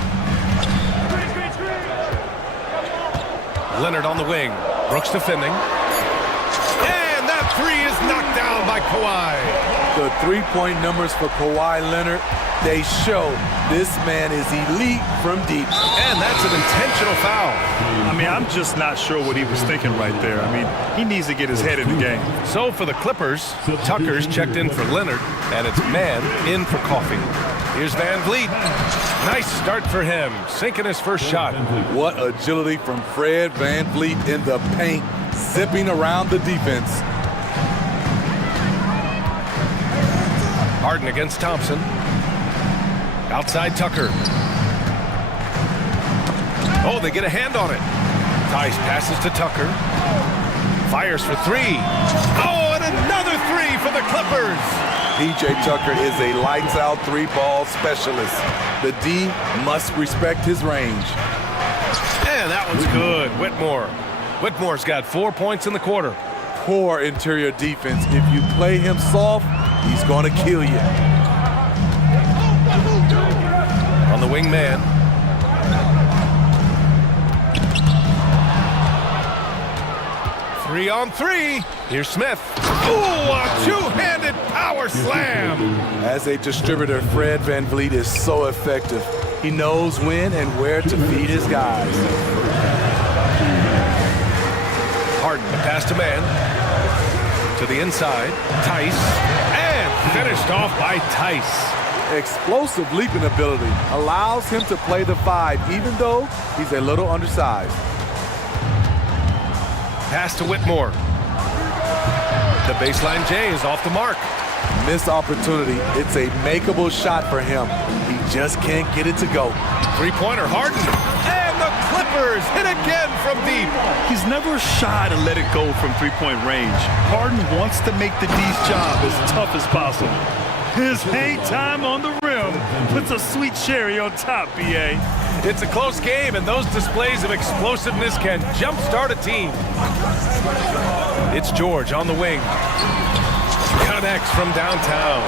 Leonard on the wing. Brooks defending. And that three is knocked down by Kawhi. The three-point numbers for Kawhi Leonard, they show this man is elite from deep. And that's an intentional foul. I mean, I'm just not sure what he was thinking right there. I mean, he needs to get his head in the game. So for the Clippers, Tucker's checked in for Leonard, and it's Mann in for Coffey. Here's Van Vliet. Nice start for him, sinking his first shot. What agility from Fred Van Vliet in the paint, zipping around the defense. Harden against Thompson. Outside Tucker. Oh, they get a hand on it. Tice passes to Tucker. Fires for three. Oh, and another three for the Clippers. P.J. Tucker is a lights-out three-ball specialist. The D must respect his range. And that one's good. Whitmore's got 4 points in the quarter. Poor interior defense. If you play him soft, he's going to kill you. On the wing man. Three on three. Here's Smith. Ooh, a two-handed power slam. As a distributor, Fred Van Vliet is so effective. He knows when and where to feed his guys. Harden, pass to man. To the inside. Tice. And finished off by Tice. Explosive leaping ability allows him to play the 5, even though he's a little undersized. Pass to Whitmore. The baseline J is off the mark. Missed opportunity. It's a makeable shot for him. He just can't get it to go. Three-pointer, Harden. And the Clippers hit again from deep. He's never shy to let it go from three-point range. Harden wants to make the D's job as tough as possible. His hang time on the rim puts a sweet cherry on top, B.A. It's a close game, and those displays of explosiveness can jumpstart a team. It's George on the wing. Connects from downtown.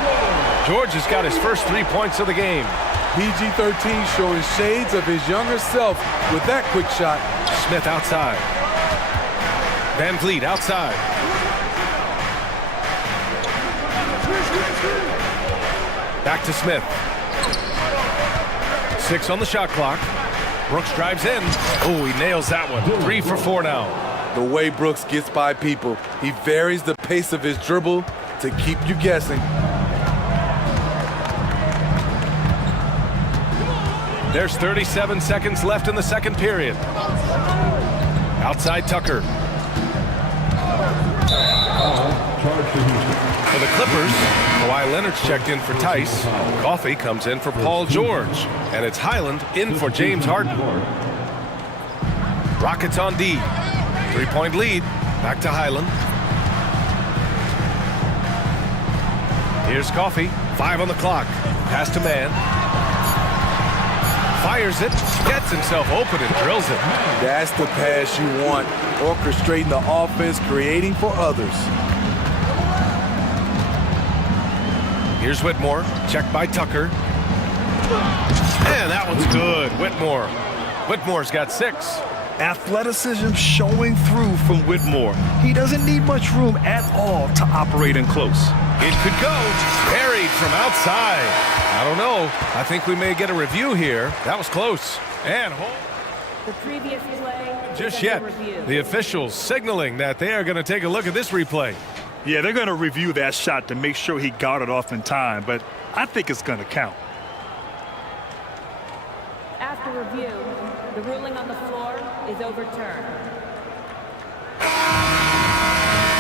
George has got his first 3 points of the game. PG-13 showing shades of his younger self with that quick shot. Smith outside. Van Vliet outside. Back to Smith. 6 on the shot clock. Brooks drives in. Oh, he nails that one. 3 for 4 now. The way Brooks gets by people, he varies the pace of his dribble to keep you guessing. There's 37 seconds left in the second period. Outside Tucker. For the Clippers, Kawhi Leonard's checked in for Tice. Coffey comes in for Paul George. And it's Highland in for James Harden. Rockets on D. 3-point lead. Back to Highland. Here's Coffey. 5 on the clock. Pass to man. Fires it. Gets himself open and drills it. That's the pass you want. Orchestrating the offense, creating for others. Here's Whitmore. Checked by Tucker. And that one's good. Whitmore. Whitmore's got 6. Athleticism showing through from Whitmore. He doesn't need much room at all to operate in close. It could go. Buried from outside. I don't know. I think we may get a review here. That was close. And the previous play. Just yet. The officials signaling that they are going to take a look at this replay. Yeah, they're going to review that shot to make sure he got it off in time, but I think it's going to count. After review, the ruling on the floor is overturned.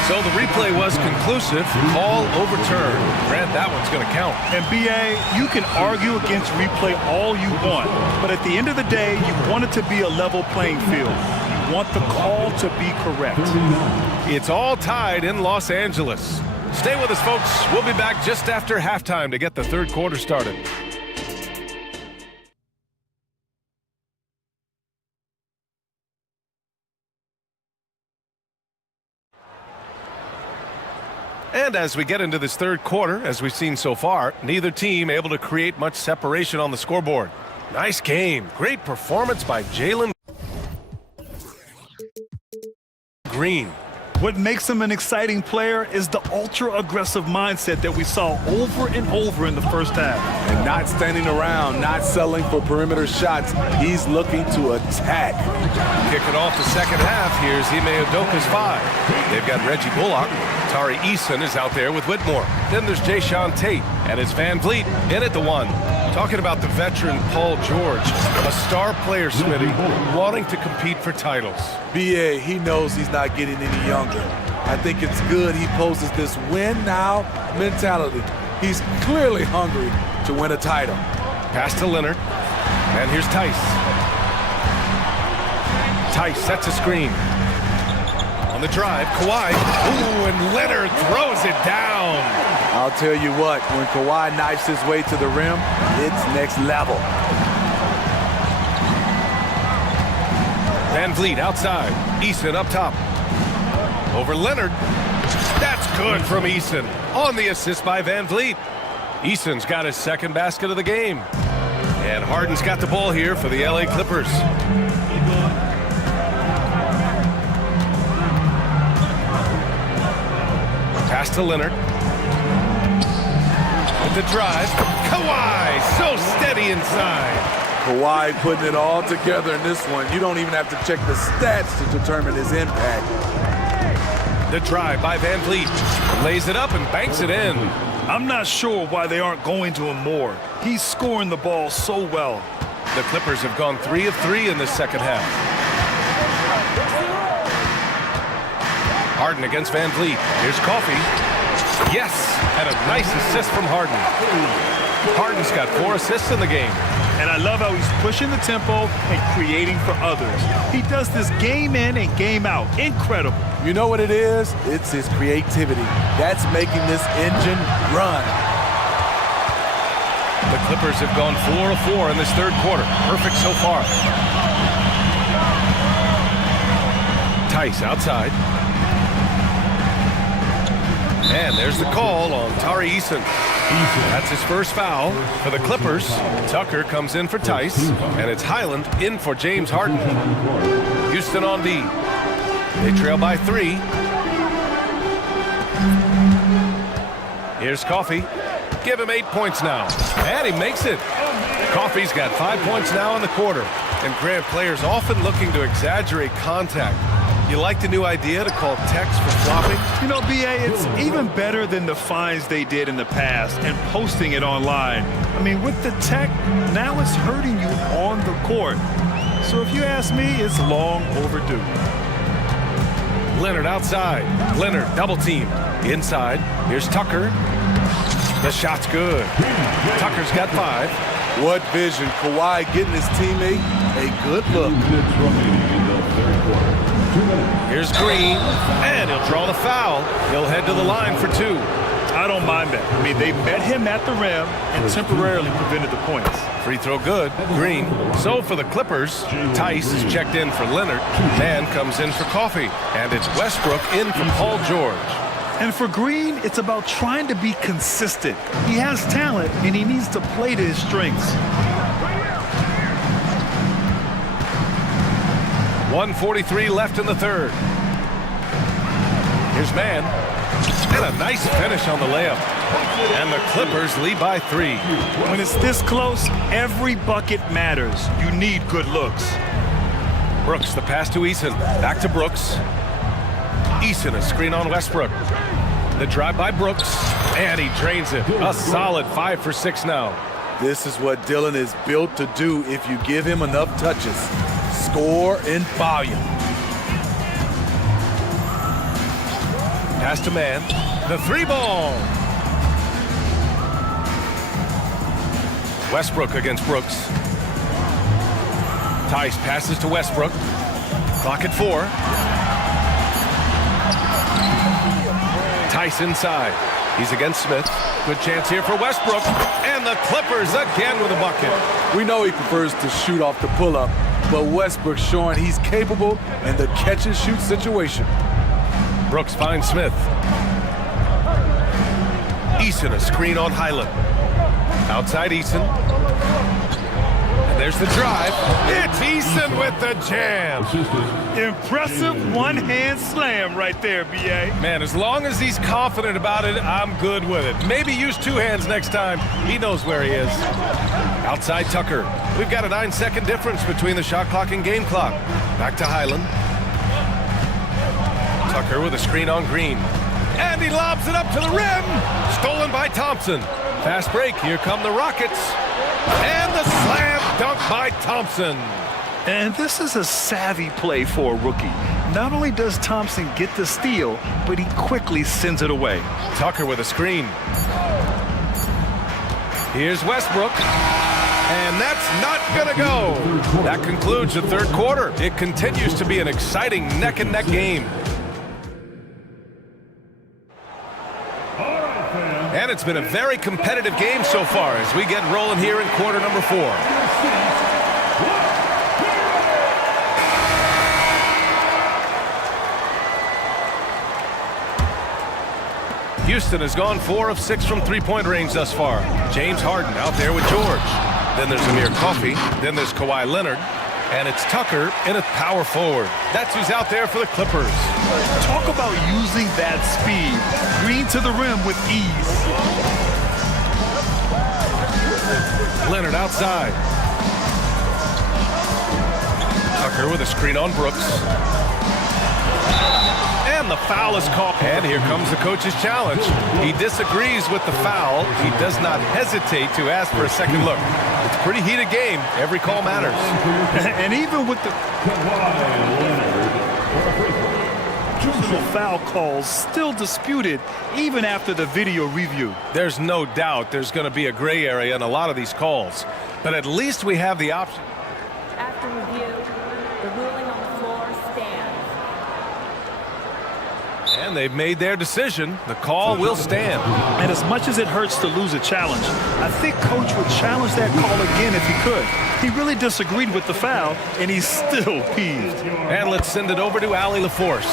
So the replay was conclusive. Call overturned. Grant, that one's going to count. And B.A., you can argue against replay all you want, but at the end of the day, you want it to be a level playing field. You want the call to be correct. It's all tied in Los Angeles. Stay with us, folks. We'll be back just after halftime to get the third quarter started. And as we get into this third quarter, as we've seen so far, neither team able to create much separation on the scoreboard. Nice game. Great performance by Jalen Green. What makes him an exciting player is the ultra-aggressive mindset that we saw over and over in the first half. And not standing around, not settling for perimeter shots. He's looking to attack. Kicking off the second half, here's Ime Udoka's 5. They've got Reggie Bullock. Tari Eason is out there with Whitmore. Then there's Jayshawn Tate, and it's Van Vliet in at the 1. Talking about the veteran Paul George, a star player, Smitty, wanting to compete for titles. B.A., he knows he's not getting any younger. I think it's good he poses this win-now mentality. He's clearly hungry to win a title. Pass to Leonard, and here's Tice. Tice sets a screen. On the drive, Kawhi. Ooh, and Leonard throws it down. I'll tell you what, when Kawhi knifes his way to the rim, it's next level. Van Vliet outside. Eason up top. Over Leonard. That's good from Eason. On the assist by Van Vliet. Eason's got his second basket of the game. And Harden's got the ball here for the LA Clippers. Pass to Leonard. With the drive. Kawhi so steady inside. Kawhi putting it all together in this one. You don't even have to check the stats to determine his impact. The drive by Van Vliet. Lays it up and banks it in. I'm not sure why they aren't going to him more. He's scoring the ball so well. The Clippers have gone 3 of 3 in this second half. Harden against Van Vliet. Here's Coffey. Yes, and a nice assist from Harden. Harden's got 4 assists in the game. And I love how he's pushing the tempo and creating for others. He does this game in and game out. Incredible. You know what it is? It's his creativity. That's making this engine run. The Clippers have gone 4 of 4 in this third quarter. Perfect so far. Tice outside. And there's the call on Tari Eason. That's his first foul for the Clippers. Tucker comes in for Tice, and it's Highland in for James Harden. Houston on D. They trail by 3. Here's Coffey. Give him 8 points now. And he makes it. Coffey's got 5 points now in the quarter. And Grant, players often looking to exaggerate contact. You like the new idea to call techs for flopping? You know, BA, it's even better than the fines they did in the past and posting it online. I mean, with the tech, now it's hurting you on the court. So if you ask me, it's long overdue. Leonard outside. Leonard double team. Inside. Here's Tucker. The shot's good. Tucker's got 5. What vision. Kawhi getting his teammate a good look. Here's Green, and he'll draw the foul. He'll head to the line for 2. I don't mind that. I mean, they met him at the rim and temporarily prevented the points. Free throw good. Green. So for the Clippers, Tice is checked in for Leonard. Man comes in for Coffey. And it's Westbrook in for Paul George. And for Green, it's about trying to be consistent. He has talent, and he needs to play to his strengths. 1:43 left in the third. Here's Man. And a nice finish on the layup. And the Clippers lead by 3. When it's this close, every bucket matters. You need good looks. Brooks, the pass to Eason. Back to Brooks. Eason, a screen on Westbrook. The drive by Brooks. And he drains it. A solid 5 for 6 now. This is what Dillon is built to do if you give him enough touches. Score in volume. Pass to Man. The 3 ball. Westbrook against Brooks. Tice passes to Westbrook. Clock at 4. Tice inside. He's against Smith. Good chance here for Westbrook. And the Clippers again with a bucket. We know he prefers to shoot off the pull-up, but Westbrook showing he's capable in the catch-and-shoot situation. Brooks finds Smith. Eason, a screen on Highland. Outside Eason. And there's the drive. It's Eason with the jam. Impressive one-hand slam right there, B.A. Man, as long as he's confident about it, I'm good with it. Maybe use 2 hands next time. He knows where he is. Outside Tucker. We've got a 9-second difference between the shot clock and game clock. Back to Highland. Tucker with a screen on Green. And he lobs it up to the rim. Stolen by Thompson. Fast break. Here come the Rockets. And the slam dunk by Thompson. And this is a savvy play for a rookie. Not only does Thompson get the steal, but he quickly sends it away. Tucker with a screen. Here's Westbrook. And that's not going to go. That concludes the third quarter. It continues to be an exciting neck-and-neck game. And it's been a very competitive game so far as we get rolling here in quarter number 4. Houston has gone 4 of 6 from three-point range thus far. James Harden out there with George. Then there's Amir Coffey. Then there's Kawhi Leonard. And it's Tucker in a power forward. That's who's out there for the Clippers. Talk about using that speed. Green to the rim with ease. Leonard outside. Tucker with a screen on Brooks. And the foul is called. And here comes the coach's challenge. He disagrees with the foul. He does not hesitate to ask for a second look. It's a pretty heated game. Every call matters. And even with the foul calls still disputed even after the video review. There's no doubt there's going to be a gray area in a lot of these calls. But at least we have the option. After review, the ruling on the floor stands. And they've made their decision. The call will stand. And as much as it hurts to lose a challenge, I think Coach would challenge that call again if he could. He really disagreed with the foul, and he's still peeved. And let's send it over to Allie LaForce.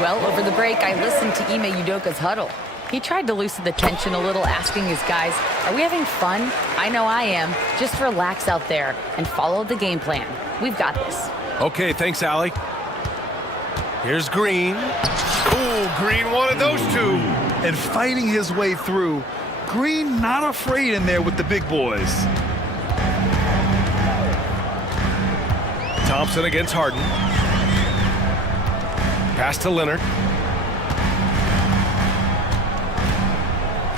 Well, over the break, I listened to Ime Udoka's huddle. He tried to loosen the tension a little, asking his guys, are we having fun? I know I am. Just relax out there and follow the game plan. We've got this. Okay, thanks, Allie. Here's Green. Ooh, Green wanted those two. And fighting his way through, Green not afraid in there with the big boys. Thompson against Harden. Pass to Leonard.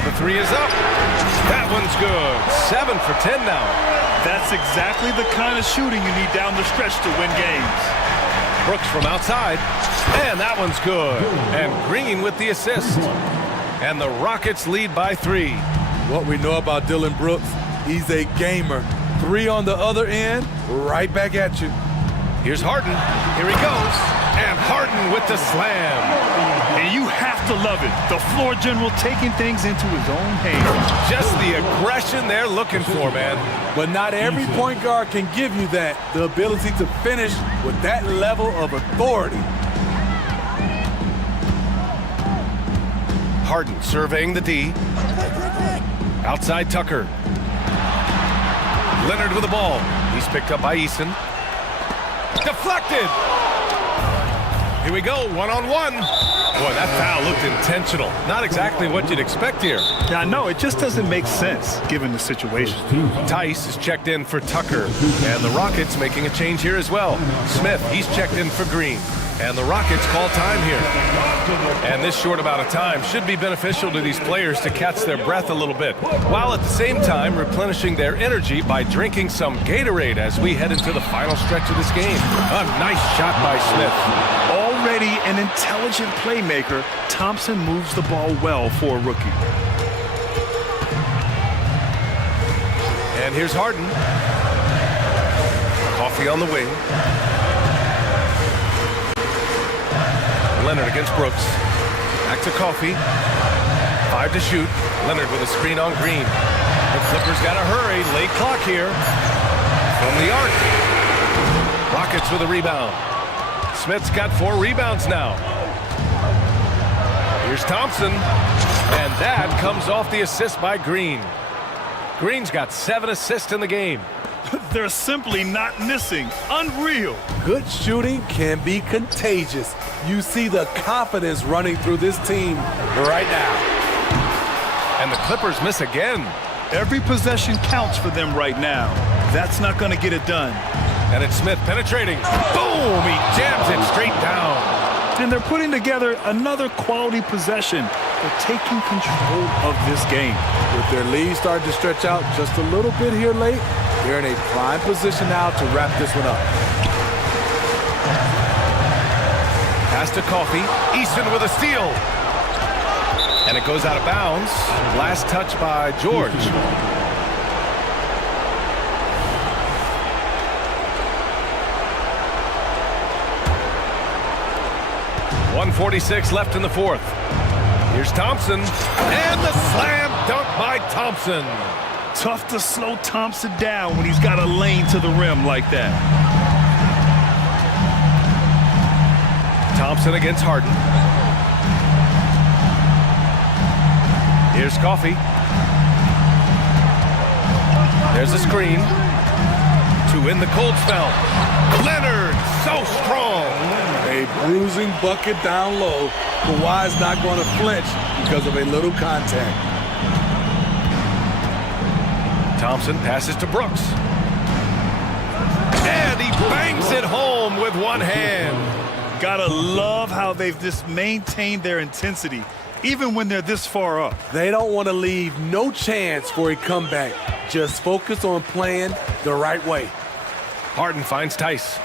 The three is up. That one's good. 7 for 10 now. That's exactly the kind of shooting you need down the stretch to win games. Brooks from outside. And that one's good. And Green with the assist. And the Rockets lead by 3. What we know about Dylan Brooks, he's a gamer. 3 on the other end, right back at you. Here's Harden. Here he goes. And Harden with the slam. And you have to love it. The floor general taking things into his own hands. Just the aggression they're looking for, man. But not every point guard can give you that. The ability to finish with that level of authority. Harden surveying the D. Outside Tucker. Leonard with the ball. He's picked up by Eason. Deflected. Here we go, one-on-one. Boy, that foul looked intentional. Not exactly what you'd expect here. Yeah, I know. It just doesn't make sense given the situation. Tice is checked in for Tucker. And the Rockets making a change here as well. Smith, he's checked in for Green. And the Rockets call time here. And this short amount of time should be beneficial to these players to catch their breath a little bit, while at the same time replenishing their energy by drinking some Gatorade as we head into the final stretch of this game. A nice shot by Smith. Already an intelligent playmaker, Thompson moves the ball well for a rookie. And here's Harden. Coffee on the wing. Leonard against Brooks. Back to Coffee. 5 to shoot. Leonard with a screen on Green. The Clippers got to hurry. Late clock here. From the arc. Rockets with a rebound. Smith's got 4 rebounds now. Here's Thompson. And that comes off the assist by Green. Green's got 7 assists in the game. They're simply not missing. Unreal. Good shooting can be contagious. You see the confidence running through this team right now. And the Clippers miss again. Every possession counts for them right now. That's not going to get it done. And it's Smith penetrating. Boom! He jams it straight down. And they're putting together another quality possession. They're taking control of this game. With their lead starting to stretch out just a little bit here late, they're in a prime position now to wrap this one up. Pass to Coffee. Easton with a steal. And it goes out of bounds. Last touch by George. .146 left in the fourth. Here's Thompson. And the slam dunk by Thompson. Tough to slow Thompson down when he's got a lane to the rim like that. Thompson against Harden. Here's Coffee. There's a screen. To win the cold spell. Leonard, so strong. A bruising bucket down low. Kawhi's not going to flinch because of a little contact. Thompson passes to Brooks. And he Bangs it home with one hand. Gotta love how they've just maintained their intensity, even when they're this far up. They don't want to leave no chance for a comeback. Just focus on playing the right way. Harden finds Tice.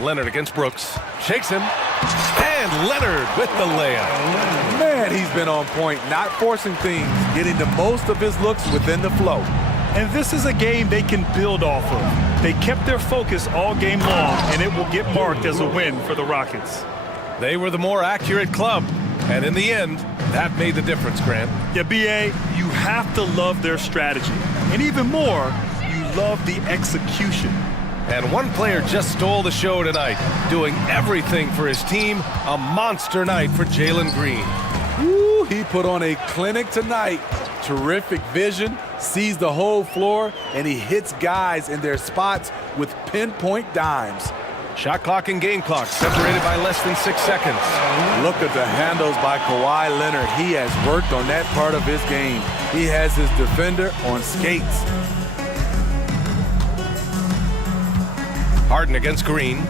Leonard against Brooks. Shakes him. And Leonard with the layup. Man, he's been on point, not forcing things, getting the most of his looks within the flow. And this is a game they can build off of. They kept their focus all game long, and it will get marked as a win for the Rockets. They were the more accurate club. And in the end, that made the difference, Grant. Yeah, BA, you have to love their strategy. And even more, you love the execution. And one player just stole the show tonight, doing everything for his team. A monster night for Jalen Green. Woo, he put on a clinic tonight. Terrific vision, sees the whole floor, and he hits guys in their spots with pinpoint dimes. Shot clock and game clock separated by less than 6 seconds. Look at the handles by Kawhi Leonard. He has worked on that part of his game. He has his defender on skates. Harden against Green.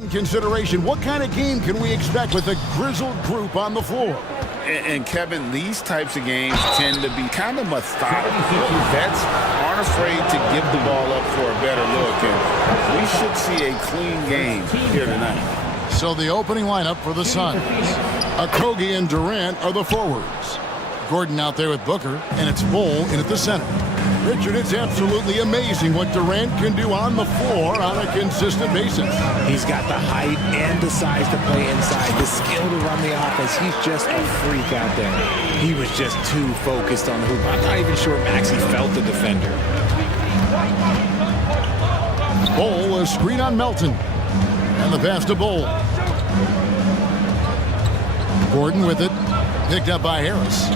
In consideration, what kind of game can we expect with a grizzled group on the floor? And Kevin, these types of games tend to be kind of methodical. Vets aren't afraid to give the ball up for a better look, and we should see a clean game here tonight. So the opening lineup for the Suns. Okogie and Durant are the forwards. Gordon out there with Booker, and it's Bull in at the center. Richard, it's absolutely amazing what Durant can do on the floor on a consistent basis. He's got the height and the size to play inside, the skill to run the offense. He's just a freak out there. He was just too focused on the hoop. I'm not even sure Maxey felt the defender. Bull, a screen on Melton. And the pass to Bull. Gordon with it. Picked up by Harris.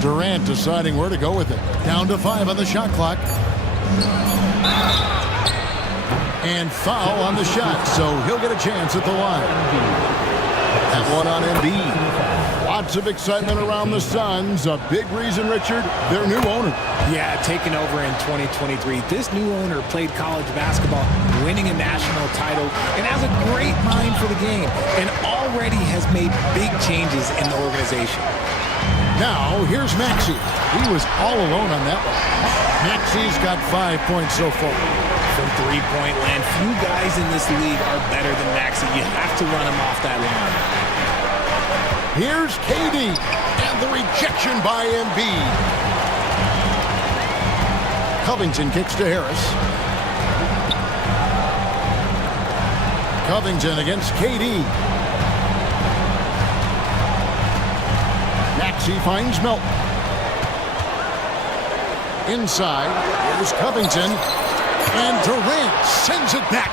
Durant deciding where to go with it. Down to 5 on the shot clock. And foul on the shot, so he'll get a chance at the line. That one on Embiid. Lots of excitement around the Suns. A big reason, Richard, their new owner. Yeah, taking over in 2023. This new owner played college basketball, winning a national title, and has a great mind for the game, and already has made big changes in the organization. Now, here's Maxey. He was all alone on that one. Maxey's got 5 points so far. From three-point land, few guys in this league are better than Maxey. You have to run him off that line. Here's KD, and the rejection by Embiid. Covington kicks to Harris. Covington against KD. Maxey finds Melton. Inside, here's Covington. And Durant sends it back.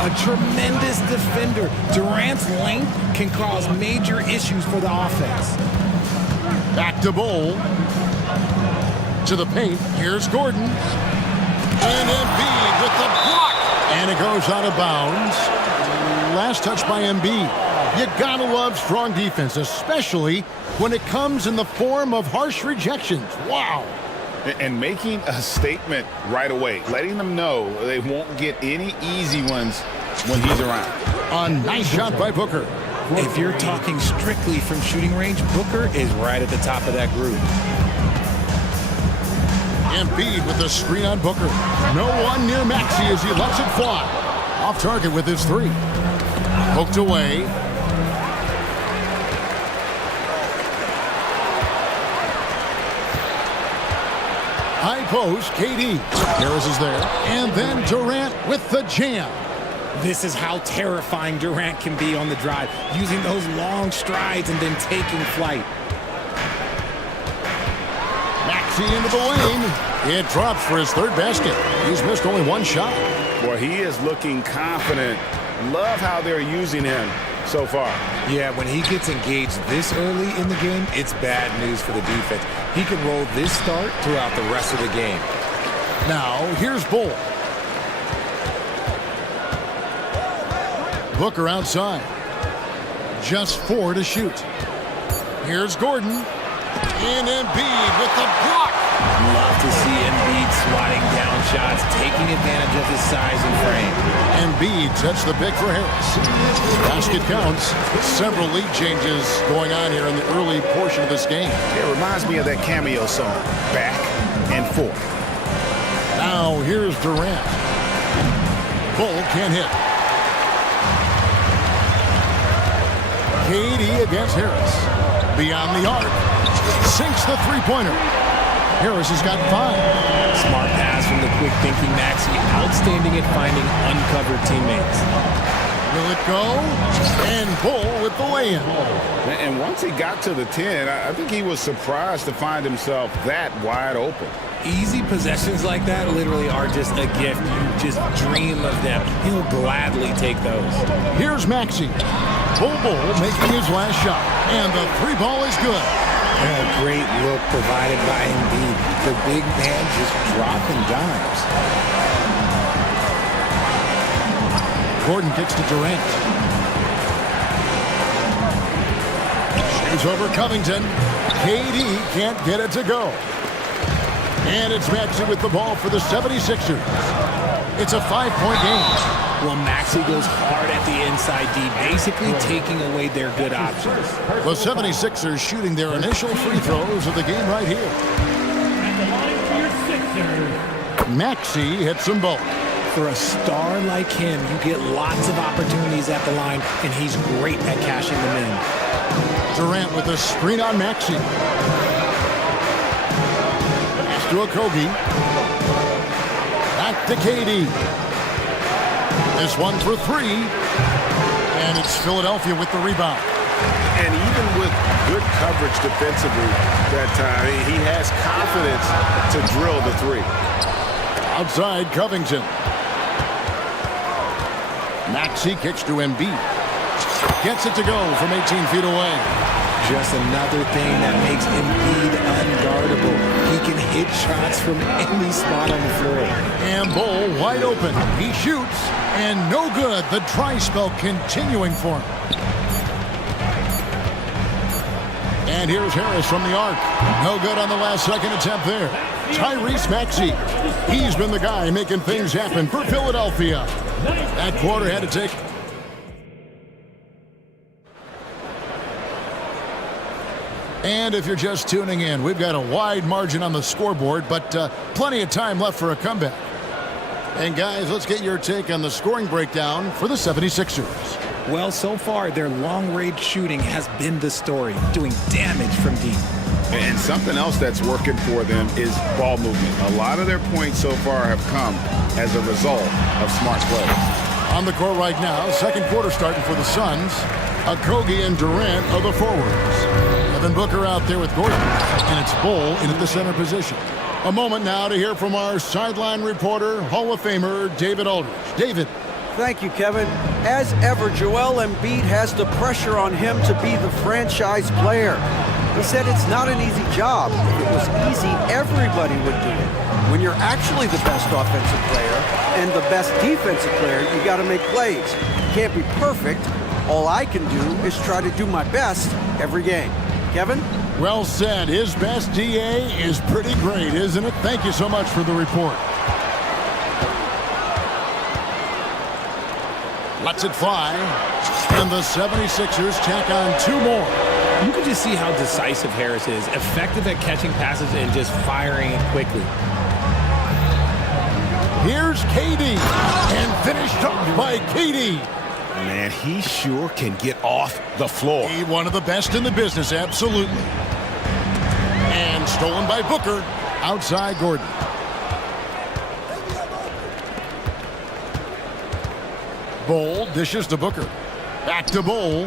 A tremendous defender. Durant's length can cause major issues for the offense. Back to Bull. To the paint. Here's Gordon. And Embiid with the block. And it goes out of bounds. Last touch by Embiid. You gotta love strong defense, especially when it comes in the form of harsh rejections. Wow. And making a statement right away, letting them know they won't get any easy ones when he's around. A nice shot by Booker. If you're talking strictly from shooting range, Booker is right at the top of that group. Embiid with the screen on Booker. No one near Maxey as he lets it fly. Off target with his three. Poked away. High post, KD. Harris is there. And then Durant with the jam. This is how terrifying Durant can be on the drive, using those long strides and then taking flight. Maxey into the lane. It drops for his third basket. He's missed only one shot. Boy, he is looking confident. Love how they're using him so far. Yeah, when he gets engaged this early in the game, it's bad news for the defense. He can roll this start throughout the rest of the game. Now, here's Bull. Booker outside. Just 4 to shoot. Here's Gordon. And Embiid with the block. Love to see Embiid swatting down shots, taking advantage of his size and frame. Embiid sets the pick for Harris. Basket counts. Several lead changes going on here in the early portion of this game. It reminds me of that cameo song, Back and Forth. Now here's Durant. Bull can't hit. KD against Harris. Beyond the arc. Sinks the three-pointer. Harris has got 5. Smart pass from the quick-thinking Maxey. Outstanding at finding uncovered teammates. Will it go? And Bull with the lay-in. And once he got to the 10, I think he was surprised to find himself that wide open. Easy possessions like that literally are just a gift. You just dream of them. He'll gladly take those. Here's Maxey. Bull making his last shot. And the 3-ball is good. And a great look provided by Embiid. The big man just dropping dimes. Gordon kicks to Durant. Shoots over Covington. KD can't get it to go. And it's Maxey with the ball for the 76ers. It's a 5-point game. Well, Maxey goes hard at the inside D, basically taking away their good options. The 76ers shooting their initial free throws of the game right here. Maxey hits them both. For a star like him, you get lots of opportunities at the line, and he's great at cashing them in. Durant with a screen on Maxey. Pass to Okogie. Back to KD. This one for three. And it's Philadelphia with the rebound. And even with good coverage defensively that time, he has confidence to drill the three. Outside Covington. Maxey kicks to Embiid. Gets it to go from 18 feet away. Just another thing that makes Embiid unguardable. He can hit shots from any spot on the floor. And Bull wide open. He shoots, and no good. The dry spell continuing for him. And here's Harris from the arc. No good on the last second attempt there. Tyrese Maxey. He's been the guy making things happen for Philadelphia. That quarter had to take... And if you're just tuning in, we've got a wide margin on the scoreboard, but plenty of time left for a comeback. And guys, let's get your take on the scoring breakdown for the 76ers. Well, so far, their long-range shooting has been the story, doing damage from deep. And something else that's working for them is ball movement. A lot of their points so far have come as a result of smart play. On the court right now, second quarter starting for the Suns. Okogie and Durant are the forwards. Devin Booker out there with Gordon, and it's Bull in at the center position. A moment now to hear from our sideline reporter, Hall of Famer David Aldridge. David. Thank you, Kevin. As ever, Joel Embiid has the pressure on him to be the franchise player. He said it's not an easy job. If it was easy, everybody would do it. When you're actually the best offensive player and the best defensive player, you got to make plays. You can't be perfect. All I can do is try to do my best every game. Kevin? Well said. His best DA is pretty great, isn't it? Thank you so much for the report. Lets it fly. And the 76ers tack on two more. You can just see how decisive Harris is. Effective at catching passes and just firing it quickly. Here's KD. And finished up by KD. Man, he sure can get off the floor. He one of the best in the business, absolutely. And stolen by Booker. Outside Gordon. Bull dishes to Booker. Back to Bull.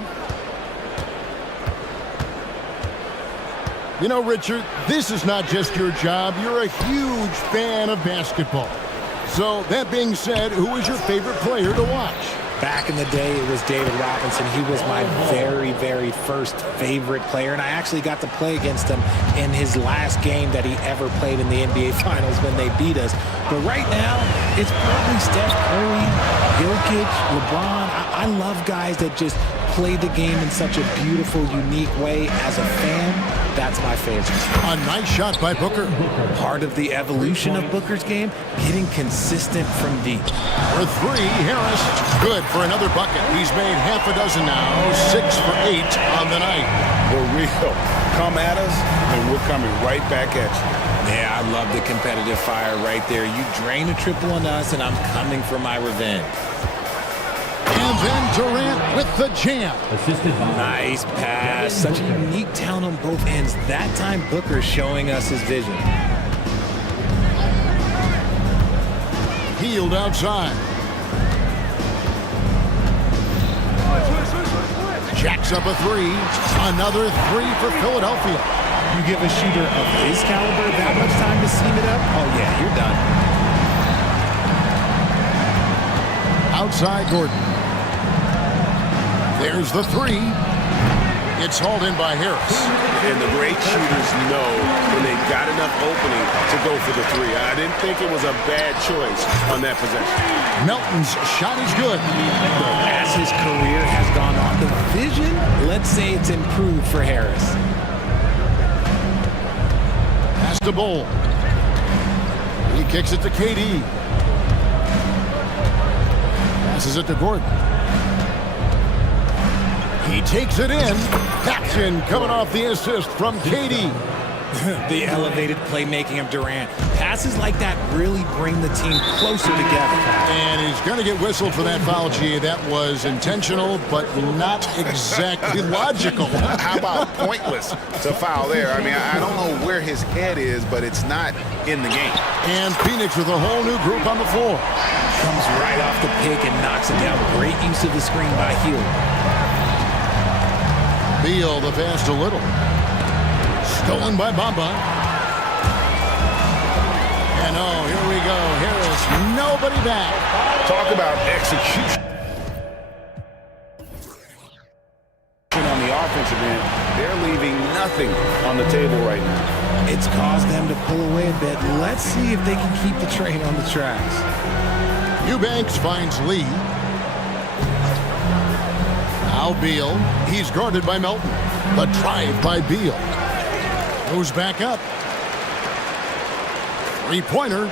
You know, Richard, this is not just your job. You're a huge fan of basketball. So, that being said, who is your favorite player to watch? Back in the day, it was David Robinson. He was my very, very first favorite player, and I actually got to play against him in his last game that he ever played in the NBA Finals when they beat us. But right now, it's probably Steph Curry, Jokic, LeBron. I love guys that just play the game in such a beautiful, unique way. As a fan, that's my favorite. A nice shot by Booker. Part of the evolution of Booker's game, getting consistent from deep. For three, Harris. Good for another bucket. He's made half a dozen now. 6 for 8 on the night. For real. Come at us, and we're coming right back at you. Yeah, I love the competitive fire right there. You drain a triple on us, and I'm coming for my revenge. And then Durant with the jam. Nice pass. Such a unique talent on both ends. That time, Booker showing us his vision. Healed outside. Jacks up a three. Another three for Philadelphia. You give a shooter of his caliber that much time to seam it up? Oh, yeah, you're done. Outside Gordon. There's the three. It's hauled in by Harris. And the great shooters know when they've got enough opening to go for the three. I didn't think it was a bad choice on that possession. Melton's shot is good. As his career has gone on, the vision, let's say it's improved for Harris. Pass to Bull. He kicks it to KD. Passes it to Gordon. He takes it in. Action coming off the assist from KD. The elevated playmaking of Durant. Passes like that really bring the team closer together. And he's going to get whistled for that foul, G. That was intentional, but not exactly logical. How about pointless to foul there? I mean, I don't know where his head is, but it's not in the game. And Phoenix with a whole new group on the floor. Comes right off the pick and knocks it down. Great use of the screen by Hill. Beal, the pass to Little. Stolen by Bamba. And oh, here we go. Here is nobody back. Talk about execution. On the offensive end, they're leaving nothing on the table right now. It's caused them to pull away a bit. Let's see if they can keep the train on the tracks. Eubanks finds Lee. Now Beal. He's guarded by Melton. The drive by Beal. Goes back up. Three-pointer.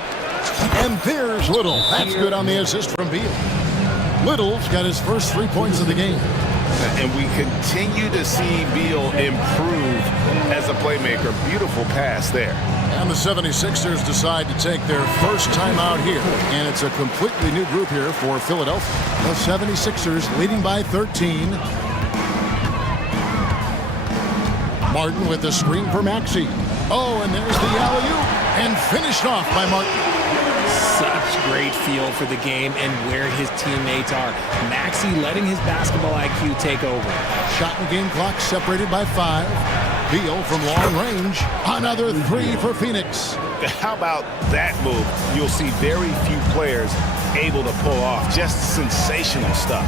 And there's Little. That's good on the assist from Beal. Little's got his first 3 points of the game. And we continue to see Beal improve as a playmaker. Beautiful pass there. And the 76ers decide to take their first time out here. And it's a completely new group here for Philadelphia. The 76ers leading by 13. Martin with the screen for Maxey. Oh, and there's the alley-oop. And finished off by Martin. Such great feel for the game and where his teammates are. Maxey letting his basketball IQ take over. Shot and game clock separated by 5. Beal from long range. Another 3 for Phoenix. How about that move? You'll see very few players able to pull off. Just sensational stuff.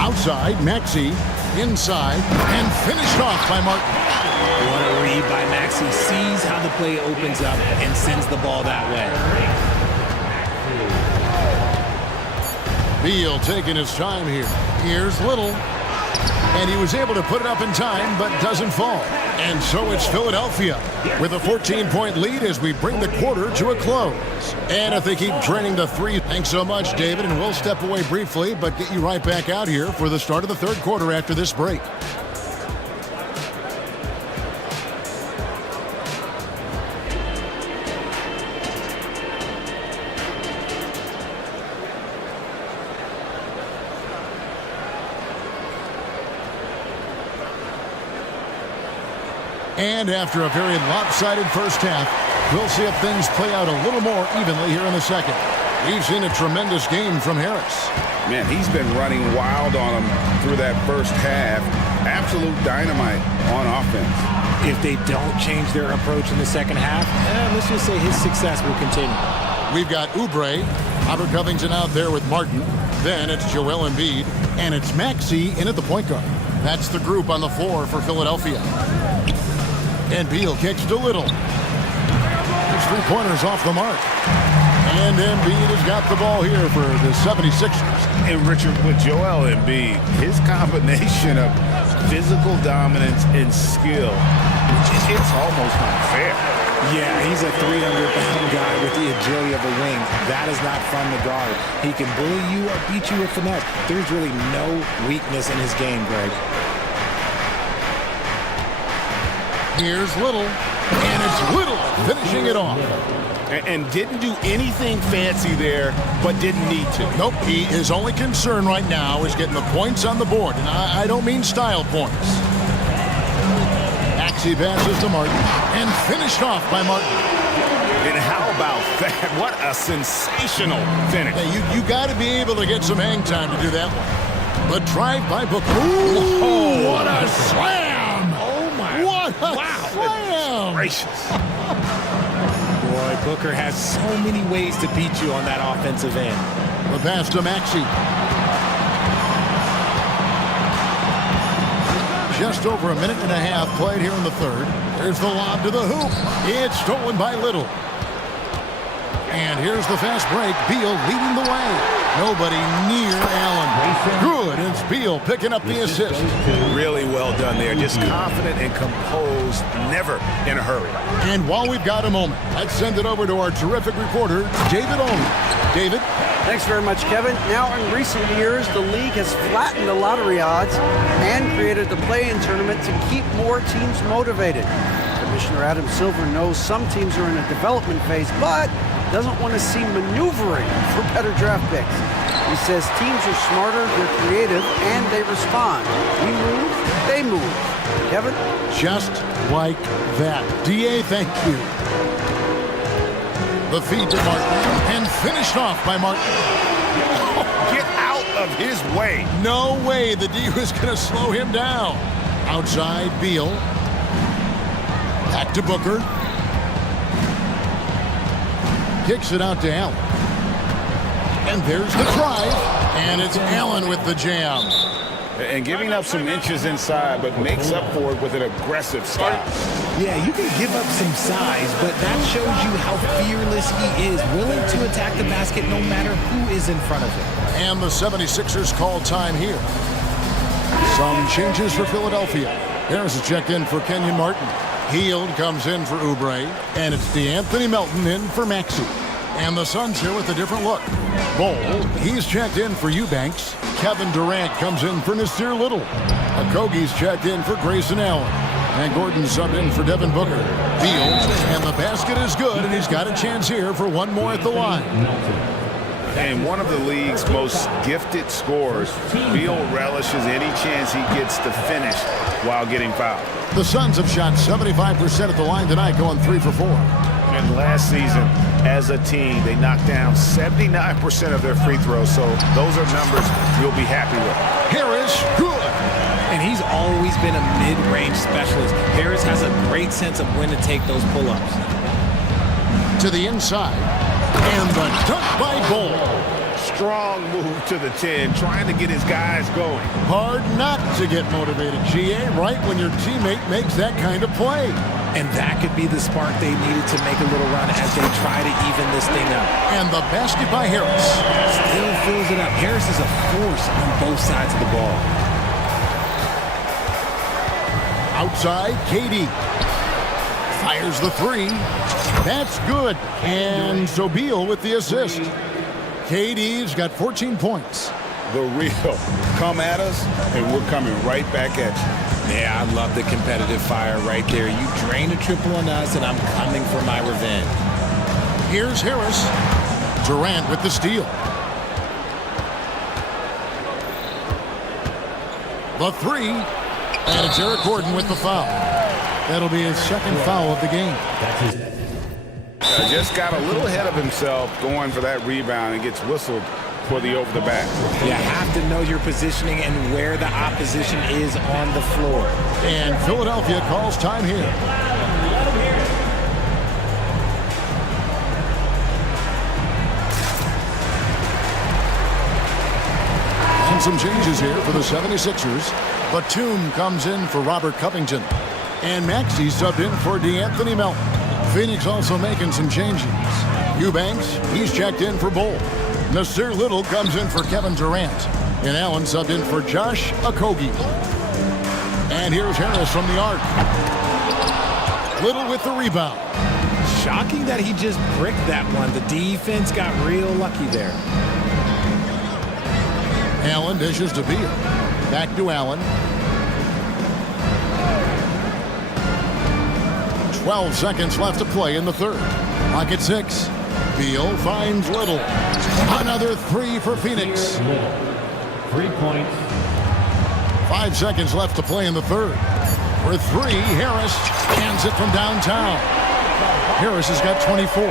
Outside, Maxey. Inside. And finished off by Martin. What a read by Maxey. Sees how the play opens up and sends the ball that way. Beal taking his time here. Here's Little. And he was able to put it up in time, but doesn't fall. And so it's Philadelphia with a 14-point lead as we bring the quarter to a close. And if they keep training the 3, thanks so much, David. And we'll step away briefly, but get you right back out here for the start of the third quarter after this break. And after a very lopsided first half, we'll see if things play out a little more evenly here in the second. We've seen a tremendous game from Harris. Man, he's been running wild on him through that first half. Absolute dynamite on offense. If they don't change their approach in the second half, let's just say his success will continue. We've got Oubre, Robert Covington out there with Martin. Then it's Joel Embiid, and it's Maxey in at the point guard. That's the group on the floor for Philadelphia. And Beal kicks to Little. His 3-pointers off the mark. And Embiid has got the ball here for the 76ers. And Richard, with Joel Embiid, his combination of physical dominance and skill, it's almost unfair. Yeah, he's a 300-pound guy with the agility of a wing. That is not fun to guard. He can bully you or beat you with finesse. There's really no weakness in his game, Greg. Here's Little, and it's Little finishing it off. And didn't do anything fancy there, but didn't need to. Nope, his only concern right now is getting the points on the board, and I don't mean style points. Maxey passes to Martin, and finished off by Martin. And how about that? What a sensational finish. Hey, you got to be able to get some hang time to do that one. The drive by Booker. Ooh, what a slam! Oh, my. What a slam! Gracious. Boy, Booker has so many ways to beat you on that offensive end. The pass to Maxey. Just over a minute and a half played here in the third. There's the lob to the hoop. It's stolen by Little. And here's the fast break. Beal leading the way. Nobody near Allen. Good, and Spiel picking up the assist. Really well done there. Just confident and composed, never in a hurry. And while we've got a moment, let's send it over to our terrific reporter, David Olney. David? Thanks very much, Kevin. Now, in recent years, the league has flattened the lottery odds and created the play-in tournament to keep more teams motivated. Commissioner Adam Silver knows some teams are in a development phase, but doesn't want to see maneuvering for better draft picks. He says teams are smarter, they're creative, and they respond. We move, they move. Kevin? Just like that. D.A., thank you. The feed to Martin, and finished off by Martin. Get out of his way. No way the D was going to slow him down. Outside, Beal. Back to Booker. Kicks it out to Allen. And there's the drive. And it's Allen with the jam. And giving up some inches inside, but makes up for it with an aggressive stop. Yeah, you can give up some size, but that shows you how fearless he is, willing to attack the basket no matter who is in front of him. And the 76ers call time here. Some changes for Philadelphia. Harris is checked in for Kenyon Martin. Hield comes in for Oubre, and it's DeAnthony Melton in for Maxey. And the Suns here with a different look. Bol, he's checked in for Eubanks. Kevin Durant comes in for Nasir Little. Okogie's checked in for Grayson Allen. And Gordon subbed in for Devin Booker. Fields, and the basket is good, and he's got a chance here for one more at the line. And one of the league's most gifted scorers, Beal relishes any chance he gets to finish while getting fouled. The Suns have shot 75% at the line tonight, going 3 for 4. And last season, as a team, they knocked down 79% of their free throws, so those are numbers you'll be happy with. Harris, good. And he's always been a mid-range specialist. Harris has a great sense of when to take those pull-ups. To the inside, and the dunk by Bol. Strong move to the 10, trying to get his guys going. Hard not to get motivated, GA, right when your teammate makes that kind of play. And that could be the spark they needed to make a little run as they try to even this thing up. And the basket by Harris. Still fills it up. Harris is a force on both sides of the ball. Outside, KD. Fires the 3. That's good. And Beal with the assist. KD's got 14 points. The real. Come at us, and we're coming right back at you. Yeah, I love the competitive fire right there. You drain a triple on us, and I'm coming for my revenge. Here's Harris. Durant with the steal. The 3. And it's Eric Gordon with the foul. That'll be his second foul of the game. Just got a little ahead of himself going for that rebound and gets whistled for the over-the-back. You have to know your positioning and where the opposition is on the floor. And Philadelphia calls time here. And some changes here for the 76ers. Batum comes in for Robert Covington. And Maxey subbed in for DeAnthony Melton. Phoenix also making some changes. Eubanks, he's checked in for Bol. Nasir Little comes in for Kevin Durant. And Allen subbed in for Josh Okogie. And here's Harris from the arc. Little with the rebound. Shocking that he just bricked that one. The defense got real lucky there. Allen dishes to Beal. Back to Allen. 12 seconds left to play in the third. Clock at 6. Beal finds Little. Another 3 for Phoenix. 3 points. 5 seconds left to play in the third. For 3, Harris cans it from downtown. Harris has got 24.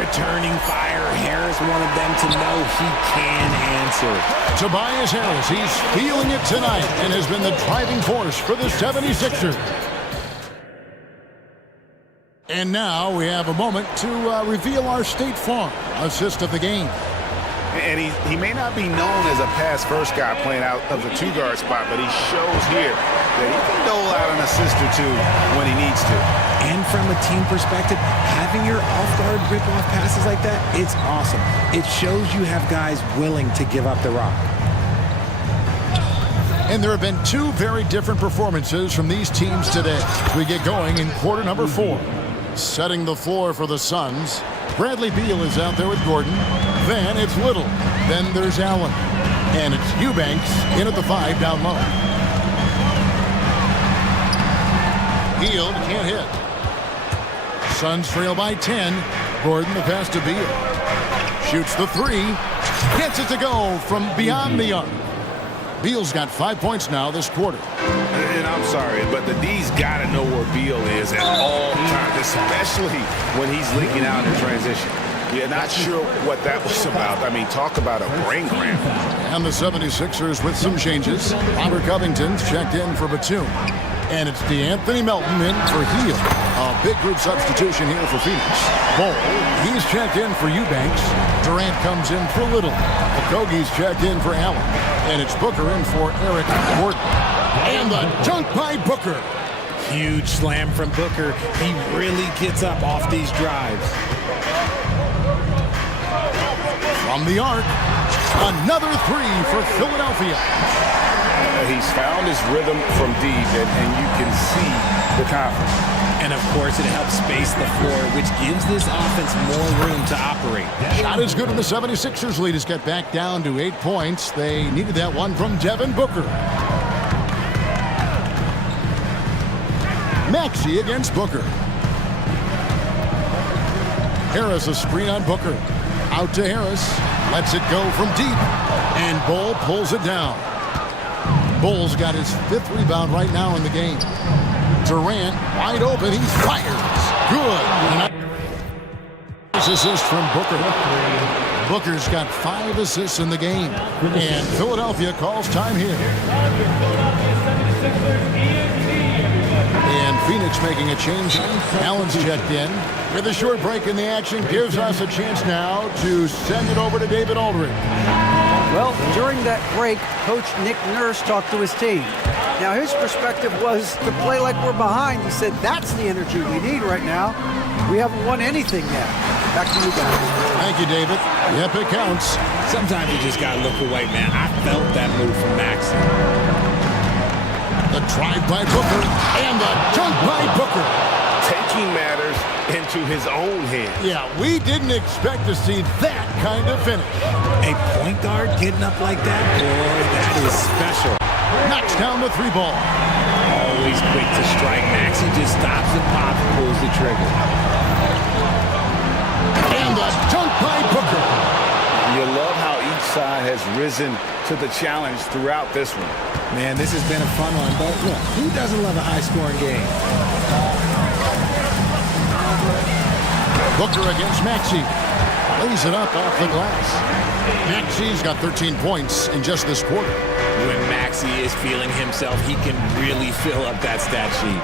Returning fire. Harris wanted them to know he can answer. Tobias Harris, he's feeling it tonight and has been the driving force for the 76ers. And now we have a moment to reveal our State Farm assist of the game. And he may not be known as a pass-first guy playing out of the two-guard spot, but he shows here that he can dole out an assist or two when he needs to. And from a team perspective, having your off-guard rip-off passes like that, it's awesome. It shows you have guys willing to give up the rock. And there have been two very different performances from these teams today. We get going in quarter number 4. Setting the floor for the Suns. Bradley Beal is out there with Gordon. Then it's Little. Then there's Allen. And it's Eubanks in at the 5 down low. Beal can't hit. Suns trail by 10. Gordon the pass to Beal. Shoots the 3. Gets it to go from beyond the arc. Beal's got 5 points now this quarter. And I'm sorry, but the D's got to know where Beal is at all times, especially when he's leaking out in transition. You're not sure what that was about. I mean, talk about a brain cramp. And the 76ers with some changes. Robert Covington's checked in for Batum. And it's DeAnthony Melton in for Heel. A big group substitution here for Phoenix. Bol, he's checked in for Eubanks. Durant comes in for Little. Okogie's checked in for Allen. And it's Booker in for Eric Gordon. And the dunk by Booker. Huge slam from Booker. He really gets up off these drives. From the arc, another 3 for Philadelphia. He's found his rhythm from deep, and you can see the confidence. And, of course, it helps space the floor, which gives this offense more room to operate. Shot is good, and the 76ers lead has got back down to 8 points. They needed that one from Devin Booker. Maxey against Booker. Harris a screen on Booker. Out to Harris. Lets it go from deep. And Bol pulls it down. Bol's got his 5th rebound right now in the game. Durant wide open. He fires. Good. Assist from Booker. Booker's got 5 assists in the game. And Philadelphia calls time here. And Phoenix making a change. Allen's checked in. With a short break in the action, gives us a chance now to send it over to David Aldridge. Well, during that break, Coach Nick Nurse talked to his team. Now, his perspective was to play like we're behind. He said, that's the energy we need right now. We haven't won anything yet. Back to you guys. Thank you, David. Yep, it counts. Sometimes you just got to look away, man. I felt that move from Maxey. The drive by Booker and the dunk by Booker. Taking matters into his own hands. Yeah, we didn't expect to see that kind of finish. A point guard getting up like that? Boy, that is special. Knocks down the 3 ball. Always quick to strike. Maxey just stops and pops and pulls the trigger. And the dunk by Booker. You love how each side has risen to the challenge throughout this one. Man, this has been a fun one, but look, who doesn't love a high-scoring game? Booker against Maxey. Lays it up off the glass. Maxey's got 13 points in just this quarter. When Maxey is feeling himself, he can really fill up that stat sheet.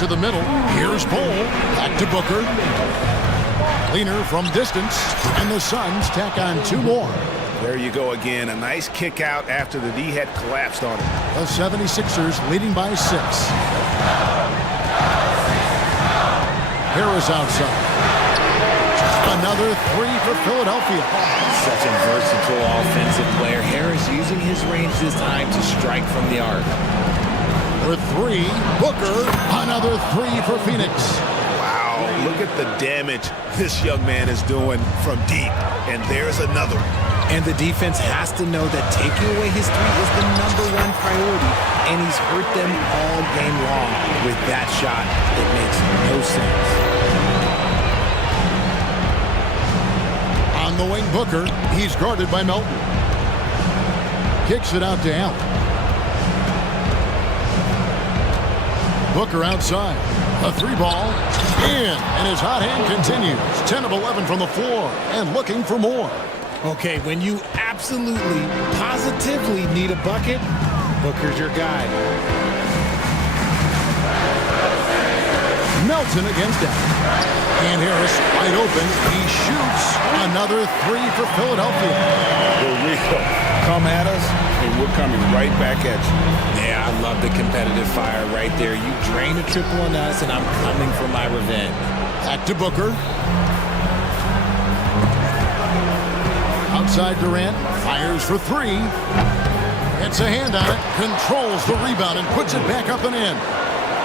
To the middle. Here's Bol. Back to Booker. Leaner from distance. And the Suns tack on 2 more. There you go again. A nice kick out after the D had collapsed on him. The 76ers leading by 6. Harris outside. Another 3 for Philadelphia. Such a versatile offensive player. Harris using his range this time to strike from the arc. For 3, Booker. Another 3 for Phoenix. Wow, look at the damage this young man is doing from deep. And there's another one. And the defense has to know that taking away his 3 is the #1 priority. And he's hurt them all game long with that shot. It makes no sense. On the wing, Booker. He's guarded by Melton. Kicks it out to Allen. Booker outside. A 3 ball. In. And his hot hand continues. 10 of 11 from the floor. And looking for more. Okay, when you absolutely, positively need a bucket, Booker's your guy. Melton against that. And Harris wide open. He shoots another three for Philadelphia. Here we go. Come at us, and we're coming right back at you. Yeah, I love the competitive fire right there. You drain a triple on us, and I'm coming for my revenge. Back to Booker. Outside Durant. Fires for three. Gets a hand on it. Controls the rebound and puts it back up and in.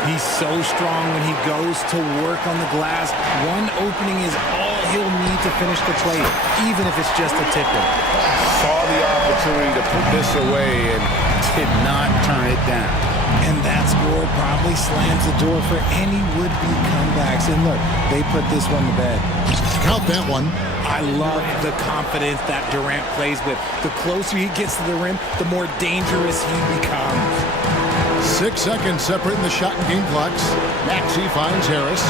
He's so strong when he goes to work on the glass. One opening is all he'll need to finish the play, even if it's just a tip-in. Saw the opportunity to put this away and did not turn it down. And that score probably slams the door for any would-be comebacks. And look, they put this one to bed. Count that one. I love the confidence that Durant plays with. The closer he gets to the rim, the more dangerous he becomes. 6 seconds separating the shot and game clocks. Maxey finds Harris.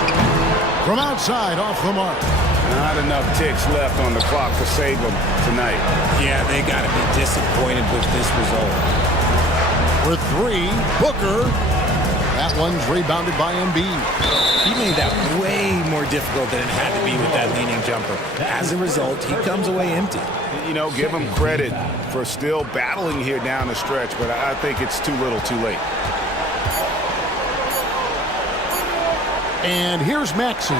From outside, off the mark. Not enough ticks left on the clock to save them tonight. Yeah, they got to be disappointed with this result. For three, Booker. That one's rebounded by Embiid. He made that way more difficult than it had to be with that leaning jumper. As a result, he comes away empty. You know, give him credit for still battling here down the stretch, but I think it's too little too late. And here's Maxey.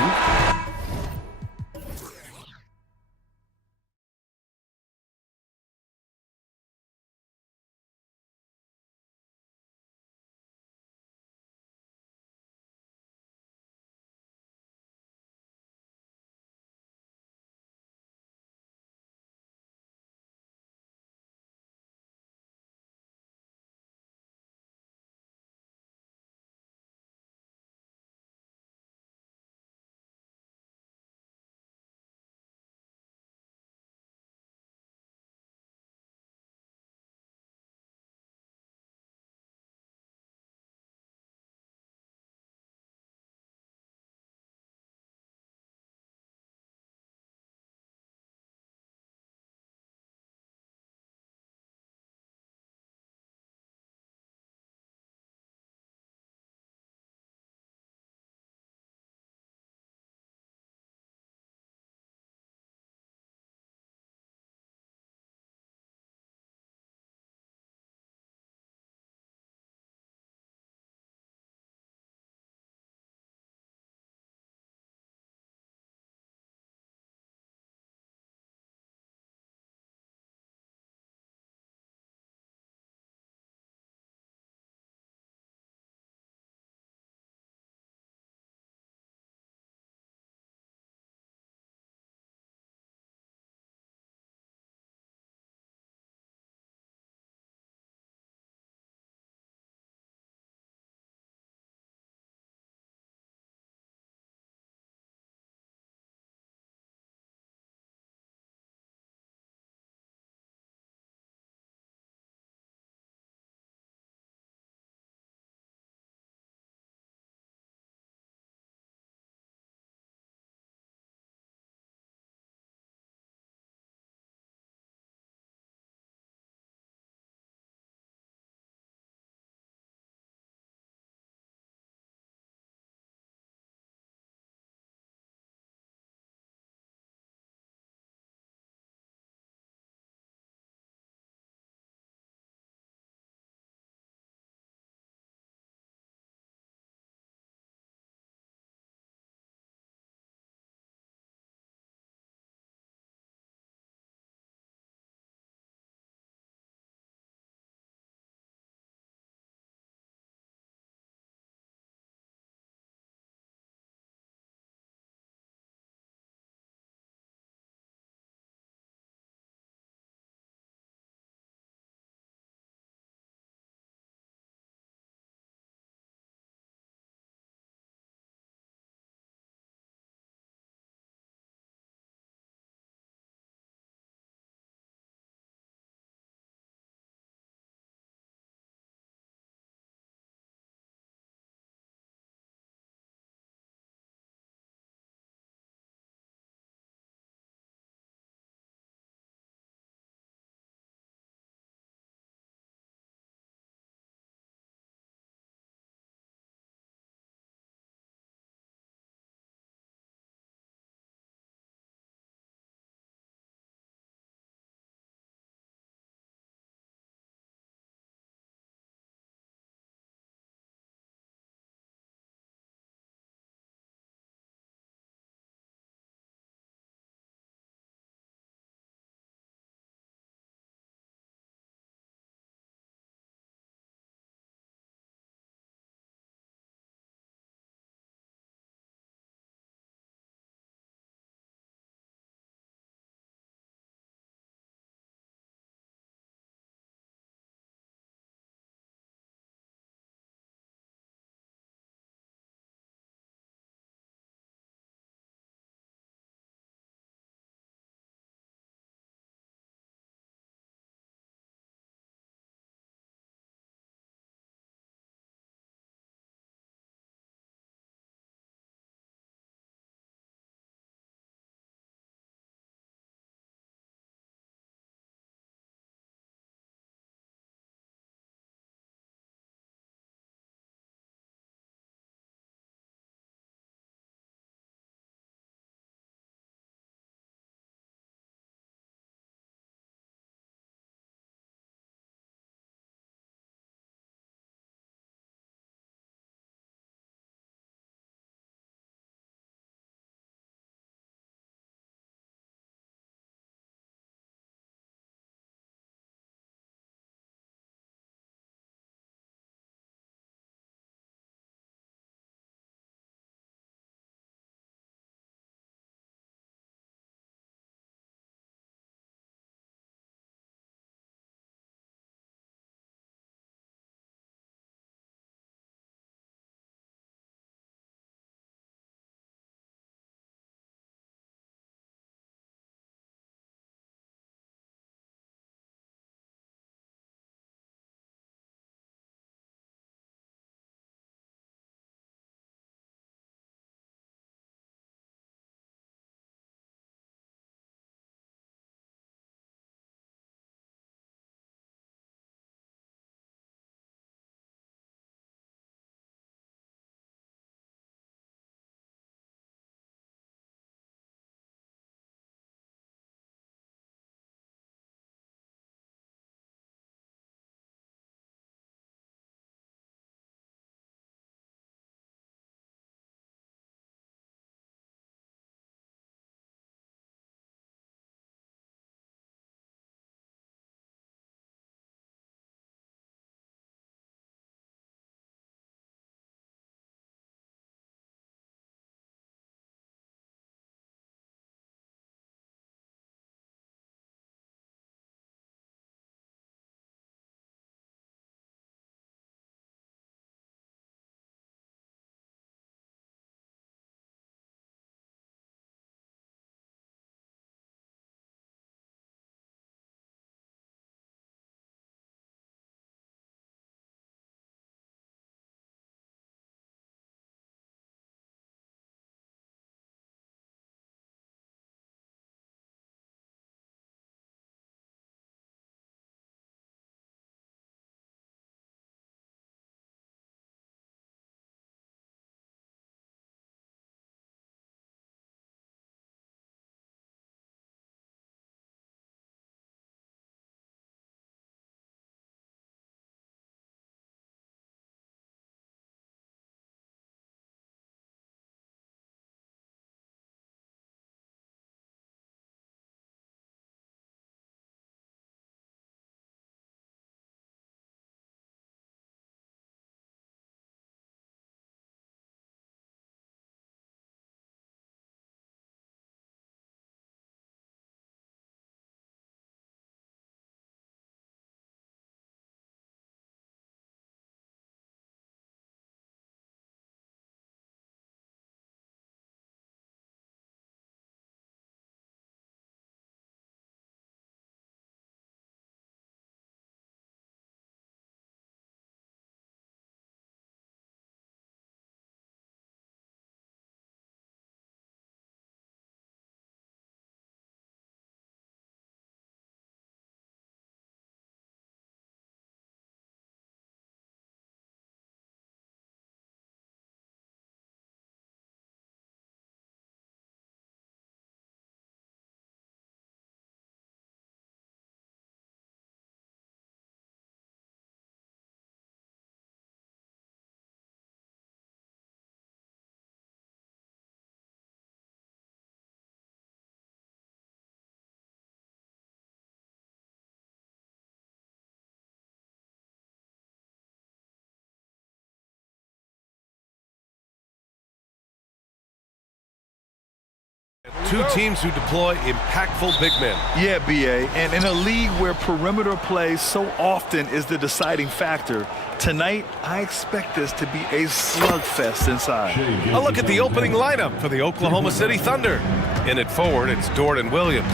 Two teams who deploy impactful big men. Yeah, BA, and in a league where perimeter play so often is the deciding factor, tonight I expect this to be a slugfest inside. A look at the opening lineup for the Oklahoma City Thunder. In it forward, it's Dort and Williams.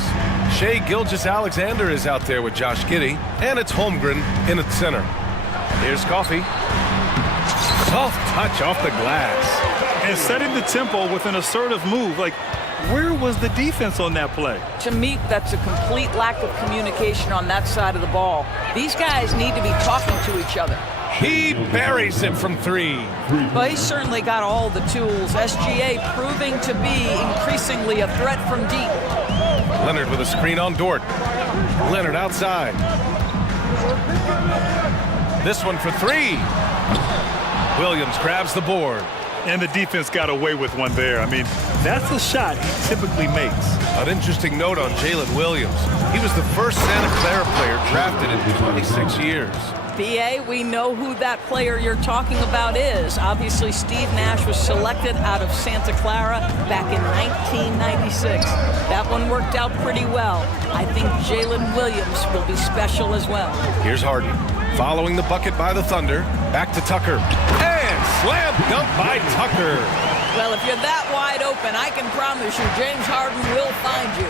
Shai Gilgeous-Alexander is out there with Josh Giddey, and it's Holmgren in at center. Here's Coffey. Soft touch off the glass. And setting the tempo with an assertive move. Like, where was the defense on that play? To me, that's a complete lack of communication on that side of the ball. These guys need to be talking to each other. He buries it from three. Well, he's certainly got all the tools. SGA proving to be increasingly a threat from deep. Leonard with a screen on Dort. Leonard outside. This one for three. Williams grabs the board. And the defense got away with one there. I mean, that's a shot he typically makes. An interesting note on Jalen Williams. He was the first Santa Clara player drafted in 26 years. BA, we know who that player you're talking about is. Obviously, Steve Nash was selected out of Santa Clara back in 1996. That one worked out pretty well. I think Jalen Williams will be special as well. Here's Harden. Following the bucket by the Thunder. Back to Tucker. And slam dunk by Tucker. Well, if you're that wide open, I can promise you James Harden will find you.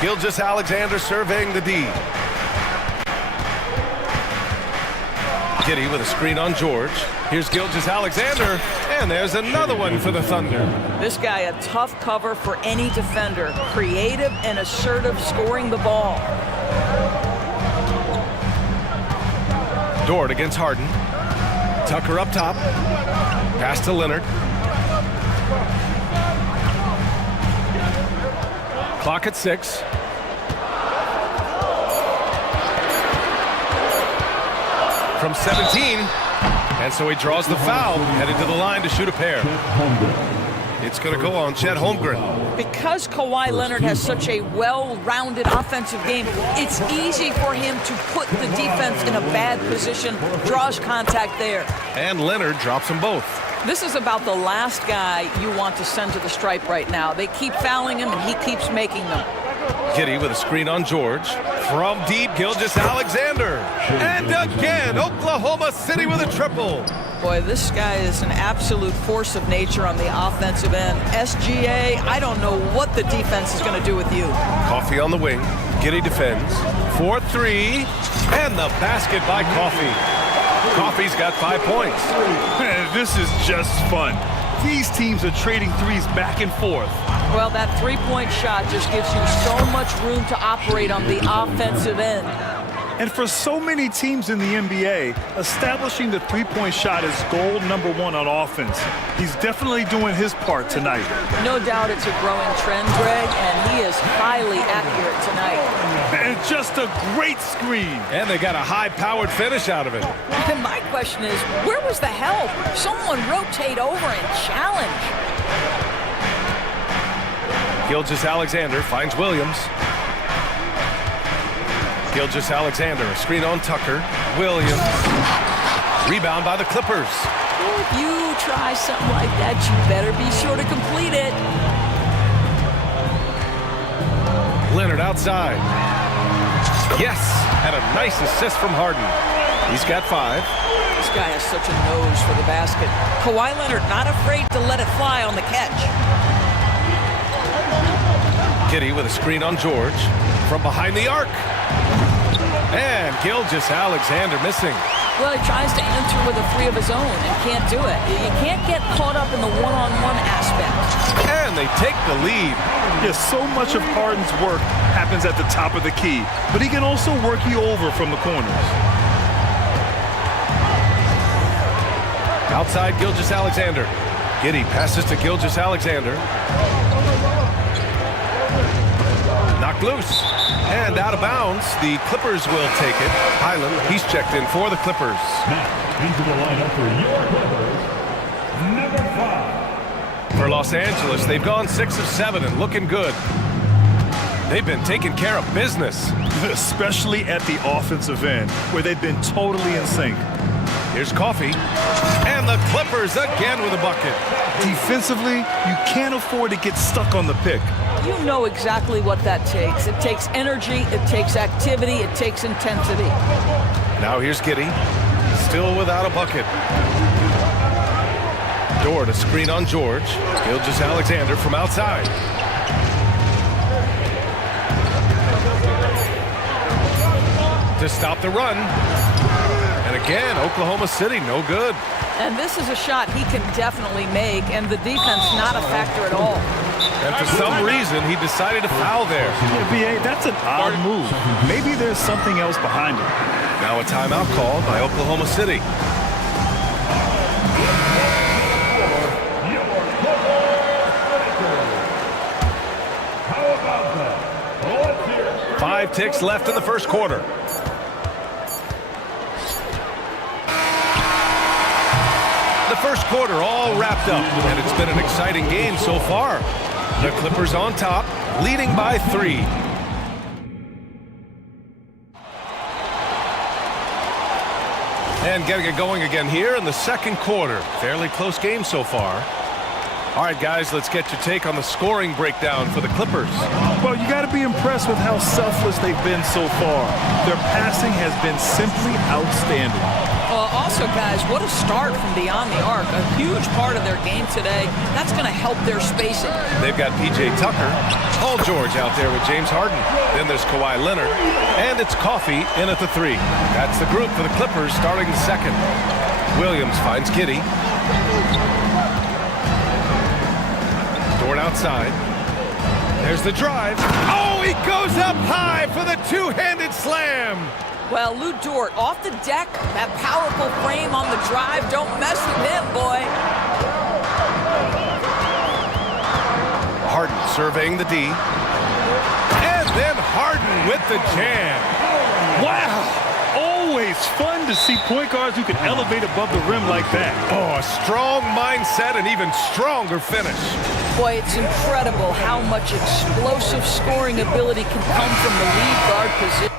Gilgeous-Alexander surveying the D. Giddey with a screen on George. Here's Gilgeous-Alexander, and there's another one for the Thunder. This guy a tough cover for any defender. Creative and assertive scoring the ball. Dort against Harden. Tucker up top. Pass to Leonard. Clock at 6. From 17. And so he draws the foul, headed to the line to shoot a pair. It's going to go on Chet Holmgren. Because Kawhi Leonard has such a well-rounded offensive game, it's easy for him to put the defense in a bad position, draws contact there. And Leonard drops them both. This is about the last guy you want to send to the stripe right now. They keep fouling him, and he keeps making them. Giddey with a screen on George. From deep, Gilgeous-Alexander. And again, Oklahoma City with a triple. Boy, this guy is an absolute force of nature on the offensive end. SGA, I don't know what the defense is going to do with you. Coffey on the wing. Giddey defends. 4-3. And the basket by Coffey. Coffey's got 5 points. Man, this is just fun. These teams are trading threes back and forth. Well, that three-point shot just gives you so much room to operate on the offensive end. And for so many teams in the NBA, establishing the three-point shot is goal number one on offense. He's definitely doing his part tonight. No doubt it's a growing trend, Greg, and he is highly accurate tonight. And just a great screen. And they got a high-powered finish out of it. And my question is, where was the help? Someone rotate over and challenge. Gilgeous-Alexander finds Williams. Gilgeous-Alexander, a screen on Tucker. Williams. Rebound by the Clippers. If you try something like that, you better be sure to complete it. Leonard outside. Yes, and a nice assist from Harden. He's got 5. This guy has such a nose for the basket. Kawhi Leonard not afraid to let it fly on the catch. Giddey with a screen on George. From behind the arc. And Gilgeous-Alexander missing. Well, he tries to enter with a 3 of his own and can't do it. You can't get caught up in the one-on-one aspect. And they take the lead. Yes, so much of Harden's work happens at the top of the key, but he can also work you over from the corners. Outside Gilgeous-Alexander. Giddey passes to Gilgeous-Alexander. Knocked loose. And out of bounds, the Clippers will take it. Highland, he's checked in for the Clippers. Now, into the lineup for your Clippers, number 5. For Los Angeles, they've gone 6 of 7 and looking good. They've been taking care of business. Especially at the offensive end, where they've been totally in sync. Here's Coffee. And the Clippers again with a bucket. Defensively, you can't afford to get stuck on the pick. You know exactly what that takes. It takes energy, it takes activity, it takes intensity. Now here's Giddey. Still without a bucket. Door to screen on George. Gilgeous-Alexander from outside. To stop the run. And again, Oklahoma City, no good. And this is a shot he can definitely make, and the defense not a factor at all. And for some reason, he decided to foul there. Yeah, B.A., that's an odd move. Maybe there's something else behind it. Now a timeout called by Oklahoma City. Five ticks left in the first quarter. The first quarter all wrapped up, and it's been an exciting game so far. The Clippers on top, leading by 3. And getting it going again here in the second quarter. Fairly close game so far. All right, guys, let's get your take on the scoring breakdown for the Clippers. Well, you got to be impressed with how selfless they've been so far. Their passing has been simply outstanding. Also, guys, what a start from beyond the arc. A huge part of their game today. That's going to help their spacing. They've got P.J. Tucker, Paul George out there with James Harden. Then there's Kawhi Leonard, and it's Coffee in at the 3. That's the group for the Clippers starting the second. Williams finds Giddey. Dort outside. There's the drive. Oh, he goes up high for the two-handed slam. Well, Lou Dort off the deck, that powerful frame on the drive. Don't mess with him, boy. Harden surveying the D. And then Harden with the jam. Wow! Always fun to see point guards who can elevate above the rim like that. Oh, a strong mindset and even stronger finish. Boy, it's incredible how much explosive scoring ability can come from the lead guard position.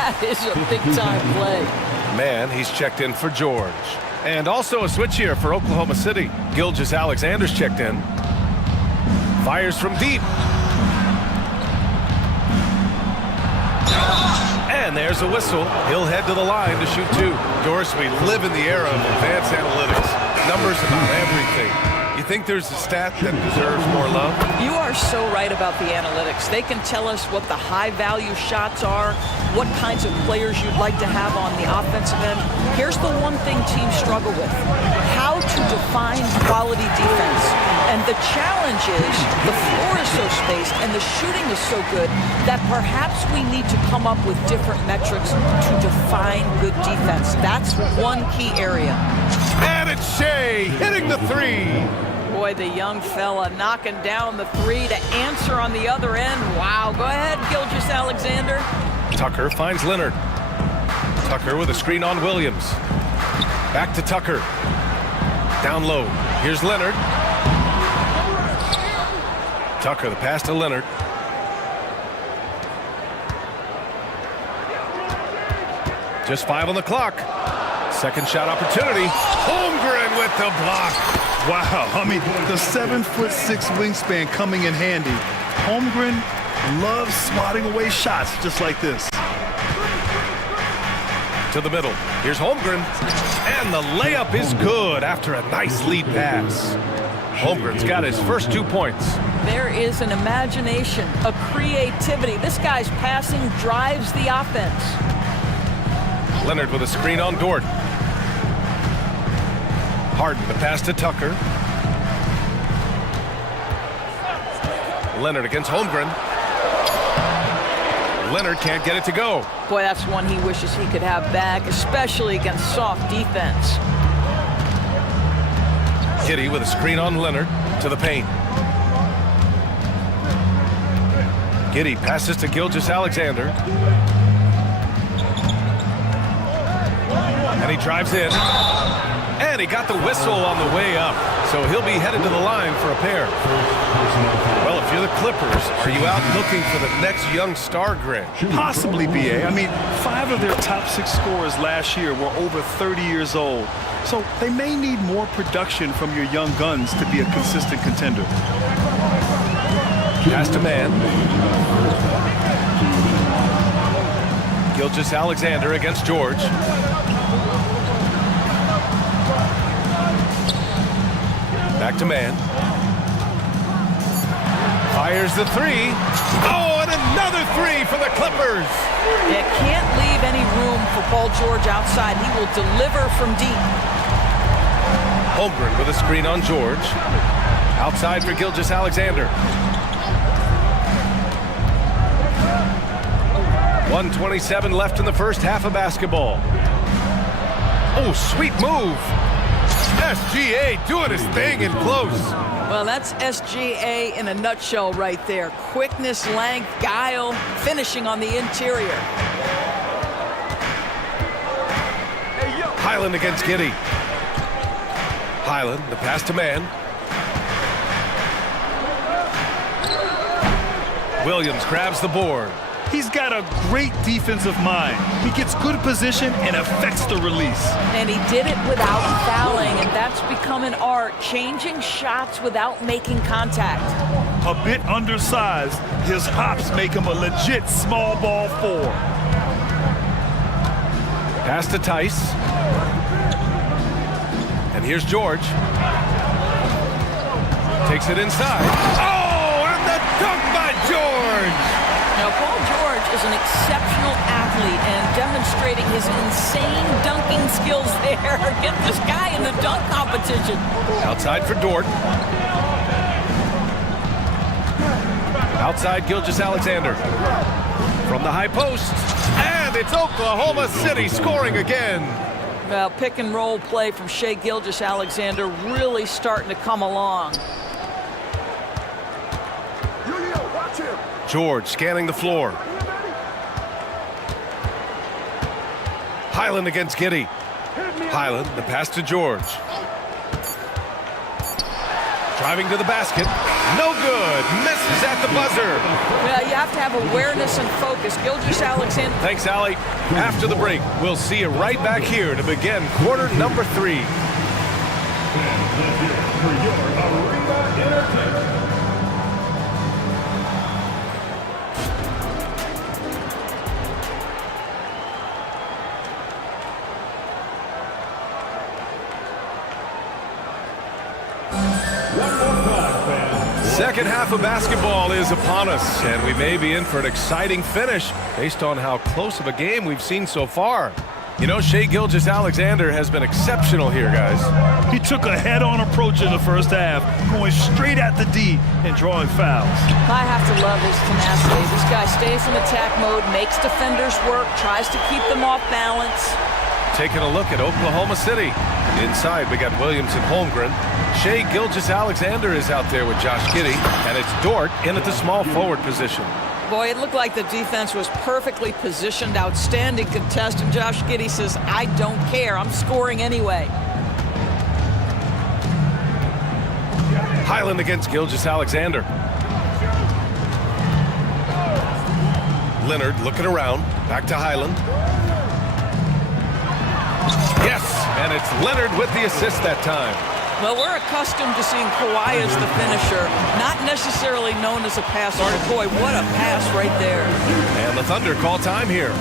That is a big-time play. Man, he's checked in for George. And also a switch here for Oklahoma City. Gilgeous-Alexander's checked in. Fires from deep. And there's a whistle. He'll head to the line to shoot 2. Doris, we live in the era of advanced analytics. Numbers about everything. You think there's a stat that deserves more love? You are so right about the analytics. They can tell us what the high-value shots are, what kinds of players you'd like to have on the offensive end. Here's the one thing teams struggle with: how to define quality defense. And the challenge is the floor is so spaced and the shooting is so good that perhaps we need to come up with different metrics to define good defense. That's one key area. And it's Shea hitting the 3. Boy, the young fella knocking down the 3 to answer on the other end. Wow, go ahead, Gilgeous-Alexander. Tucker finds Leonard. Tucker with a screen on Williams. Back to Tucker. Down low. Here's Leonard. Tucker, the pass to Leonard. Just 5 on the clock. Second shot opportunity. Holmgren with the block. Wow, I mean, the 7'6" wingspan coming in handy. Holmgren loves swatting away shots just like this. To the middle. Here's Holmgren. And the layup is good after a nice lead pass. Holmgren's got his first 2 points. There is an imagination, a creativity. This guy's passing drives the offense. Leonard with a screen on Dort. Harden, the pass to Tucker. Leonard against Holmgren. Leonard can't get it to go. Boy, that's one he wishes he could have back, especially against soft defense. Giddey with a screen on Leonard to the paint. Giddey passes to Gilgeous-Alexander. And he drives in. And he got the whistle on the way up. So he'll be headed to the line for a pair. Well, if you're the Clippers, are you out looking for the next young star, Greg? Possibly, BA. I mean, 5 of their top 6 scorers last year were over 30 years old. So they may need more production from your young guns to be a consistent contender. Pass to man. Gilgeous-Alexander against George. Back to man. Fires the three. Oh, and another three for the Clippers. You can't leave any room for Paul George outside. He will deliver from deep. Holmgren with a screen on George. Outside for Gilgeous-Alexander. 1:27 left in the first half of basketball. Oh, sweet move. SGA doing his thing in close. Well, that's SGA in a nutshell right there. Quickness, length, guile, finishing on the interior. Highland against Giddey. Highland, the pass to man. Williams grabs the board. He's got a great defensive mind. He gets good position and affects the release. And he did it without fouling, and that's become an art, changing shots without making contact. A bit undersized, his hops make him a legit small ball 4. Pass to Tice. And here's George. Takes it inside. Oh, and the dunk by George! Now, Paul George is an exceptional athlete and demonstrating his insane dunking skills there. Get this guy in the dunk competition. Outside for Dort. Outside Gilgeous-Alexander. From the high post. And it's Oklahoma City scoring again. Well, pick and roll play from Shai Gilgeous-Alexander really starting to come along. George scanning the floor. Highland against Giddey. Highland, the pass to George. Driving to the basket. No good. Misses at the buzzer. Well, you have to have awareness and focus. Gilgeous-Alexander. Thanks, Allie. After the break, we'll see you right back here to begin quarter number 3. Second half of basketball is upon us, and we may be in for an exciting finish based on how close of a game we've seen so far. You know, Shai Gilgeous-Alexander has been exceptional here, guys. He took a head-on approach in the first half, going straight at the D and drawing fouls. I have to love his tenacity. This guy stays in attack mode, makes defenders work, tries to keep them off balance. Taking a look at Oklahoma City. Inside, we got Williams and Holmgren. Shai Gilgeous-Alexander is out there with Josh Giddey, and it's Dort in at the small forward position. Boy, it looked like the defense was perfectly positioned, outstanding contest, and Josh Giddey says, I don't care, I'm scoring anyway. Highland against Gilgeous-Alexander. Leonard looking around, back to Highland. Yes, and it's Leonard with the assist that time. Well, we're accustomed to seeing Kawhi as the finisher, not necessarily known as a passer. Boy, what a pass right there. And the Thunder call time here.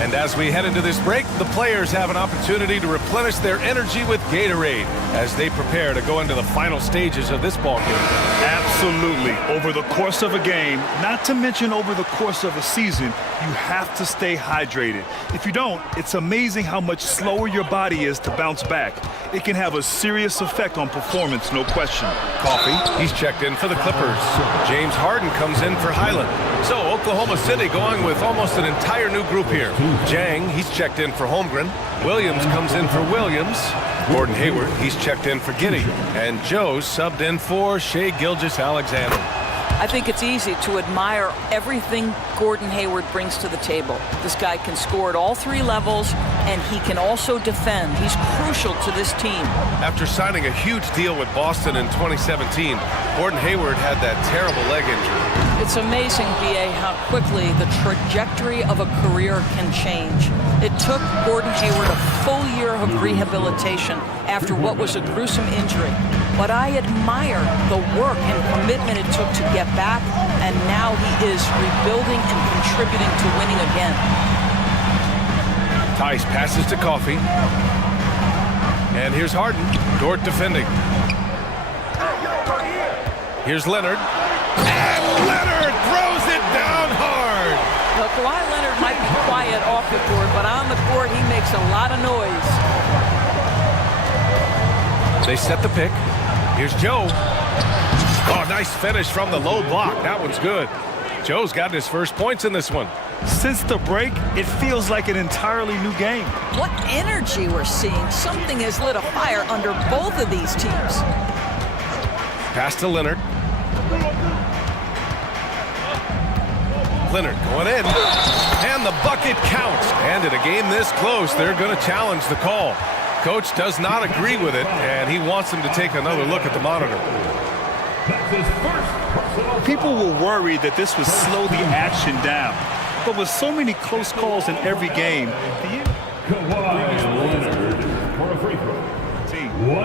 And as we head into this break, the players have an opportunity to replenish their energy with Gatorade as they prepare to go into the final stages of this ball game. Absolutely. Over the course of a game, not to mention over the course of a season, you have to stay hydrated. If you don't, it's amazing how much slower your body is to bounce back. It can have a serious effect on performance, no question. Coffee, he's checked in for the Clippers. James Harden comes in for Highland. So Oklahoma City going with almost an entire new group here. Jang, he's checked in for Holmgren. Williams comes in for Williams. Gordon Hayward, he's checked in for Giddey. And Joe subbed in for Shai Gilgeous-Alexander. I think it's easy to admire everything Gordon Hayward brings to the table. This guy can score at all three levels, and he can also defend. He's crucial to this team. After signing a huge deal with Boston in 2017, Gordon Hayward had that terrible leg injury. It's amazing, B.A., how quickly the trajectory of a career can change. It took Gordon Hayward a full year of rehabilitation after what was a gruesome injury. But I admire the work and commitment it took to get back, and now he is rebuilding and contributing to winning again. Tice passes to Coffey. And here's Harden. Dort defending. Here's Leonard. And Leonard throws it down hard. Well, Kawhi Leonard might be quiet off the court, but on the court he makes a lot of noise. They set the pick. Here's Joe. Oh, nice finish from the low block. That one's good. Joe's gotten his first points in this one. Since the break, it feels like an entirely new game. What energy we're seeing. Something has lit a fire under both of these teams. Pass to Leonard. Leonard going in. And the bucket counts. And in a game this close, they're going to challenge the call. Coach does not agree with it, and he wants him to take another look at the monitor. People were worried that this would slow the action down. But with so many close calls in every game,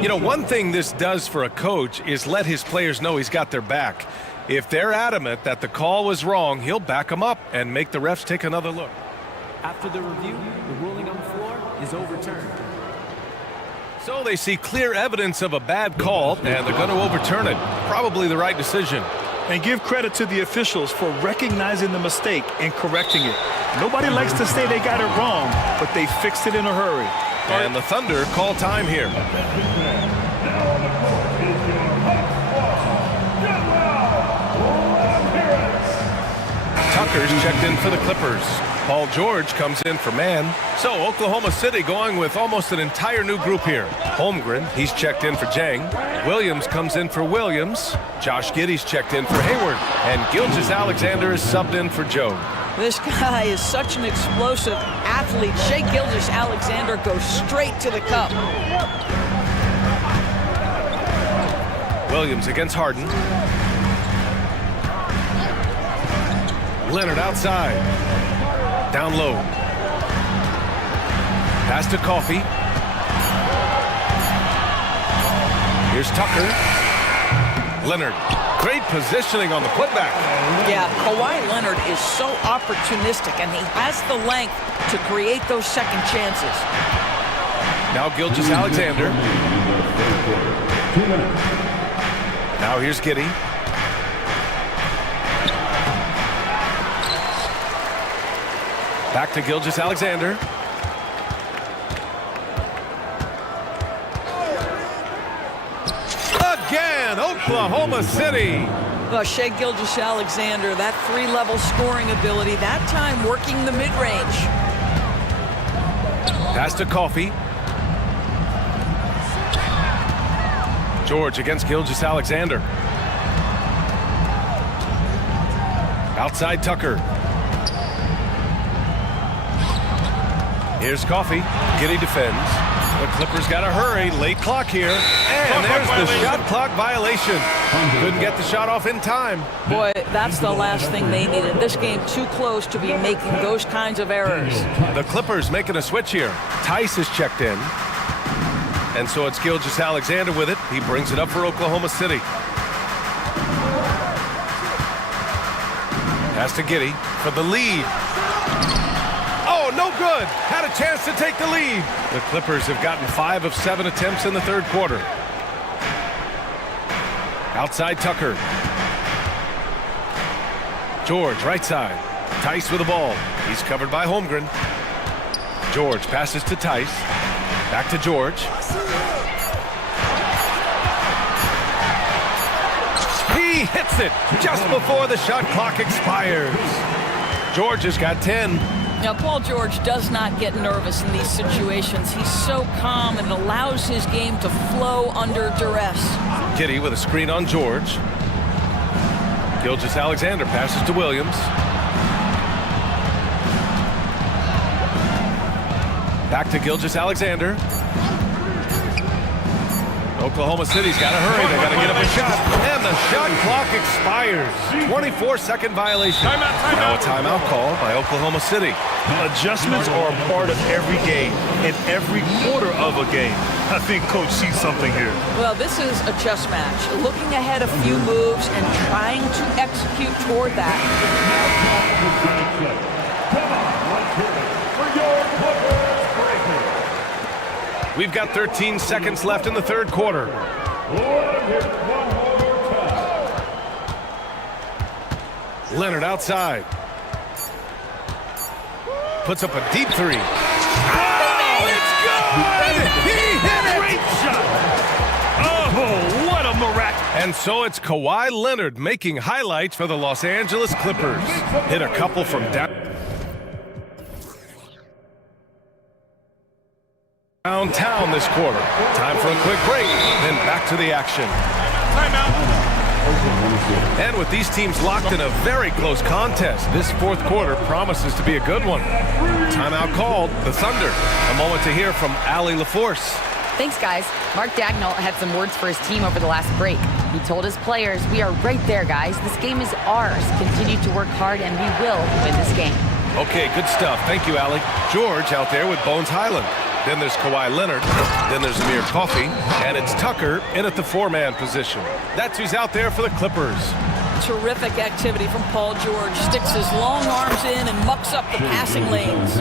you know, one thing this does for a coach is let his players know he's got their back. If they're adamant that the call was wrong, he'll back them up and make the refs take another look. After the review, the ruling on the floor is overturned. So they see clear evidence of a bad call, and they're going to overturn it. Probably the right decision. And give credit to the officials for recognizing the mistake and correcting it. Nobody likes to say they got it wrong, but they fixed it in a hurry. And the Thunder call time here. Tucker's checked in for the Clippers. Paul George comes in for man. So Oklahoma City going with almost an entire new group here. Holmgren, he's checked in for Jang. Williams comes in for Williams. Josh Giddey's checked in for Hayward. And Gilgeous-Alexander is subbed in for Joe. This guy is such an explosive athlete. Shai Gilgeous-Alexander goes straight to the cup. Williams against Harden. Leonard outside. Down low. Pass to Coffey. Here's Tucker. Leonard. Great positioning on the putback. Yeah, Kawhi Leonard is so opportunistic, and he has the length to create those second chances. Now Gilgeous-Alexander. Now here's Giddey. Back to Gilgeous-Alexander. Again, Oklahoma City. Shai Gilgeous-Alexander, that three-level scoring ability, that time working the mid-range. Pass to Coffey. George against Gilgeous-Alexander. Outside Tucker. Here's Coffey. Giddey defends. The Clippers got to hurry. Late clock here. And there's the shot clock violation. Couldn't get the shot off in time. Boy, that's the last thing they needed. This game too close to be making those kinds of errors. The Clippers making a switch here. Tice is checked in. And so it's Gilgeous-Alexander with it. He brings it up for Oklahoma City. Pass to Giddey for the lead. Oh, no good. Had a chance to take the lead. The Clippers have gotten 5 of 7 attempts in the third quarter. Outside Tucker. George, right side. Tice with the ball. He's covered by Holmgren. George passes to Tice. Back to George. He hits it just before the shot clock expires. George has got 10. Now, Paul George does not get nervous in these situations. He's so calm and allows his game to flow under duress. Giddey with a screen on George. Gilgeous-Alexander passes to Williams. Back to Gilgeous-Alexander. Oklahoma City's got to hurry. They got to get up a shot. And the shot clock expires. 24-second violation. Now a timeout call by Oklahoma City. Adjustments are a part of every game and every quarter of a game. I think Coach sees something here. Well, this is a chess match. Looking ahead a few moves and trying to execute toward that. We've got 13 seconds left in the third quarter. Leonard outside. Puts up a deep three. Oh, it's good! He hit it! Great shot! Oh, what a miracle! And so it's Kawhi Leonard making highlights for the Los Angeles Clippers. Hit a couple from downtown this quarter. Time for a quick break, then back to the action. And with these teams locked in a very close contest, this fourth quarter promises to be a good one. Timeout called, the Thunder. A moment to hear from Allie LaForce. Thanks, guys. Mark Dagnall had some words for his team over the last break. He told his players, "We are right there, guys. This game is ours. Continue to work hard, and we will win this game." Okay, good stuff. Thank you, Allie. George out there with Bones Highland. Then there's Kawhi Leonard. Then there's Amir Coffey. And it's Tucker in at the four-man position. That's who's out there for the Clippers. Terrific activity from Paul George. Sticks his long arms in and mucks up the passing lanes.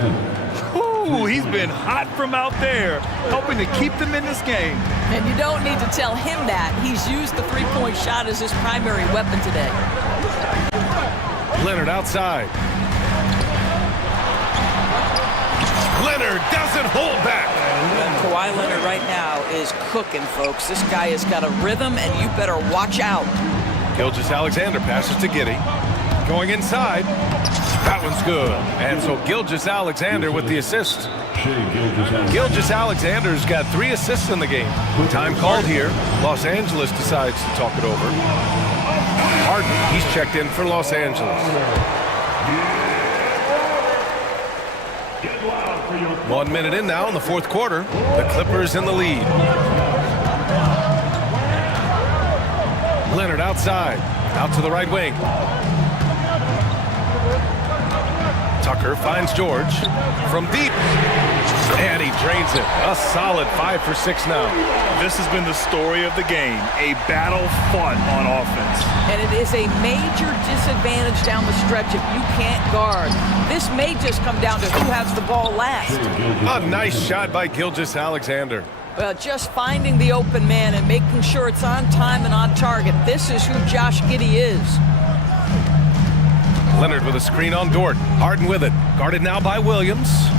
Ooh, he's been hot from out there, helping to keep them in this game. And you don't need to tell him that. He's used the three-point shot as his primary weapon today. Leonard outside. Leonard doesn't hold back. And Kawhi Leonard right now is cooking, folks. This guy has got a rhythm, and you better watch out. Gilgeous-Alexander passes to Giddey. Going inside. That one's good. And so Gilgeous-Alexander with the assist. Gilgeous-Alexander's got 3 assists in the game. Time called here. Los Angeles decides to talk it over. Harden, he's checked in for Los Angeles. 1 minute in now in the fourth quarter. The Clippers in the lead. Leonard outside. Out to the right wing. Tucker finds George from deep. And he drains it. A solid 5 for 6 now. This has been the story of the game. A battle fought on offense. And it is a major disadvantage down the stretch if you can't guard. This may just come down to who has the ball last. A nice shot by Gilgeous-Alexander. Well, just finding the open man and making sure it's on time and on target. This is who Josh Giddey is. Leonard with a screen on Dort. Harden with it. Guarded now by Williams.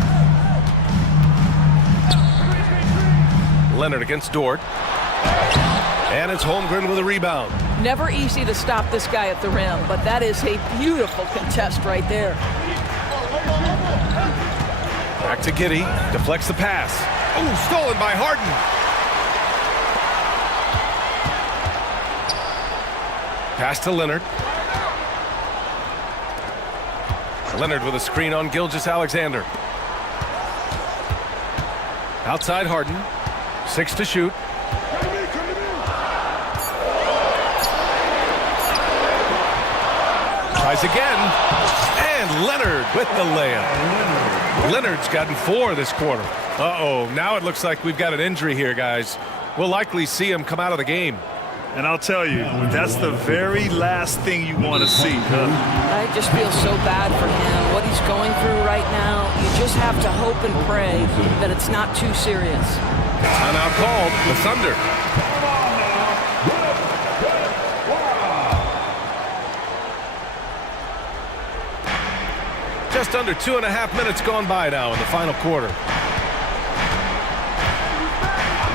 Leonard against Dort. And it's Holmgren with a rebound. Never easy to stop this guy at the rim, but that is a beautiful contest right there. Back to Giddey. Deflects the pass. Oh, stolen by Harden. Pass to Leonard. Leonard with a screen on Gilgeous-Alexander. Outside Harden. 6 to shoot. Tries again. And Leonard with the layup. Leonard's gotten 4 this quarter. Uh-oh, now it looks like we've got an injury here, guys. We'll likely see him come out of the game. And I'll tell you, that's the very last thing you want to see. I just feel so bad for him. What he's going through right now, you just have to hope and pray that it's not too serious. Timeout called, the Thunder. Just under 2.5 minutes gone by now in the final quarter.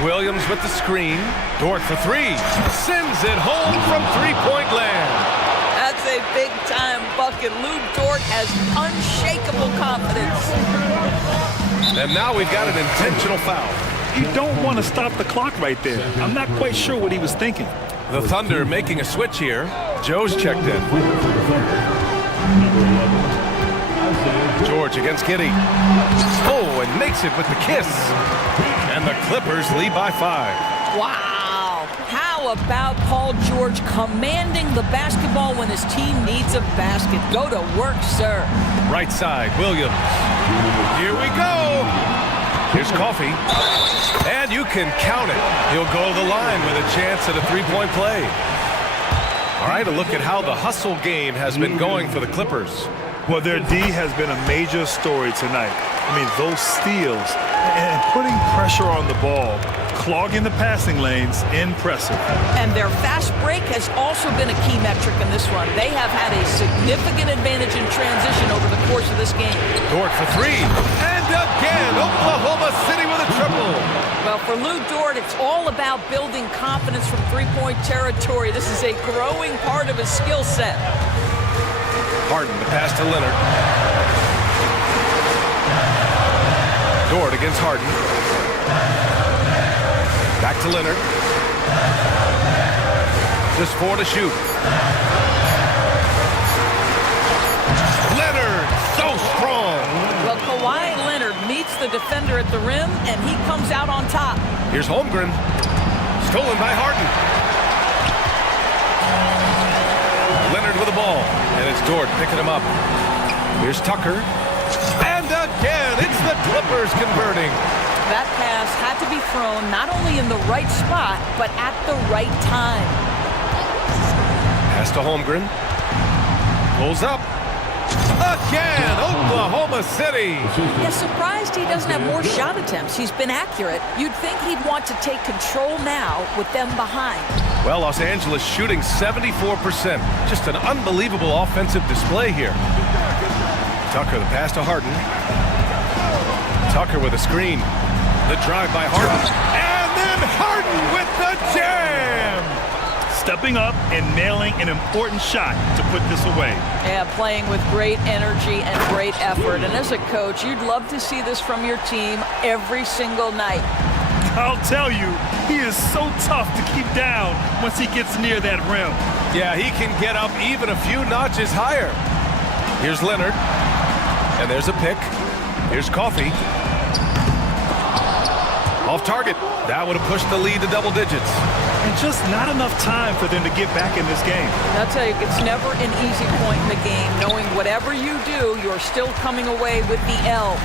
Williams with the screen. Dort for 3. Sends it home from three-point land. That's a big-time bucket. Lou Dort has unshakable confidence. And now we've got an intentional foul. You don't want to stop the clock right there. I'm not quite sure what he was thinking. The Thunder making a switch here. Joe's checked in. George against Giddy. Oh, and makes it with the kiss. And the Clippers lead by 5. Wow. How about Paul George commanding the basketball when his team needs a basket? Go to work, sir. Right side, Williams. Here we go. Here's Coffee. And you can count it. He'll go to the line with a chance at a three-point play. All right, a look at how the hustle game has been going for the Clippers. Well, their D has been a major story tonight. I mean, those steals and putting pressure on the ball, clogging the passing lanes, impressive. And their fast break has also been a key metric in this one. They have had a significant advantage in transition over the course of this game. Dort for 3. And again, Oklahoma City with a triple. Well, for Lou Dort, it's all about building confidence from three-point territory. This is a growing part of his skill set. Harden, the pass to Leonard. Dort against Harden. Back to Leonard. Just 4 to shoot. Leonard, so strong. Well, Kawhi Leonard meets the defender at the rim, and he comes out on top. Here's Holmgren. Stolen by Harden. Leonard with the ball, and it's Dort picking him up. Here's Tucker. And again, it's the Clippers converting. That pass had to be thrown not only in the right spot, but at the right time. Pass to Holmgren. Pulls up. Again, Oklahoma City. Yeah, surprised he doesn't have more shot attempts. He's been accurate. You'd think he'd want to take control now with them behind. Well, Los Angeles shooting 74%. Just an unbelievable offensive display here. Tucker, the pass to Harden. Tucker with a screen. The drive by Harden. And then Harden with the jam! Stepping up and nailing an important shot to put this away. Yeah, playing with great energy and great effort. And as a coach, you'd love to see this from your team every single night. I'll tell you, he is so tough to keep down once he gets near that rim. Yeah, he can get up even a few notches higher. Here's Leonard. And there's a pick. Here's Coffee. Off target. That would have pushed the lead to double digits. And just not enough time for them to get back in this game. I'll tell you, it's never an easy point in the game, knowing whatever you do, you're still coming away with the L.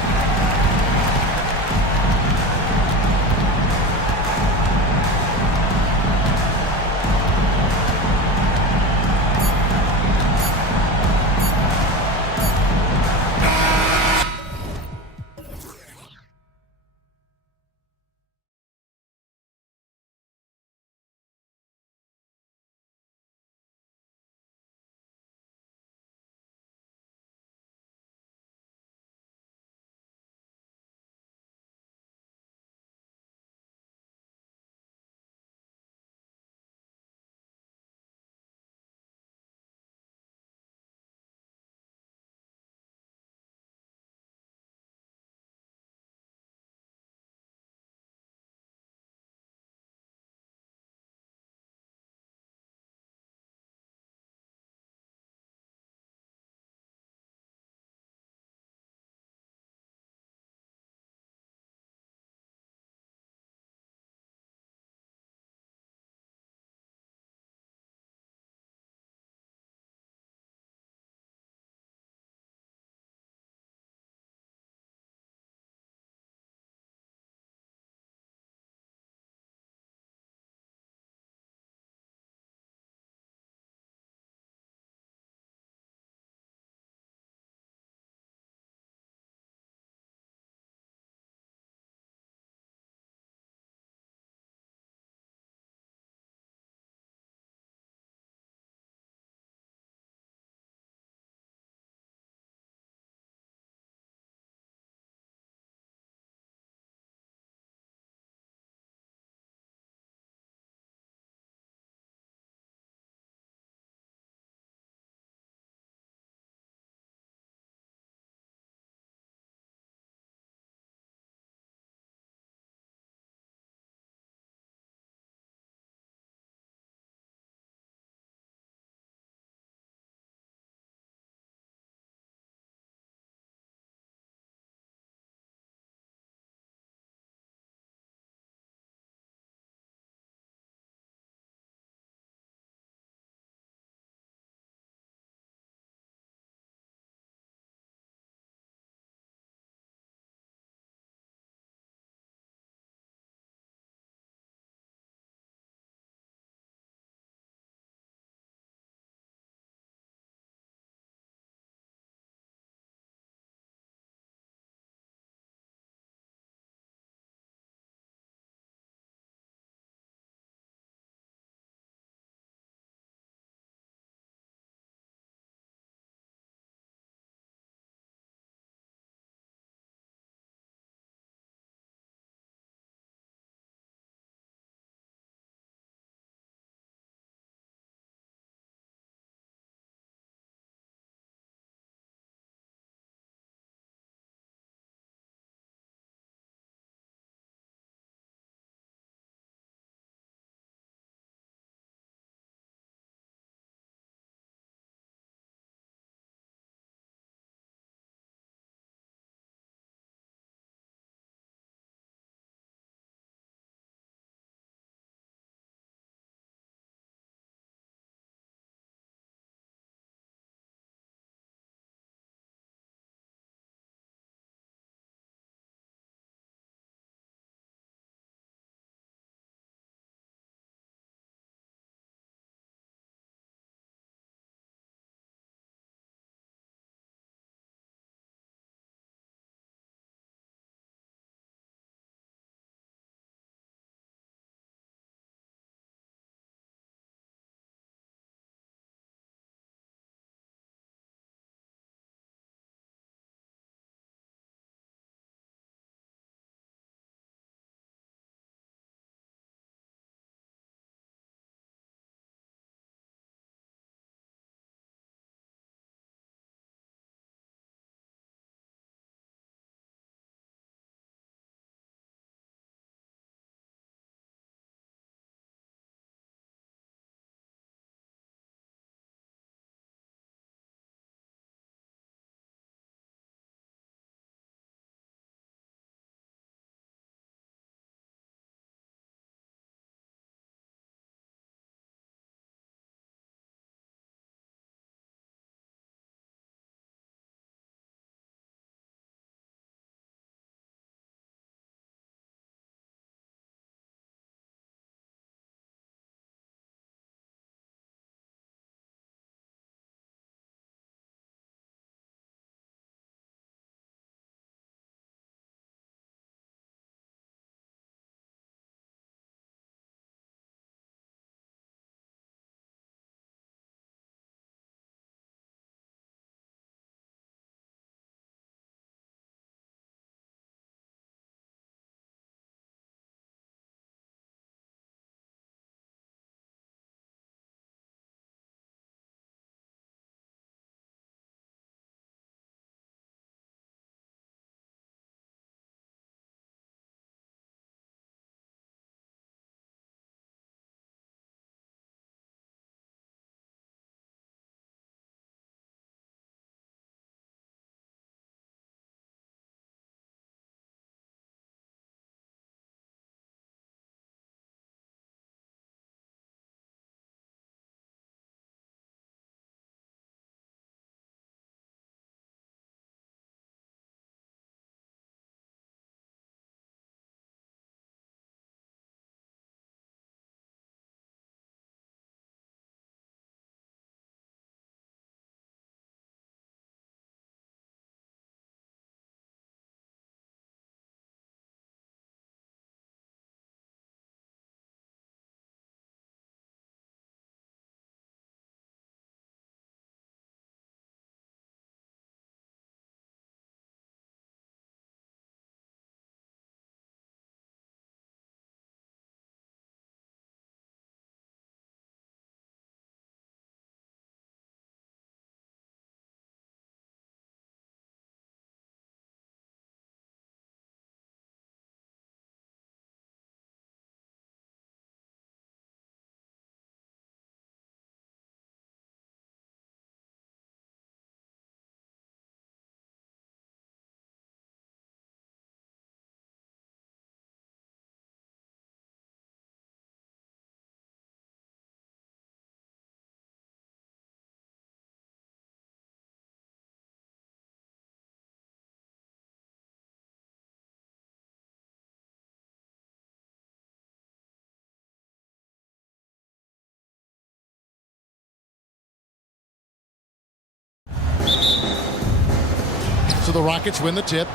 So the Rockets win the tip.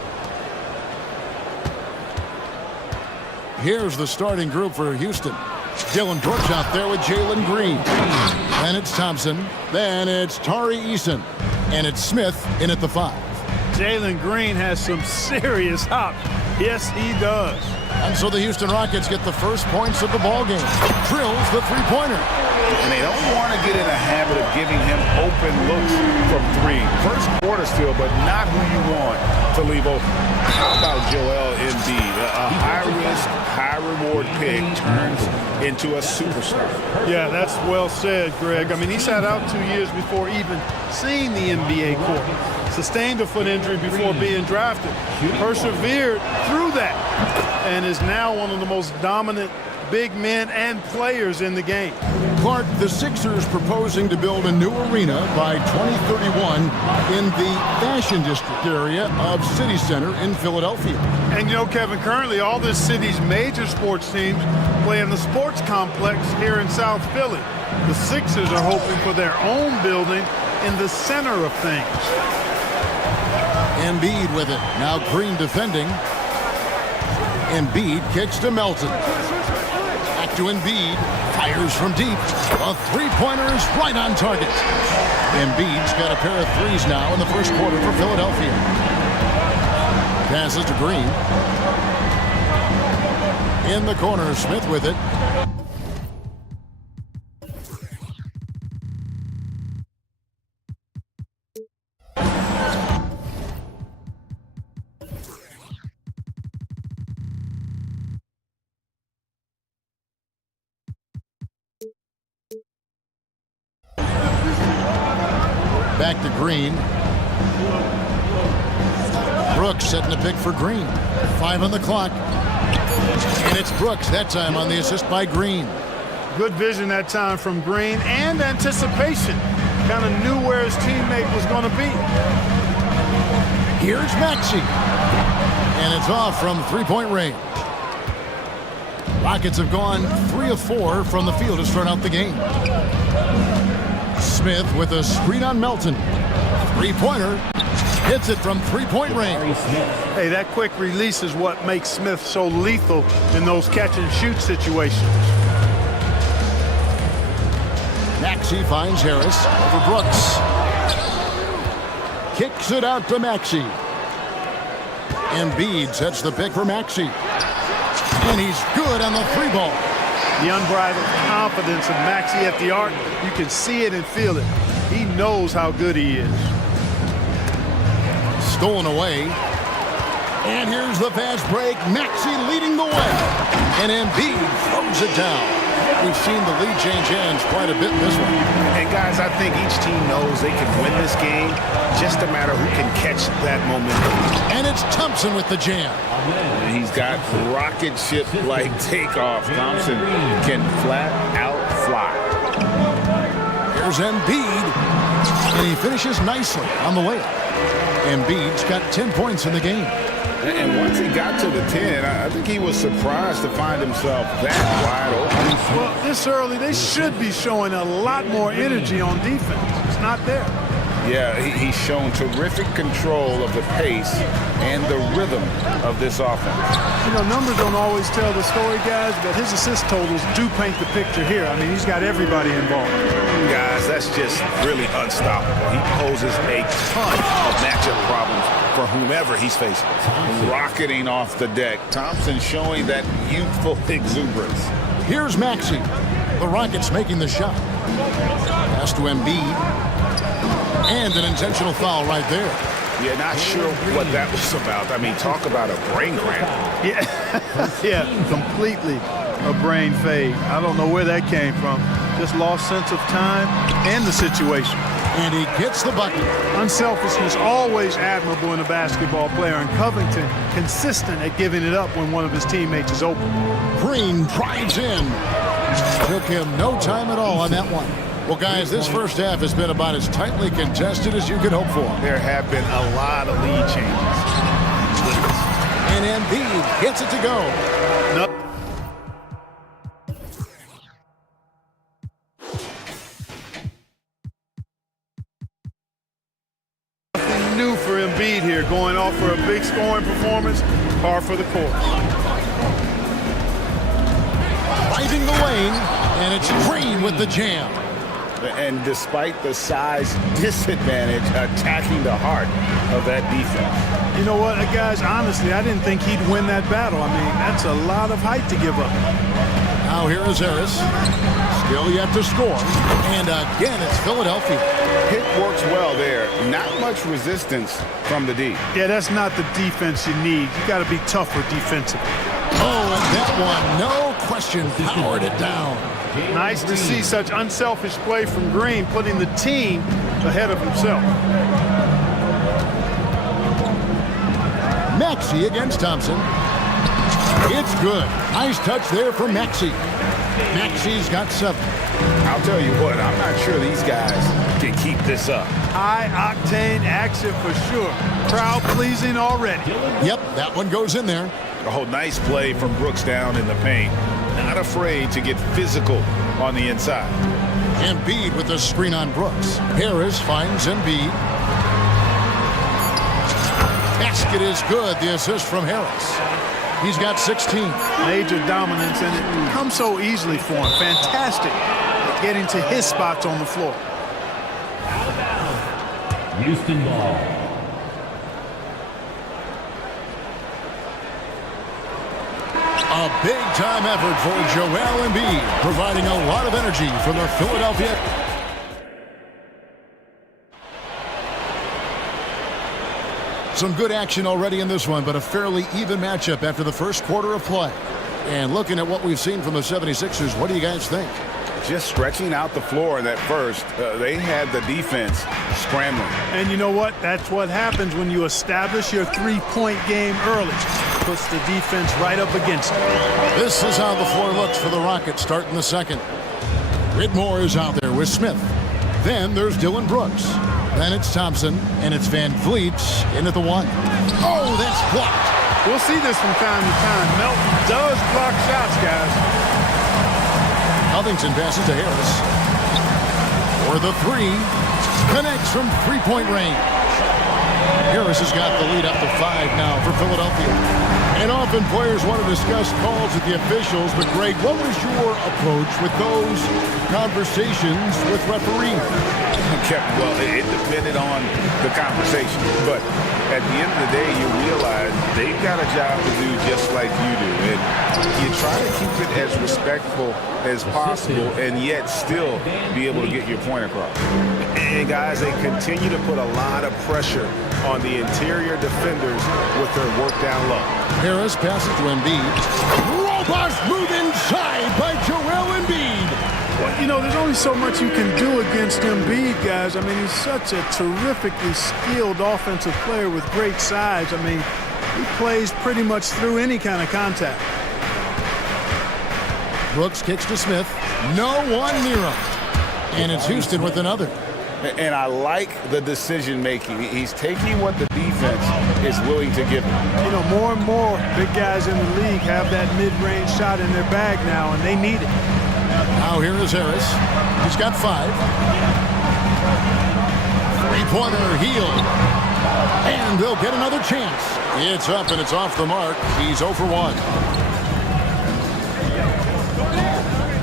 Here's the starting group for Houston. Dylan Brooks out there with Jalen Green. Then it's Thompson. Then it's Tari Eason. And it's Smith in at the 5. Jalen Green has some serious hops. Yes, he does. And so the Houston Rockets get the first points of the ball game. Drills the three-pointer. And they don't want to get in a habit of giving him open looks from 3. First quarter still, but not who you want to leave open. How about Joel Embiid? A high-risk, high-reward pick turns into a superstar. Yeah, that's well said, Greg. I mean, he sat out 2 years before even seeing the NBA court. Sustained a foot injury before being drafted. Persevered through that and is now one of the most dominant big men and players in the game. Clark, the Sixers proposing to build a new arena by 2031 in the Fashion District area of City Center in Philadelphia. And you know, Kevin, currently all this city's major sports teams play in the sports complex here in South Philly. The Sixers are hoping for their own building in the center of things. Embiid with it. Now Green defending. Embiid kicks to Melton. Back to Embiid. Fires from deep. A three-pointer is right on target. Embiid's got a pair of threes now in the first quarter for Philadelphia. Passes to Green. In the corner, Smith with it. Back to Green. Brooks setting a pick for Green. 5 on the clock. And it's Brooks that time on the assist by Green. Good vision that time from Green and anticipation. Kind of knew where his teammate was going to be. Here's Maxey. And it's off from three-point range. Rockets have gone 3 of 4 from the field to start out the game. Smith with a screen on Melton. Three-pointer. Hits it from three-point range. Hey, that quick release is what makes Smith so lethal in those catch-and-shoot situations. Maxey finds Harris over Brooks. Kicks it out to Maxey. Embiid sets the pick for Maxey. And he's good on the three ball. The unbridled confidence of Maxey at the arc, you can see it and feel it. He knows how good he is. Stolen away. And here's the fast break. Maxey leading the way. And Embiid throws it down. We've seen the lead change hands quite a bit in this one. And guys, I think each team knows they can win this game. Just a matter who can catch that momentum. And it's Thompson with the jam. And he's got rocket ship-like takeoff. Thompson can flat out fly. Here's Embiid. And he finishes nicely on the layup. Embiid's got 10 points in the game. And once he got to the 10, I think he was surprised to find himself that wide open. Well, this early, they should be showing a lot more energy on defense. It's not there. Yeah, he's shown terrific control of the pace and the rhythm of this offense. You know, numbers don't always tell the story, guys, but his assist totals do paint the picture here. I mean, he's got everybody involved. Guys, that's just really unstoppable. He poses a ton of matchup problems for whomever he's facing. Rocketing off the deck. Thompson showing that youthful exuberance. Here's Maxey. The Rockets making the shot. Pass to Embiid. And an intentional foul right there. Yeah, not sure what that was about. I mean, talk about a brain cramp. Yeah, completely a brain fade. I don't know where that came from. Just lost sense of time and the situation. And he gets the bucket. Unselfishness always admirable in a basketball player, and Covington consistent at giving it up when one of his teammates is open. Green drives in. Took him no time at all on that one. Well, guys, this first half has been about as tightly contested as you could hope for. There have been a lot of lead changes. And Embiid gets it to go. No. something new for Embiid here, going off for a big scoring performance, par for the course. Driving the lane, and it's Green with the jam. And despite the size disadvantage, attacking the heart of that defense. You know what, guys, honestly, I didn't think he'd win that battle. I mean, that's a lot of height to give up. Now here is Harris. Still yet to score. And again, it's Philadelphia. Pick works well there. Not much resistance from the D. Yeah, that's not the defense you need. You got to be tougher defensively. Oh, and that one, no question, powered it down. Nice to see such unselfish play from Green, putting the team ahead of himself. Maxey against Thompson. It's good. Nice touch there from Maxey. Maxey's got 7. I'll tell you what, I'm not sure these guys can keep this up. High-octane action for sure. Crowd-pleasing already. Yep, that one goes in there. Oh, nice play from Brooks down in the paint. Not afraid to get physical on the inside. Embiid with the screen on Brooks. Harris finds Embiid. Basket is good. The assist from Harris. He's got 16. Major dominance, and it comes so easily for him. Fantastic at getting to his spots on the floor. Houston ball. A big-time effort for Joel Embiid, providing a lot of energy for the Philadelphia. Some good action already in this one, but a fairly even matchup after the first quarter of play. And looking at what we've seen from the 76ers, what do you guys think? Just stretching out the floor in that first. They had the defense scrambling. And you know what? That's what happens when you establish your three-point game early. Puts the defense right up against it. This is how the floor looks for the Rockets starting the second. Whitmore is out there with Smith. Then there's Dylan Brooks. Then it's Thompson, and it's Van Vliet in at the 1. Oh, that's blocked. We'll see this from time to time. Melton does block shots, guys. Covington passes to Harris. For the 3. Connects from three-point range. Harris has got the lead up to 5 now for Philadelphia. And often players want to discuss calls with the officials, but Greg, what was your approach with those conversations with referees? Well, it depended on the conversation, but at the end of the day, you realize they've got a job to do just like you do, and you try to keep it as respectful as possible and yet still be able to get your point across. And guys, they continue to put a lot of pressure on the interior defenders with their work down low. Harris passes to Embiid. Robust move inside by Joel Embiid. Well, you know, there's only so much you can do against Embiid, guys. I mean, he's such a terrifically skilled offensive player with great size. I mean, he plays pretty much through any kind of contact. Brooks kicks to Smith. No one near him. And it's Houston with another. And I like the decision-making. He's taking what the defense is willing to give him. You know, more and more big guys in the league have that mid-range shot in their bag now, and they need it. Now here is Harris. He's got 5. Three-pointer healed. And they'll get another chance. It's up and it's off the mark. He's 0 for 1.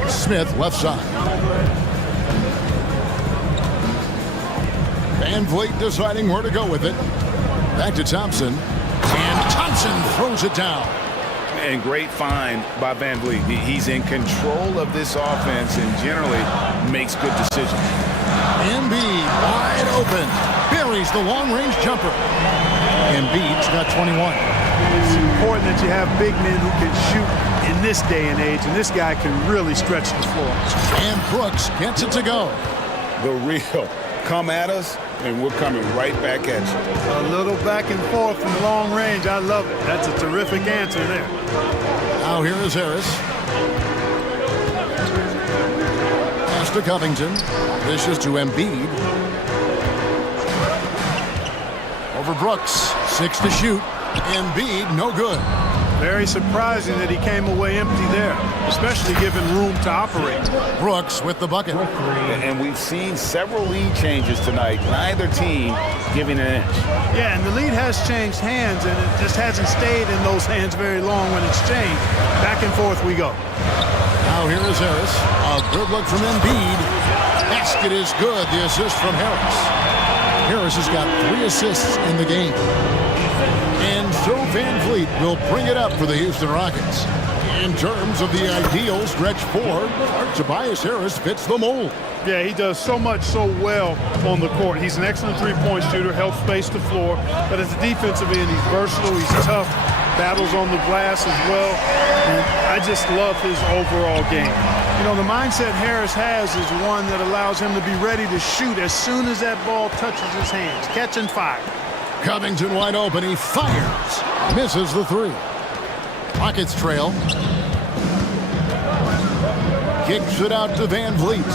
Smith left side. Van Vliet deciding where to go with it. Back to Thompson. And Thompson throws it down. And great find by Van Vliet. He's in control of this offense and generally makes good decisions. Embiid wide open. Buries the long-range jumper. Embiid's got 21. It's important that you have big men who can shoot in this day and age, and this guy can really stretch the floor. And Brooks gets it to go. The real come at us, and we're coming right back at you. A little back and forth from long range. I love it. That's a terrific answer there. Now here is Harris. Pass to Covington. This is to Embiid. Over Brooks. 6 to shoot. Embiid, no good. Very surprising that he came away empty there, especially given room to operate. Brooks with the bucket. And we've seen several lead changes tonight, neither team giving an inch. Yeah, and the lead has changed hands, and it just hasn't stayed in those hands very long when it's changed. Back and forth we go. Now here is Harris. A good look from Embiid. Basket is good. The assist from Harris. Harris has got 3 assists in the game. And so Van Vliet will bring it up for the Houston Rockets. In terms of the ideal stretch 4, Tobias Harris fits the mold. Yeah, he does so much so well on the court. He's an excellent three-point shooter, helps space the floor. But as a defensive end, he's versatile, he's tough, battles on the glass as well. And I just love his overall game. You know, the mindset Harris has is one that allows him to be ready to shoot as soon as that ball touches his hands. Catch and fire. Covington wide open. He fires. Misses the 3. Rockets trail. Kicks it out to Van Vliet.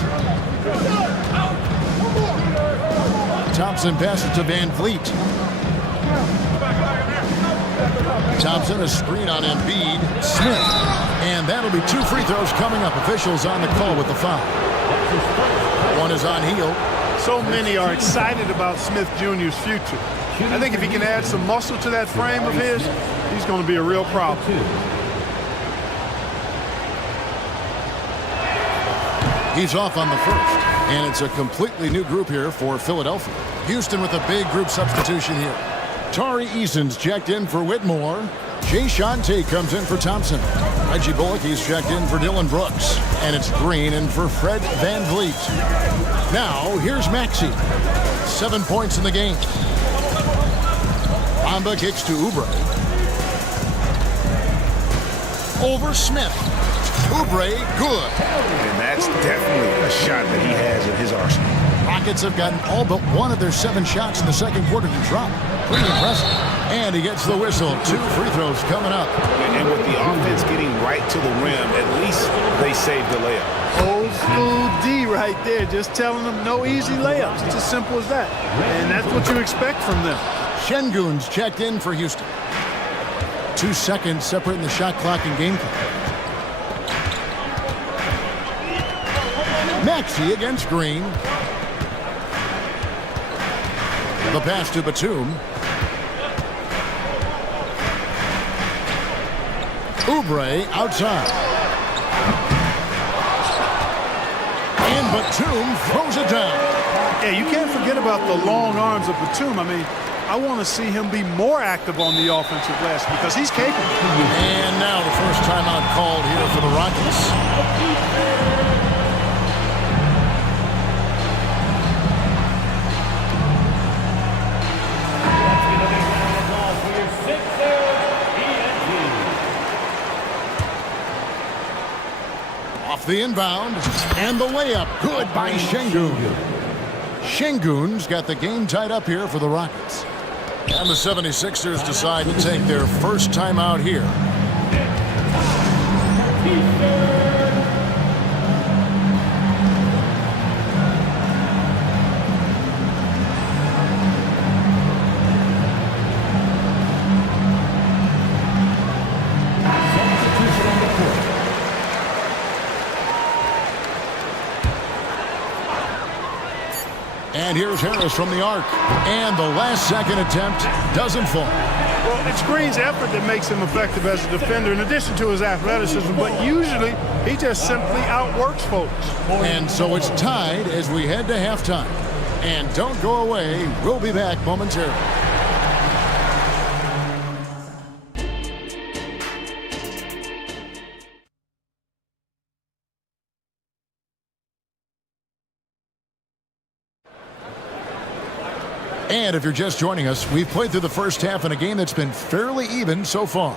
Thompson passes to Van Vliet. Thompson, a screen on Embiid. Smith. And that'll be 2 free throws coming up. Officials on the call with the foul. One is on heel. So many are excited about Smith Jr.'s future. I think if he can add some muscle to that frame of his, he's going to be a real problem. He's off on the first, and it's a completely new group here for Philadelphia. Houston with a big group substitution here. Tari Eason's checked in for Whitmore. Jay Shante comes in for Thompson. Reggie Bullock, he's checked in for Dylan Brooks. And it's Green in for Fred Van Vliet. Now, here's Maxey. 7 points in the game. Bamba kicks to Oubre. Over Smith. Oubre, good. And that's definitely a shot that he has in his arsenal. Rockets have gotten all but 1 of their 7 shots in the second quarter to drop. Pretty impressive. And he gets the whistle. 2 free throws coming up. And with the offense getting right to the rim, at least they saved the layup. Old school D right there, just telling them no easy layups. It's as simple as that. And that's what you expect from them. Şengün's checked in for Houston. 2 seconds separating the shot clock and game clock. Maxey against Green. The pass to Batum. Oubre outside. And Batum throws it down. Yeah, you can't forget about the long arms of Batum. I mean, I want to see him be more active on the offensive glass because he's capable. And now the first timeout called here for the Rockets. Off the inbound, and the layup, good by Şengün. Şengün's got the game tied up here for the Rockets. And the 76ers decide to take their first timeout here. And here's Harris from the arc. And the last-second attempt doesn't fall. Well, it's Green's effort that makes him effective as a defender in addition to his athleticism, but usually he just simply outworks folks. And so it's tied as we head to halftime. And don't go away. We'll be back momentarily. And if you're just joining us, we've played through the first half in a game that's been fairly even so far.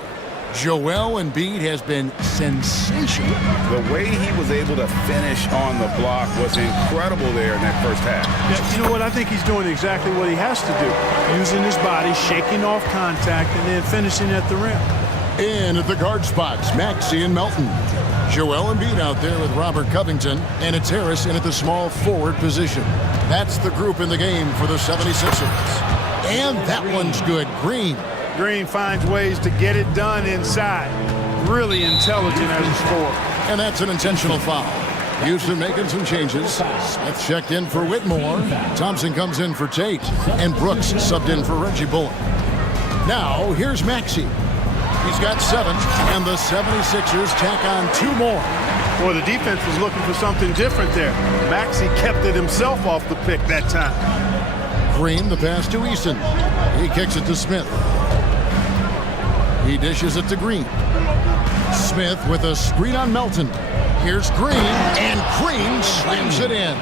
Joel Embiid has been sensational. The way he was able to finish on the block was incredible there in that first half. Yeah, you know what? I think he's doing exactly what he has to do. Using his body, shaking off contact, and then finishing at the rim. In at the guard spots, Maxey and Melton. Joel Embiid out there with Robert Covington, and it's Harris in at the small forward position. That's the group in the game for the 76ers. And that one's good. Green Green finds ways to get it done inside. Really intelligent as a scorer. And that's an intentional foul. Houston making some changes. Smith checked in for Whitmore. Thompson comes in for Tate. And Brooks subbed in for Reggie Bullock. Now, here's Maxey. He's got 7, and the 76ers tack on 2 more. Boy, the defense was looking for something different there. Maxey kept it himself off the pick that time. Green, the pass to Easton. He kicks it to Smith. He dishes it to Green. Smith with a screen on Melton. Here's Green, and Green slams it in.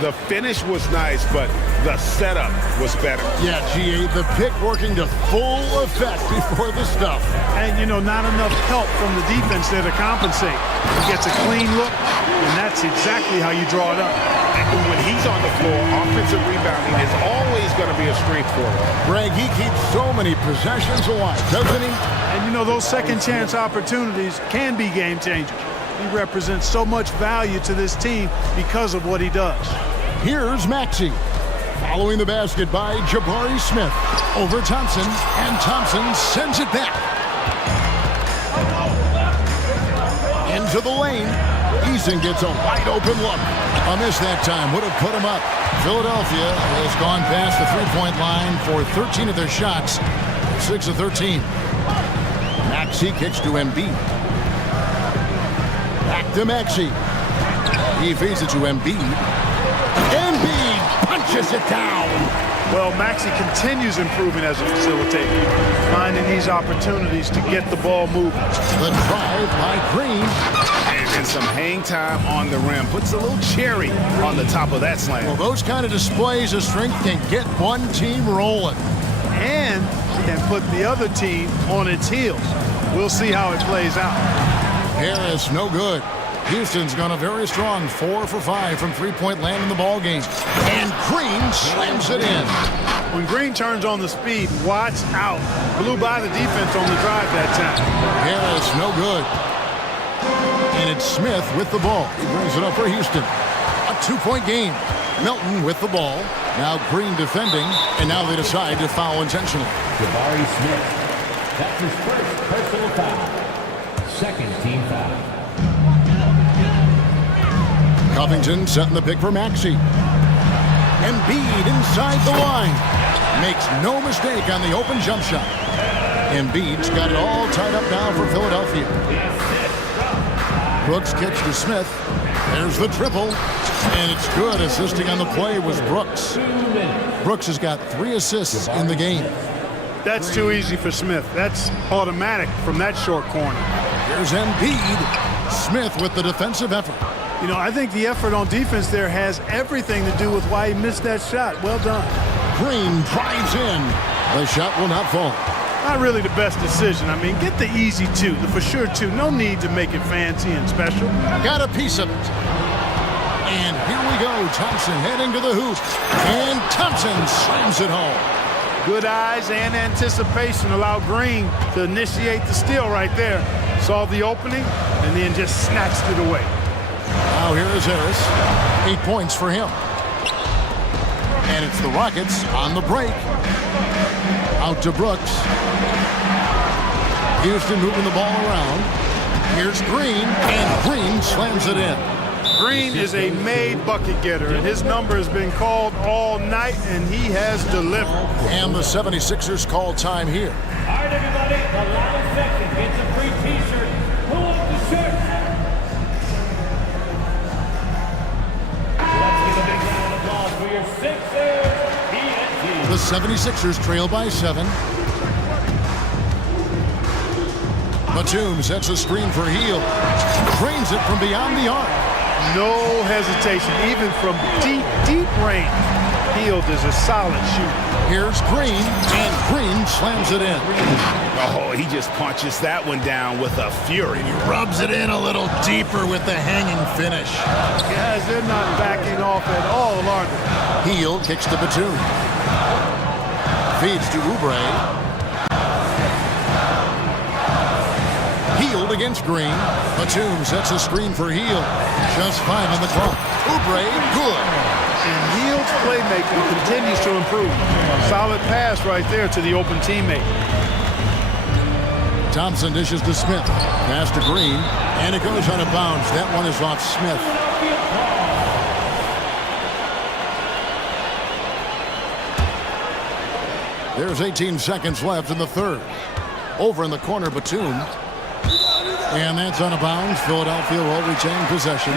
The finish was nice, but the setup was better. Yeah, G.A., the pick working to full effect before the stuff. And, you know, not enough help from the defense there to compensate. He gets a clean look, and that's exactly how you draw it up. And when he's on the floor, offensive rebounding is always going to be a strength for him. Greg, he keeps so many possessions alive, doesn't he? And, you know, those second-chance opportunities can be game changers. He represents so much value to this team because of what he does. Here's Maxey. Following the basket by Jabari Smith. Over Thompson, and Thompson sends it back. Into the lane. Eason gets a wide-open look. A miss that time would have put him up. Philadelphia has gone past the three-point line for 13 of their shots. 6 of 13. Maxey kicks to Embiid. Back to Maxey. He feeds it to Embiid. Embiid punches it down. Well, Maxey continues improving as a facilitator, finding these opportunities to get the ball moving. The drive by Green. And some hang time on the rim. Puts a little cherry on the top of that slam. Well, those kind of displays of strength can get one team rolling. And can put the other team on its heels. We'll see how it plays out. Harris, no good. Houston's gone a very strong 4 for 5 from three-point land in the ball game. And Green slams it in. When Green turns on the speed, watch out. Blew by the defense on the drive that time. Harris, no good. And it's Smith with the ball. He brings it up for Houston. A 2-point game. Melton with the ball. Now Green defending, and now they decide to foul intentionally. Jabari Smith. That's his first personal foul. Second team foul. Covington setting the pick for Maxey. Embiid inside the line. Makes no mistake on the open jump shot. Embiid's got it all tied up now for Philadelphia. Brooks kicks to Smith. There's the triple. And it's good. Assisting on the play was Brooks. Brooks has got 3 assists in the game. That's too easy for Smith. That's automatic from that short corner. Here's Embiid. Smith with the defensive effort. You know, I think the effort on defense there has everything to do with why he missed that shot. Well done. Green drives in. The shot will not fall. Not really the best decision. I mean, get the easy 2, the for sure 2. No need to make it fancy and special. Got a piece of it. And here we go. Thompson heading to the hoop. And Thompson slams it home. Good eyes and anticipation allow Green to initiate the steal right there. Saw the opening and then just snatched it away. Now here is Harris. 8 points for him. And it's the Rockets on the break. Out to Brooks. Houston moving the ball around. Here's Green, and Green slams it in. Green is a made bucket getter, and his number has been called all night, and he has delivered. And the 76ers call time here. All right, everybody, the last second gets a free T-shirt. Who wants the shirt? Let's give a big round of applause for your Sixers. The 76ers trail by 7. Batum sets a screen for Hield. Drains it from beyond the arc. No hesitation, even from deep, deep range. Hield is a solid shooter. Here's Green, and Green slams it in. Oh, he just punches that one down with a fury. He rubs it in a little deeper with the hanging finish. Guys, they're not backing off at all, are they? Hield kicks to Batum. Feeds to Oubre. Hield against Green. Batum sets a screen for Hield. Just 5 on the clock. Oubre, good. And Hield's playmaking continues to improve. Solid pass right there to the open teammate. Thompson dishes to Smith. Pass to Green. And it goes out of bounds. That one is off Smith. There's 18 seconds left in the third. Over in the corner, Batum. And that's out of bounds. Philadelphia will retain possession.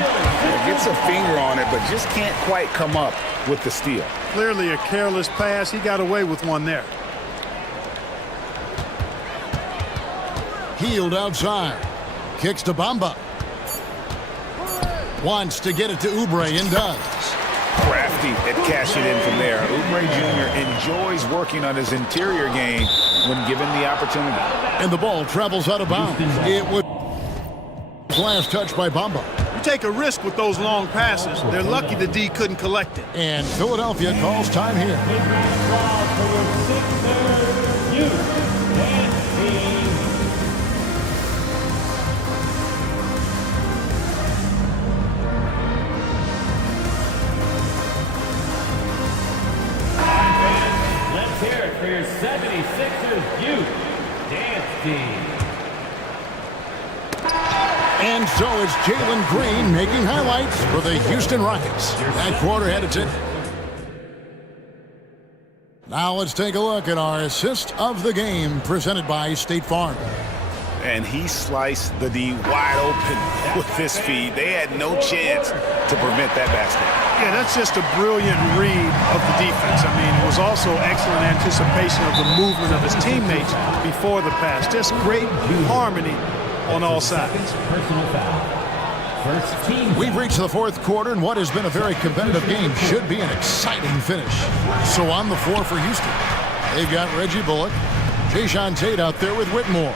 Gets a finger on it, but just can't quite come up with the steal. Clearly a careless pass. He got away with one there. Healed outside. Kicks to Bamba. Wants to get it to Oubre and does. Crafty at cashing in from there. Oubre Jr. enjoys working on his interior game when given the opportunity. And the ball travels out of bounds. It was last touch by Bamba. You take a risk with those long passes. They're lucky the D couldn't collect it. And Philadelphia calls time here. Let's hear it for your 76ers youth dance team. And so it's Jalen Green making highlights for the Houston Rockets. That quarter headed to. Now let's take a look at our assist of the game presented by State Farm. And he sliced the D wide open with his feed. They had no chance to prevent that basket. Yeah, that's just a brilliant read of the defense. I mean, it was also excellent anticipation of the movement of his teammates before the pass. Just great harmony on all sides. We've reached the fourth quarter, and what has been a very competitive game should be an exciting finish. So on the floor for Houston, they've got Reggie Bullock, Jayshawn Tate out there with Whitmore.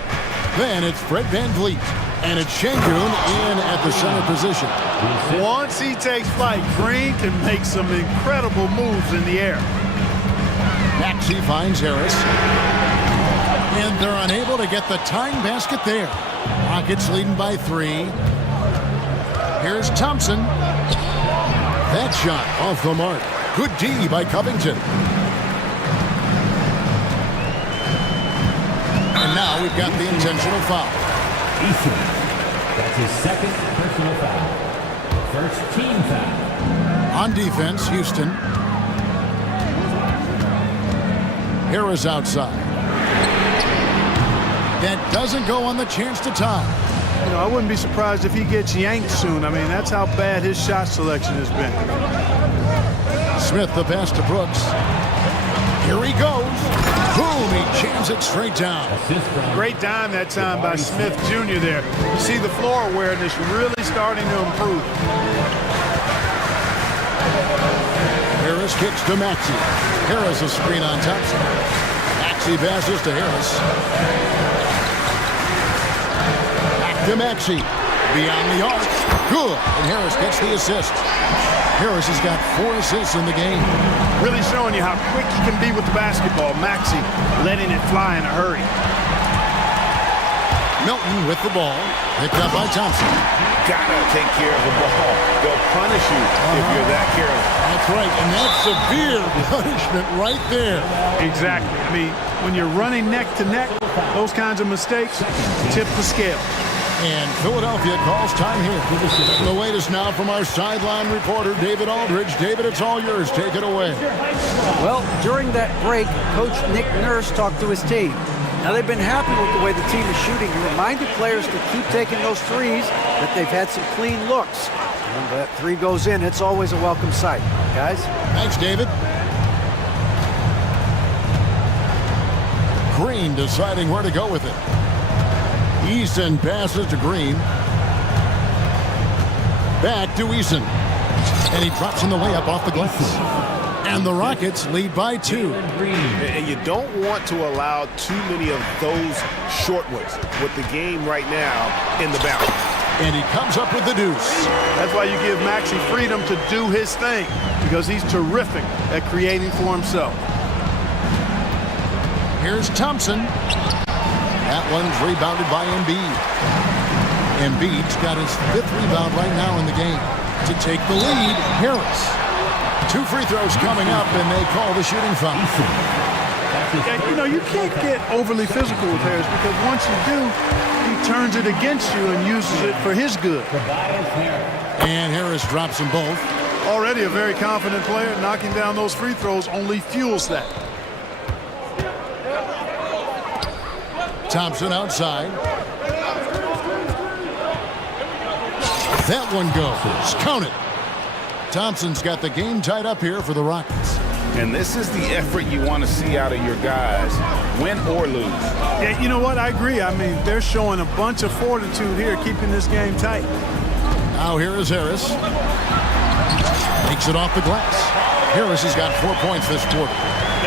Then it's Fred VanVleet, and it's Şengün in at the center position. Once he takes flight, Green can make some incredible moves in the air. Maxey finds Harris. And they're unable to get the tying basket there. Rockets leading by 3. Here's Thompson. That shot off the mark. Good D by Covington. And now we've got the intentional foul. That's his second personal foul. First team foul. On defense, Houston. Harris outside. That doesn't go on the chance to tie. You know, I wouldn't be surprised if he gets yanked soon. I mean, that's how bad his shot selection has been. Smith, the pass to Brooks. Here he goes. Boom, he jams it straight down. Great dime that time by Smith Jr. there. You see the floor awareness really starting to improve. Harris kicks to Maxey. Harris a screen on Thompson. Maxey passes to Harris. Back to Maxey. Beyond the arc. Good. And Harris gets the assist. Harris has got 4 assists in the game. Really showing you how quick he can be with the basketball. Maxey letting it fly in a hurry. Milton with the ball. Picked up by Thompson. Gotta take care of the ball. They'll punish you if you're that careless. That's right, and that's severe punishment right there. Exactly. I mean, when you're running neck to neck, those kinds of mistakes tip the scale. And Philadelphia calls time here. The latest now from our sideline reporter, David Aldridge. David, it's all yours. Take it away. Well, during that break, Coach Nick Nurse talked to his team. Now, they've been happy with the way the team is shooting. He reminded players to keep taking those threes, that they've had some clean looks. When that 3 goes in, it's always a welcome sight. Guys? Thanks, David. Green deciding where to go with it. Eason passes to Green. Back to Eason. And he drops in the layup off the glass. And the Rockets lead by 2. And you don't want to allow too many of those short ones with the game right now in the balance. And he comes up with the deuce. That's why you give Maxey freedom to do his thing, because he's terrific at creating for himself. Here's Thompson. That one's rebounded by Embiid. Embiid's got his 5th rebound right now in the game. To take the lead, Harris. 2 free throws coming up, and they call the shooting foul. Yeah, you know, you can't get overly physical with Harris because once you do, he turns it against you and uses it for his good. And Harris drops them both. Already a very confident player. Knocking down those free throws only fuels that. Thompson outside. That one goes. Count it. Thompson's got the game tied up here for the Rockets. And this is the effort you want to see out of your guys, win or lose. Yeah, you know what? I agree. I mean, they're showing a bunch of fortitude here, keeping this game tight. Now here is Harris. Takes it off the glass. Harris has got 4 points this quarter.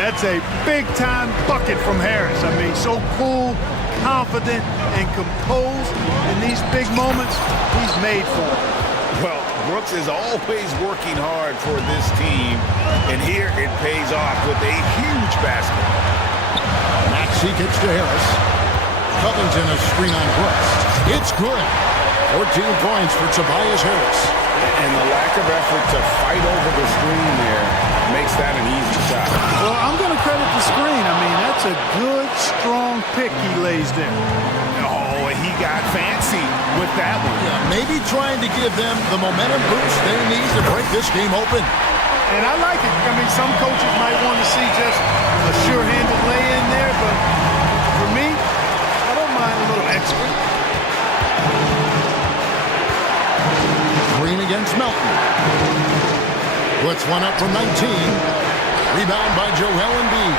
That's a big-time bucket from Harris. I mean, so cool, confident, and composed in these big moments. He's made for it. Well, Brooks is always working hard for this team, and here it pays off with a huge basket. Maxey kicks to Harris. Covington a screen on Brooks. It's good. 14 points for Tobias Harris. And the lack of effort to fight over the screen there makes that an easy shot. Well, I'm going to credit the screen. I mean, that's a good, strong pick he lays there. Oh, he got fancy with that one. Yeah, maybe trying to give them the momentum boost they need to break this game open. And I like it. I mean, some coaches might want to see just a sure-handed lay-in there, but for me, I don't mind a little extra. Green against Melton. Puts one up from 19. Rebound by Joel Embiid.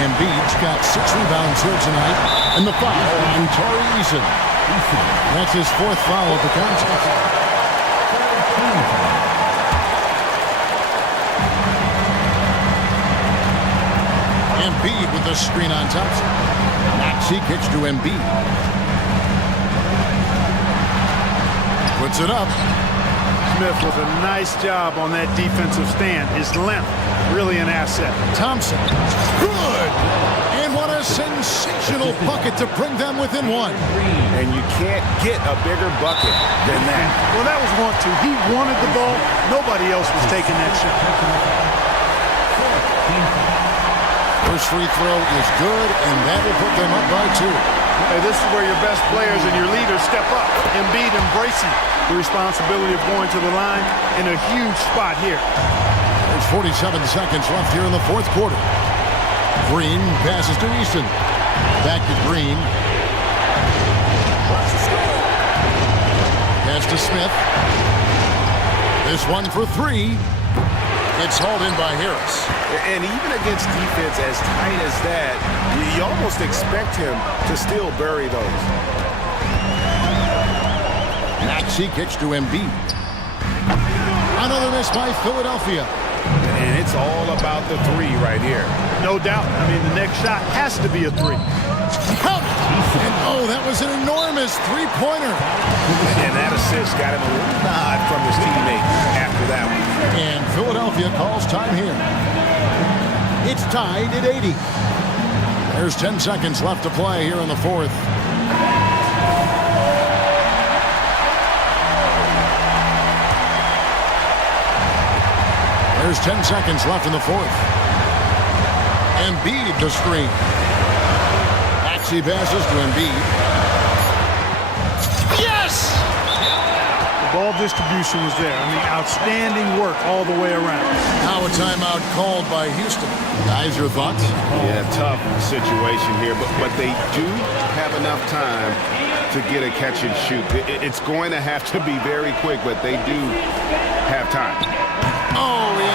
Embiid's got 6 rebounds here tonight. And the foul on Tari Eason. That's his 4th foul of the contest. Embiid with the screen on Thompson. Maxey kicks to Embiid. Puts it up. Smith with a nice job on that defensive stand. His length, really an asset. Thompson, good! And what a sensational bucket to bring them within 1. And you can't get a bigger bucket than that. Well, that was 1-2. He wanted the ball. Nobody else was taking that shot. First free throw is good, and that will put them up by 2. Hey, this is where your best players and your leaders step up. Embiid embracing the responsibility of going to the line in a huge spot here. There's 47 seconds left here in the 4th quarter. Green passes to Easton. Back to Green. Pass to Smith. This one for 3. It's hauled in by Harris. And even against defense as tight as that, you almost expect him to still bury those. Maxey kicks to Embiid. Another miss by Philadelphia. And it's all about the 3 right here. No doubt. I mean, the next shot has to be a 3. Count it! And oh, that was an enormous 3-pointer. And that assist got him a little nod from his teammate after that one. And Philadelphia calls time here. It's tied at 80. There's 10 seconds left to play here in the 4th. There's 10 seconds left in the 4th. Embiid the screen. Maxey passes to Embiid. Yes! The ball distribution was there. I mean, outstanding work all the way around. Now a timeout called by Houston. Guys, your thoughts? Yeah, tough situation here, but they do have enough time to get a catch and shoot. It's going to have to be very quick, but they do have time. Oh, yeah.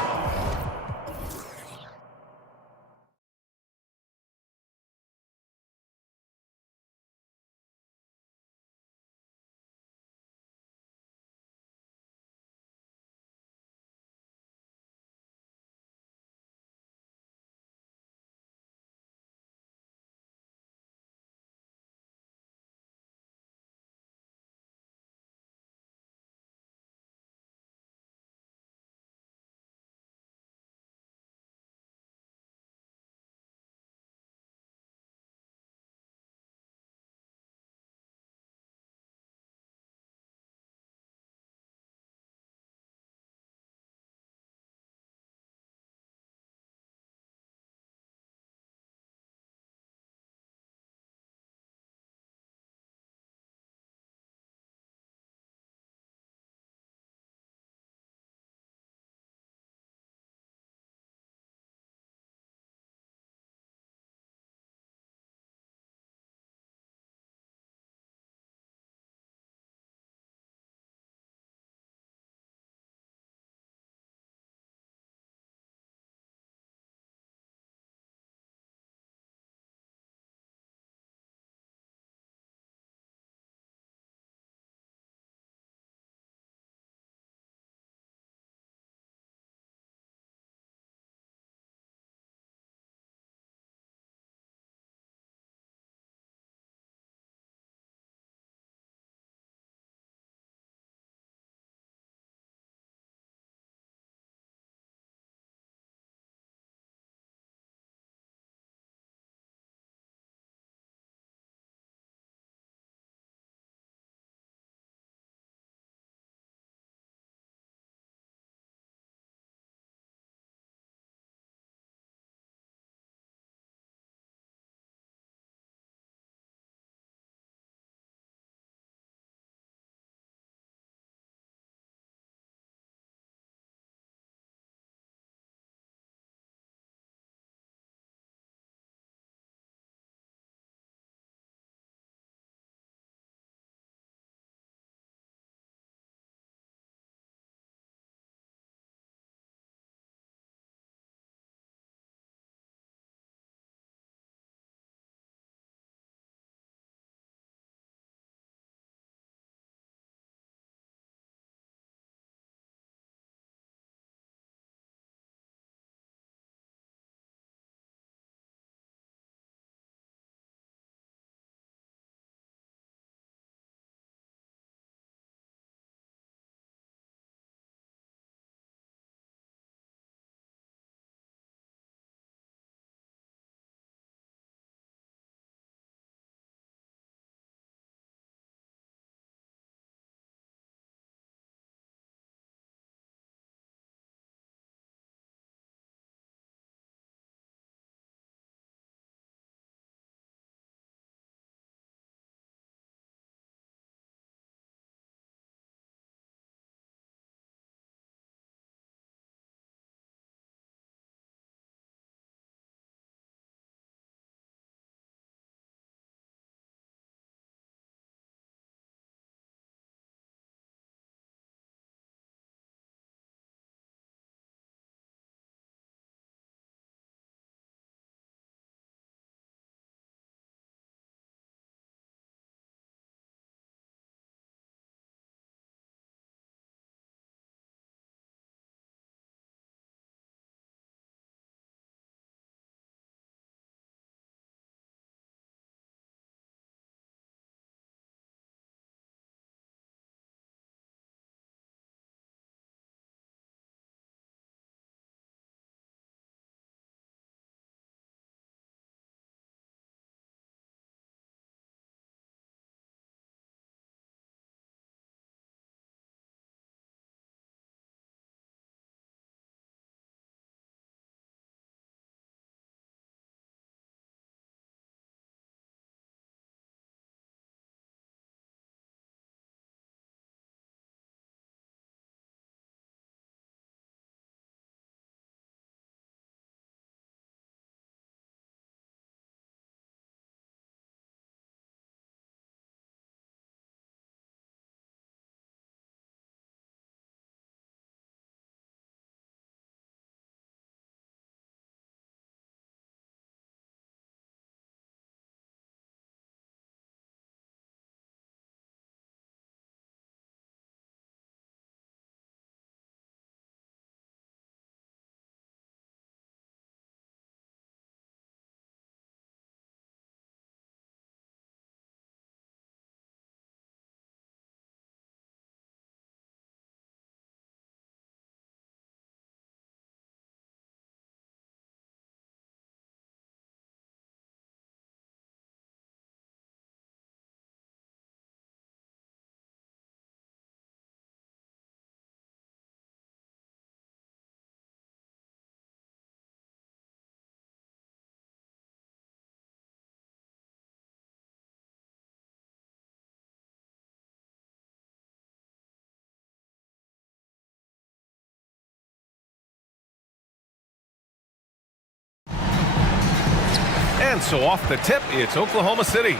And so off the tip, it's Oklahoma City.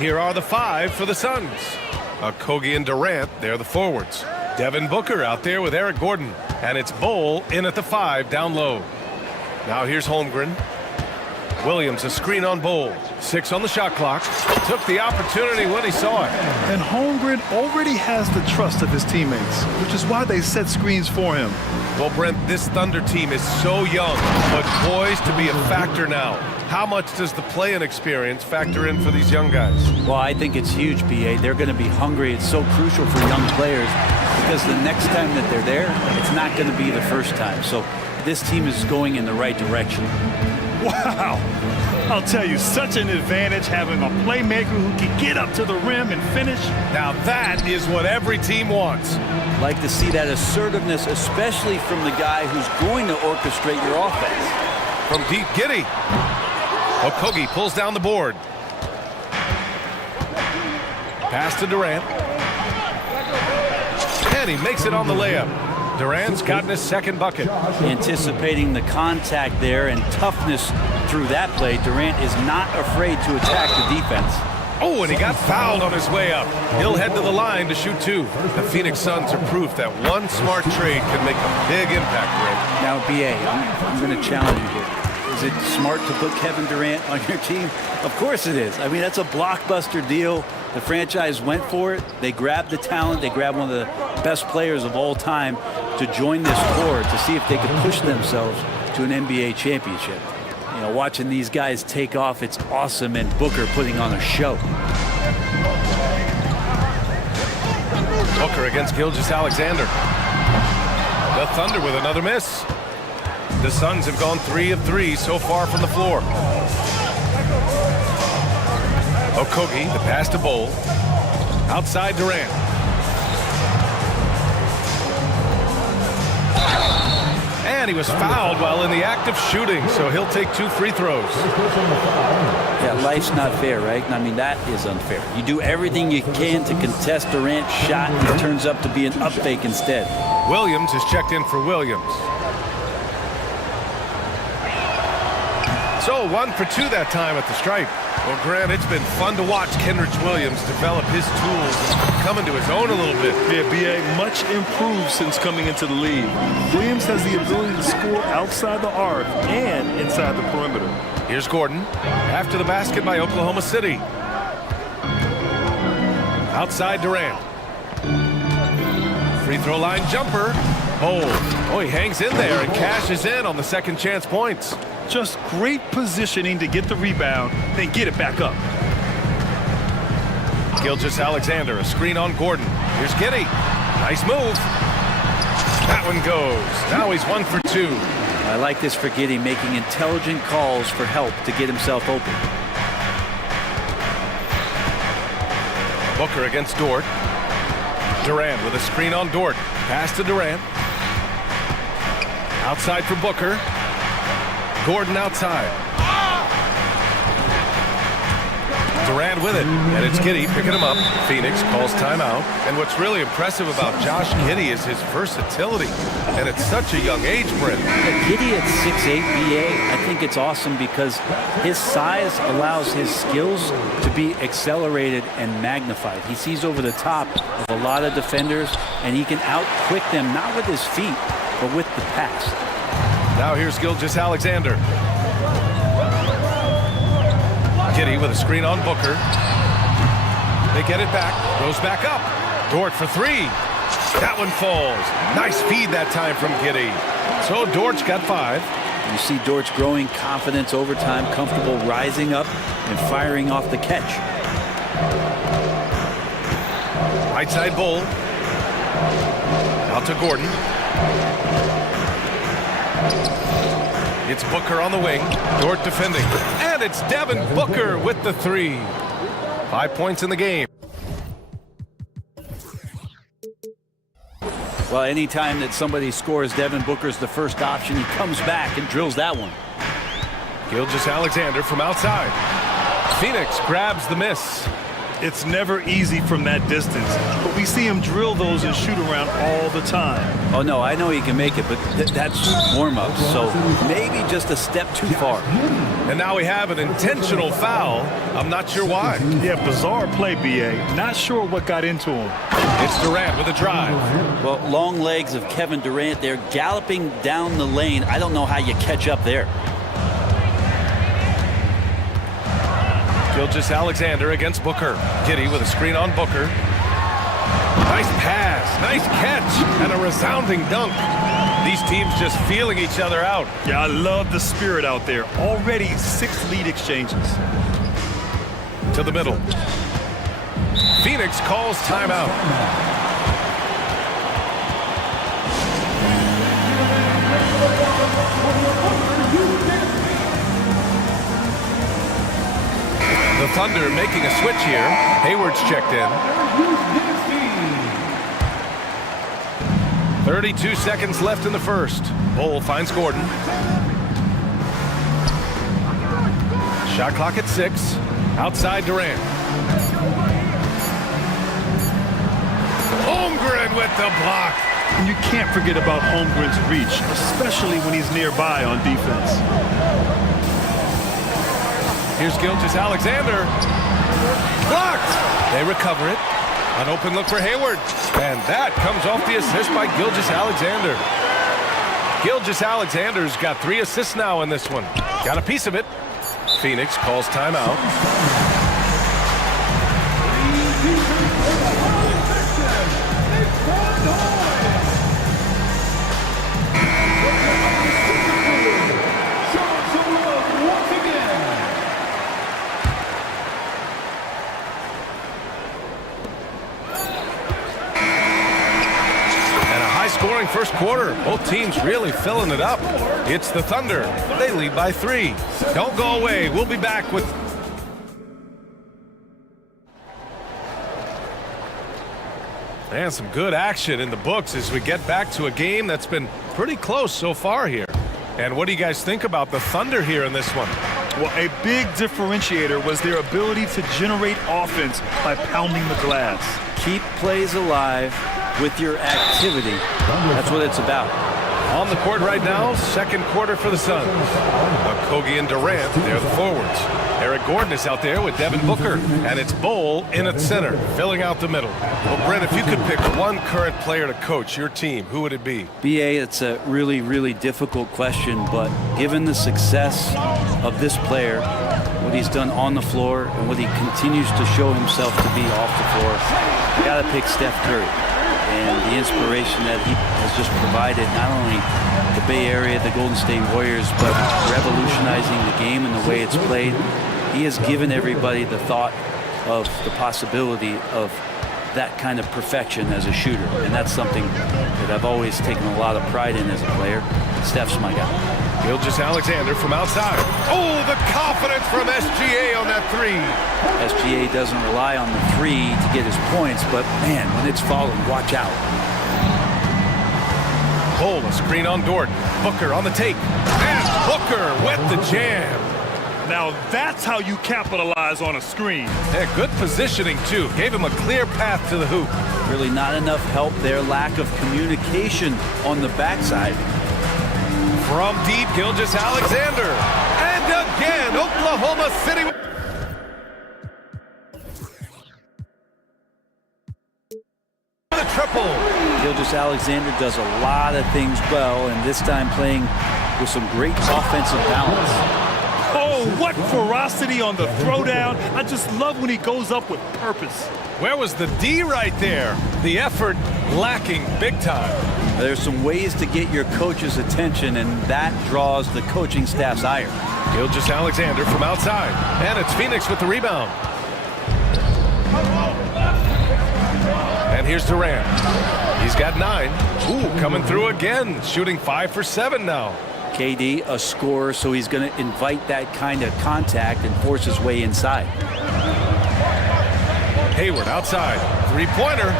Here are the 5 for the Suns. Okogie and Durant, they're the forwards. Devin Booker out there with Eric Gordon. And it's Bol in at the 5 down low. Now here's Holmgren. Williams, a screen on Bol. 6 on the shot clock. Took the opportunity when he saw it. And Holmgren already has the trust of his teammates, which is why they set screens for him. Well, Brent, this Thunder team is so young, but poised to be a factor now. How much does the play-in experience factor in for these young guys? Well, I think it's huge, BA. They're going to be hungry. It's so crucial for young players because the next time that they're there, it's not going to be the first time. So this team is going in the right direction. Wow! I'll tell you, such an advantage having a playmaker who can get up to the rim and finish. Now that is what every team wants. Like to see that assertiveness, especially from the guy who's going to orchestrate your offense. From deep, Giddey. Okogie pulls down the board. Pass to Durant. And he makes it on the layup. Durant's gotten his second bucket. Anticipating the contact there and toughness through that play, Durant is not afraid to attack the defense. Oh, and he got fouled on his way up. He'll head to the line to shoot 2. The Phoenix Suns are proof that one smart trade can make a big impact, Ray. Now, BA, I'm going to challenge you here. Is it smart to put Kevin Durant on your team? Of course it is. I mean, that's a blockbuster deal. The franchise went for it. They grabbed the talent. They grabbed one of the best players of all time to join this core to see if they could push themselves to an NBA championship. You know, watching these guys take off, it's awesome, and Booker putting on a show. Booker against Gilgeous-Alexander. The Thunder with another miss. The Suns have gone 3 of 3 so far from the floor. Okogie, the pass to Bol. Outside Durant. And he was fouled while in the act of shooting, so he'll take 2 free throws. Yeah, life's not fair, right? I mean, that is unfair. You do everything you can to contest Durant's shot, and it turns up to be an up fake instead. Williams is checked in for Williams. So 1 for 2 that time at the stripe. Well, Grant, it's been fun to watch Kenrich Williams develop his tools and come into his own a little bit. Yeah, BA, much improved since coming into the league. Williams has the ability to score outside the arc and inside the perimeter. Here's Gordon after the basket by Oklahoma City. Outside Durant. Free throw line jumper. Oh, he hangs in there and cashes in on the second chance points. Just great positioning to get the rebound, then get it back up. Gilgeous-Alexander, a screen on Gordon. Here's Giddey. Nice move. That one goes. Now he's 1 for 2. I like this for Giddey, making intelligent calls for help to get himself open. Booker against Dort. Durant with a screen on Dort. Pass to Durant. Outside for Booker. Gordon outside. Durant with it, and it's Giddey picking him up. Phoenix calls timeout. And what's really impressive about Josh Giddey is his versatility, and at such a young age, Brent. Giddey at 6'8", BA, I think it's awesome because his size allows his skills to be accelerated and magnified. He sees over the top of a lot of defenders, and he can out-quick them, not with his feet, but with the pass. Now here's Gilgeous-Alexander. Giddey with a screen on Booker. They get it back. Goes back up. Dort for 3. That one falls. Nice feed that time from Giddey. So Dort's got 5. You see Dort's growing confidence over time, comfortable rising up and firing off the catch. Right side Bol. Out to Gordon. It's Booker on the wing. Dort defending. And it's Devin Booker with the 3. 5 points in the game. Well, anytime that somebody scores, Devin Booker's the first option. He comes back and drills that one. Gilgeous-Alexander from outside. Phoenix grabs the miss. It's never easy from that distance, but we see him drill those and shoot around all the time. Oh, no, I know he can make it, but that's warm-up, so maybe just a step too far. And now we have an intentional foul. I'm not sure why. Yeah, bizarre play, B.A. Not sure what got into him. It's Durant with a drive. Well, long legs of Kevin Durant there, galloping down the lane. I don't know how you catch up there. Gilgeous-Alexander against Booker. Giddey with a screen on Booker. Nice pass, nice catch, and a resounding dunk. These teams just feeling each other out. Yeah, I love the spirit out there. Already 6 lead exchanges. To the middle. Phoenix calls timeout. The Thunder making a switch here. Hayward's checked in. 32 seconds left in the first. Bol finds Gordon. Shot clock at 6. Outside Durant. Holmgren with the block. And you can't forget about Holmgren's reach, especially when he's nearby on defense. Here's Gilgeous-Alexander. Blocked. They recover it. An open look for Hayward. And that comes off the assist by Gilgeous-Alexander. Gilgeous-Alexander's got 3 assists now in this one. Got a piece of it. Phoenix calls timeout. Scoring first quarter. Both teams really filling it up. It's the Thunder. They lead by 3. Don't go away. We'll be back with... And some good action in the books as we get back to a game that's been pretty close so far here. And what do you guys think about the Thunder here in this one? Well, a big differentiator was their ability to generate offense by pounding the glass. Keep plays alive with your activity. That's what it's about. On the court right now, second quarter for the Suns. Kogi and Durant, they're the forwards. Eric Gordon is out there with Devin Booker, and it's Bol in at center, filling out the middle. Well, Brent, if you could pick one current player to coach your team, who would it be? BA, it's a really, really difficult question, but given the success of this player, what he's done on the floor, and what he continues to show himself to be off the floor, you gotta pick Steph Curry. And the inspiration that he has just provided, not only the Bay Area, the Golden State Warriors, but revolutionizing the game and the way it's played. He has given everybody the thought of the possibility of that kind of perfection as a shooter. And that's something that I've always taken a lot of pride in as a player. Steph's my guy. Gilgeous-Alexander from outside. Oh, the confidence from SGA on that 3. SGA doesn't rely on the 3 to get his points, but man, when it's falling, watch out. Bol, a screen on Dort. Booker on the take. And Booker with the jam. Now that's how you capitalize on a screen. Yeah, good positioning, too. Gave him a clear path to the hoop. Really not enough help there. Lack of communication on the backside. From deep, Gilgeous-Alexander. And again, Oklahoma City. The triple. Gilgeous-Alexander does a lot of things well, and this time playing with some great offensive balance. Oh, what ferocity on the throwdown. I just love when he goes up with purpose. Where was the D right there? The effort lacking big time. There's some ways to get your coach's attention, and that draws the coaching staff's ire. Gilgeous-Alexander from outside. And it's Phoenix with the rebound. And here's Durant. He's got 9. Ooh, coming through again. Shooting 5 for 7 now. KD, a scorer, so he's going to invite that kind of contact and force his way inside. Hayward outside. 3-pointer.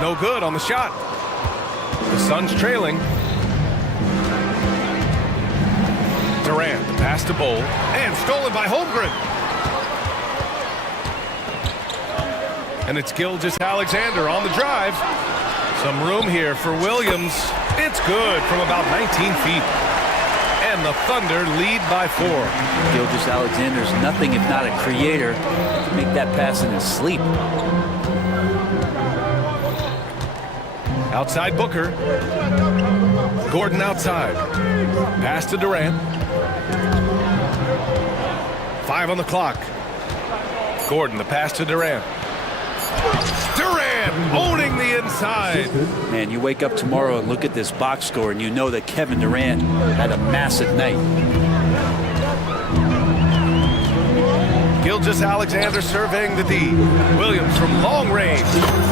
No good on the shot. The Suns trailing. Durant, the pass to Bol. And stolen by Holmgren. And it's Gilgeous-Alexander on the drive. Some room here for Williams. It's good from about 19 feet. And the Thunder lead by 4. Gilgeous-Alexander's nothing if not a creator to make that pass in his sleep. Outside Booker. Gordon outside. Pass to Durant. 5 on the clock. Gordon, the pass to Durant. Durant owning the inside. Man, you wake up tomorrow and look at this box score and you know that Kevin Durant had a massive night. Gilgeous-Alexander surveying the D. Williams from long range.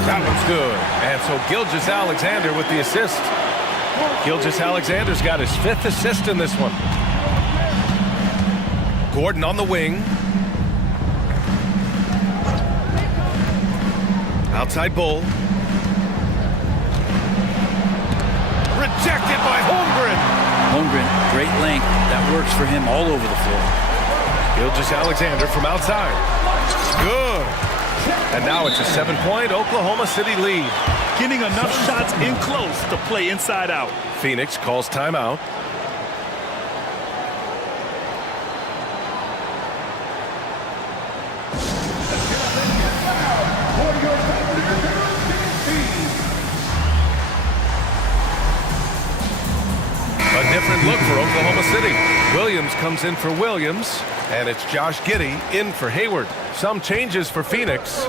That one's good. And so Gilgeous-Alexander with the assist. Gilgeous-Alexander's got his 5th assist in this one. Gordon on the wing. Outside Bull. Rejected by Holmgren. Holmgren, great length. That works for him all over the floor. Gilgeous-Alexander from outside. Good. And now it's a 7-point Oklahoma City lead. Getting enough shots in close to play inside out. Phoenix calls timeout. A different look for Oklahoma City. Williams comes in for Williams, and it's Josh Giddey in for Hayward. Some changes for Phoenix.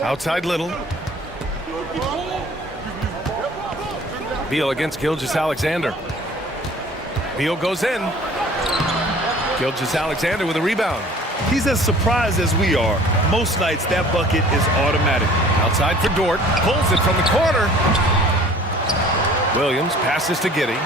Outside Little. Beal against Gilgeous-Alexander. Beal goes in. Gilgeous-Alexander with a rebound. He's as surprised as we are. Most nights that bucket is automatic. Outside for Dort. Pulls it from the corner. Williams passes to Giddey.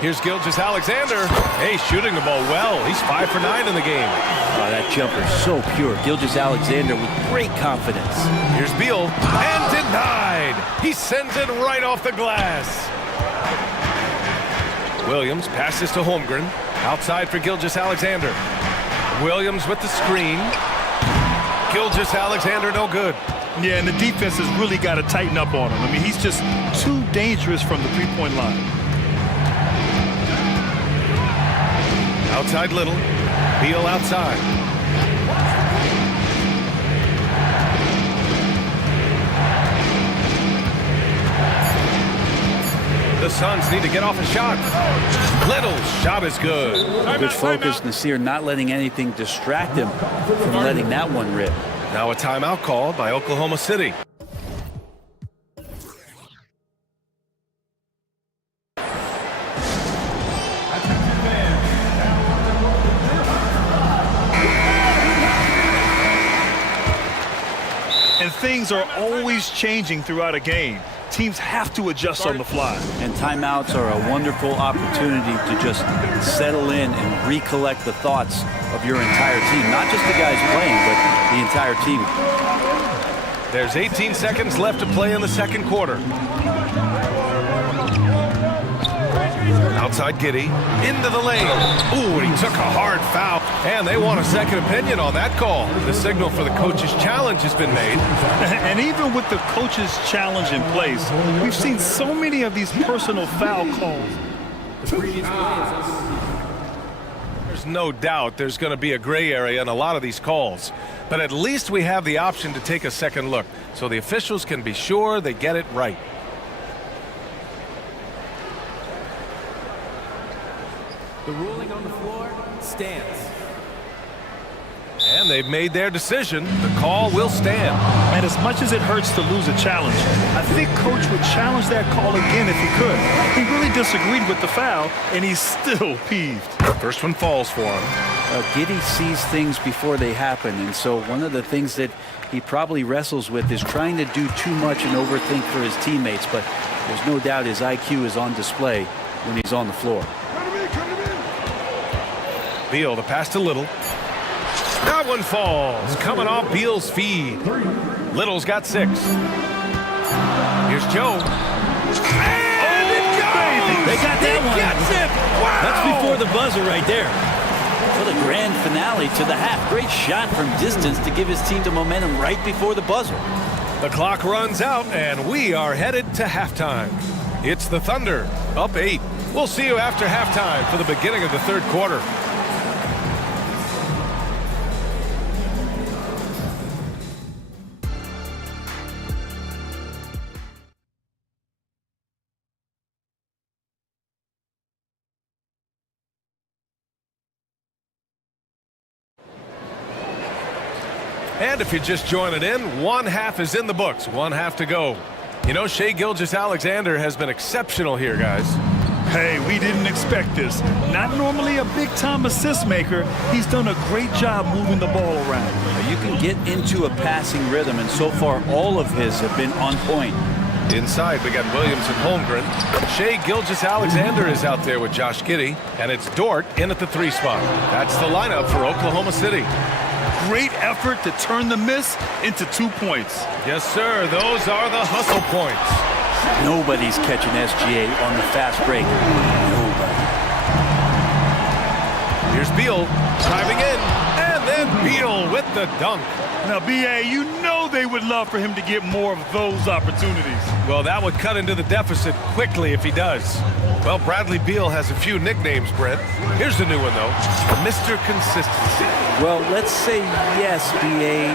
Here's Gilgeous-Alexander. Hey, shooting the ball well. He's 5 for 9 in the game. Oh, that jumper so pure. Gilgeous-Alexander with great confidence. Here's Beal. And denied. He sends it right off the glass. Williams passes to Holmgren. Outside for Gilgeous-Alexander. Williams with the screen. Gilgeous-Alexander no good. Yeah, and the defense has really got to tighten up on him. I mean, he's just too dangerous from the three-point line. Outside Little. Beal outside. The Suns need to get off a shot. Little's shot is good. Good focus, Nasir, not letting anything distract him from letting that one rip. Now a timeout called by Oklahoma City. And things are always changing throughout a game. Teams have to adjust on the fly. And timeouts are a wonderful opportunity to just settle in and recollect the thoughts of your entire team. Not just the guys playing, but the entire team. There's 18 seconds left to play in the second quarter. Outside Giddey, into the lane. Ooh, and he took a hard foul. And they want a second opinion on that call. The signal for the coach's challenge has been made. And even with the coach's challenge in place, we've seen so many of these personal foul calls. There's no doubt there's going to be a gray area in a lot of these calls. But at least we have the option to take a second look, so the officials can be sure they get it right. The ruling on the floor stands. And they've made their decision. The call will stand. And as much as it hurts to lose a challenge, I think Coach would challenge that call again if he could. He really disagreed with the foul, and he's still peeved. First one falls for him. Giddey sees things before they happen, and so one of the things that he probably wrestles with is trying to do too much and overthink for his teammates, but there's no doubt his IQ is on display when he's on the floor. Beal, the pass to Little. That one falls, coming off Beal's feed. Little's got 6. Here's Joe. And it goes! They got that one. Gets it! Wow! That's before the buzzer right there. What a grand finale to the half. Great shot from distance to give his team the momentum right before the buzzer. The clock runs out, and we are headed to halftime. It's the Thunder, up 8. We'll see you after halftime for the beginning of the third quarter. And if you're just joining in, one half is in the books, one half to go. You know, Shai Gilgeous-Alexander has been exceptional here, guys. Hey, we didn't expect this. Not normally a big-time assist maker. He's done a great job moving the ball around. You can get into a passing rhythm, and so far all of his have been on point. Inside, we got Williams and Holmgren. Shai Gilgeous-Alexander is out there with Josh Giddey, and it's Dort in at the 3 spot. That's the lineup for Oklahoma City. Great effort to turn the miss into 2 points. Yes, sir. Those are the hustle points. Nobody's catching SGA on the fast break. Nobody. Here's Beal driving in, and then Beal with the dunk. Now, B.A., you know they would love for him to get more of those opportunities. Well, that would cut into the deficit quickly if he does. Well, Bradley Beal has a few nicknames, Brent. Here's the new one, though. Mr. Consistency. Well, let's say yes, B.A.,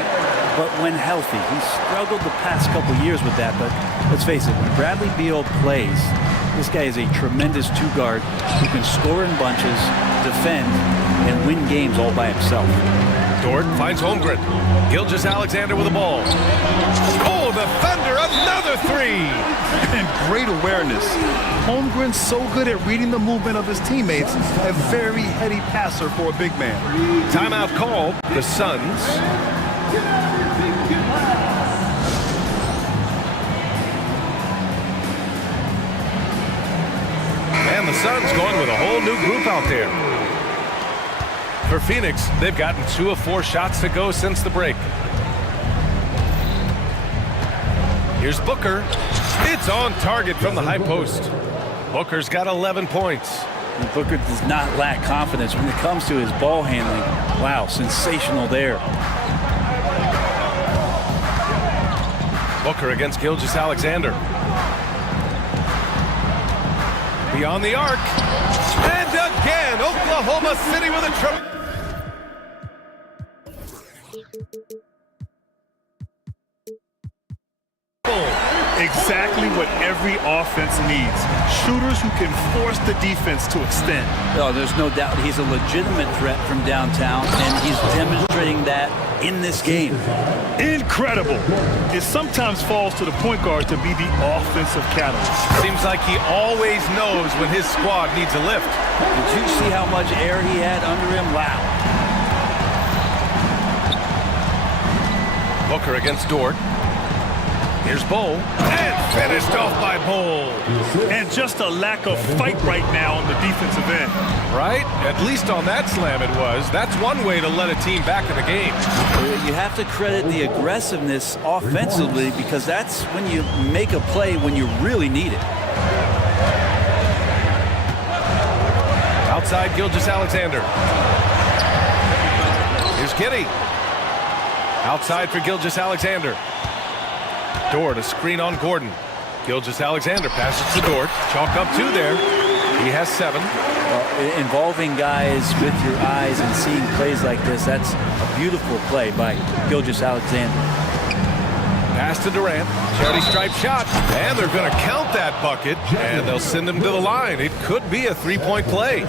but when healthy. He's struggled the past couple years with that, but let's face it, when Bradley Beal plays, this guy is a tremendous 2-guard who can score in bunches, defend, and win games all by himself. Dort finds Holmgren. Gilgeous-Alexander with the ball. Oh, the Thunder, another 3! And great awareness. Holmgren's so good at reading the movement of his teammates, a very heady passer for a big man. Timeout called, the Suns. And the Suns going with a whole new group out there. For Phoenix, they've gotten 2 of 4 shots to go since the break. Here's Booker. It's on target from the high post. Booker's got 11 points. And Booker does not lack confidence when it comes to his ball handling. Wow, sensational there. Booker against Gilgeous-Alexander. Beyond the arc. And again, Oklahoma City with a triple. Exactly what every offense needs. Shooters who can force the defense to extend. Oh, there's no doubt he's a legitimate threat from downtown, and he's demonstrating that in this game. Incredible. It sometimes falls to the point guard to be the offensive catalyst. Seems like he always knows when his squad needs a lift. Did you see how much air he had under him? Wow. Booker against Dort. Here's Bowl, and finished off by Bowl. And just a lack of fight right now on the defensive end. Right? At least on that slam it was. That's one way to let a team back in the game. You have to credit the aggressiveness offensively, because that's when you make a play when you really need it. Outside Gilgeous-Alexander. Here's Giddey. Outside for Gilgeous-Alexander. Dort, a screen on Gordon. Gilgeous-Alexander passes to Dort. Chalk up 2 there. He has 7. Well, involving guys with your eyes and seeing plays like this, that's a beautiful play by Gilgeous-Alexander. Pass to Durant. Charity stripe shot. And they're going to count that bucket. And they'll send him to the line. It could be a 3-point play.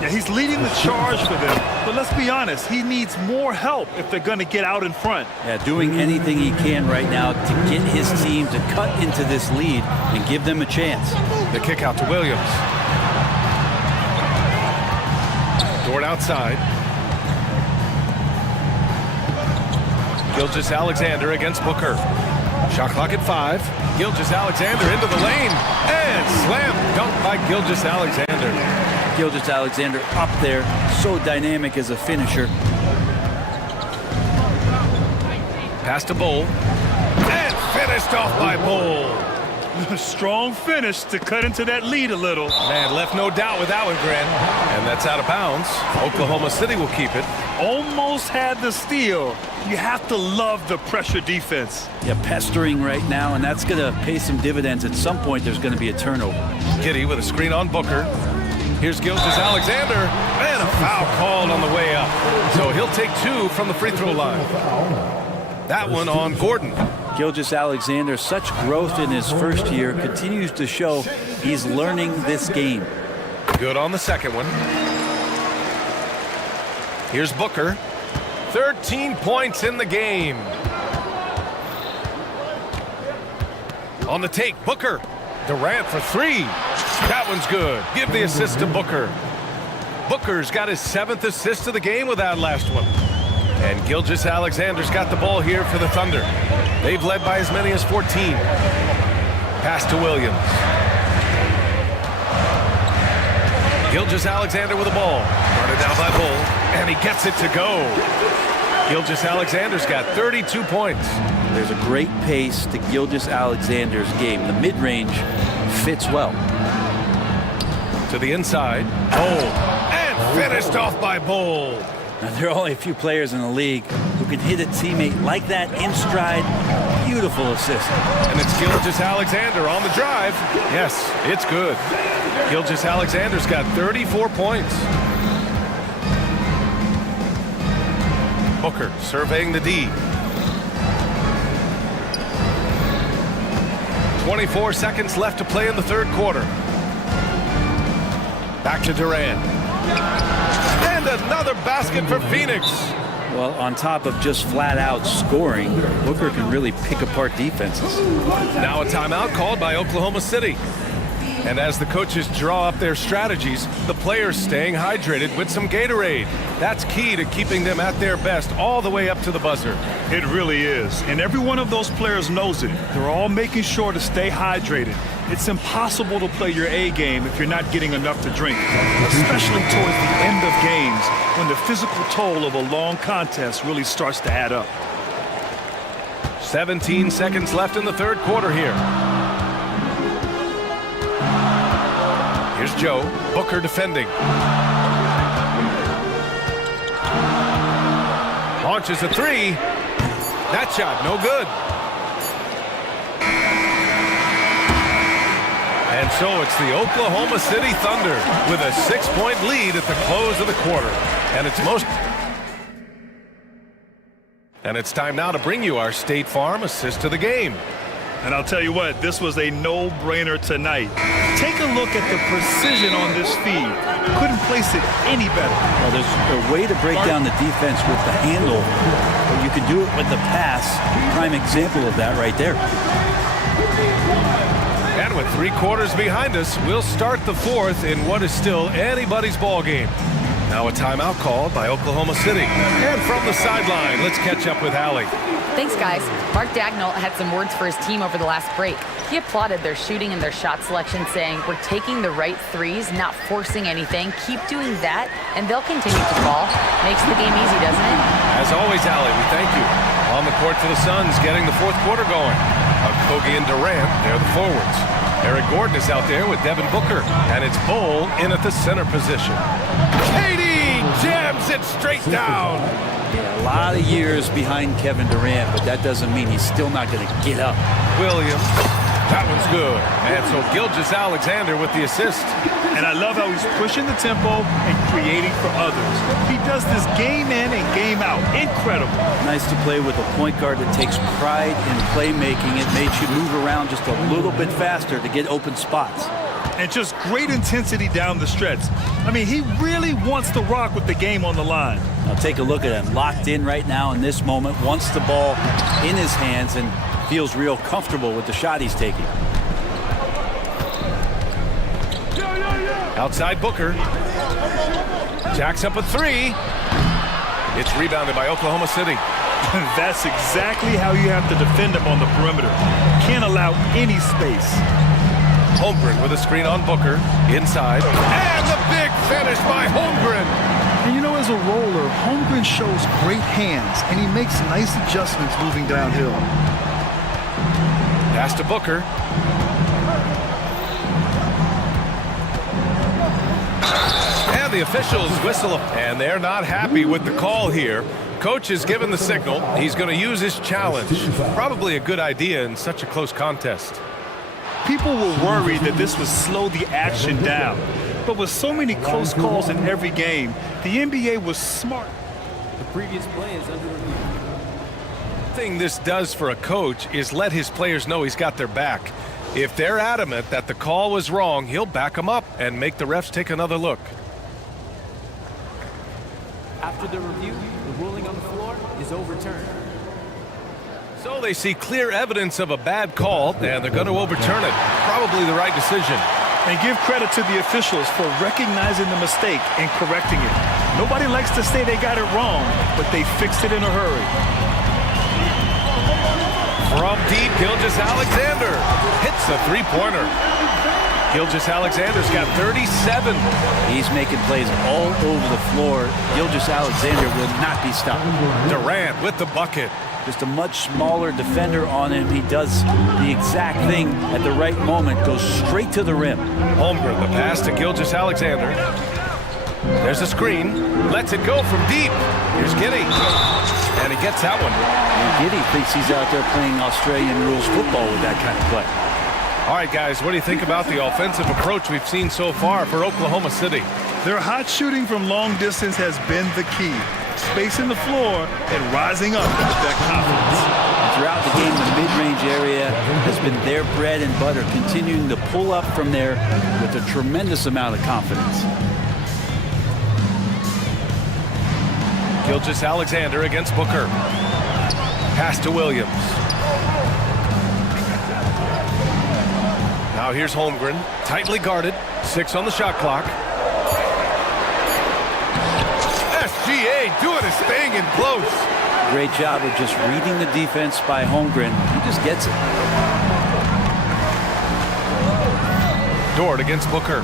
Yeah, he's leading the charge for them. But let's be honest, he needs more help if they're going to get out in front. Yeah, doing anything he can right now to get his team to cut into this lead and give them a chance. The kick out to Williams. Dort outside. Gilgeous-Alexander against Booker. Shot clock at 5. Gilgeous-Alexander into the lane. And slam dunk by Gilgeous-Alexander. Gilgeous-Alexander up there, so dynamic as a finisher. Pass to Bowl. And finished off by Bowl. Strong finish to cut into that lead a little. Man, left no doubt with that one, Grant. And that's out of bounds. Oklahoma City will keep it. Almost had the steal. You have to love the pressure defense. Yeah, pestering right now, and that's going to pay some dividends. At some point, there's going to be a turnover. Giddy with a screen on Booker. Here's Gilgeous-Alexander, and a foul called on the way up. So he'll take 2 from the free throw line. That one on Gordon. Gilgeous-Alexander, such growth in his first year, continues to show he's learning this game. Good on the second one. Here's Booker. 13 points in the game. On the take, Booker. Durant for 3. That one's good. Give the assist to Booker. Booker's got his 7th assist of the game with that last one. And Gilgeous-Alexander's got the ball here for the Thunder. They've led by as many as 14. Pass to Williams. Gilgeous-Alexander with the ball. Guarded down by Bull, and he gets it to go. Gilgeous-Alexander's got 32 points. There's a great pace to Gilgeous-Alexander's game. The mid-range fits well. To the inside. Bull. And finished off by Bull. Now, there are only a few players in the league who can hit a teammate like that in stride. Beautiful assist. And it's Gilgeous-Alexander on the drive. Yes, it's good. Gilgeous-Alexander's got 34 points. Booker surveying the D. 24 seconds left to play in the third quarter. Back to Durant. And another basket for Phoenix. Well, on top of just flat-out scoring, Booker can really pick apart defenses. Now a timeout called by Oklahoma City. And as the coaches draw up their strategies, the players staying hydrated with some Gatorade. That's key to keeping them at their best all the way up to the buzzer. It really is. And every one of those players knows it. They're all making sure to stay hydrated. It's impossible to play your A game if you're not getting enough to drink, especially towards the end of games when the physical toll of a long contest really starts to add up. 17 seconds left in the third quarter here. Here's Joe. Booker defending. Launches a 3. That shot, no good. And so it's the Oklahoma City Thunder with a 6-point lead at the close of the quarter. And it's time now to bring you our State Farm assist of the game. And I'll tell you what, this was a no-brainer tonight. Take a look at the precision on this feed. Couldn't place it any better. Well, there's a way to break down the defense with the handle, but you can do it with the pass. Prime example of that right there. And with 3 quarters behind us, we'll start the fourth in what is still anybody's ball game. Now a timeout called by Oklahoma City. And from the sideline, let's catch up with Allie. Thanks, guys. Mark Dagnall had some words for his team over the last break. He applauded their shooting and their shot selection, saying, "We're taking the right threes, not forcing anything. Keep doing that, and they'll continue to fall." Makes the game easy, doesn't it? As always, Allie, we thank you. On the court for the Suns, getting the fourth quarter going. Kogi and Durant, they're the forwards. Eric Gordon is out there with Devin Booker, and it's Bull in at the center position. Katie jams it straight down. Yeah, a lot of years behind Kevin Durant, but that doesn't mean he's still not going to get up. Williams, that one's good. And so Gilgeous-Alexander with the assist. And I love how he's pushing the tempo and creating for others. He does this game in and game out. Incredible. Nice to play with a point guard that takes pride in playmaking. It makes you move around just a little bit faster to get open spots. And just great intensity down the stretch. I mean, he really wants to rock with the game on the line. Now take a look at him. Locked in right now in this moment. Wants the ball in his hands and feels real comfortable with the shot he's taking. Outside Booker. Jacks up a 3. It's rebounded by Oklahoma City. That's exactly how you have to defend him on the perimeter. Can't allow any space. Holmgren with a screen on Booker. Inside. And the big finish by Holmgren. And you know, as a roller, Holmgren shows great hands, and he makes nice adjustments moving downhill. Pass to Booker. And the officials whistle, and they're not happy with the call here. Coach has given the signal. He's going to use his challenge. Probably a good idea in such a close contest. People were worried that this would slow the action down. But with so many close calls in every game, the NBA was smart. The previous play is under review. The thing this does for a coach is let his players know he's got their back. If they're adamant that the call was wrong, he'll back them up and make the refs take another look. After the review, the ruling on the floor is overturned. So they see clear evidence of a bad call, and they're going to overturn it. Probably the right decision. And give credit to the officials for recognizing the mistake and correcting it. Nobody likes to say they got it wrong, but they fixed it in a hurry. From deep, Gilgeous-Alexander hits a three-pointer. Gilgeous-Alexander's got 37. He's making plays all over the floor. Gilgeous-Alexander will not be stopped. Durant with the bucket. Just a much smaller defender on him. He does the exact thing at the right moment, goes straight to the rim. Holmgren, the pass to Gilgeous-Alexander. There's a screen. Lets it go from deep. Here's Giddey. And he gets that one. And Giddey thinks he's out there playing Australian rules football with that kind of play. All right, guys, what do you think about the offensive approach we've seen so far for Oklahoma City? Their hot shooting from long distance has been the key. Spacing the floor and rising up with that confidence. Throughout the game, the mid-range area has been their bread and butter, continuing to pull up from there with a tremendous amount of confidence. Gilgeous-Alexander against Booker. Pass to Williams. Now here's Holmgren, tightly guarded, 6 on the shot clock. SGA doing his thing in close. Great job of just reading the defense by Holmgren. He just gets it. Dort against Booker.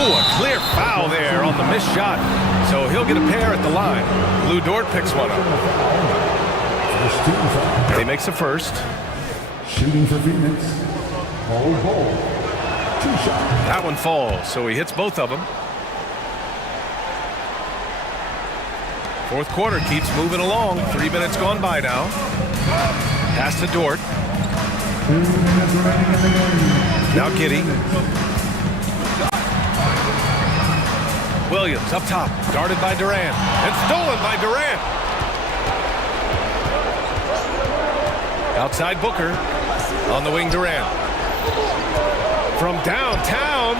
Oh, a clear foul there on the missed shot. So he'll get a pair at the line. Lou Dort picks one up. He makes a first. Shooting for Phoenix. Ball. 2 shot. That one falls, so he hits both of them. Fourth quarter keeps moving along. 3 minutes gone by now. Pass to Dort. Now Giddey. Williams up top, guarded by Durant, and stolen by Durant. Outside Booker, on the wing Durant. From downtown,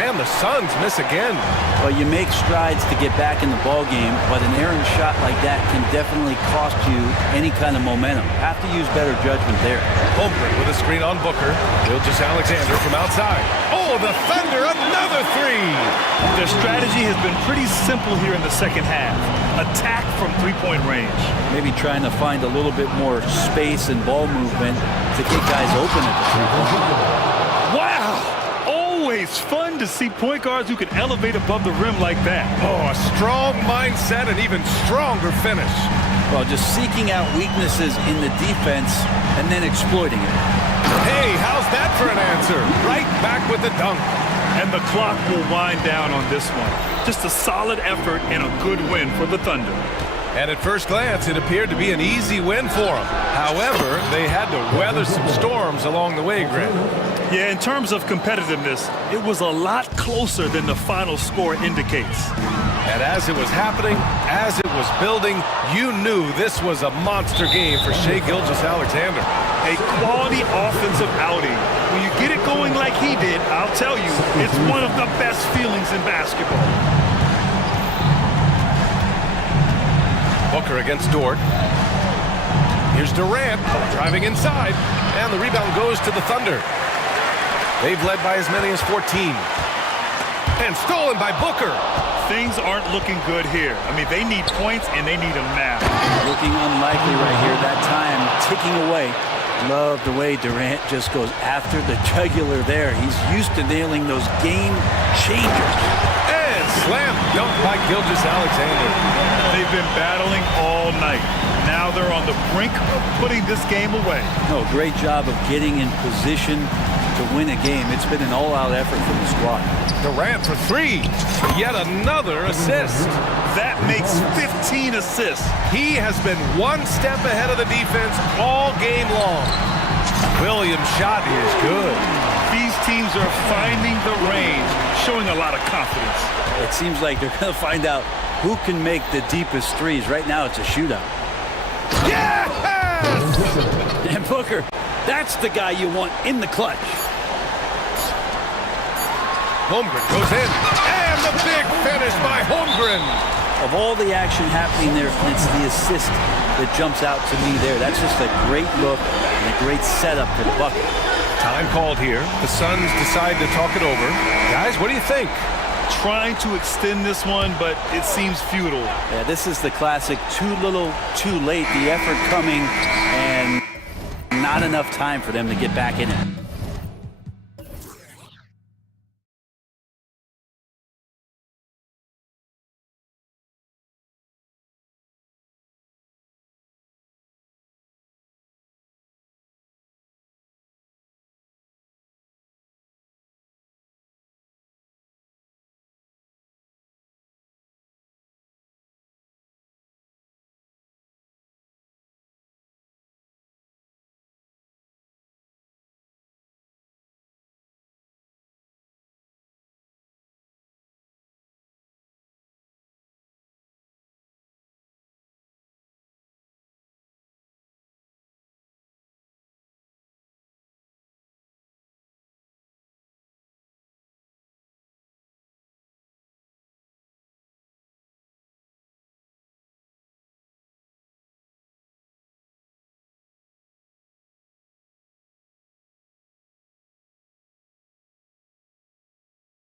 and the Suns miss again. Well, you make strides to get back in the ball game, but an errant shot like that can definitely cost you any kind of momentum. Have to use better judgment there. Holmgren with a screen on Booker. Gilgeous-Alexander from outside. Oh, the Thunder, another three! Their strategy has been pretty simple here in the second half. Attack from three-point range. Maybe trying to find a little bit more space and ball movement to get guys open at the three-point. Wow! Always fun to see point guards who can elevate above the rim like that. Oh, a strong mindset and even stronger finish. Well, just seeking out weaknesses in the defense and then exploiting it. Hey, how's that for an answer? Right back with the dunk. And the clock will wind down on this one. Just a solid effort and a good win for the Thunder. And at first glance, it appeared to be an easy win for them. However, they had to weather some storms along the way, Grant. Yeah, in terms of competitiveness, it was a lot closer than the final score indicates. And as it was happening, as it was building, you knew this was a monster game for Shai Gilgeous-Alexander. A quality offensive outing. When you get it going like he did, I'll tell you, it's one of the best feelings in basketball. Booker against Dort. Here's Durant driving inside, and the rebound goes to the Thunder. They've led by as many as 14. And stolen by Booker. Things aren't looking good here. I mean, they need points, and they need them now. Looking unlikely right here. That time ticking away. Love the way Durant just goes after the jugular there. He's used to nailing those game changers. And slam dunk by Gilgeous-Alexander. They've been battling all night. Now they're on the brink of putting this game away. No, great job of getting in position to win a game. It's been an all-out effort from the squad. Durant for three. Yet another assist. That makes 15 assists. He has been one step ahead of the defense all game long. Williams' shot is good. These teams are finding the range, showing a lot of confidence. It seems like they're going to find out who can make the deepest threes. Right now, it's a shootout. Yes! And Booker, that's the guy you want in the clutch. Holmgren goes in, and the big finish by Holmgren. Of all the action happening there, it's the assist that jumps out to me there. That's just a great look and a great setup for the bucket. Time called here. The Suns decide to talk it over. Guys, what do you think? Trying to extend this one, but it seems futile. Yeah, this is the classic too little, too late. The effort coming and not enough time for them to get back in it.